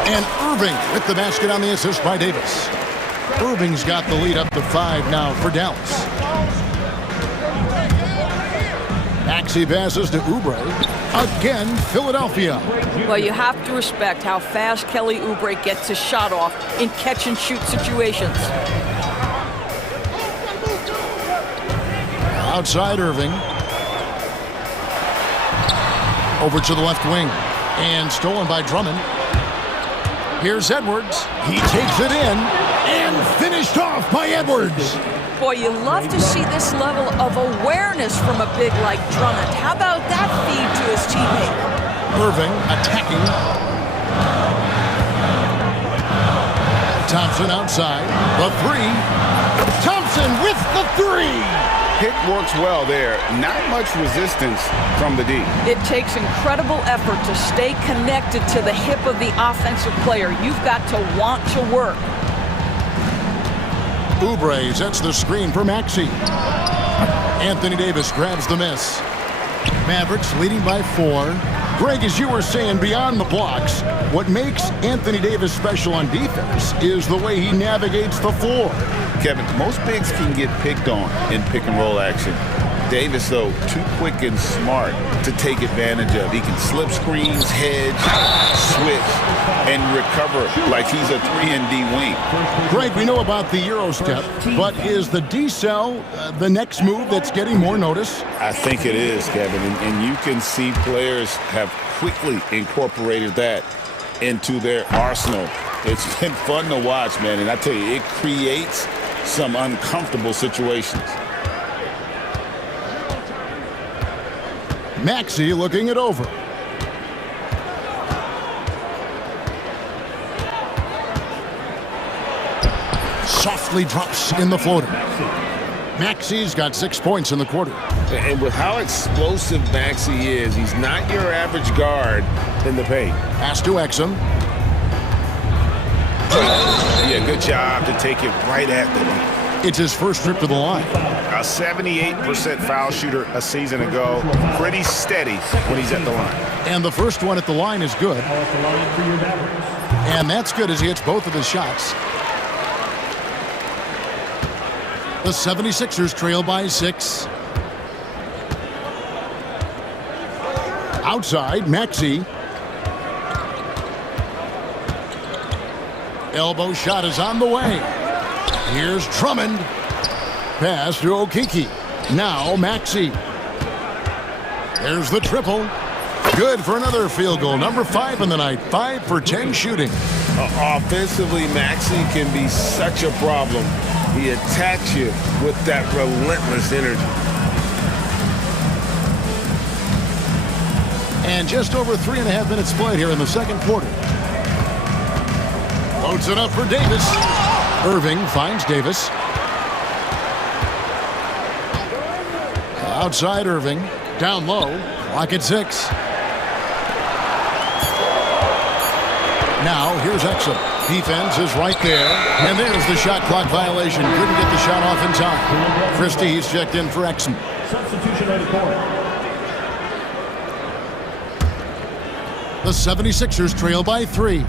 And Irving with the basket on the assist by Davis. Irving's got the lead up to 5 now for Dallas. Maxey passes to Oubre. Again, Philadelphia. Well, you have to respect how fast Kelly Oubre gets his shot off in catch-and-shoot situations. Outside Irving. Over to the left wing. And stolen by Drummond. Here's Edwards. He takes it in. And finished off by Edwards. Boy, you love to see this level of awareness from a big like Drummond. How about that feed to his teammate? Irving attacking. Thompson outside. The three. Thompson with the three. Pick works well there. Not much resistance from the D. It takes incredible effort to stay connected to the hip of the offensive player. You've got to want to work. Oubre sets the screen for Maxey. Anthony Davis grabs the miss. Mavericks leading by 4. Greg, as you were saying, beyond the blocks, what makes Anthony Davis special on defense is the way he navigates the floor. Kevin, most bigs can get picked on in pick-and-roll action. Davis, though, too quick and smart to take advantage of. He can slip screens, hedge, switch, and recover like he's a 3-and-D wing. Greg, we know about the Euro step, but is the D-cell the next move that's getting more notice? I think it is, Kevin, and you can see players have quickly incorporated that into their arsenal. It's been fun to watch, man, and I tell you, it creates some uncomfortable situations. Maxey looking it over. Softly drops in the floater. Maxey's got 6 points in the quarter. And with how explosive Maxey is, he's not your average guard in the paint. Pass to Exum. Yeah, good job to take it right at them. It's his first trip to the line. A 78% foul shooter a season ago. Pretty steady when he's at the line. And the first one at the line is good. And that's good as he hits both of his shots. The 76ers trail by 6. Outside, Maxey. Elbow shot is on the way. Here's Drummond. Pass to Okeke. Now Maxey. There's the triple. Good for another field goal. Number 5 in the night. 5 for 10 shooting. Offensively, Maxey can be such a problem. He attacks you with that relentless energy. And just over 3.5 minutes played here in the second quarter. Loads it up for Davis. Irving finds Davis. Outside Irving. Down low. Clock at 6. Now here's Exum. Defense is right there. And there's the shot clock violation. Couldn't get the shot off in time. Christie, he's checked in for Exum. Substitution at the court. The 76ers trail by 3.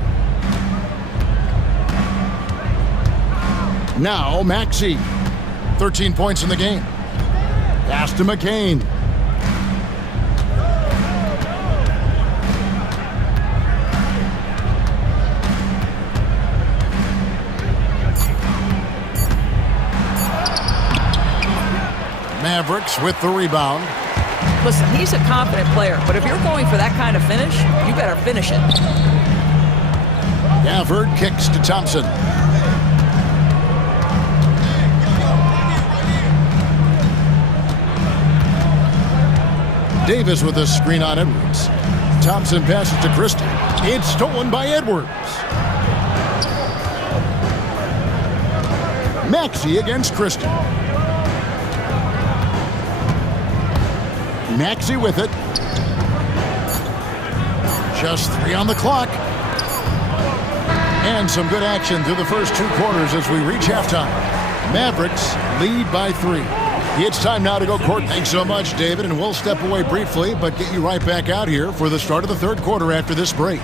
Now Maxey. 13 points in the game. Pass to McCain. Mavericks with the rebound. Listen, he's a confident player, but if you're going for that kind of finish, you better finish it. Gafford kicks to Thompson. Davis with a screen on Edwards. Thompson passes to Christie. It's stolen by Edwards. Maxey against Christie. Maxey with it. Just 3 on the clock. And some good action through the first 2 quarters as we reach halftime. Mavericks lead by 3. It's time now to go court. Thanks so much, David, and we'll step away briefly, but get you right back out here for the start of the third quarter after this break.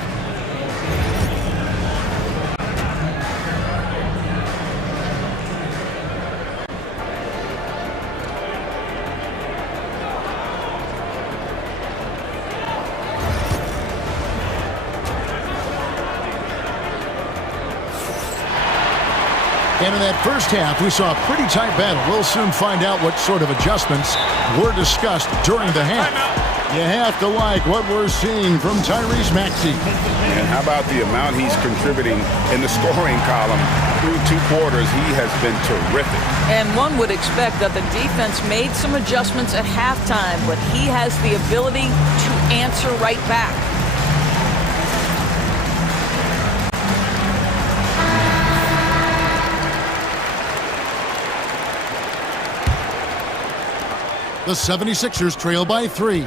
And in that first half, we saw a pretty tight battle. We'll soon find out what sort of adjustments were discussed during the half. You have to like what we're seeing from Tyrese Maxey. And how about the amount he's contributing in the scoring column through 2 quarters? He has been terrific. And one would expect that the defense made some adjustments at halftime, but he has the ability to answer right back. The 76ers trail by 3.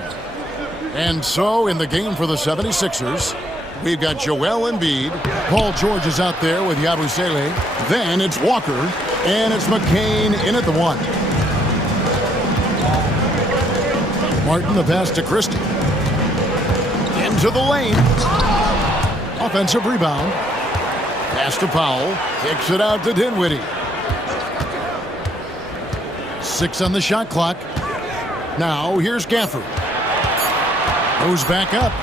And so in the game for the 76ers, we've got Joel Embiid. Paul George is out there with Yabusele. Then it's Walker. And it's McCain in at the 1. Martin, the pass to Christie. Into the lane. Offensive rebound. Pass to Powell. Kicks it out to Dinwiddie. 6 on the shot clock. Now, here's Gafford. Goes back up.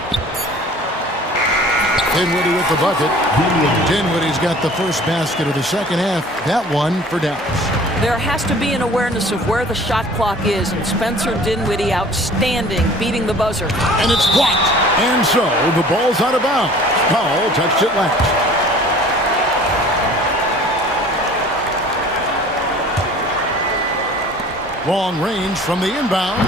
Dinwiddie with the bucket. Dinwiddie's got the first basket of the second half. That one for Dallas. There has to be an awareness of where the shot clock is, and Spencer Dinwiddie outstanding, beating the buzzer. And it's blocked. And so, the ball's out of bounds. Powell touched it last. Long range from the inbound.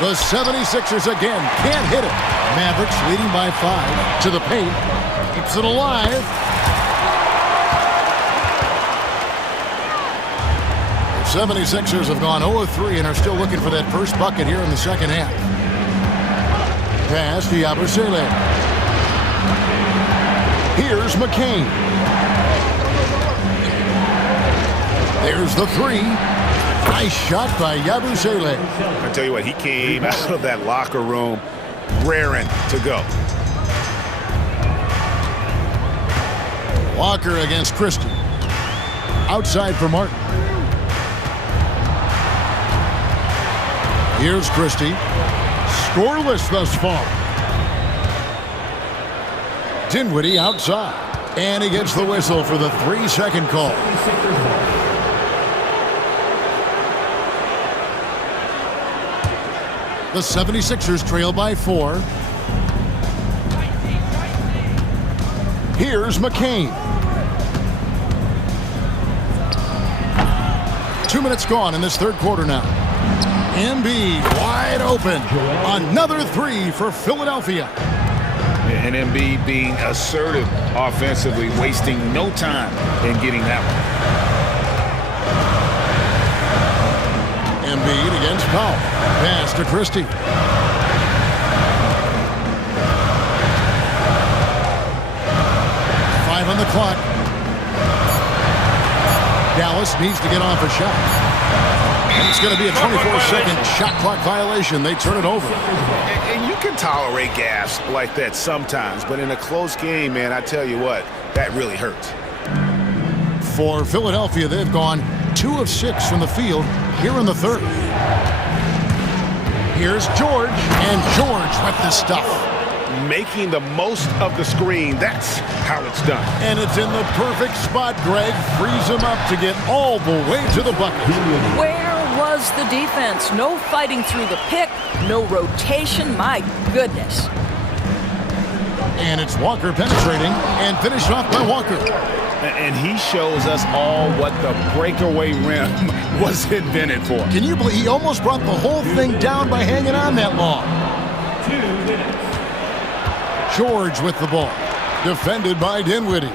The 76ers again can't hit it. Mavericks leading by 5 to the paint. Keeps it alive. The 76ers have gone 0-3 and are still looking for that first bucket here in the second half. Pass to Yabusele. Here's McCain. There's the 3. Nice shot by Yabusele. I tell you what, he came out of that locker room raring to go. Walker against Christie. Outside for Martin. Here's Christie. Scoreless thus far. Dinwiddie outside. And he gets the whistle for the 3-second call. The 76ers trail by 4. Here's McCain. 2 minutes gone in this third quarter now. Embiid wide open. Another three for Philadelphia. And Embiid being assertive offensively, wasting no time in getting that one. Embiid against Powell. Pass to Christie. 5 on the clock. Dallas needs to get off a shot. And it's going to be a 24-second shot clock violation. They turn it over. And you can tolerate gaffes like that sometimes, but in a close game, man, I tell you what, that really hurts. For Philadelphia, they've gone 2 of 6 from the field here in the third. Here's George, and George with the stuff. Making the most of the screen, that's how it's done. And it's in the perfect spot. Greg frees him up to get all the way to the bucket. Where was the defense? No fighting through the pick, no rotation, my goodness. And it's Walker penetrating and finished off by Walker. And he shows us all what the breakaway rim was invented for. Can you believe he almost brought the whole thing down by hanging on that long? 2 minutes. George with the ball. Defended by Dinwiddie.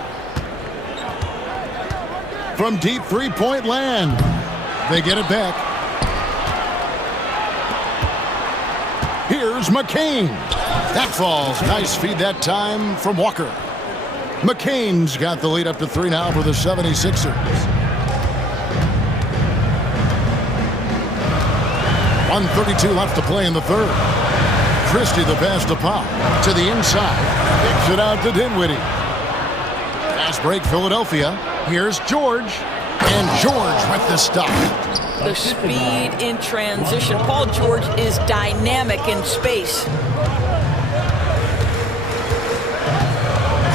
From deep three-point land. They get it back. Here's McCain. That falls. Nice feed that time from Walker. McCain's got the lead up to 3 now for the 76ers. 1:32 left to play in the third. Christie the pass to Powell. To the inside. Kicks it out to Dinwiddie. Fast break Philadelphia. Here's George. And George with the stop. The speed in transition. Paul George is dynamic in space.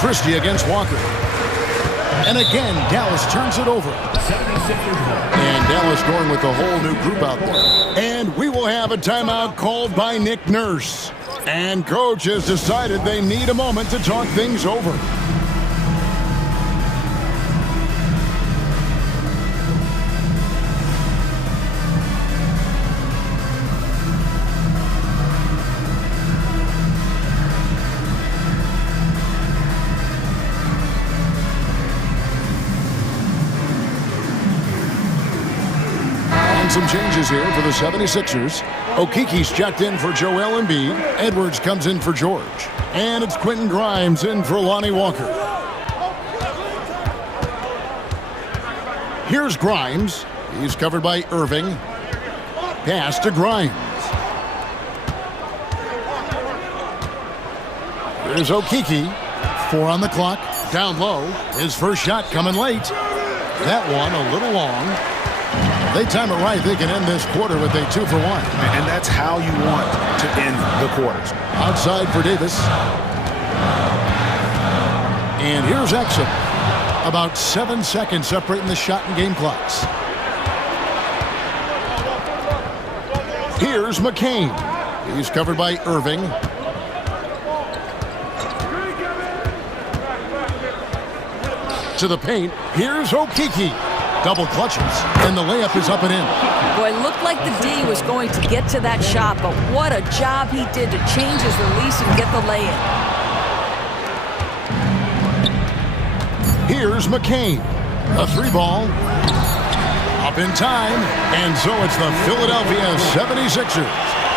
Christie against Walker. And again, Dallas turns it over. And Dallas going with a whole new group out there. And we will have a timeout called by Nick Nurse. And coach has decided they need a moment to talk things over. Some changes here for the 76ers. Okiki's checked in for Joel Embiid. Edwards comes in for George. And it's Quentin Grimes in for Lonnie Walker. Here's Grimes. He's covered by Irving. Pass to Grimes. Here's Okiki. 4 on the clock. Down low. His first shot coming late. That one a little long. They time it right, they can end this quarter with a 2 for 1. And that's how you want to end the quarters. Outside for Davis. And here's Exum. About 7 seconds separating the shot and game clocks. Here's McCain. He's covered by Irving. To the paint. Here's Okiki. Double clutches, and the layup is up and in. Boy, it looked like the D was going to get to that shot, but what a job he did to change his release and get the lay-in. Here's McCain. A 3-ball. Up in time, and so it's the Philadelphia 76ers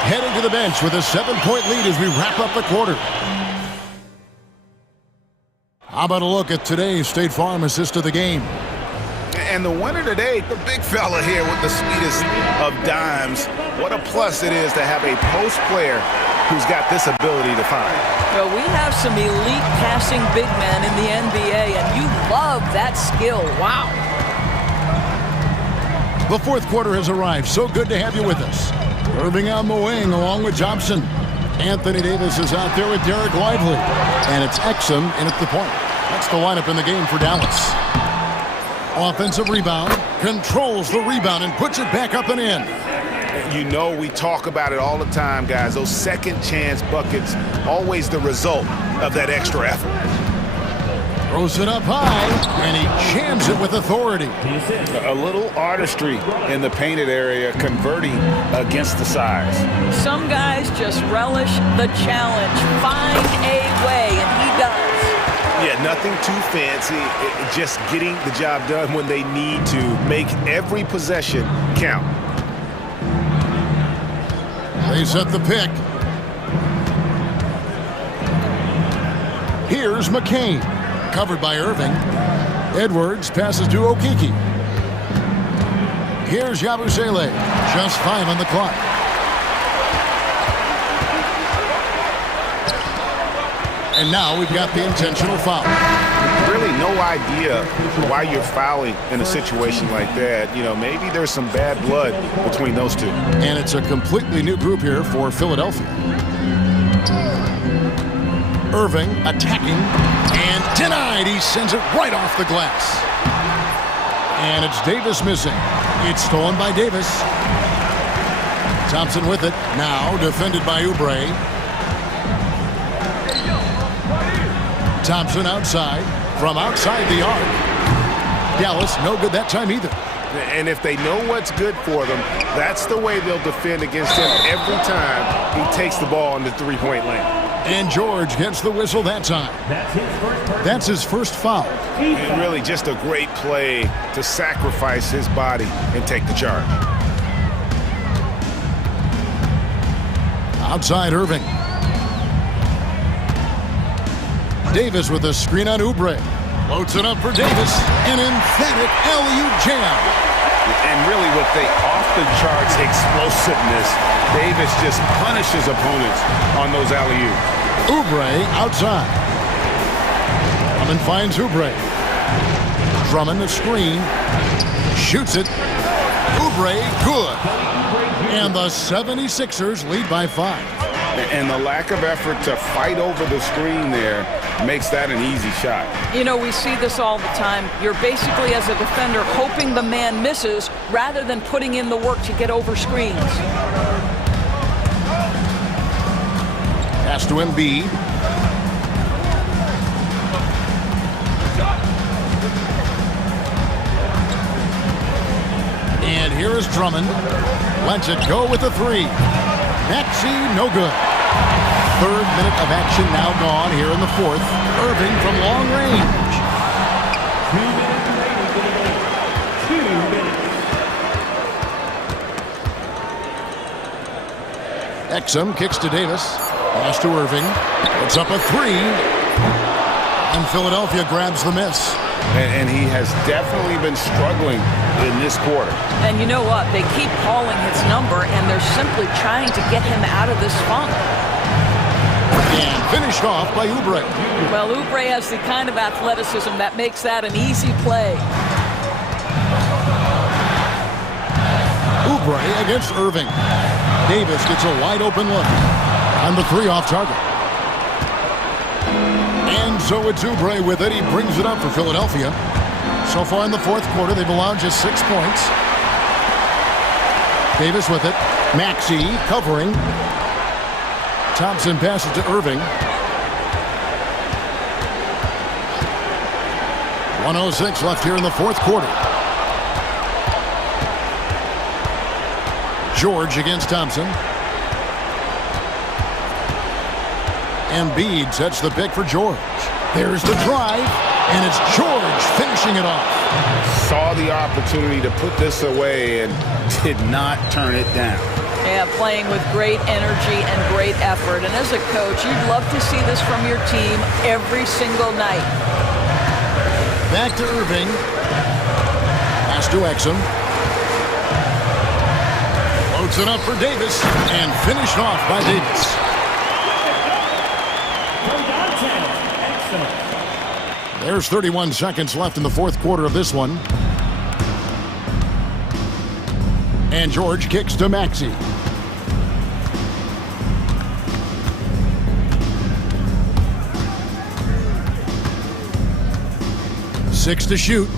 heading to the bench with a 7-point lead as we wrap up the quarter. How about a look at today's State Farm assist of the game? And the winner today, the big fella here with the sweetest of dimes. What a plus it is to have a post player who's got this ability to find. Well, we have some elite passing big men in the NBA, and you love that skill. Wow. The fourth quarter has arrived. So good to have you with us. Irving on the wing along with Jobson. Anthony Davis is out there with Derek Lively. And it's Exum in at the point. That's the lineup in the game for Dallas. Offensive rebound, controls the rebound and puts it back up and in. You know we talk about it all the time, guys. Those second chance buckets, always the result of that extra effort. Throws it up high, and he jams it with authority. A little artistry in the painted area, converting against the size. Some guys just relish the challenge. Find a way, and he does. Yeah, nothing too fancy. Just getting the job done when they need to. Make every possession count. They set the pick. Here's McCain. Covered by Irving. Edwards passes to Okiki. Here's Yabusele. Just 5 on the clock. And now we've got the intentional foul. Really no idea why you're fouling in a situation like that. You know, maybe there's some bad blood between those two. And it's a completely new group here for Philadelphia. Irving attacking and denied. He sends it right off the glass. And it's Davis missing. It's stolen by Davis. Thompson with it. Now defended by Oubre. Thompson outside. From outside the arc. Dallas no good that time either. And if they know what's good for them, that's the way they'll defend against him every time he takes the ball in the three-point lane. And George gets the whistle that time. That's his first foul. And really just a great play to sacrifice his body and take the charge. Outside Irving. Davis with a screen on Oubre. Floats it up for Davis. An emphatic alley-oop jam. And really with the off-the-charts explosiveness, Davis just punishes opponents on those alley-oops. Oubre outside. Drummond finds Oubre. Drummond the screen. Shoots it. Oubre good. And the 76ers lead by 5. And the lack of effort to fight over the screen there makes that an easy shot. You know, we see this all the time. You're basically, as a defender, hoping the man misses rather than putting in the work to get over screens. Pass to Embiid. And here is Drummond. Lets it go with the 3. Maxey, no good. 3rd minute of action now gone here in the 4th. Irving from long range. 2 minutes remaining. Exum kicks to Davis. Pass to Irving. It's up a 3. And Philadelphia grabs the miss. And he has definitely been struggling in this quarter. And you know what? They keep calling his number, and they're simply trying to get him out of this funk. And finished off by Oubre. Well, Oubre has the kind of athleticism that makes that an easy play. Oubre against Irving. Davis gets a wide open look. On the 3 off target. And so it's Oubre with it. He brings it up for Philadelphia. So far in the 4th quarter, they've allowed just 6 points. Davis with it. Maxey covering. Thompson passes to Irving. 1:06 left here in the 4th quarter. George against Thompson. Embiid sets the pick for George. There's the drive, and it's George finishing it off. Saw the opportunity to put this away and did not turn it down. Yeah, playing with great energy and great effort. And as a coach, you'd love to see this from your team every single night. Back to Irving. Pass to Exum. Floats it up for Davis, and finished off by Davis. There's 31 seconds left in the 4th quarter of this one. And George kicks to Maxey. Six to shoot.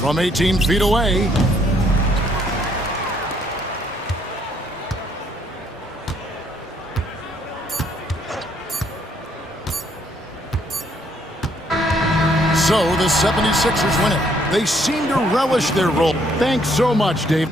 From 18 feet away. So the 76ers win it. They seem to relish their role. Thanks so much, Dave.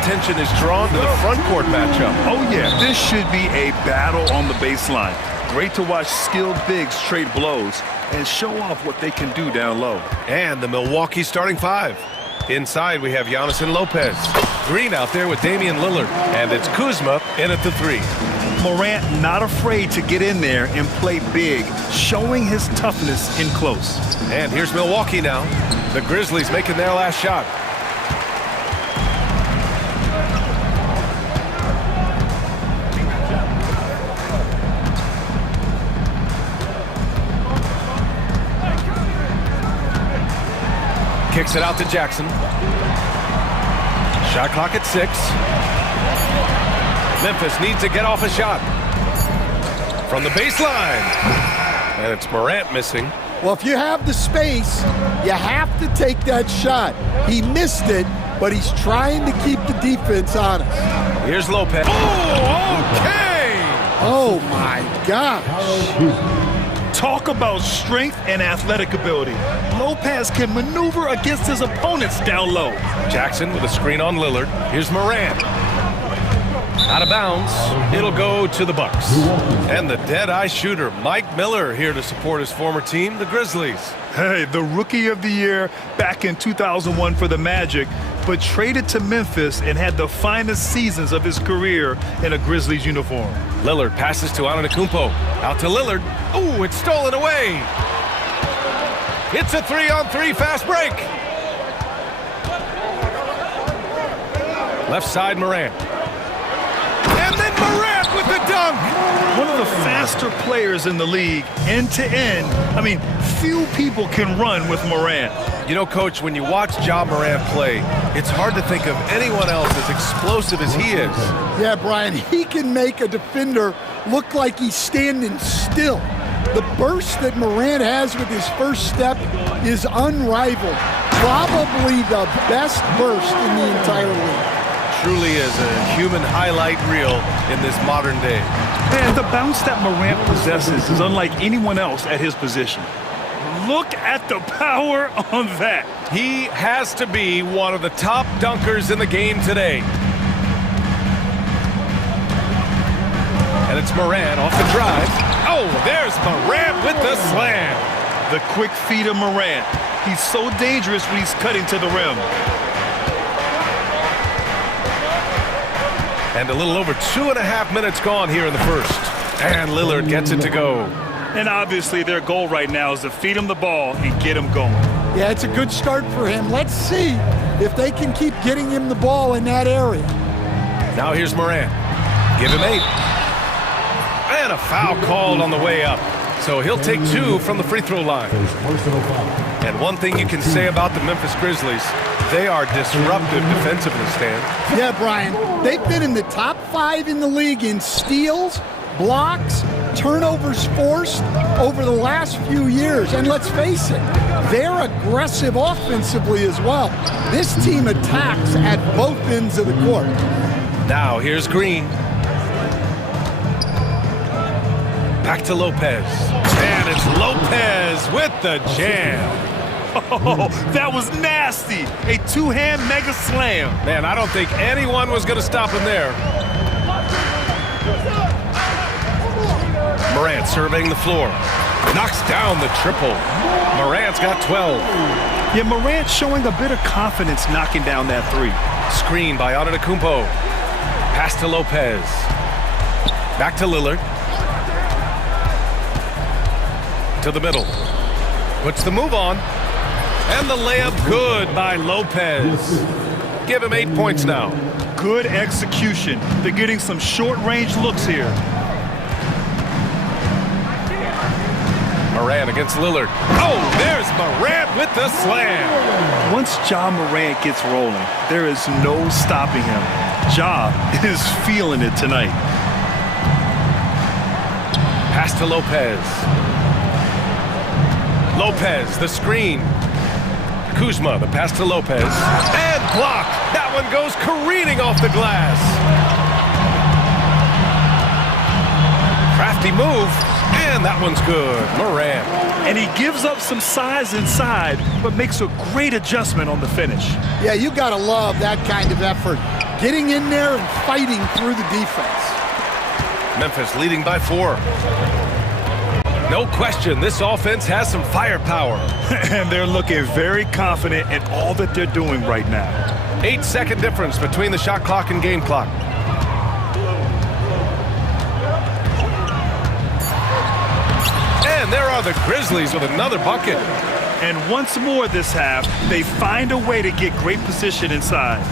attention is drawn to the front court matchup. Oh, yeah. This should be a battle on the baseline. Great to watch skilled bigs trade blows and show off what they can do down low. And the Milwaukee starting five. Inside, we have Giannis and Lopez. Green out there with Damian Lillard. And it's Kuzma in at the three. Morant not afraid to get in there and play big, showing his toughness in close. And here's Milwaukee now. The Grizzlies making their last shot. Kicks it out to Jackson. Shot clock at 6. Memphis needs to get off a shot. From the baseline. And it's Morant missing. Well, if you have the space, you have to take that shot. He missed it, but he's trying to keep the defense honest. Here's Lopez. Oh, okay! Oh, my gosh. Talk about strength and athletic ability. Lopez can maneuver against his opponents down low. Jackson with a screen on Lillard. Here's Morant. Out of bounds. It'll go to the Bucks. And the dead-eye shooter, Mike Miller, here to support his former team, the Grizzlies. Hey, the Rookie of the Year back in 2001 for the Magic, but traded to Memphis and had the finest seasons of his career in a Grizzlies uniform. Lillard passes to Antetokounmpo. Out to Lillard. Ooh, it's stolen away. It's a 3-on-3 fast break. Left side, Morant. And then Morant with the dunk. One of the faster players in the league, end to end. I mean, few people can run with Morant. You know, Coach, when you watch Ja Morant play, it's hard to think of anyone else as explosive as he is. Yeah, Brian, he can make a defender look like he's standing still. The burst that Morant has with his first step is unrivaled. Probably the best burst in the entire league. Truly is a human highlight reel in this modern day. And the bounce that Morant possesses is unlike anyone else at his position. Look at the power on that. He has to be one of the top dunkers in the game today. And it's Morant off the drive. Oh, there's Morant with the slam. The quick feet of Morant. He's so dangerous when he's cutting to the rim. And a little over 2.5 minutes gone here in the first. And Lillard gets it to go. And obviously their goal right now is to feed him the ball and get him going. Yeah, it's a good start for him. Let's see if they can keep getting him the ball in that area. Now here's Morant. Give him 8. And a foul called on the way up. So he'll take 2 from the free throw line. And one thing you can say about the Memphis Grizzlies, they are disruptive defensively, Stan. Yeah, Brian. They've been in the top 5 in the league in steals, blocks, turnovers forced over the last few years. And let's face it, they're aggressive offensively as well. This team attacks at both ends of the court. Now here's Green. Back to Lopez. And it's Lopez with the jam. Oh, that was nasty. A two-hand mega slam. Man, I don't think anyone was going to stop him there. Morant surveying the floor. Knocks down the triple. Morant's got 12. Yeah, Morant showing a bit of confidence knocking down that 3. Screen by Antetokounmpo. Pass to Lopez. Back to Lillard. To the middle. Puts the move on. And the layup good by Lopez. Give him 8 points now. Good execution. They're getting some short-range looks here. Morant against Lillard. Oh, there's Morant with the slam. Once Ja Morant gets rolling, there is no stopping him. Ja is feeling it tonight. Pass to Lopez. Lopez, the screen. Kuzma, the pass to Lopez. And blocked. That one goes careening off the glass. Crafty move. And that one's good. Morant. And he gives up some size inside, but makes a great adjustment on the finish. Yeah, you got to love that kind of effort. Getting in there and fighting through the defense. Memphis leading by 4. No question, this offense has some firepower. And they're looking very confident in all that they're doing right now. 8-second difference between the shot clock and game clock. And there are the Grizzlies with another bucket. And once more this half, they find a way to get great position inside.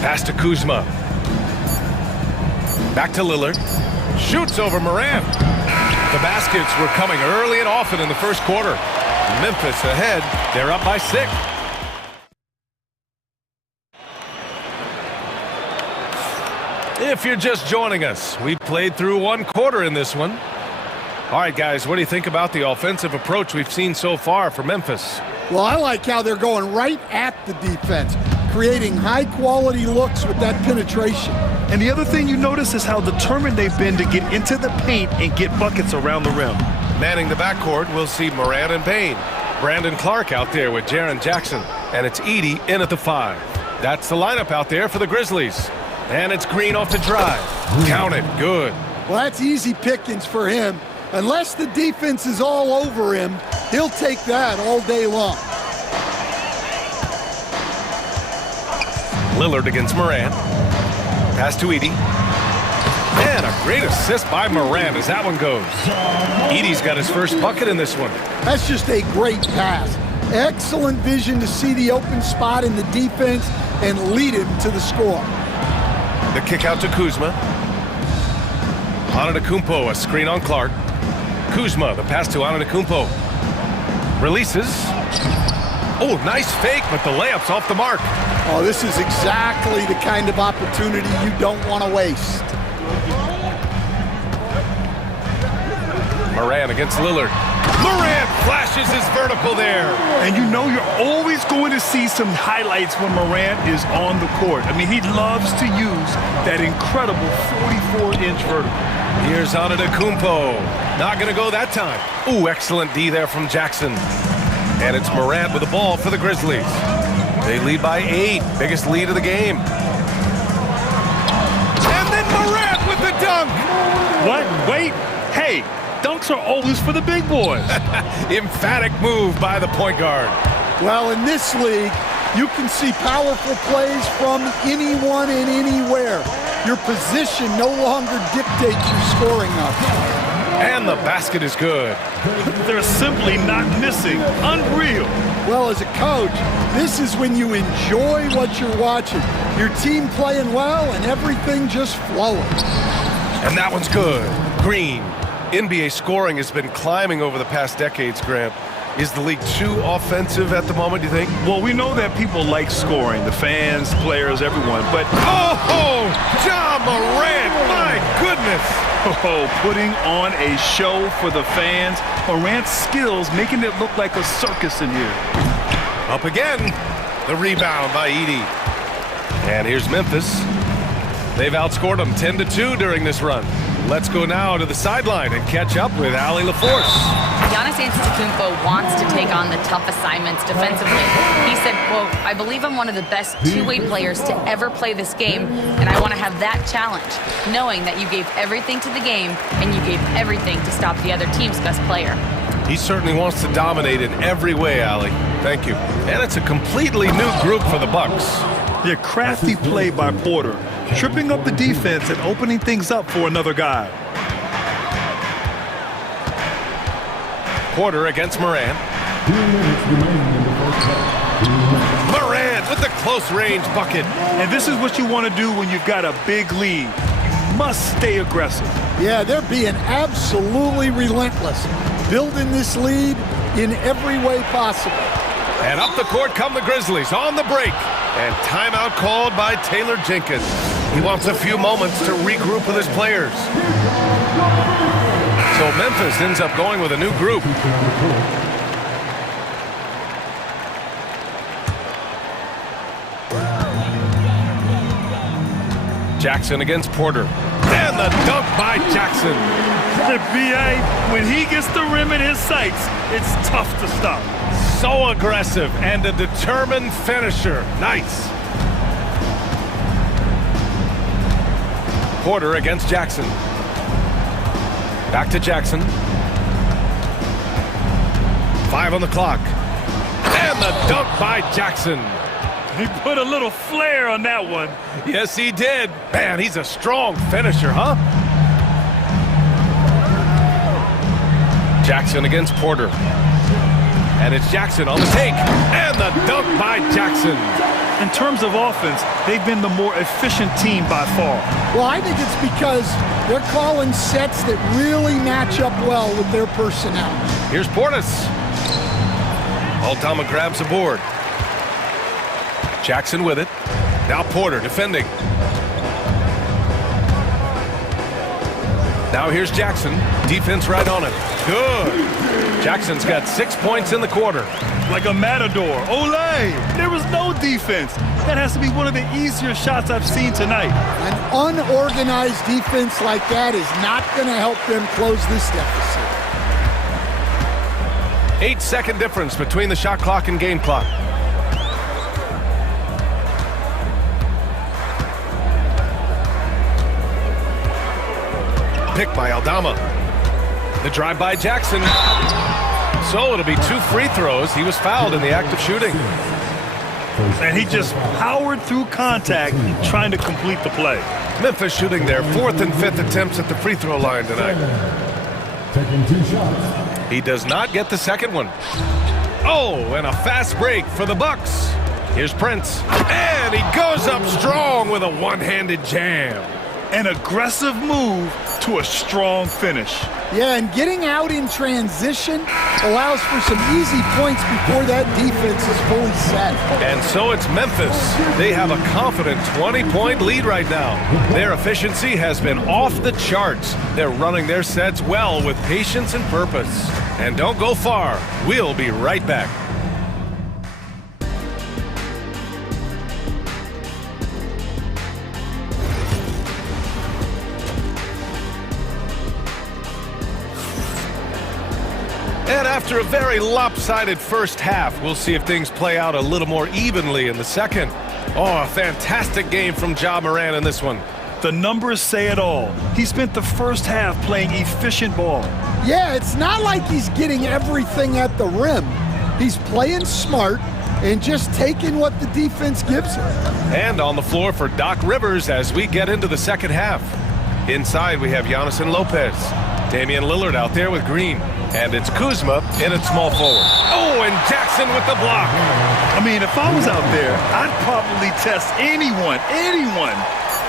Pass to Kuzma. Back to Lillard. Shoots over Morant. The baskets were coming early and often in the first quarter. Memphis ahead. They're up by 6. If you're just joining us, we played through 1 quarter in this one. All right, guys, what do you think about the offensive approach we've seen so far for Memphis? Well, I like how they're going right at the defense, creating high-quality looks with that penetration. And the other thing you notice is how determined they've been to get into the paint and get buckets around the rim. Manning the backcourt, we'll see Morant and Payne. Brandon Clark out there with Jaren Jackson. And it's Edey in at the 5. That's the lineup out there for the Grizzlies. And it's Green off the drive. Count it. Good. Well, that's easy pickings for him. Unless the defense is all over him, he'll take that all day long. Lillard against Morant. Pass to Edey. And a great assist by Morant as that one goes. Edey's got his first bucket in this one. That's just a great pass. Excellent vision to see the open spot in the defense and lead him to the score. The kick out to Kuzma. Antetokounmpo, a screen on Clark. Kuzma, the pass to Antetokounmpo. Releases. Oh, nice fake, but the layup's off the mark. Oh, this is exactly the kind of opportunity you don't want to waste. Morant against Lillard. Morant flashes his vertical there. And you know you're always going to see some highlights when Morant is on the court. I mean, he loves to use that incredible 44-inch vertical. Here's Antetokounmpo. Not going to go that time. Ooh, excellent D there from Jackson. And it's Morant with the ball for the Grizzlies. They lead by 8. Biggest lead of the game. And then Morant with the dunk. What? Wait. Hey, dunks are always for the big boys. Emphatic move by the point guard. Well, in this league, you can see powerful plays from anyone and anywhere. Your position no longer dictates your scoring up. And the basket is good. They're simply not missing. Unreal. Well, as a coach, this is when you enjoy what you're watching. Your team playing well and everything just flowing. And that one's good. Green. NBA scoring has been climbing over the past decades, Grant. Is the league too offensive at the moment, do you think? Well, we know that people like scoring, the fans, players, everyone, but... Oh, Ja Morant, my goodness! Oh, putting on a show for the fans. Morant's skills making it look like a circus in here. Up again. The rebound by Edey. And here's Memphis. They've outscored them 10-2 during this run. Let's go now to the sideline and catch up with Allie LaForce. Giannis Antetokounmpo wants to take on the tough assignments defensively. He said, quote, "I believe I'm one of the best two-way players to ever play this game, and I want to have that challenge, knowing that you gave everything to the game and you gave everything to stop the other team's best player." He certainly wants to dominate in every way, Allie. Thank you. And it's a completely new group for the Bucks. Yeah, crafty play by Porter, tripping up the defense and opening things up for another guy. Porter against Morant. Morant with the close-range bucket. And this is what you want to do when you've got a big lead. You must stay aggressive. Yeah, they're being absolutely relentless, building this lead in every way possible. And up the court come the Grizzlies on the break. And timeout called by Taylor Jenkins. He wants a few moments to regroup with his players. So Memphis ends up going with a new group. Jackson against Porter. And And the dunk by Jackson. The BA, when he gets the rim in his sights, it's tough to stop. So aggressive and a determined finisher. Nice. Porter against Jackson. Back to Jackson. 5 on the clock. And the dunk by Jackson. He put a little flair on that one. Yes, he did. Man, he's a strong finisher, huh? Jackson against Porter. And it's Jackson on the take. And the dunk by Jackson. In terms of offense, they've been the more efficient team by far. Well, I think it's because they're calling sets that really match up well with their personnel. Here's Portis. Aldama grabs the board. Jackson with it. Now Porter defending. Now here's Jackson. Defense right on it. Good. Jackson's got 6 points in the quarter. Like a matador. Olay! There was no defense. That has to be one of the easier shots I've seen tonight. An unorganized defense like that is not going to help them close this deficit. 8-second difference between the shot clock and game clock. Pick by Aldama. The drive by Jackson. So it'll be 2 free throws. He was fouled in the act of shooting. And he just powered through contact trying to complete the play. Memphis shooting their 4th and 5th attempts at the free throw line tonight. Taking 2 shots. He does not get the second one. Oh, and a fast break for the Bucks. Here's Prince. And he goes up strong with a one-handed jam. An aggressive move to a strong finish. Yeah, and getting out in transition allows for some easy points before that defense is fully set. And so it's Memphis. They have a confident 20-point lead right now. Their efficiency has been off the charts. They're running their sets well with patience and purpose. And don't go far. We'll be right back. And after a very lopsided first half, we'll see if things play out a little more evenly in the second. Oh, a fantastic game from Ja Morant in this one. The numbers say it all. He spent the first half playing efficient ball. Yeah, it's not like he's getting everything at the rim. He's playing smart and just taking what the defense gives him. And on the floor for Doc Rivers as we get into the second half. Inside, we have Giannis and Lopez. Damian Lillard out there with Green. And it's Kuzma in at small forward. Oh, and Jackson with the block. I mean, if I was out there, I'd probably test anyone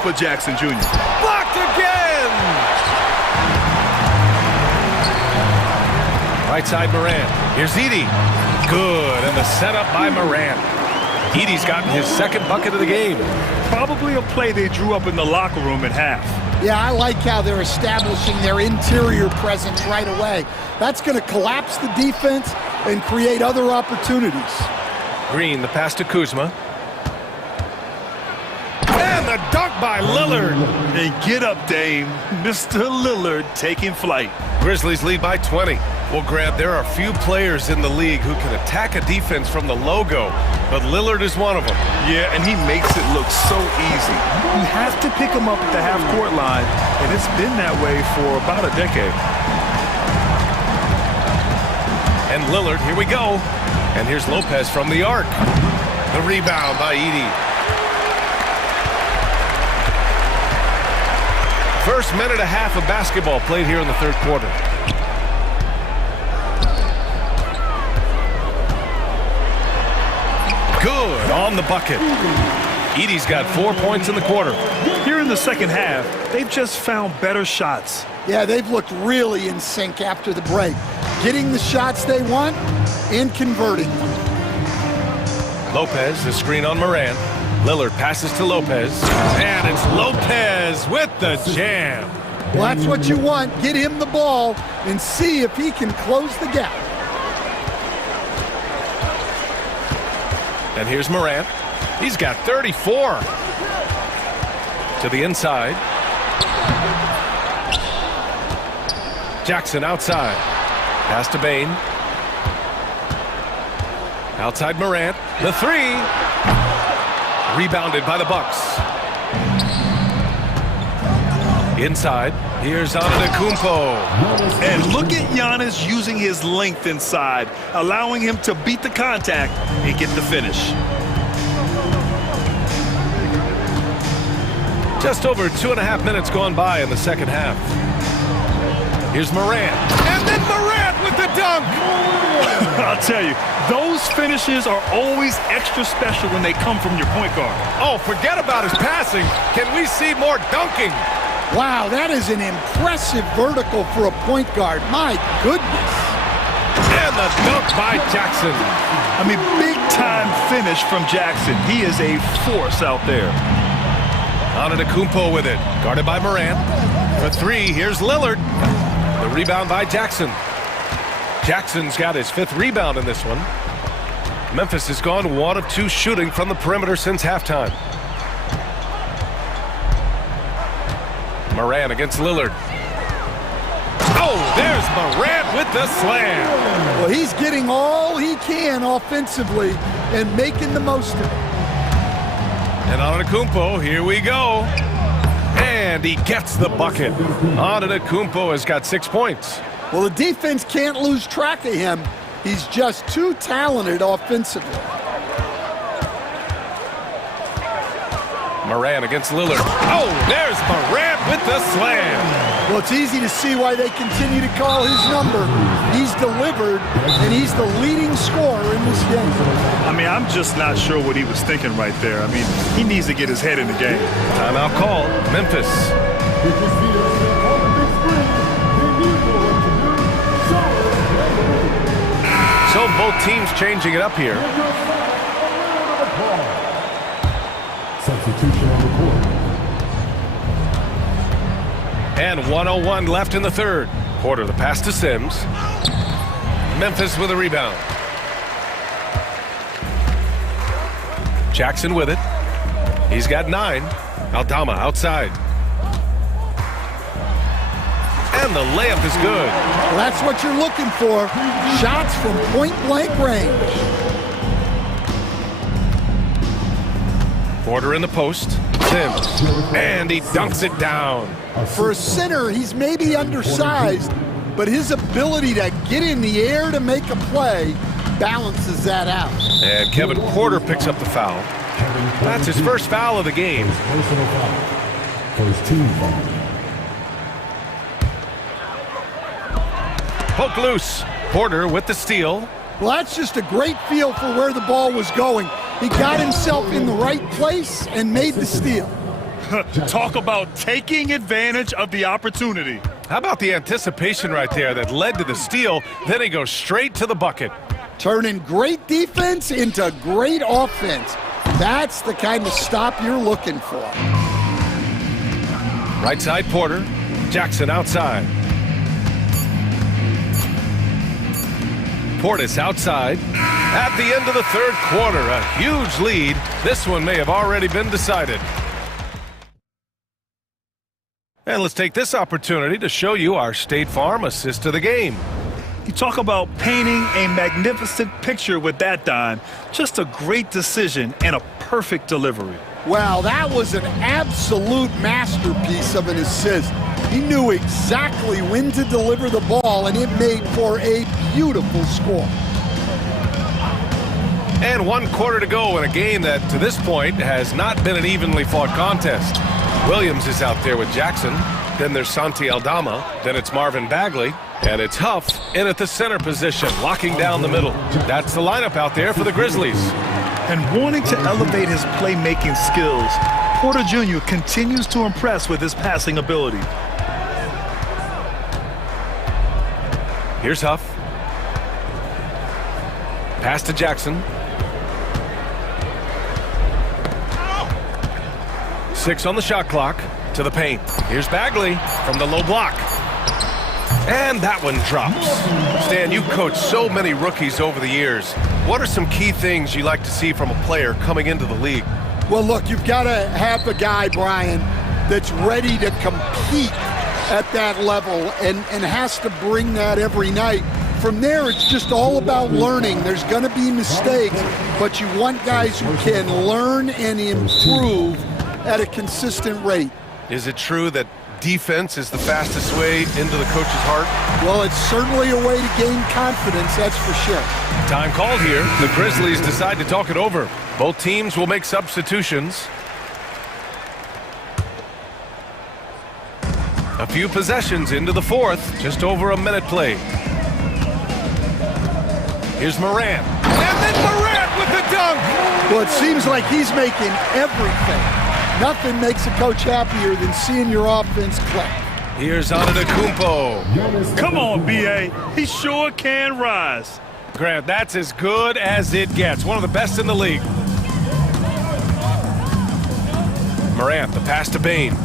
but Jackson Jr. Blocked again! Right side Morant. Here's Edey. Good, and the setup by Morant. Edey's gotten his second bucket of the game. Probably a play they drew up in the locker room at half. Yeah, I like how they're establishing their interior presence right away. That's going to collapse the defense and create other opportunities. Green, the pass to Kuzma. And the dunk by Lillard. And get up, Dame. Mr. Lillard taking flight. Grizzlies lead by 20. Well, Grant, there are few players in the league who can attack a defense from the logo, but Lillard is one of them. Yeah, and he makes it look so easy. You have to pick him up at the half-court line, and it's been that way for about a decade. And Lillard, here we go. And here's Lopez from the arc. The rebound by Edey. First minute and a half of basketball played here in the third quarter. Good on the bucket. Edey's got 4 points in the quarter. Here in the second half, they've just found better shots. Yeah, they've looked really in sync after the break. Getting the shots they want and converting them. Lopez, the screen on Morant. Lillard passes to Lopez. And it's Lopez with the jam. Well, that's what you want. Get him the ball and see if he can close the gap. And here's Morant. He's got 34. To the inside. Jackson outside. Pass to Bain. Outside Morant. The three. Rebounded by the Bucks. Inside. Here's Antetokounmpo. And look at Giannis using his length inside, allowing him to beat the contact and get the finish. Just over 2.5 minutes gone by in the second half. Here's Morant. And then Morant with the dunk! I'll tell you, those finishes are always extra special when they come from your point guard. Oh, forget about his passing. Can we see more dunking? Wow, that is an impressive vertical for a point guard. My goodness. And the dunk by Jackson. I mean, big-time finish from Jackson. He is a force out there. Antetokounmpo with it. Guarded by Morant. For three, here's Lillard. The rebound by Jackson. Jackson's got his 5th rebound in this one. Memphis has gone 1 of 2 shooting from the perimeter since halftime. Morant against Lillard. Oh, there's Morant with the slam. Well, he's getting all he can offensively and making the most of it. And Antetokounmpo, here we go. And he gets the bucket. Antetokounmpo has got 6 points. Well, the defense can't lose track of him. He's just too talented offensively. Morant against Lillard. Oh, there's Morant with the slam. Well, it's easy to see why they continue to call his number. He's delivered, and he's the leading scorer in this game. I mean, I'm just not sure what he was thinking right there. I mean, he needs to get his head in the game. Timeout call, Memphis. So both teams changing it up here. Substitution on the court. And 1:01 left in the third. Porter the pass to Sims. Memphis with a rebound. Jackson with it. He's got 9. Aldama outside. And the layup is good. Well, that's what you're looking for. Shots from point-blank range. Porter in the post. Sims. And he dunks it down. For a center, he's maybe undersized, but his ability to get in the air to make a play balances that out. And Kevin Porter picks up the foul. That's his first foul of the game. Personal foul. First team foul. Poke loose. Porter with the steal. Well, that's just a great feel for where the ball was going. He got himself in the right place and made the steal. Talk about taking advantage of the opportunity. How about the anticipation right there that led to the steal? Then he goes straight to the bucket. Turning great defense into great offense. That's the kind of stop you're looking for. Right side Porter. Jackson outside. Portis outside. At the end of the third quarter, a huge lead. This one may have already been decided. And let's take this opportunity to show you our State Farm assist of the game. You talk about painting a magnificent picture with that dime. Just a great decision and a perfect delivery. Well, that was an absolute masterpiece of an assist. He knew exactly when to deliver the ball, and it made for a beautiful score. And 1 quarter to go in a game that, to this point, has not been an evenly fought contest. Williams is out there with Jackson. Then there's Santi Aldama. Then it's Marvin Bagley. And it's Huff in at the center position, locking down the middle. That's the lineup out there for the Grizzlies. And wanting to elevate his playmaking skills, Porter Jr. continues to impress with his passing ability. Here's Huff. Pass to Jackson. 6 on the shot clock. To the paint. Here's Bagley from the low block. And that one drops. Stan, you've coached so many rookies over the years. What are some key things you like to see from a player coming into the league? Well, look, you've got to have a guy, Brian, that's ready to compete at that level and has to bring that every night. From there, it's just all about learning. There's going to be mistakes, but you want guys who can learn and improve at a consistent rate. Is it true that defense is the fastest way into the coach's heart? Well, it's certainly a way to gain confidence, that's for sure. Time called here. The Grizzlies decide to talk it over. Both teams will make substitutions. A few possessions into the fourth, just over a minute played. Here's Morant. And then Morant with the dunk! Well, it seems like he's making everything. Nothing makes a coach happier than seeing your offense click. Here's Antetokounmpo. Come on, B.A. He sure can rise. Grant, that's as good as it gets. One of the best in the league. Morant, the pass to Bane.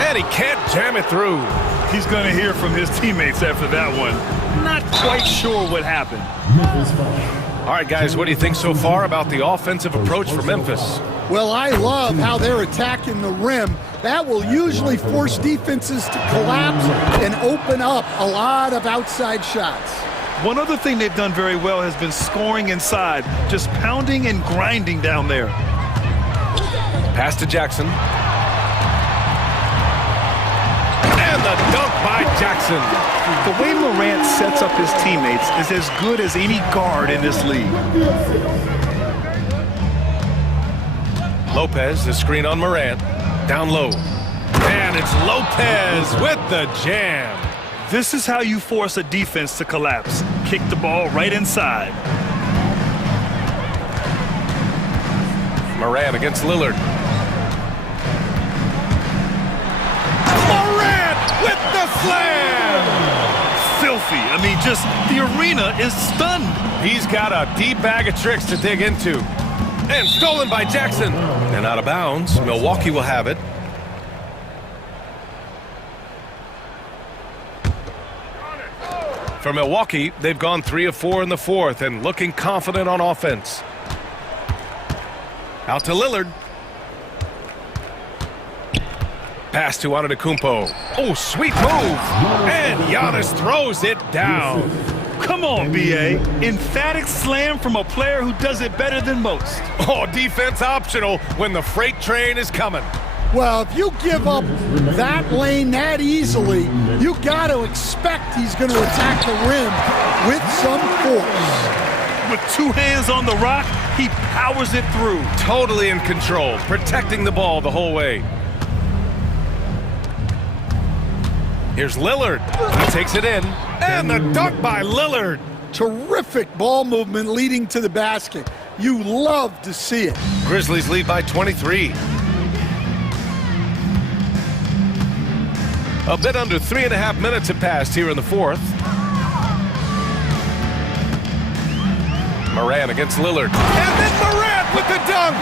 And he can't jam it through. He's going to hear from his teammates after that one. Not quite sure what happened. All right, guys, what do you think so far about the offensive approach for Memphis? Well, I love how they're attacking the rim. That will usually force defenses to collapse and open up a lot of outside shots. One other thing they've done very well has been scoring inside, just pounding and grinding down there. Pass to Jackson. And the dunk by Jackson. The way Morant sets up his teammates is as good as any guard in this league. Lopez, the screen on Morant. Down low. And it's Lopez with the jam. This is how you force a defense to collapse. Kick the ball right inside. Morant against Lillard. With the slam! Filthy. I mean, just the arena is stunned. He's got a deep bag of tricks to dig into. And stolen by Jackson. And out of bounds. Milwaukee will have it. For Milwaukee, they've gone 3 of 4 in the fourth and looking confident on offense. Out to Lillard. Pass to Antetokounmpo. Oh, sweet move. And Giannis throws it down. Come on, B.A. Emphatic slam from a player who does it better than most. Oh, defense optional when the freight train is coming. Well, if you give up that lane that easily, you got to expect he's going to attack the rim with some force. With 2 hands on the rock, he powers it through. Totally in control, protecting the ball the whole way. Here's Lillard. He takes it in. And the dunk by Lillard. Terrific ball movement leading to the basket. You love to see it. Grizzlies lead by 23. A bit under 3.5 minutes have passed here in the fourth. Morant against Lillard. And then Morant with the dunk.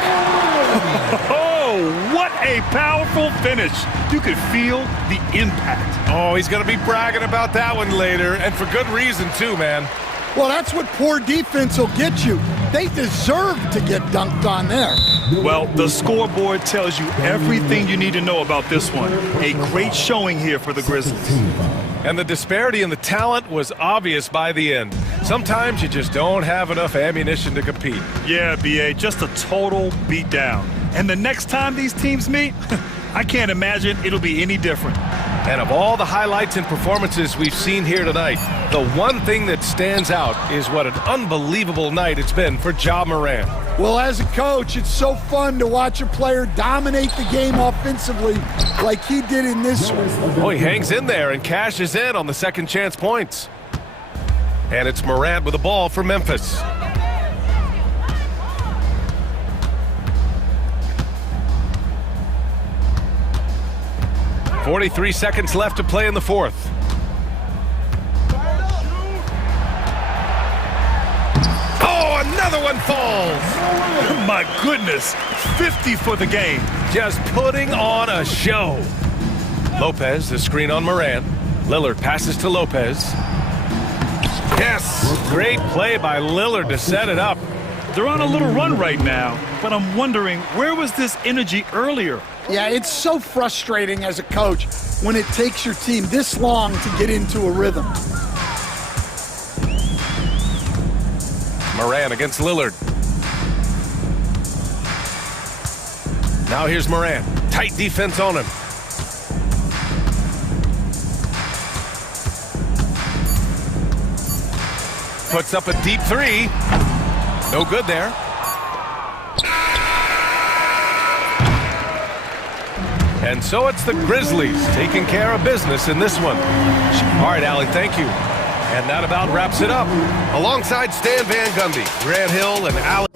Oh, what a powerful finish. You could feel the impact. Oh, he's going to be bragging about that one later, and for good reason too, man. Well, that's what poor defense will get you. They deserve to get dunked on there. Well, the scoreboard tells you everything you need to know about this one. A great showing here for the Grizzlies. And the disparity in the talent was obvious by the end. Sometimes you just don't have enough ammunition to compete. Yeah, B.A., just a total beatdown. And the next time these teams meet, I can't imagine it'll be any different. And of all the highlights and performances we've seen here tonight, the one thing that stands out is what an unbelievable night it's been for Ja Morant. Well, as a coach, it's so fun to watch a player dominate the game offensively like he did in this one. Oh, he hangs in there and cashes in on the second chance points. And it's Morant with the ball for Memphis. .43 seconds left to play in the fourth. Oh, another one falls. My goodness, 50 for the game. Just putting on a show. Lopez, the screen on Morant. Lillard passes to Lopez. Yes, great play by Lillard to set it up. They're on a little run right now, but I'm wondering, where was this energy earlier? Yeah, it's so frustrating as a coach when it takes your team this long to get into a rhythm. Moran against Lillard. Now here's Moran. Tight defense on him. Puts up a deep three. No good there. And so it's the Grizzlies taking care of business in this one. All right, Allie, thank you. And that about wraps it up. Alongside Stan Van Gundy, Grant Hill, and Allie.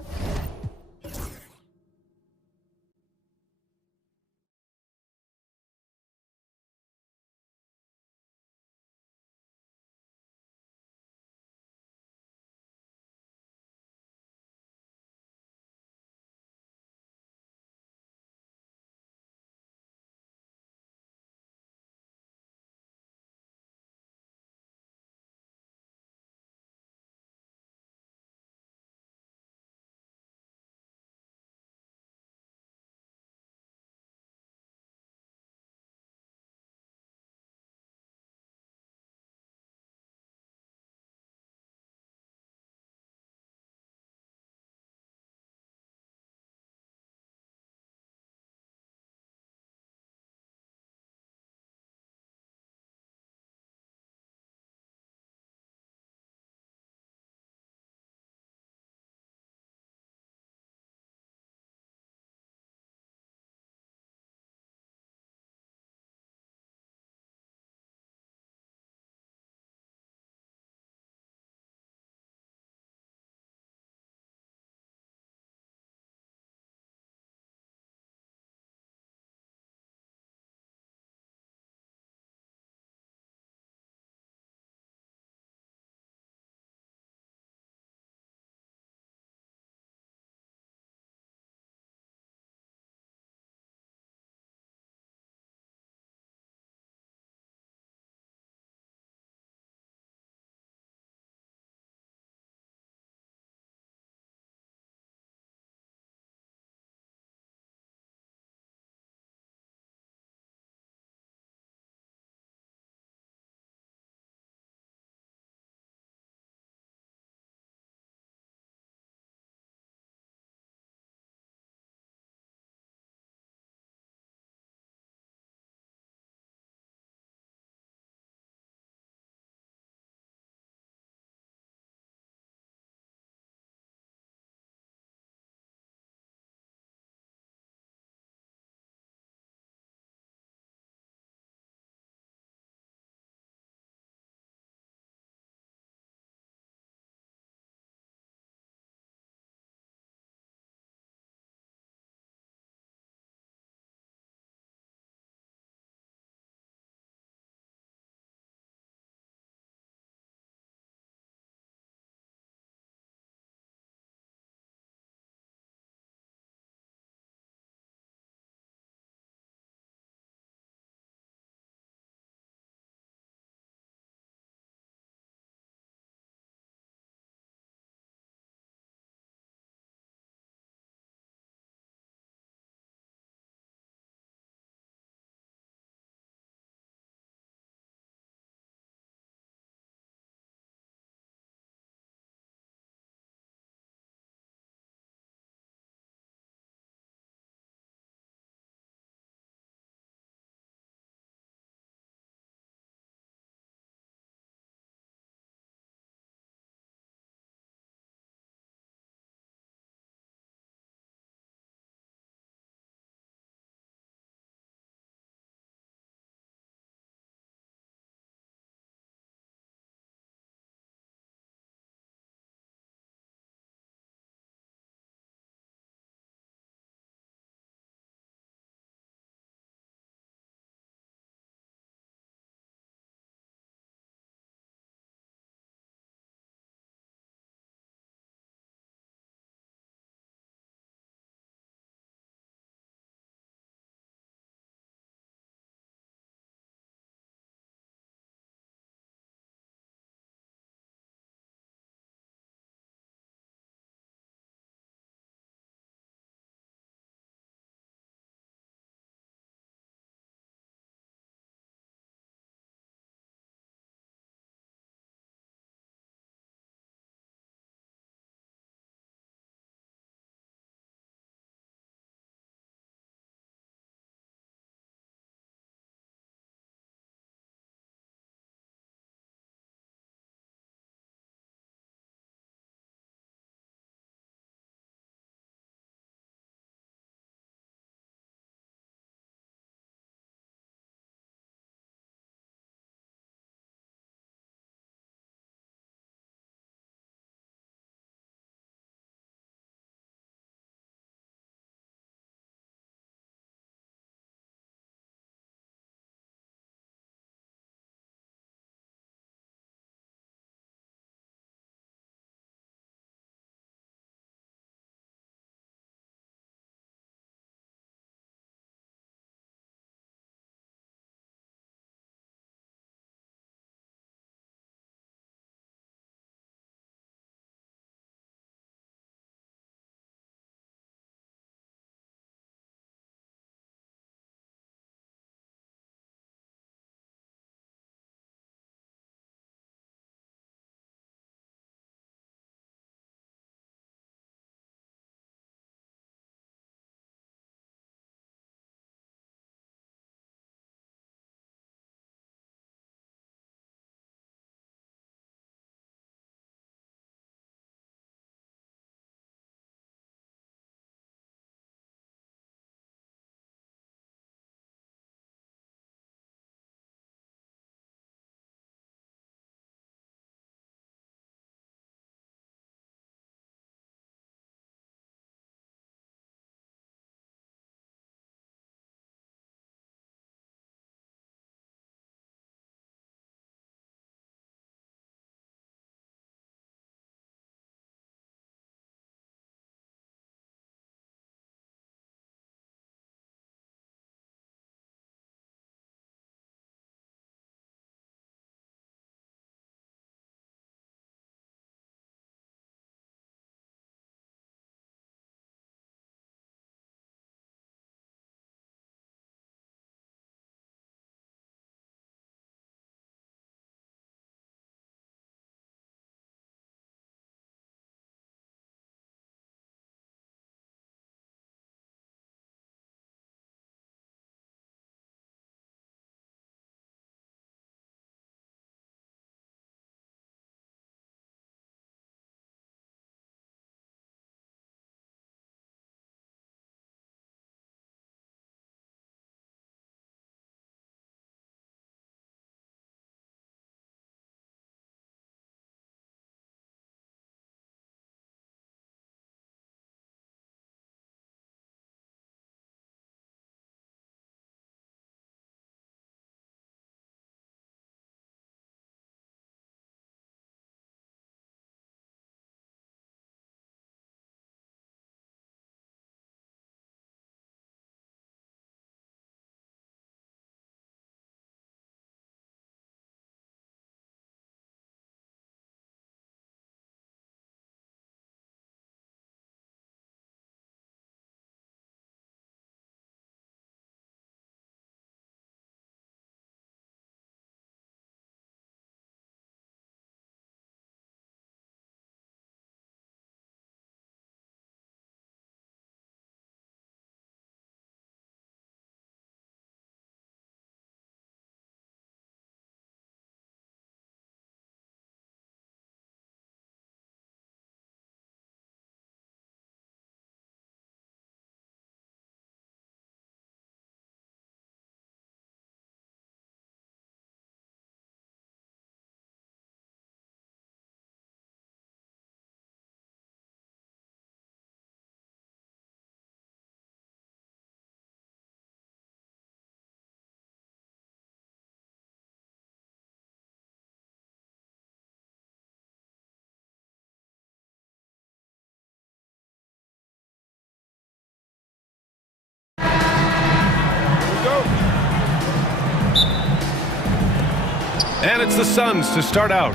And it's the Suns to start out.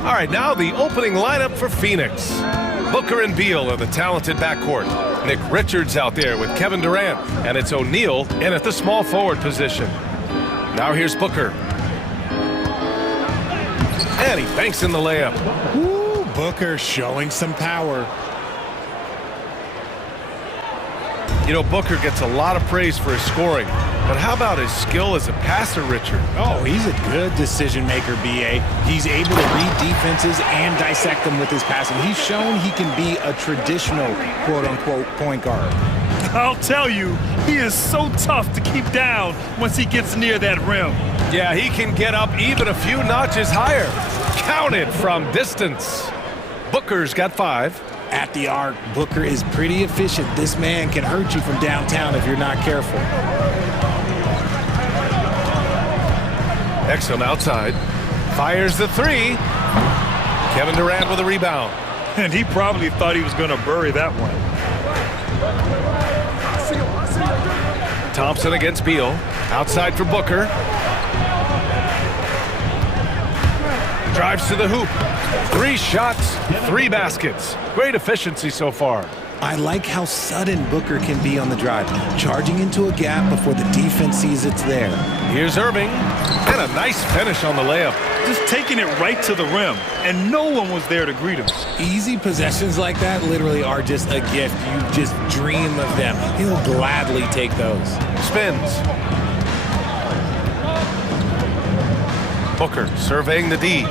All right, now the opening lineup for Phoenix. Booker and Beal are the talented backcourt. Nick Richards out there with Kevin Durant. And it's O'Neal in at the small forward position. Now here's Booker. And he banks in the layup. Ooh, Booker showing some power. You know, Booker gets a lot of praise for his scoring, but how about his skill as a passer, Richard? Oh, he's a good decision maker, B.A. He's able to read defenses and dissect them with his passing. He's shown he can be a traditional, quote-unquote, point guard. I'll tell you, he is so tough to keep down once he gets near that rim. Yeah, he can get up even a few notches higher. Counted from distance. Booker's got 5. At the arc, Booker is pretty efficient. This man can hurt you from downtown if you're not careful. Exum outside. Fires the 3. Kevin Durant with a rebound. And he probably thought he was going to bury that one. Thompson against Beal. Outside for Booker. Drives to the hoop. 3 shots, 3 baskets. Great efficiency so far. I like how sudden Booker can be on the drive, charging into a gap before the defense sees it's there. Here's Irving, and a nice finish on the layup. Just taking it right to the rim, and no one was there to greet him. Easy possessions like that literally are just a gift. You just dream of them. He'll gladly take those. Spins. Booker surveying the D.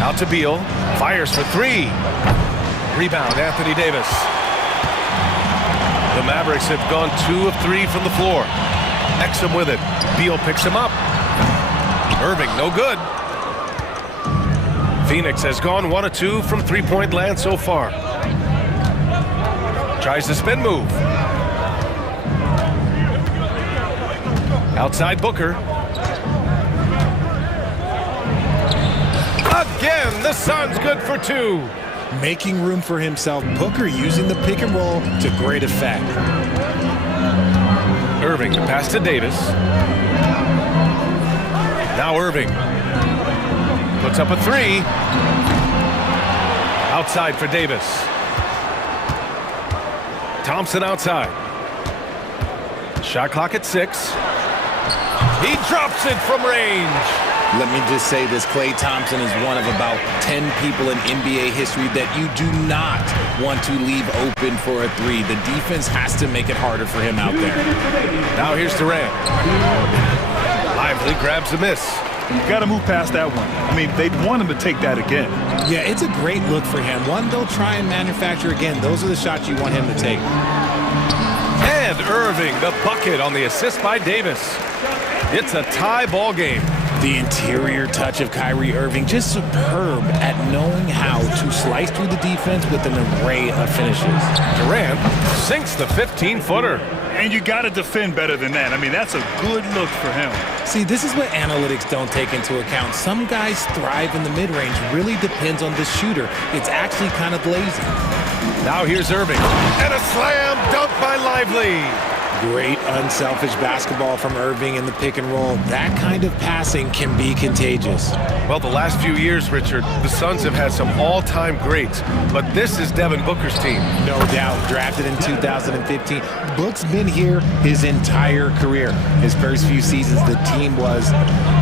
Out to Beal. Fires for 3. Rebound, Anthony Davis. The Mavericks have gone 2 of 3 from the floor. Exum with it. Beal picks him up. Irving, no good. Phoenix has gone 1 of 2 from three-point land so far. Tries the spin move. Outside Booker. Again, the Suns good for 2. Making room for himself, Booker using the pick and roll to great effect. Irving, the pass to Davis. Now Irving. Puts up a 3. Outside for Davis. Thompson outside. Shot clock at 6. He drops it from range. Let me just say this, Klay Thompson is one of about 10 people in NBA history that you do not want to leave open for a 3. The defense has to make it harder for him out there. Now here's Durant. Lively grabs a miss. You got to move past that one. I mean, they'd want him to take that again. Yeah, it's a great look for him. One they'll try and manufacture again. Those are the shots you want him to take. And Irving, the bucket on the assist by Davis. It's a tie ball game. The interior touch of Kyrie Irving, just superb at knowing how to slice through the defense with an array of finishes. Durant sinks the 15-footer. And you got to defend better than that. I mean, that's a good look for him. See, this is what analytics don't take into account. Some guys thrive in the mid-range. Really depends on the shooter. It's actually kind of lazy. Now here's Irving. And a slam dunk by Lively. Great unselfish basketball from Irving in the pick and roll. That kind of passing can be contagious. Well, the last few years, Richard, the Suns have had some all-time greats, but this is Devin Booker's team. No doubt. Drafted in 2015. Book's been here his entire career. His first few seasons, the team was,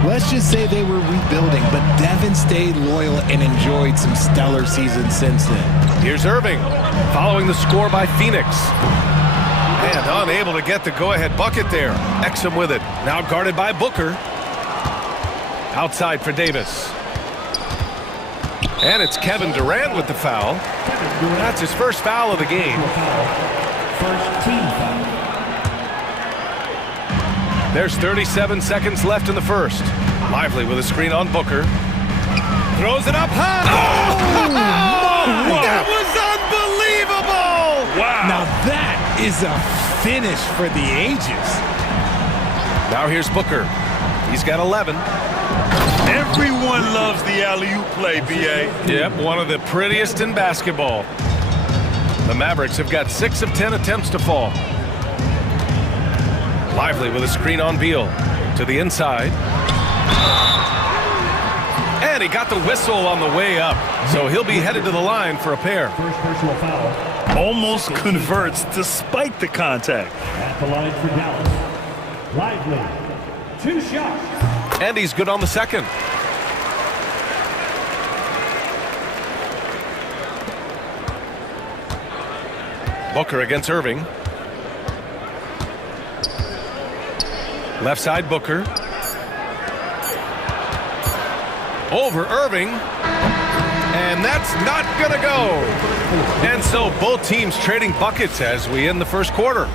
let's just say they were rebuilding, but Devin stayed loyal and enjoyed some stellar seasons since then. Here's Irving, following the score by Phoenix. And unable to get the go-ahead bucket there. Exum with it. Now guarded by Booker. Outside for Davis. And it's Kevin Durant with the foul. That's his first foul of the game. First team foul. There's 37 seconds left in the first. Lively with a screen on Booker. Throws it up high. Oh! That was unbelievable! Wow. Now that is a finish for the ages. Now here's Booker. He's got 11. Everyone loves the alley-oop play, B.A. Yep, one of the prettiest in basketball. The Mavericks have got 6 of 10 attempts to fall. Lively with a screen on Beal. To the inside. And he got the whistle on the way up. So he'll be headed to the line for a pair. First personal foul. Almost converts despite the contact. At the line for Dallas. Lively. 2 shots. And he's good on the second. Booker against Irving. Left side Booker. Over Irving. And that's not going to go. And so both teams trading buckets as we end the first quarter.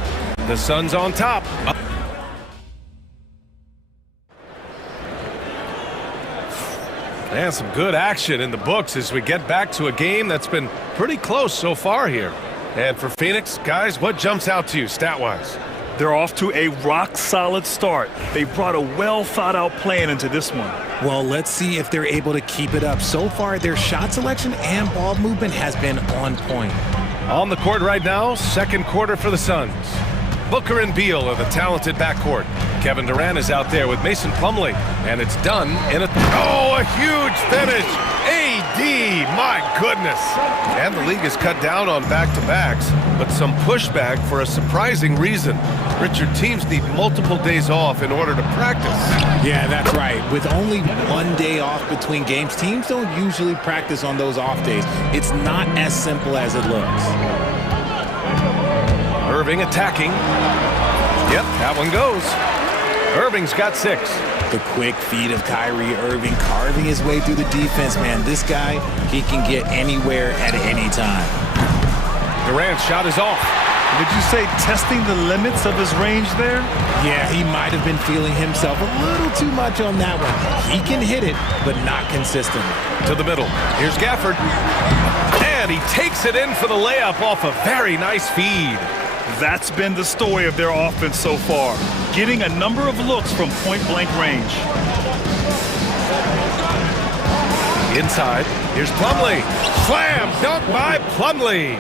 The Suns on top. And some good action in the books as we get back to a game that's been pretty close so far here. And for Phoenix, guys, what jumps out to you stat-wise? They're off to a rock-solid start. They brought a well-thought-out plan into this one. Well, let's see if they're able to keep it up. So far, their shot selection and ball movement has been on point. On the court right now, second quarter for the Suns. Booker and Beal are the talented backcourt. Kevin Durant is out there with Mason Plumlee, and it's done in a huge finish. AD, my goodness. And the league has cut down on back-to-backs, but some pushback for a surprising reason. Richard, teams need multiple days off in order to practice. Yeah, that's right. With only 1 day off between games, teams don't usually practice on those off days. It's not as simple as it looks. Irving attacking. Yep, that one goes. Irving's got 6. The quick feed of Kyrie Irving carving his way through the defense, man. This guy, he can get anywhere at any time. Durant's shot is off. Did you say testing the limits of his range there? Yeah, he might have been feeling himself a little too much on that one. He can hit it, but not consistently. To the middle. Here's Gafford. And he takes it in for the layup off a very nice feed. That's been the story of their offense so far, getting a number of looks from point-blank range. Inside, here's Plumlee. Slam dunk by Plumlee.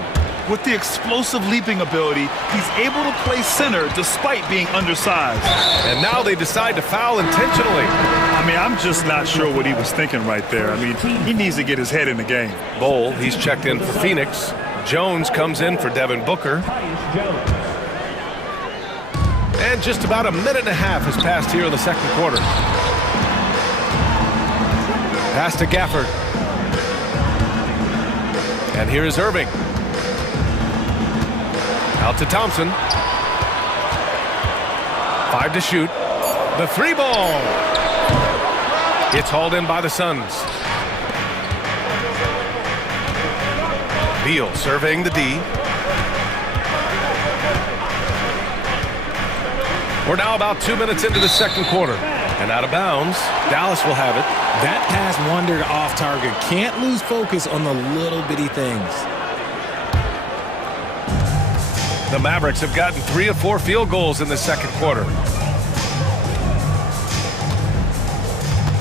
With the explosive leaping ability, he's able to play center despite being undersized. And now they decide to foul intentionally. I mean, I'm just not sure what he was thinking right there. I mean, he needs to get his head in the game. Bowl, he's checked in for Phoenix. Jones comes in for Devin Booker. And just about a minute and a half has passed here in the second quarter. Pass to Gafford. And here is Irving. Out to Thompson. 5 to shoot. The 3 ball. It's hauled in by the Suns. Beal surveying the D. We're now about 2 minutes into the second quarter. And out of bounds, Dallas will have it. That pass wandered off target. Can't lose focus on the little bitty things. The Mavericks have gotten 3 of 4 field goals in the second quarter.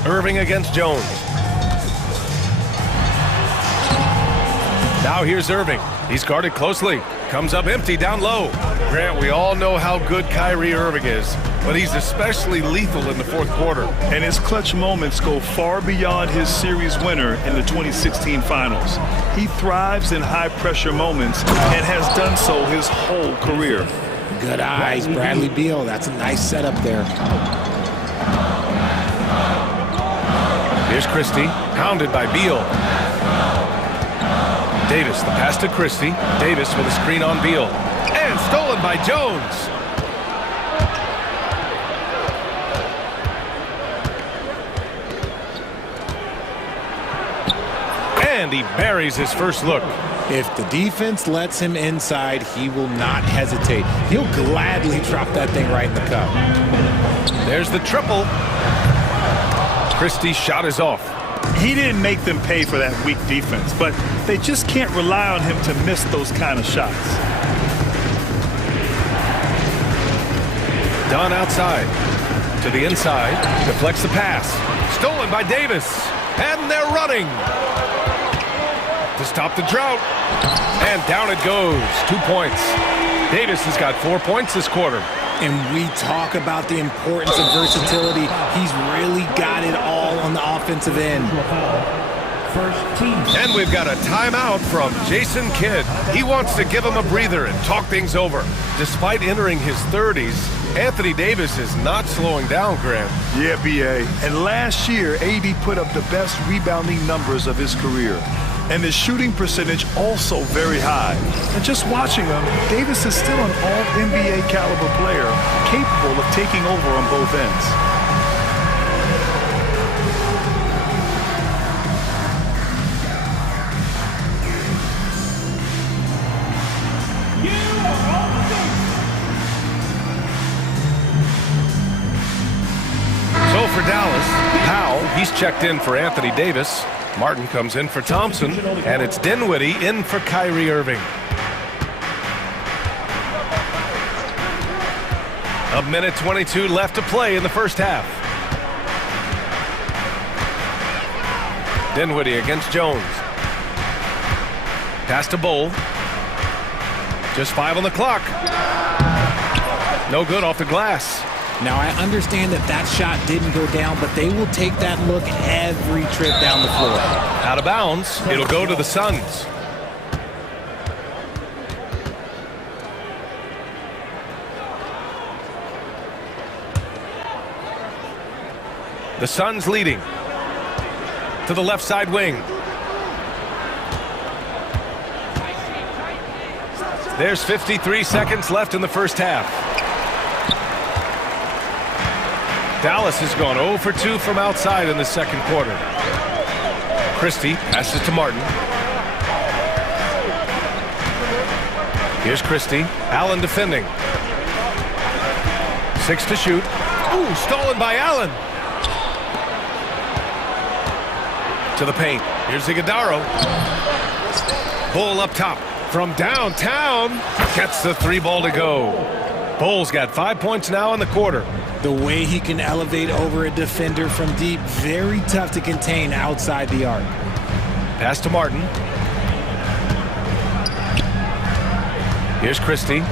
Irving against Jones. Now here's Irving. He's guarded closely. Comes up empty down low. Grant, we all know how good Kyrie Irving is, but he's especially lethal in the fourth quarter. And his clutch moments go far beyond his series winner in the 2016 finals. He thrives in high-pressure moments and has done so his whole career. Good eyes, Bradley Beal. That's a nice setup there. Here's Christie, pounded by Beal. Davis, the pass to Christie. Davis with a screen on Beal. And stolen by Jones. And he buries his first look. If the defense lets him inside, he will not hesitate. He'll gladly drop that thing right in the cup. There's the triple. Christie's shot is off. He didn't make them pay for that weak defense, but they just can't rely on him to miss those kind of shots. Dunn outside. To the inside. Deflects the pass. Stolen by Davis. And they're running. To stop the drought. And down it goes. 2 points. Davis has got 4 points this quarter. And we talk about the importance of versatility. He's really got it all on the offensive end. And we've got a timeout from Jason Kidd. He wants to give him a breather and talk things over. Despite entering his 30s, Anthony Davis is not slowing down, Grant. Yeah, B.A. And last year, AD put up the best rebounding numbers of his career. And his shooting percentage also very high. And just watching him, Davis is still an all-NBA caliber player, capable of taking over on both ends. So for Dallas, Powell, he's checked in for Anthony Davis. Martin comes in for Thompson, and it's Dinwiddie in for Kyrie Irving. A minute 22 left to play in the first half. Dinwiddie against Jones. Pass to Bowl. Just 5 on the clock. No good off the glass. Now, I understand that that shot didn't go down, but they will take that look every trip down the floor. Out of bounds. It'll go to the Suns. The Suns leading. To the left side wing. There's 53 seconds left in the first half. Dallas has gone 0 for 2 from outside in the second quarter. Christie passes to Martin. Here's Christie. Allen defending. 6 to shoot. Ooh, stolen by Allen. To the paint. Here's Iguodala. Bull up top. From downtown. Gets the 3 ball to go. Bull's got 5 points now in the quarter. The way he can elevate over a defender from deep, very tough to contain outside the arc. Pass to Martin. Here's Christie.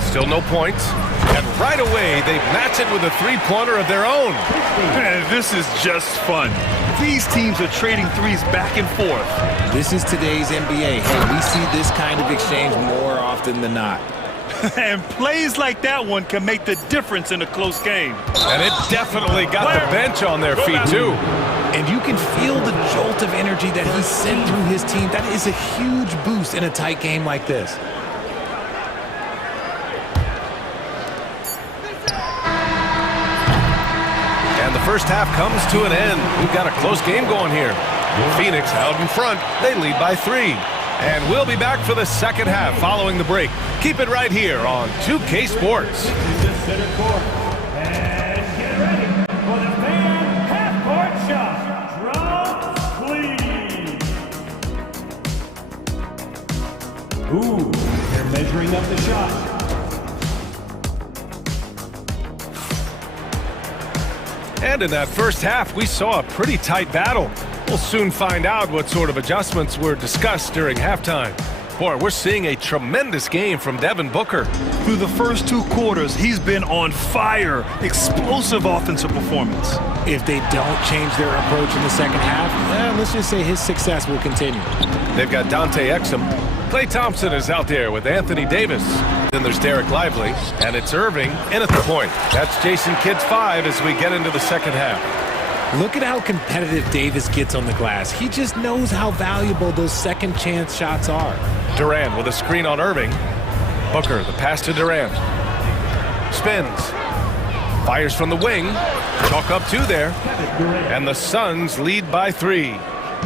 Still no points. And right away, they match it with a three-pointer of their own. Man, this is just fun. These teams are trading threes back and forth. This is today's NBA. Hey, we see this kind of exchange more often than not. And plays like that one can make the difference in a close game. And it definitely got the bench on their feet, too. And you can feel the jolt of energy that he sent through his team. That is a huge boost in a tight game like this. And the first half comes to an end. We've got a close game going here. Phoenix out in front. They lead by 3. And we'll be back for the second half following the break. Keep it right here on 2K Sports. And get ready for the fan half-court shot. Drop, please. Ooh, they're measuring up the shot. And in that first half, we saw a pretty tight battle. We'll soon find out what sort of adjustments were discussed during halftime. Boy, we're seeing a tremendous game from Devin Booker. Through the first 2 quarters, he's been on fire. Explosive offensive performance. If they don't change their approach in the second half, let's just say his success will continue. They've got Dante Exum. Klay Thompson is out there with Anthony Davis. Then there's Derek Lively, and it's Irving in at the point. That's Jason Kidd's 5 as we get into the second half. Look at how competitive Davis gets on the glass. He just knows how valuable those second chance shots are. Durant with a screen on Irving. Booker, the pass to Durant. Spins. Fires from the wing. Chalk up 2 there. And the Suns lead by 3.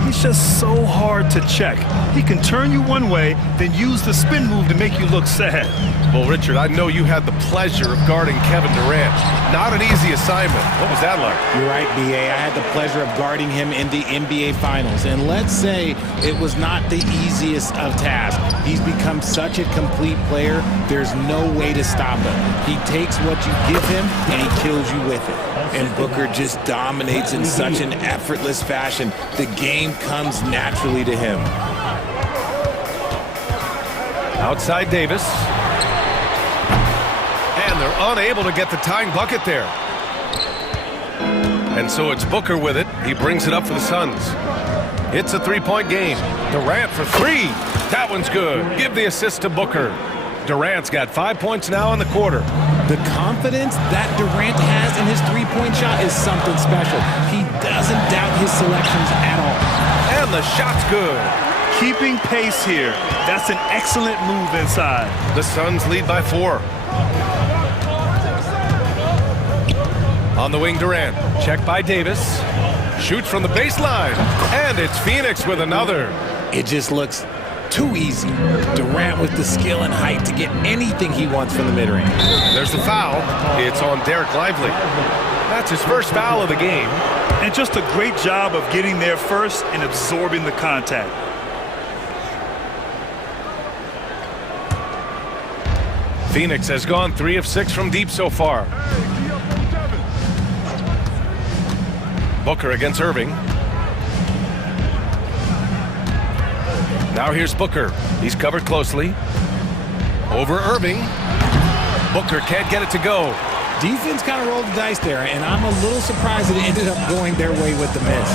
He's just so hard to check. He can turn you one way, then use the spin move to make you look sad. Well, Richard, I know you had the pleasure of guarding Kevin Durant. Not an easy assignment. What was that like? You're right, B.A. I had the pleasure of guarding him in the NBA Finals. And let's say it was not the easiest of tasks. He's become such a complete player, there's no way to stop him. He takes what you give him, and he kills you with it. And Booker just dominates in such an effortless fashion. The game comes naturally to him. Outside Davis. And And they're unable to get the tying bucket there. And so it's Booker with it. He brings it up for the Suns. It's a three-point game. Durant for three. That one's good. Give the assist to Booker. Durant's got 5 points now in the quarter. The confidence that Durant has in his three-point shot is something special. He doesn't doubt his selections at all. And the shot's good. Keeping pace here. That's an excellent move inside. The Suns lead by 4. On the wing, Durant. Check by Davis. Shoots from the baseline. And it's Phoenix with another. It just looks too easy. Durant with the skill and height to get anything he wants from the mid-range. There's the foul. It's on Derek Lively. That's his first foul of the game. And just a great job of getting there first and absorbing the contact. Phoenix has gone 3 of 6 from deep so far. Booker against Irving. Now here's Booker. He's covered closely. Over Irving. Booker can't get it to go. Defense kind of rolled the dice there, and I'm a little surprised that it ended up going their way with the miss.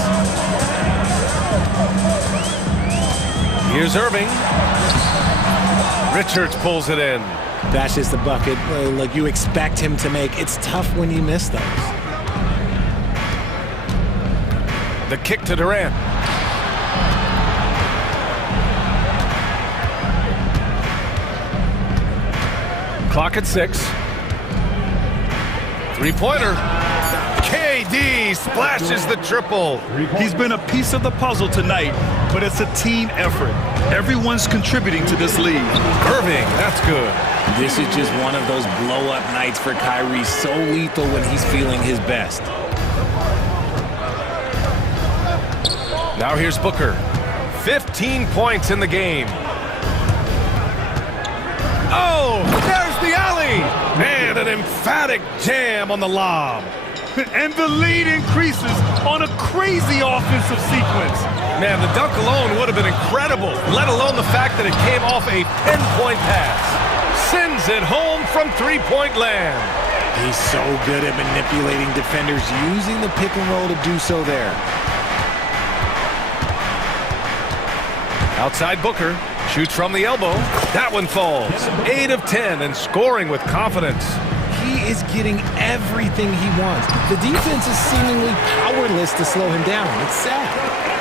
Here's Irving. Richards pulls it in. That's just the bucket like you expect him to make. It's tough when you miss those. The kick to Durant. Clock at 6. Three-pointer. KD splashes the triple. He's been a piece of the puzzle tonight, but it's a team effort. Everyone's contributing to this lead. Irving, that's good. This is just one of those blow-up nights for Kyrie. So lethal when he's feeling his best. Now here's Booker. 15 points in the game. Oh, there's the alley. And an emphatic jam on the lob. And the lead increases on a crazy offensive sequence. Man, the dunk alone would have been incredible, let alone the fact that it came off a pinpoint pass. Sends it home from three-point land. He's so good at manipulating defenders, using the pick and roll to do so there. Outside Booker, shoots from the elbow. That one falls. 8 of 10 and scoring with confidence. He is getting everything he wants. The defense is seemingly powerless to slow him down. It's sad.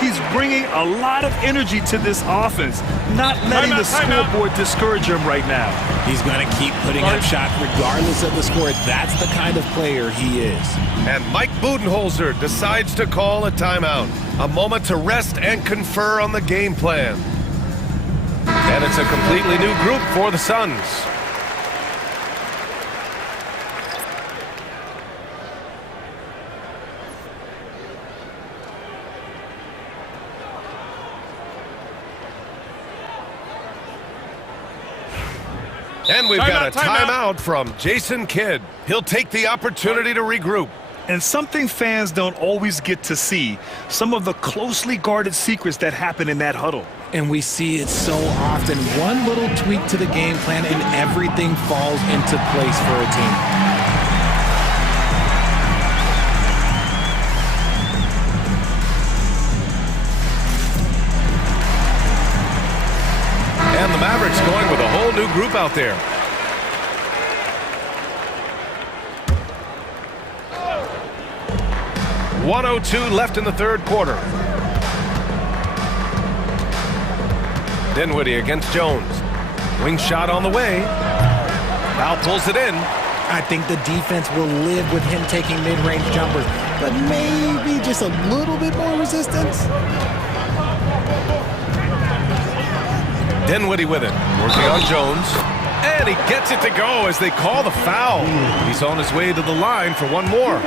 He's bringing a lot of energy to this offense, not letting the scoreboard discourage him right now. He's going to keep putting up shots regardless of the score. That's the kind of player he is. And Mike Budenholzer decides to call a timeout. A moment to rest and confer on the game plan. And it's a completely new group for the Suns. And we've got a timeout from Jason Kidd. He'll take the opportunity to regroup. And something fans don't always get to see, some of the closely guarded secrets that happen in that huddle. And we see it so often. One little tweak to the game plan and everything falls into place for a team. And the Mavericks going with a whole new group out there. .102 left in the third quarter. Dinwiddie against Jones. Wing shot on the way. Now pulls it in. I think the defense will live with him taking mid-range jumpers, but maybe just a little bit more resistance. Dinwiddie with it, working on Jones. And he gets it to go as they call the foul. He's on his way to the line for one more.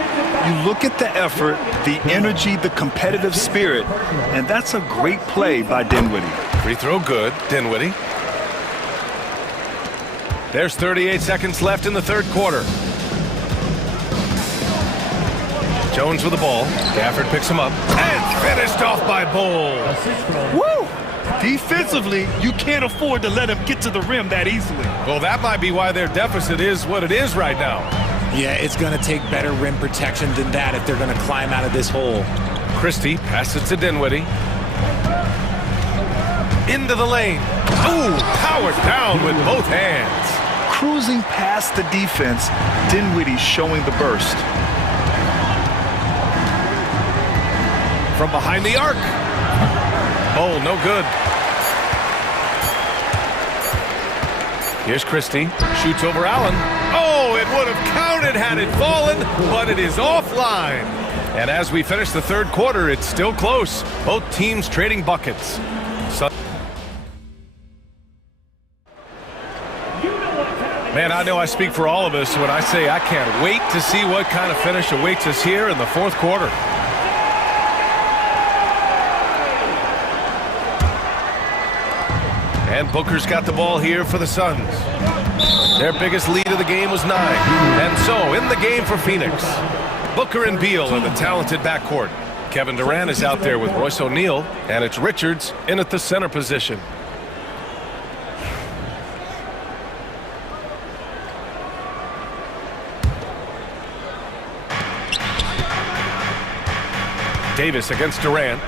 You look at the effort, the energy, the competitive spirit, and that's a great play by Dinwiddie. Free throw good, Dinwiddie. There's 38 seconds left in the third quarter. Jones with the ball. Gafford picks him up. And finished off by Bull. Woo! Defensively, you can't afford to let him get to the rim that easily. Well, that might be why their deficit is what it is right now. Yeah, it's going to take better rim protection than that if they're going to climb out of this hole. Christie passes to Dinwiddie. Into the lane. Ooh, powered down with both hands. Cruising past the defense, Dinwiddie showing the burst. From behind the arc. Oh, no good. Here's Christie. Shoots over Allen. Oh, it would have counted had it fallen, but it is offline. And as we finish the third quarter, it's still close. Both teams trading buckets. Man, I know I speak for all of us when I say I can't wait to see what kind of finish awaits us here in the fourth quarter. And Booker's got the ball here for the Suns. Their biggest lead of the game was 9. And so, in the game for Phoenix, Booker and Beal in the talented backcourt. Kevin Durant is out there with Royce O'Neal, and it's Richards in at the center position. Davis against Durant.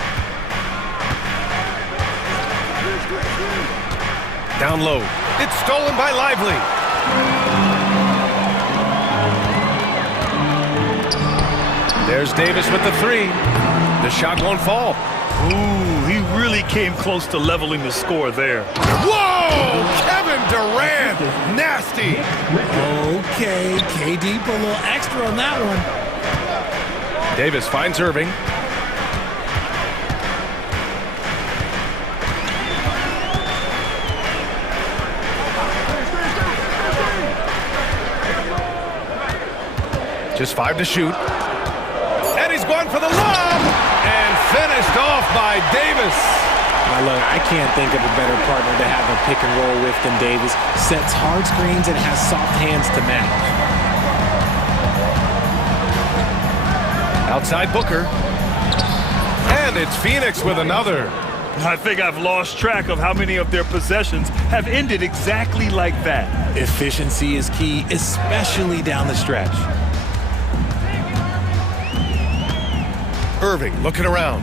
Down low. It's stolen by Lively. There's Davis with the 3. The shot won't fall. Ooh, he really came close to leveling the score there. Whoa! Kevin Durant! Nasty! Okay, KD put a little extra on that one. Davis finds Irving. Just 5 to shoot. And he's going for the lob! And finished off by Davis. Now look, I can't think of a better partner to have a pick and roll with than Davis. Sets hard screens and has soft hands to match. Outside Booker. And it's Phoenix with another. I think I've lost track of how many of their possessions have ended exactly like that. Efficiency is key, especially down the stretch. Irving looking around.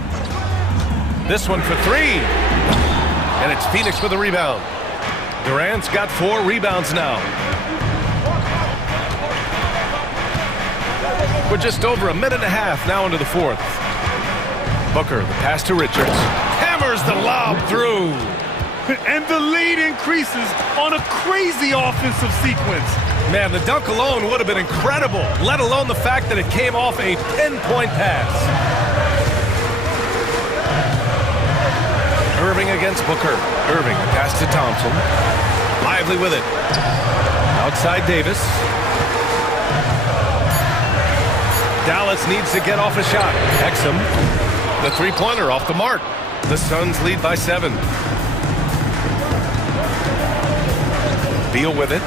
This one for 3. And it's Phoenix with a rebound. Durant's got 4 rebounds now. We're just over a minute and a half now into the fourth. Booker, the pass to Richards. Hammers the lob through. And the lead increases on a crazy offensive sequence. Man, the dunk alone would have been incredible, let alone the fact that it came off a pinpoint pass. Irving against Booker. Irving, the pass to Thompson. Lively with it. Outside Davis. Dallas needs to get off a shot. Exum, the three-pointer off the mark. The Suns lead by 7. Beal with it.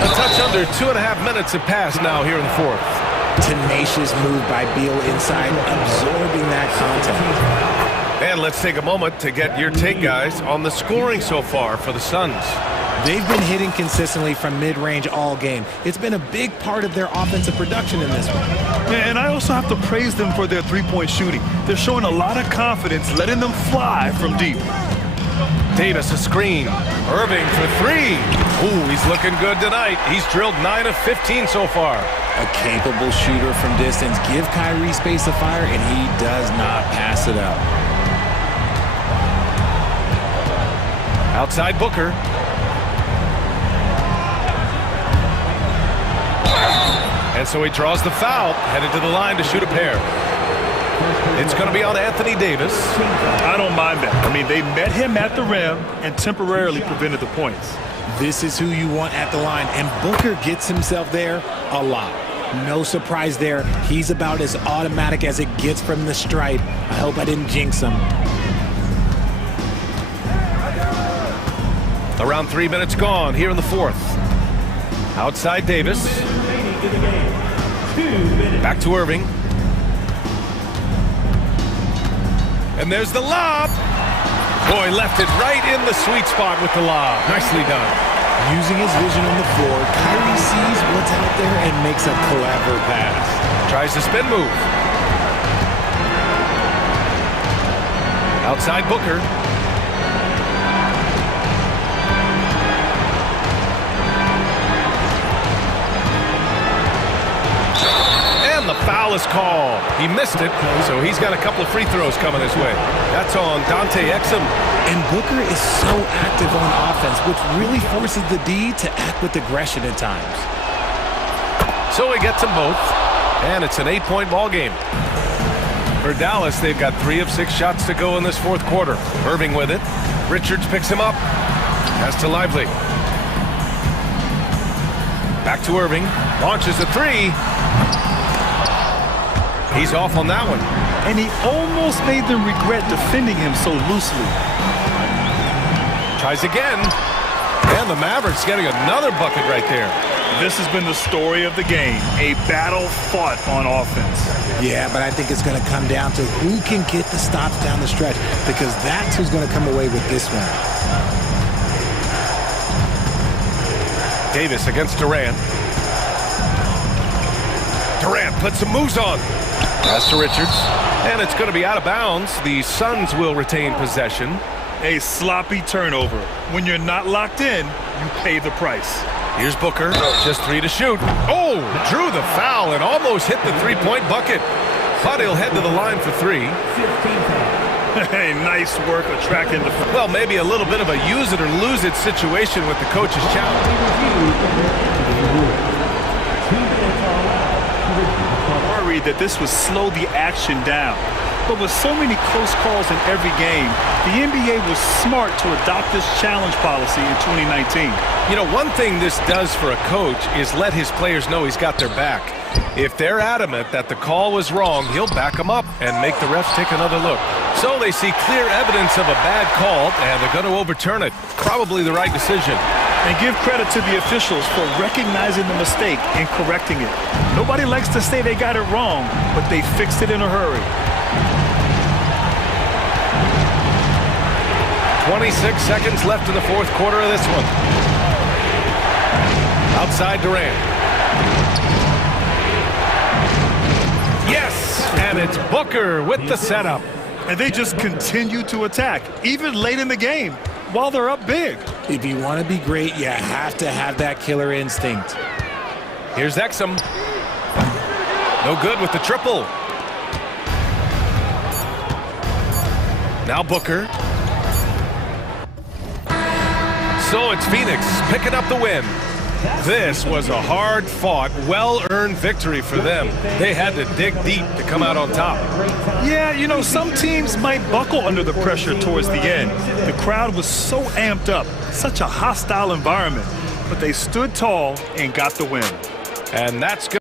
A touch under 2.5 minutes have passed now here in the fourth. Tenacious move by Beal inside, absorbing that contact. And let's take a moment to get your take, guys, on the scoring so far for the Suns. They've been hitting consistently from mid-range all game. It's been a big part of their offensive production in this one. And I also have to praise them for their three-point shooting. They're showing a lot of confidence, letting them fly from deep. Davis a screen. Irving for 3. Ooh, he's looking good tonight. He's drilled 9 of 15 so far. A capable shooter from distance. Give Kyrie space to fire, and he does not pass it up. Outside Booker. And so he draws the foul, headed to the line to shoot a pair. It's going to be on Anthony Davis. I don't mind that. I mean, they met him at the rim and temporarily prevented the points. This is who you want at the line, and Booker gets himself there a lot. No surprise there. He's about as automatic as it gets from the stripe. I hope I didn't jinx him. Around 3 minutes gone here in the fourth. Outside Davis. Back to Irving. And there's the lob. Boy, left it right in the sweet spot with the lob. Nicely done. Using his vision on the floor, Kyrie sees what's out there and makes a clever pass. Tries the spin move. Outside Booker. And the foul is called. He missed it, so he's got a couple of free throws coming his way. That's on Dante Exum. And Booker is so active on offense, which really forces the D to act with aggression at times. So he gets them both, and it's an 8-point ball game. For Dallas, they've got 3 of 6 shots to go in this fourth quarter. Irving with it. Richards picks him up. Pass to Lively. Back to Irving. Launches a 3. He's off on that one. And he almost made them regret defending him so loosely. Tries again. And the Mavericks getting another bucket right there. This has been the story of the game. A battle fought on offense. Yeah, but I think it's going to come down to who can get the stops down the stretch, because that's who's going to come away with this one. Davis against Durant. Durant puts some moves on. Pass to Richards. And it's going to be out of bounds. The Suns will retain possession. A sloppy turnover. When you're not locked in, you pay the price. Here's Booker, just 3 to shoot. Oh, drew the foul and almost hit the 3-point bucket. But he'll head to the line for 3. Hey, nice work attracting the... Well, maybe a little bit of a use it or lose it situation with the coach's challenge. Worried that this would slow the action down. But with so many close calls in every game, the NBA was smart to adopt this challenge policy in 2019. You know, one thing this does for a coach is let his players know he's got their back. If they're adamant that the call was wrong, he'll back them up and make the refs take another look. So they see clear evidence of a bad call, and they're going to overturn it. Probably the right decision. And give credit to the officials for recognizing the mistake and correcting it. Nobody likes to say they got it wrong, but they fixed it in a hurry. 26 seconds left in the fourth quarter of this one. Outside Durant. Yes! And it's Booker with the setup. And they just continue to attack, even late in the game, while they're up big. If you want to be great, you have to have that killer instinct. Here's Exum. No good with the triple. Now Booker. So it's Phoenix picking up the win. This was a hard-fought, well-earned victory for them. They had to dig deep to come out on top. Yeah, you know, some teams might buckle under the pressure towards the end. The crowd was so amped up, such a hostile environment. But they stood tall and got the win. And that's good.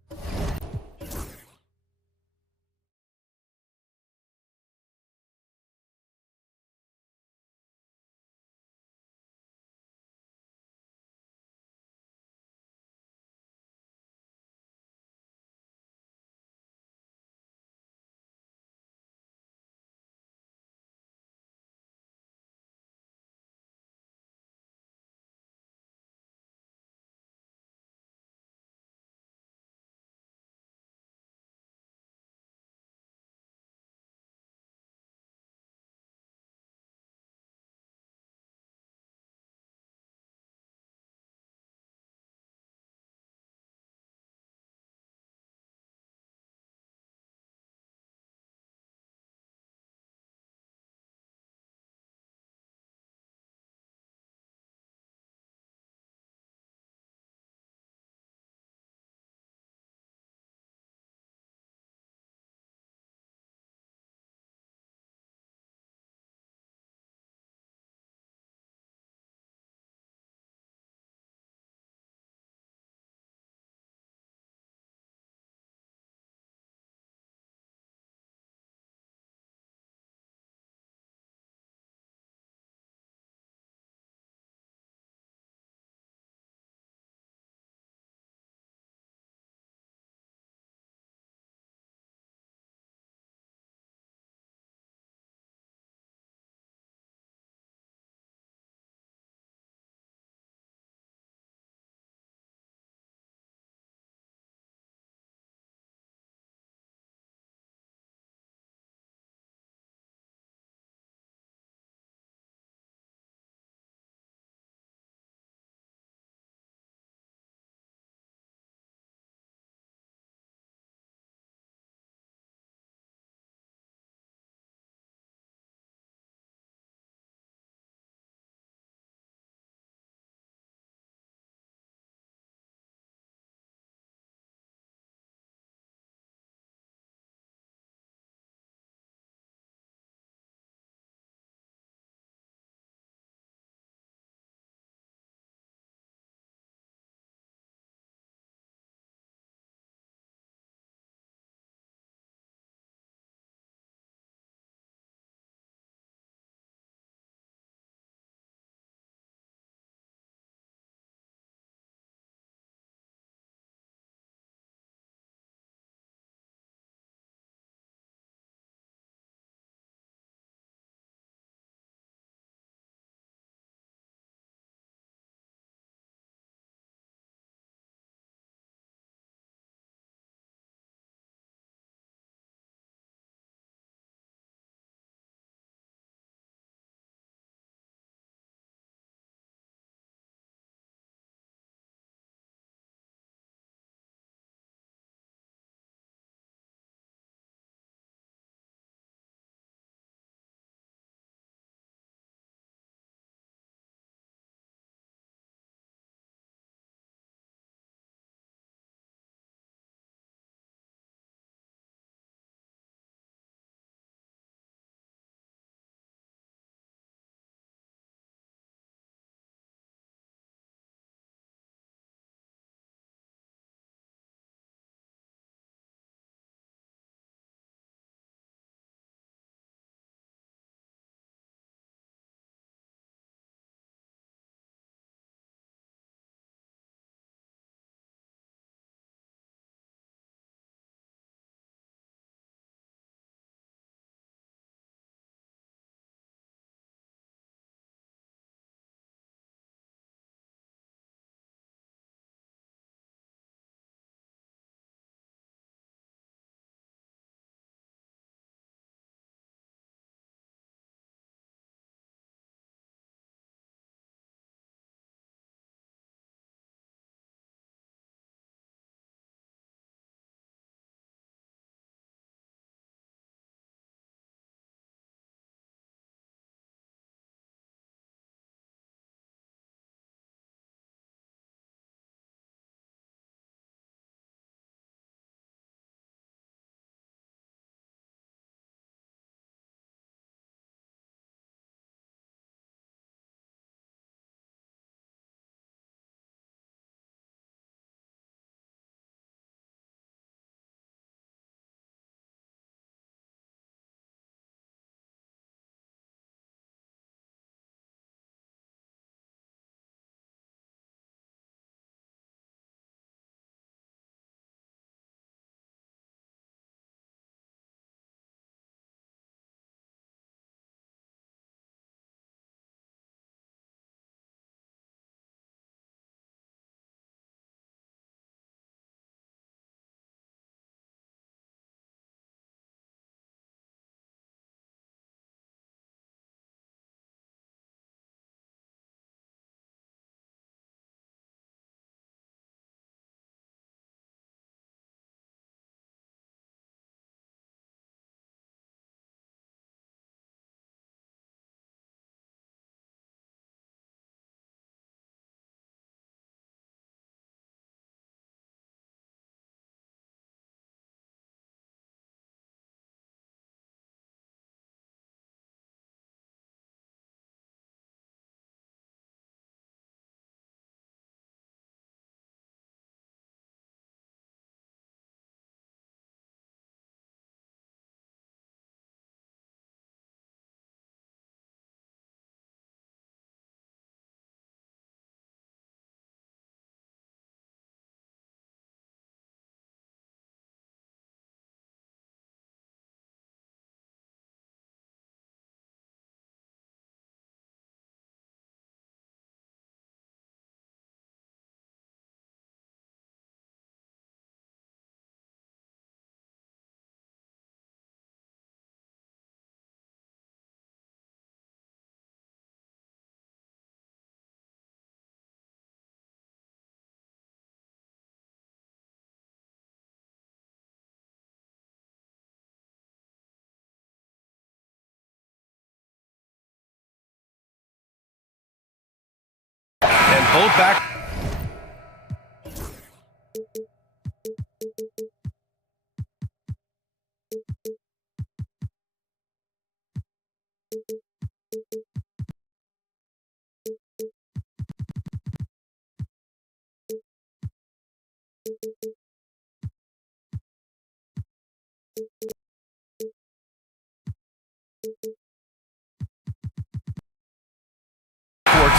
Both back.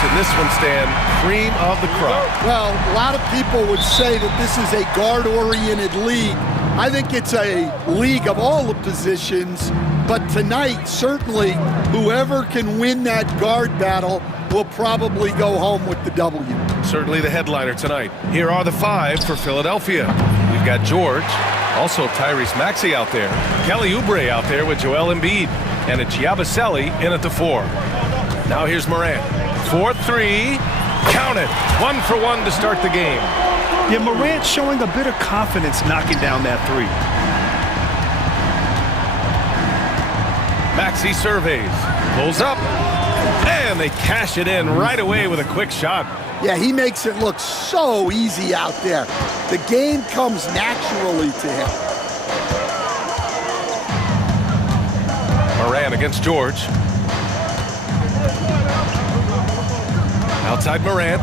And this one, Stan, cream of the crop. Well, a lot of people would say that this is a guard-oriented league. I think it's a league of all the positions, but tonight, certainly, whoever can win that guard battle will probably go home with the W. Certainly the headliner tonight. Here are the 5 for Philadelphia. We've got George, also Tyrese Maxey out there, Kelly Oubre out there with Joel Embiid, and it's Yabusele in at the 4. Now here's Morant. 4-3, count it. 1 for 1 to start the game. Yeah, Morant showing a bit of confidence knocking down that 3. Maxey surveys, pulls up, and they cash it in right away with a quick shot. Yeah, he makes it look so easy out there. The game comes naturally to him. Morant against George. Outside Morant.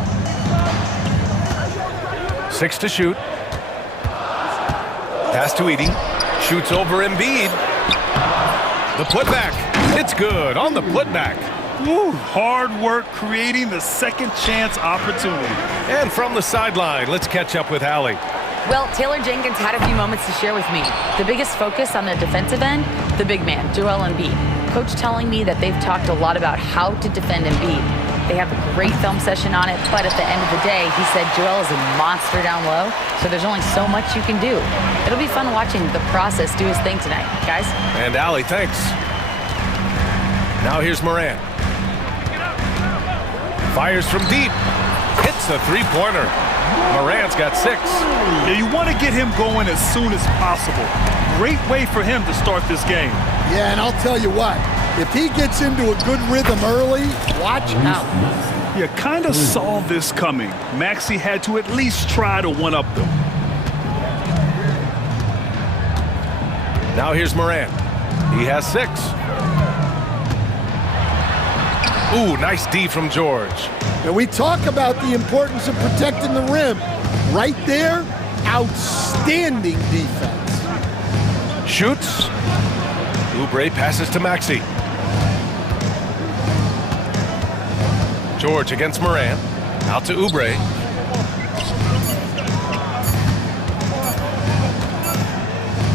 6 to shoot. Pass to Edey. Shoots over Embiid. The putback. It's good on the putback. Woo, hard work creating the second chance opportunity. And from the sideline, let's catch up with Allie. Well, Taylor Jenkins had a few moments to share with me. The biggest focus on the defensive end, the big man, Joel Embiid. Coach telling me that they've talked a lot about how to defend Embiid. They have a great film session on it, but at the end of the day, he said Joel is a monster down low, so there's only so much you can do. It'll be fun watching the process do his thing tonight, guys. And Allie, thanks. Now here's Morant. Fires from deep. Hits a three-pointer. Morant's got 6. Yeah, you want to get him going as soon as possible. Great way for him to start this game. Yeah, and I'll tell you what, if he gets into a good rhythm early, watch out. You kind of saw this coming. Maxey had to at least try to one-up them. Now here's Morant. He has 6. Ooh, nice D from George. And we talk about the importance of protecting the rim. Right there, outstanding defense. Shoots. Oubre passes to Maxey. George against Morant. Out to Oubre.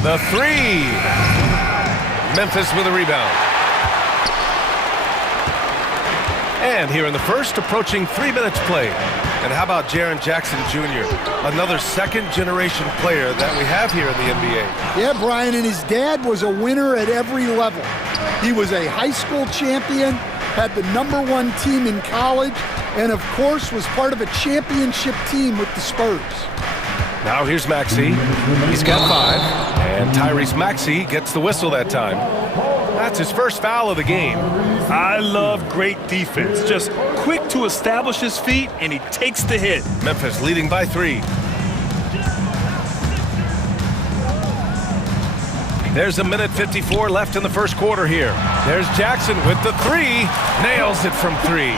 The 3. Memphis with a rebound. And here in the first, approaching 3 minutes played. And how about Jaren Jackson Jr., another second-generation player that we have here in the NBA. Yeah, Brian, and his dad was a winner at every level. He was a high school champion, had the #1 team in college, and of course was part of a championship team with the Spurs. Now here's Maxey. He's got 5. And Tyrese Maxey gets the whistle that time. That's his first foul of the game. I love great defense. Just quick to establish his feet, and he takes the hit. Memphis leading by 3. There's a minute 54 left in the first quarter here. There's Jackson with the 3. Nails it from 3.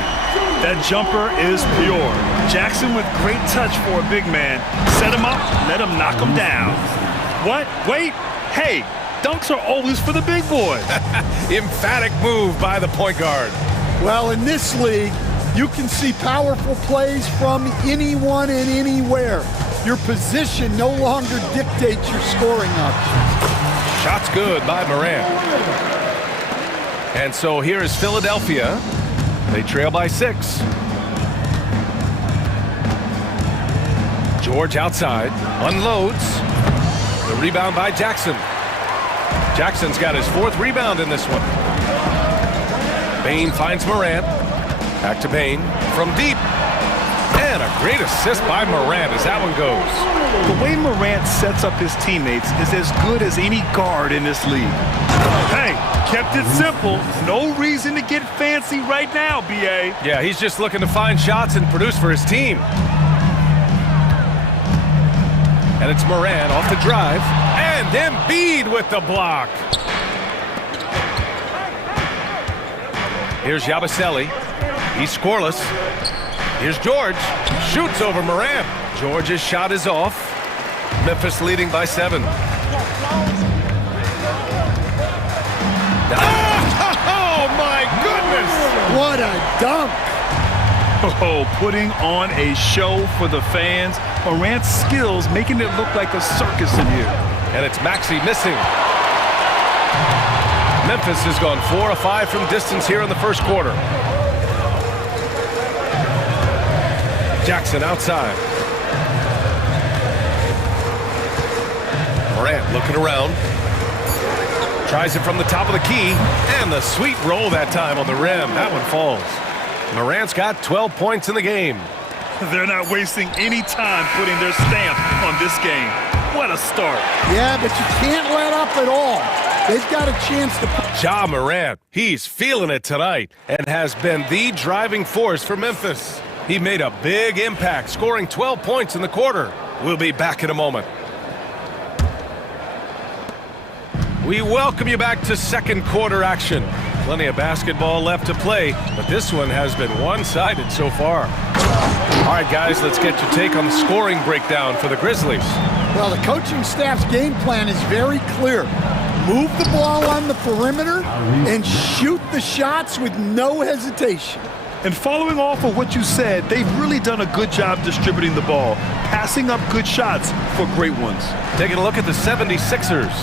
That jumper is pure. Jackson with great touch for a big man. Set him up, let him knock him down. What? Wait. Hey, dunks are always for the big boy. Emphatic move by the point guard. Well, in this league, you can see powerful plays from anyone and anywhere. Your position no longer dictates your scoring options. Shot's good by Morant. And so here is Philadelphia. They trail by 6. George outside, unloads. The rebound by Jackson. Jackson's got his 4th rebound in this one. Bane finds Morant. Back to Bane from deep. And a great assist by Morant as that one goes. The way Morant sets up his teammates is as good as any guard in this league. Hey, kept it simple. No reason to get fancy right now, B.A. Yeah, he's just looking to find shots and produce for his team. And it's Morant off the drive. And Embiid with the block. Here's Yabusele. He's scoreless. Here's George. Shoots over Morant. George's shot is off. Memphis leading by 7. Oh, my goodness! What a dunk! Oh, putting on a show for the fans. Morant's skills making it look like a circus in here. And it's Maxey missing. Memphis has gone 4 of 5 from distance here in the first quarter. Jackson outside. Morant looking around. Tries it from the top of the key. And the sweet roll that time on the rim. That one falls. Morant's got 12 points in the game. They're not wasting any time putting their stamp on this game. What a start. Yeah, but you can't let up at all. They've got a chance to... Ja Morant, he's feeling it tonight and has been the driving force for Memphis. He made a big impact, scoring 12 points in the quarter. We'll be back in a moment. We welcome you back to second quarter action. Plenty of basketball left to play, but this one has been one-sided so far. All right, guys, let's get your take on the scoring breakdown for the Grizzlies. Well, the coaching staff's game plan is very clear. Move the ball on the perimeter and shoot the shots with no hesitation. And following off of what you said, they've really done a good job distributing the ball, passing up good shots for great ones. Taking a look at the 76ers.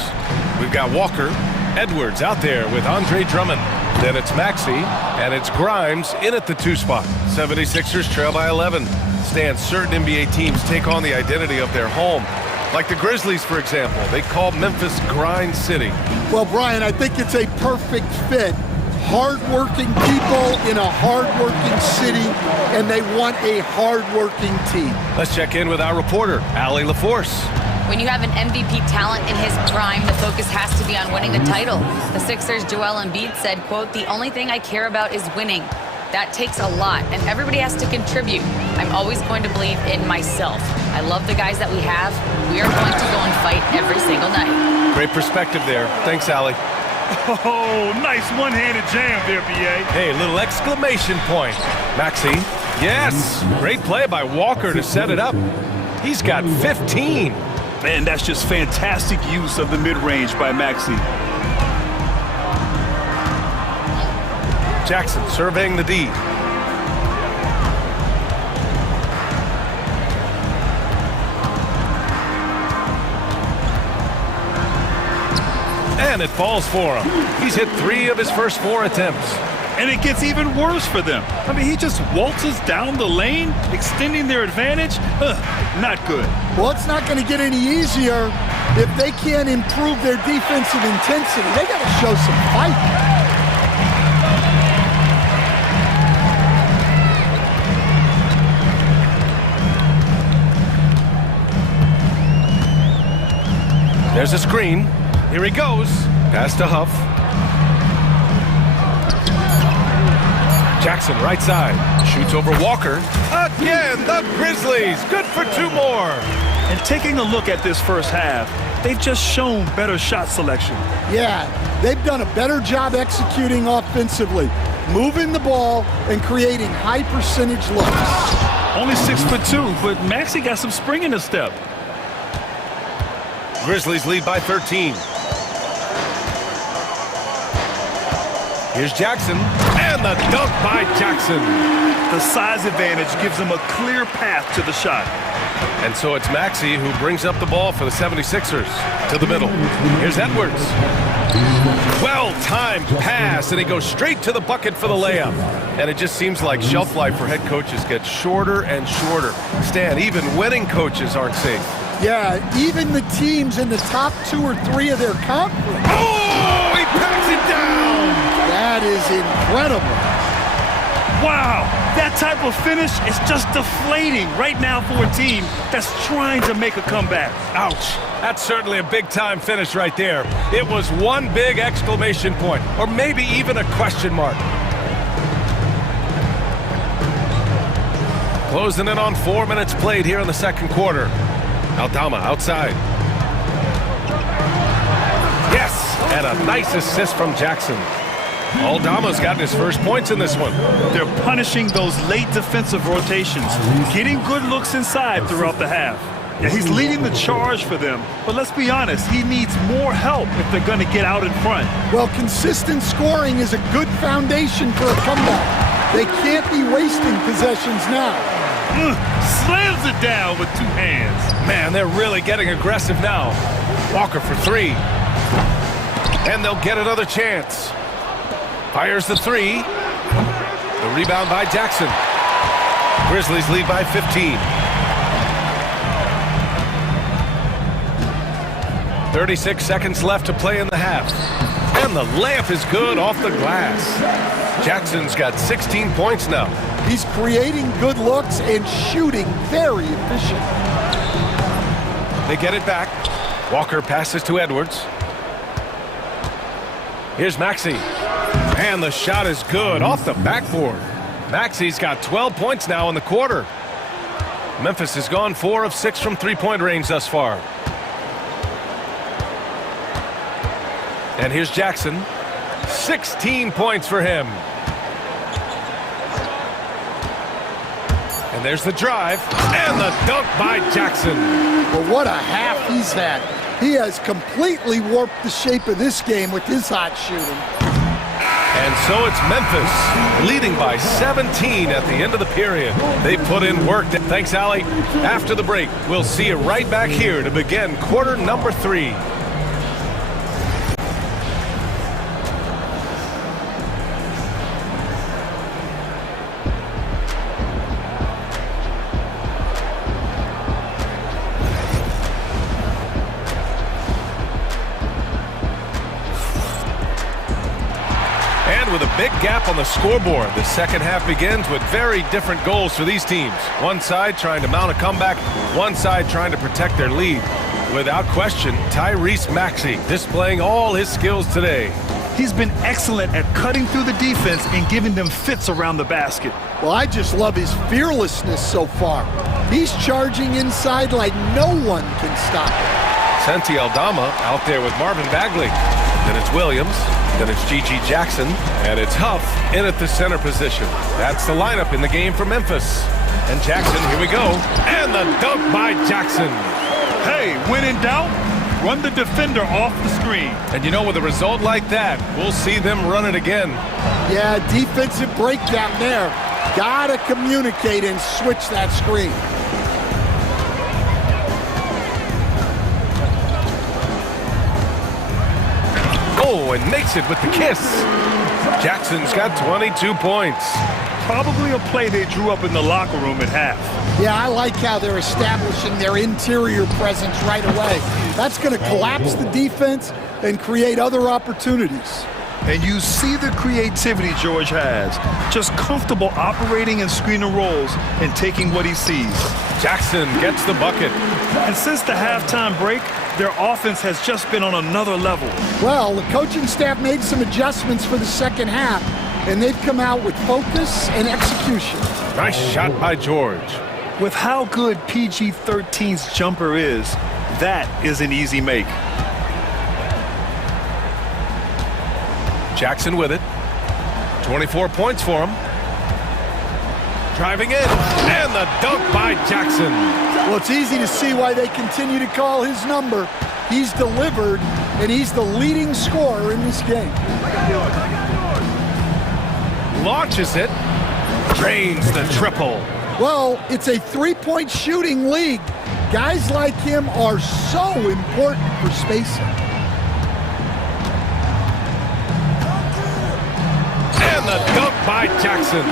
We've got Walker, Edwards out there with Andre Drummond. Then it's Maxey, and it's Grimes in at the 2 spot. 76ers trail by 11. Stan, certain NBA teams take on the identity of their home. Like the Grizzlies, for example. They call Memphis Grind City. Well, Brian, I think it's a perfect fit. Hard-working people in a hard-working city, and they want a hard-working team. Let's check in with our reporter, Allie LaForce. When you have an MVP talent in his prime, the focus has to be on winning the title. The Sixers' Joel Embiid said, quote, "The only thing I care about is winning. That takes a lot, and everybody has to contribute. I'm always going to believe in myself. I love the guys that we have. We are going to go and fight every single night." Great perspective there. Thanks, Allie. Oh, nice one-handed jam there, B.A. Hey, little exclamation point. Maxey. Yes. Great play by Walker to set it up. He's got 15. Man, that's just fantastic use of the mid-range by Maxey. Jackson surveying the D. And it falls for him. He's hit 3 of his first 4 attempts. And it gets even worse for them. I mean, he just waltzes down the lane, extending their advantage. Not good. Well, it's not going to get any easier if they can't improve their defensive intensity. They got to show some fight. There's a screen. Here he goes. Pass to Huff. Jackson, right side. Shoots over Walker. Again, the Grizzlies. Good for 2 more. And taking a look at this first half, they've just shown better shot selection. Yeah, they've done a better job executing offensively, moving the ball and creating high percentage looks. Only 6'2", but Maxey got some spring in his step. Grizzlies lead by 13. Here's Jackson, and the dunk by Jackson. The size advantage gives him a clear path to the shot. And so it's Maxey who brings up the ball for the 76ers to the middle. Here's Edwards. Well-timed pass, and he goes straight to the bucket for the layup. And it just seems like shelf life for head coaches gets shorter and shorter. Stan, even winning coaches aren't safe. Yeah, even the teams in the top 2 or 3 of their conference. Oh, he packs it down! That is incredible. Wow, that type of finish is just deflating right now for a team that's trying to make a comeback. Ouch. That's certainly a big-time finish right there. It was one big exclamation point, or maybe even a question mark. Closing in on 4 minutes played here in the second quarter. Aldama outside. Yes, and a nice assist from Jackson. Aldama's gotten his first points in this one. They're punishing those late defensive rotations, getting good looks inside throughout the half. Yeah, he's leading the charge for them, but let's be honest, he needs more help if they're going to get out in front. Well, consistent scoring is a good foundation for a comeback. They can't be wasting possessions now. Slams it down with two hands. Man, they're really getting aggressive now. Walker for three. And they'll get another chance. Fires the three. The rebound by Jackson. Grizzlies lead by 15. 36 seconds left to play in the half. And the layup is good off the glass. Jackson's got 16 points now. He's creating good looks and shooting very efficient. They get it back. Walker passes to Edwards. Here's Maxey. And the shot is good off the backboard. Maxey's got 12 points now in the quarter. Memphis has gone 4 of 6 from three-point range thus far. And here's Jackson. 16 points for him. And there's the drive. And the dunk by Jackson. Well, what a half he's had. He has completely warped the shape of this game with his hot shooting. And so it's Memphis leading by 17 at the end of the period. They put in work. Thanks, Allie. After the break, we'll see you right back here to begin quarter number 3. With a big gap on the scoreboard, the second half begins with very different goals for these teams. One side trying to mount a comeback, one side trying to protect their lead. Without question, Tyrese Maxey displaying all his skills today. He's been excellent at cutting through the defense and giving them fits around the basket. Well, I just love his fearlessness so far. He's charging inside like no one can stop him. Santi Aldama out there with Marvin Bagley. Then it's Williams. Then it's G.G. Jackson. And it's Huff in at the center position. That's the lineup in the game for Memphis. And Jackson, here we go. And the dunk by Jackson. Hey, when in doubt, run the defender off the screen. And you know, with a result like that, we'll see them run it again. Yeah, defensive breakdown there. Gotta communicate and switch that screen. Oh, and makes it with the kiss. Jackson's got 22 points. Probably a play they drew up in the locker room at half. Yeah, I like how they're establishing their interior presence right away. That's going to collapse the defense and create other opportunities. And you see the creativity George has. Just comfortable operating in screen and rolls and taking what he sees. Jackson gets the bucket. And since the halftime break, their offense has just been on another level. Well, the coaching staff made some adjustments for the second half, and they've come out with focus and execution. Nice shot by George. With how good PG-13's jumper is, that is an easy make. Jackson with it. 24 points for him. Driving in, and the dunk by Jackson. Well, it's easy to see why they continue to call his number. He's delivered, and he's the leading scorer in this game. Launches it, drains the triple. Well, it's a three-point shooting league. Guys like him are so important for spacing. And the dunk by Jackson.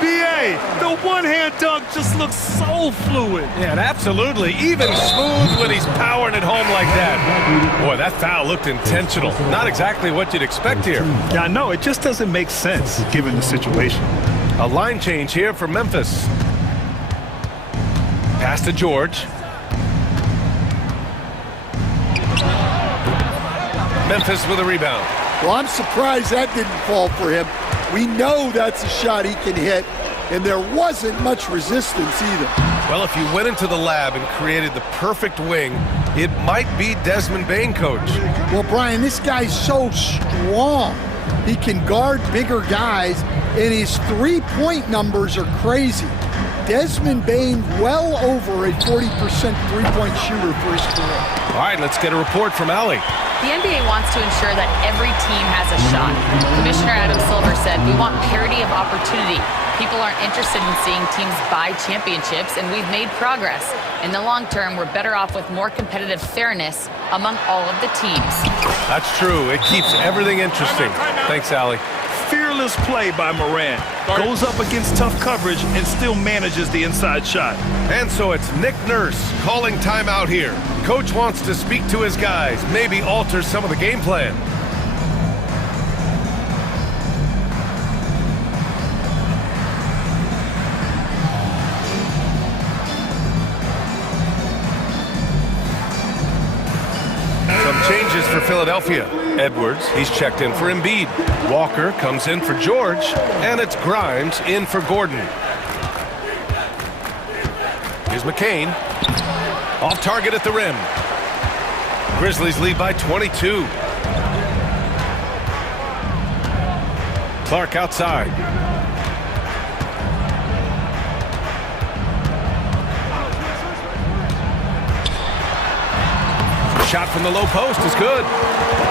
B.A., the one-hand dunk just looks so fluid. Yeah, and absolutely. Even smooth when he's powering it home like that. Boy, that foul looked intentional. Not exactly what you'd expect here. Yeah, I know. It just doesn't make sense given the situation. A line change here for Memphis. Pass to George. Memphis with a rebound. Well, I'm surprised that didn't fall for him. We know that's a shot he can hit, and there wasn't much resistance either. Well, if you went into the lab and created the perfect wing, it might be Desmond Bane, coach. Well, Brian, this guy's so strong. He can guard bigger guys, and his three-point numbers are crazy. Desmond Bane well over a 40% three-point shooter for his career. All right, let's get a report from Allie. The NBA wants to ensure that every team has a shot. Commissioner Adam Silver said, "We want parity of opportunity. People aren't interested in seeing teams buy championships, and we've made progress. In the long term, we're better off with more competitive fairness among all of the teams." That's true. It keeps everything interesting. Thanks, Allie. Fearless play by Morant. Goes up against tough coverage and still manages the inside shot. And so it's Nick Nurse calling timeout here. Coach wants to speak to his guys, maybe alter some of the game plan. Some changes for Philadelphia. Edwards, he's checked in for Embiid. Walker comes in for George, and it's Grimes in for Gordon. Here's McCain. Off target at the rim. Grizzlies lead by 22. Clark outside. Shot from the low post is good.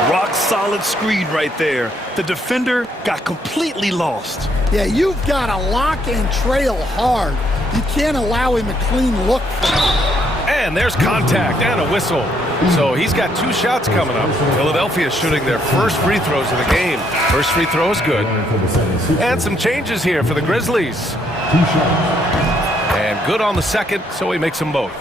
Rock solid screen right there. The defender got completely lost. Yeah, you've got to lock and trail hard. You can't allow him a clean look. And there's contact and a whistle. So he's got two shots coming up. Philadelphia shooting their first free throws of the game. First free throw is good. And some changes here for the Grizzlies. And good on the second, so he makes them both.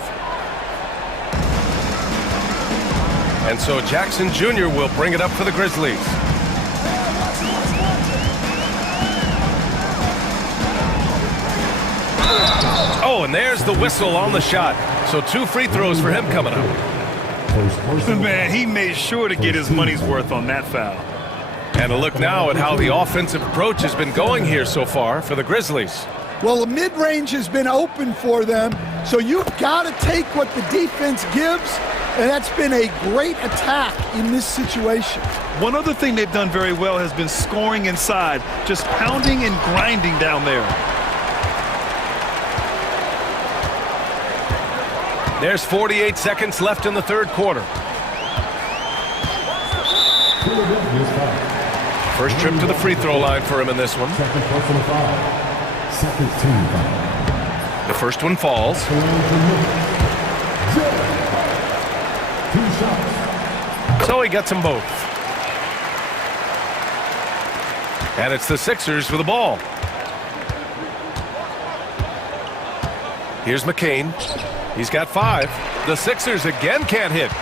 And so Jackson Jr. will bring it up for the Grizzlies. Oh, and there's the whistle on the shot. So two free throws for him coming up. Man, he made sure to get his money's worth on that foul. And a look now at how the offensive approach has been going here so far for the Grizzlies. Well, the mid-range has been open for them, so you've got to take what the defense gives, and that's been a great attack in this situation. One other thing they've done very well has been scoring inside, just pounding and grinding down there. There's 48 seconds left in the third quarter. First trip to the free throw line for him in this one. The first one falls. So he gets them both. And it's the Sixers with the ball. Here's McCain. He's got 5. The Sixers again can't hit.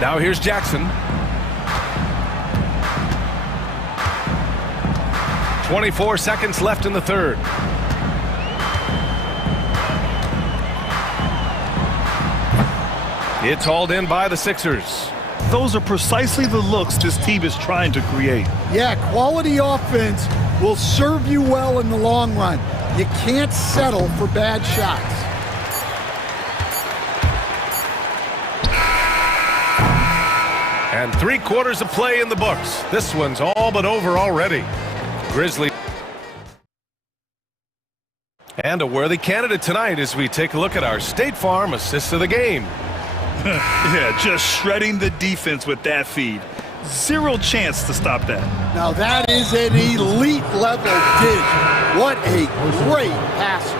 Now here's Jackson. 24 seconds left in the third. It's hauled in by the Sixers. Those are precisely the looks this team is trying to create. Yeah, quality offense will serve you well in the long run. You can't settle for bad shots. And 3 quarters of play in the books. This one's all but over already. Grizzlies. And a worthy candidate tonight as we take a look at our State Farm assists of the game. Yeah, just shredding the defense with that feed. Zero chance to stop that. Now that is an elite level dish. What a great passer.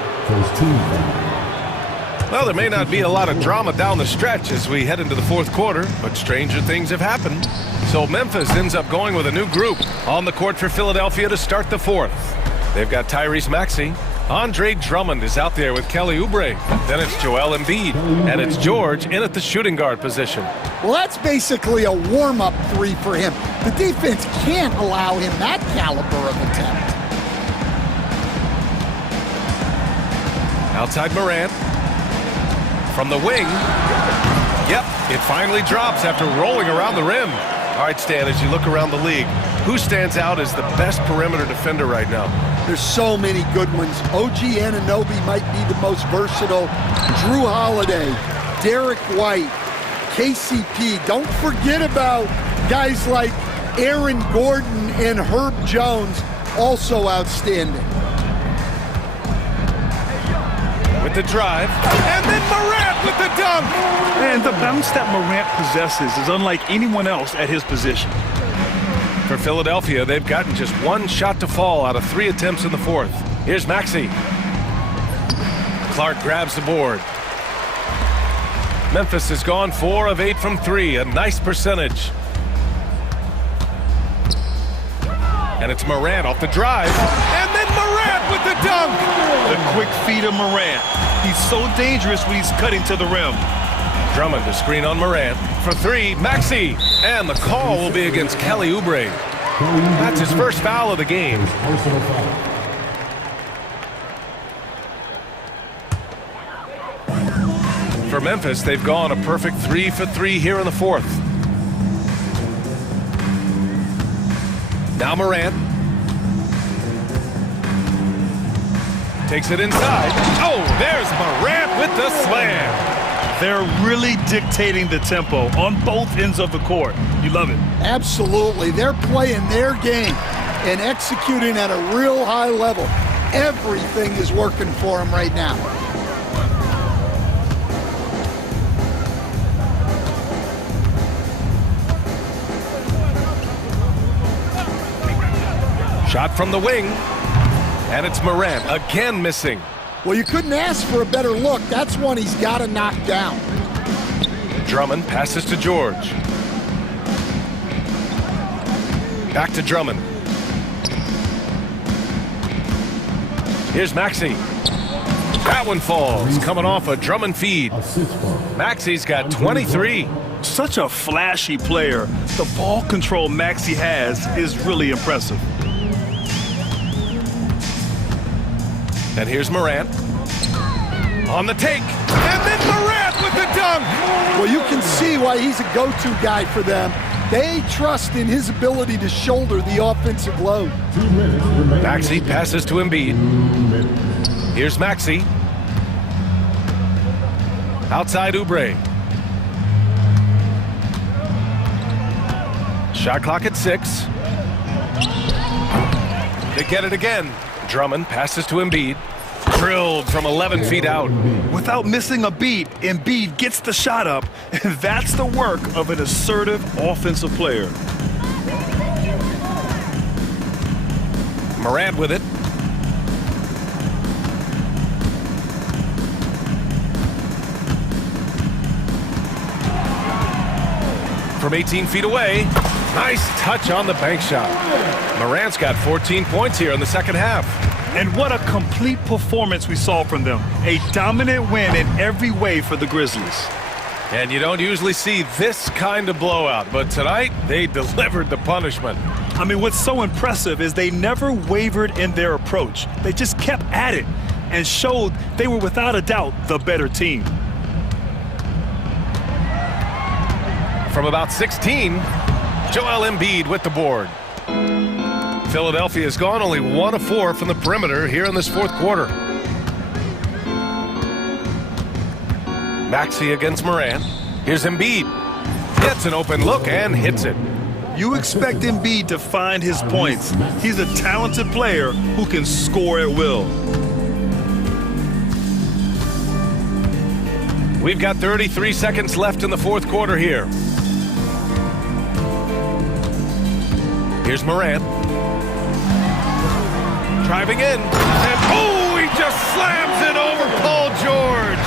Well, there may not be a lot of drama down the stretch as we head into the fourth quarter, but stranger things have happened. So Memphis ends up going with a new group on the court for Philadelphia to start the fourth. They've got Tyrese Maxey, Andre Drummond is out there with Kelly Oubre. Then it's Joel Embiid. And it's George in at the shooting guard position. Well, that's basically a warm-up three for him. The defense can't allow him that caliber of attempt. Outside Morant. From the wing. Yep, it finally drops after rolling around the rim. All right, Stan, as you look around the league, who stands out as the best perimeter defender right now? There's so many good ones. OG Anunoby might be the most versatile. Drew Holiday, Derek White, KCP. Don't forget about guys like Aaron Gordon and Herb Jones, also outstanding. With the drive, and then Morant with the dunk! And the bounce that Morant possesses is unlike anyone else at his position. For Philadelphia, they've gotten just one shot to fall out of 3 attempts in the fourth. Here's Maxey. Clark grabs the board. Memphis has gone 4 of 8 from 3, a nice percentage. And it's Morant off the drive, and then Morant with the dunk! The quick feed of Morant. He's so dangerous when he's cutting to the rim. Drummond to screen on Morant. For 3, Maxey. And the call will be against Kelly Oubre. That's his first foul of the game. For Memphis, they've gone a perfect 3 for 3 here in the fourth. Now Morant. Takes it inside. Oh, there's Morant with the slam. They're really dictating the tempo on both ends of the court. You love it. Absolutely. They're playing their game and executing at a real high level. Everything is working for them right now. Shot from the wing. And it's Morant again missing. Well, you couldn't ask for a better look. That's one he's got to knock down. Drummond passes to George. Back to Drummond. Here's Maxey. That one falls, coming off a Drummond feed. Maxey's got 23. Such a flashy player. The ball control Maxey has is really impressive. And here's Morant. On the take. And then Morant with the dunk. Well, you can see why he's a go-to guy for them. They trust in his ability to shoulder the offensive load. Maxey passes to Embiid. Here's Maxey. Outside Oubre. Shot clock at 6. They get it again. Drummond passes to Embiid. Drilled from 11 feet out. Without missing a beat, Embiid gets the shot up, and that's the work of an assertive offensive player. Morant with it. From 18 feet away. Nice touch on the bank shot. Morant's got 14 points here in the second half. And what a complete performance we saw from them. A dominant win in every way for the Grizzlies. And you don't usually see this kind of blowout, but tonight they delivered the punishment. I mean, what's so impressive is they never wavered in their approach. They just kept at it and showed they were without a doubt the better team. From about 16, Joel Embiid with the board. Philadelphia has gone only 1 of 4 from the perimeter here in this fourth quarter. Maxey against Morant. Here's Embiid. Gets an open look and hits it. You expect Embiid to find his points. He's a talented player who can score at will. We've got 33 seconds left in the fourth quarter here. Here's Morant. Driving in. And oh, he just slams it over Paul George.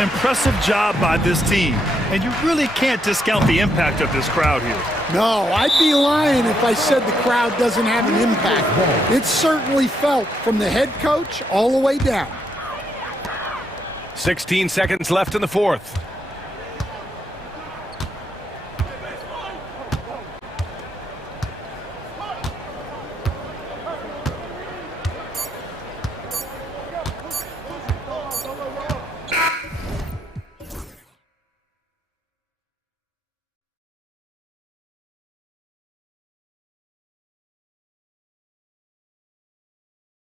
Impressive job by this team. And you really can't discount the impact of this crowd here. No, I'd be lying if I said the crowd doesn't have an impact. It's certainly felt from the head coach all the way down. 16 seconds left in the fourth.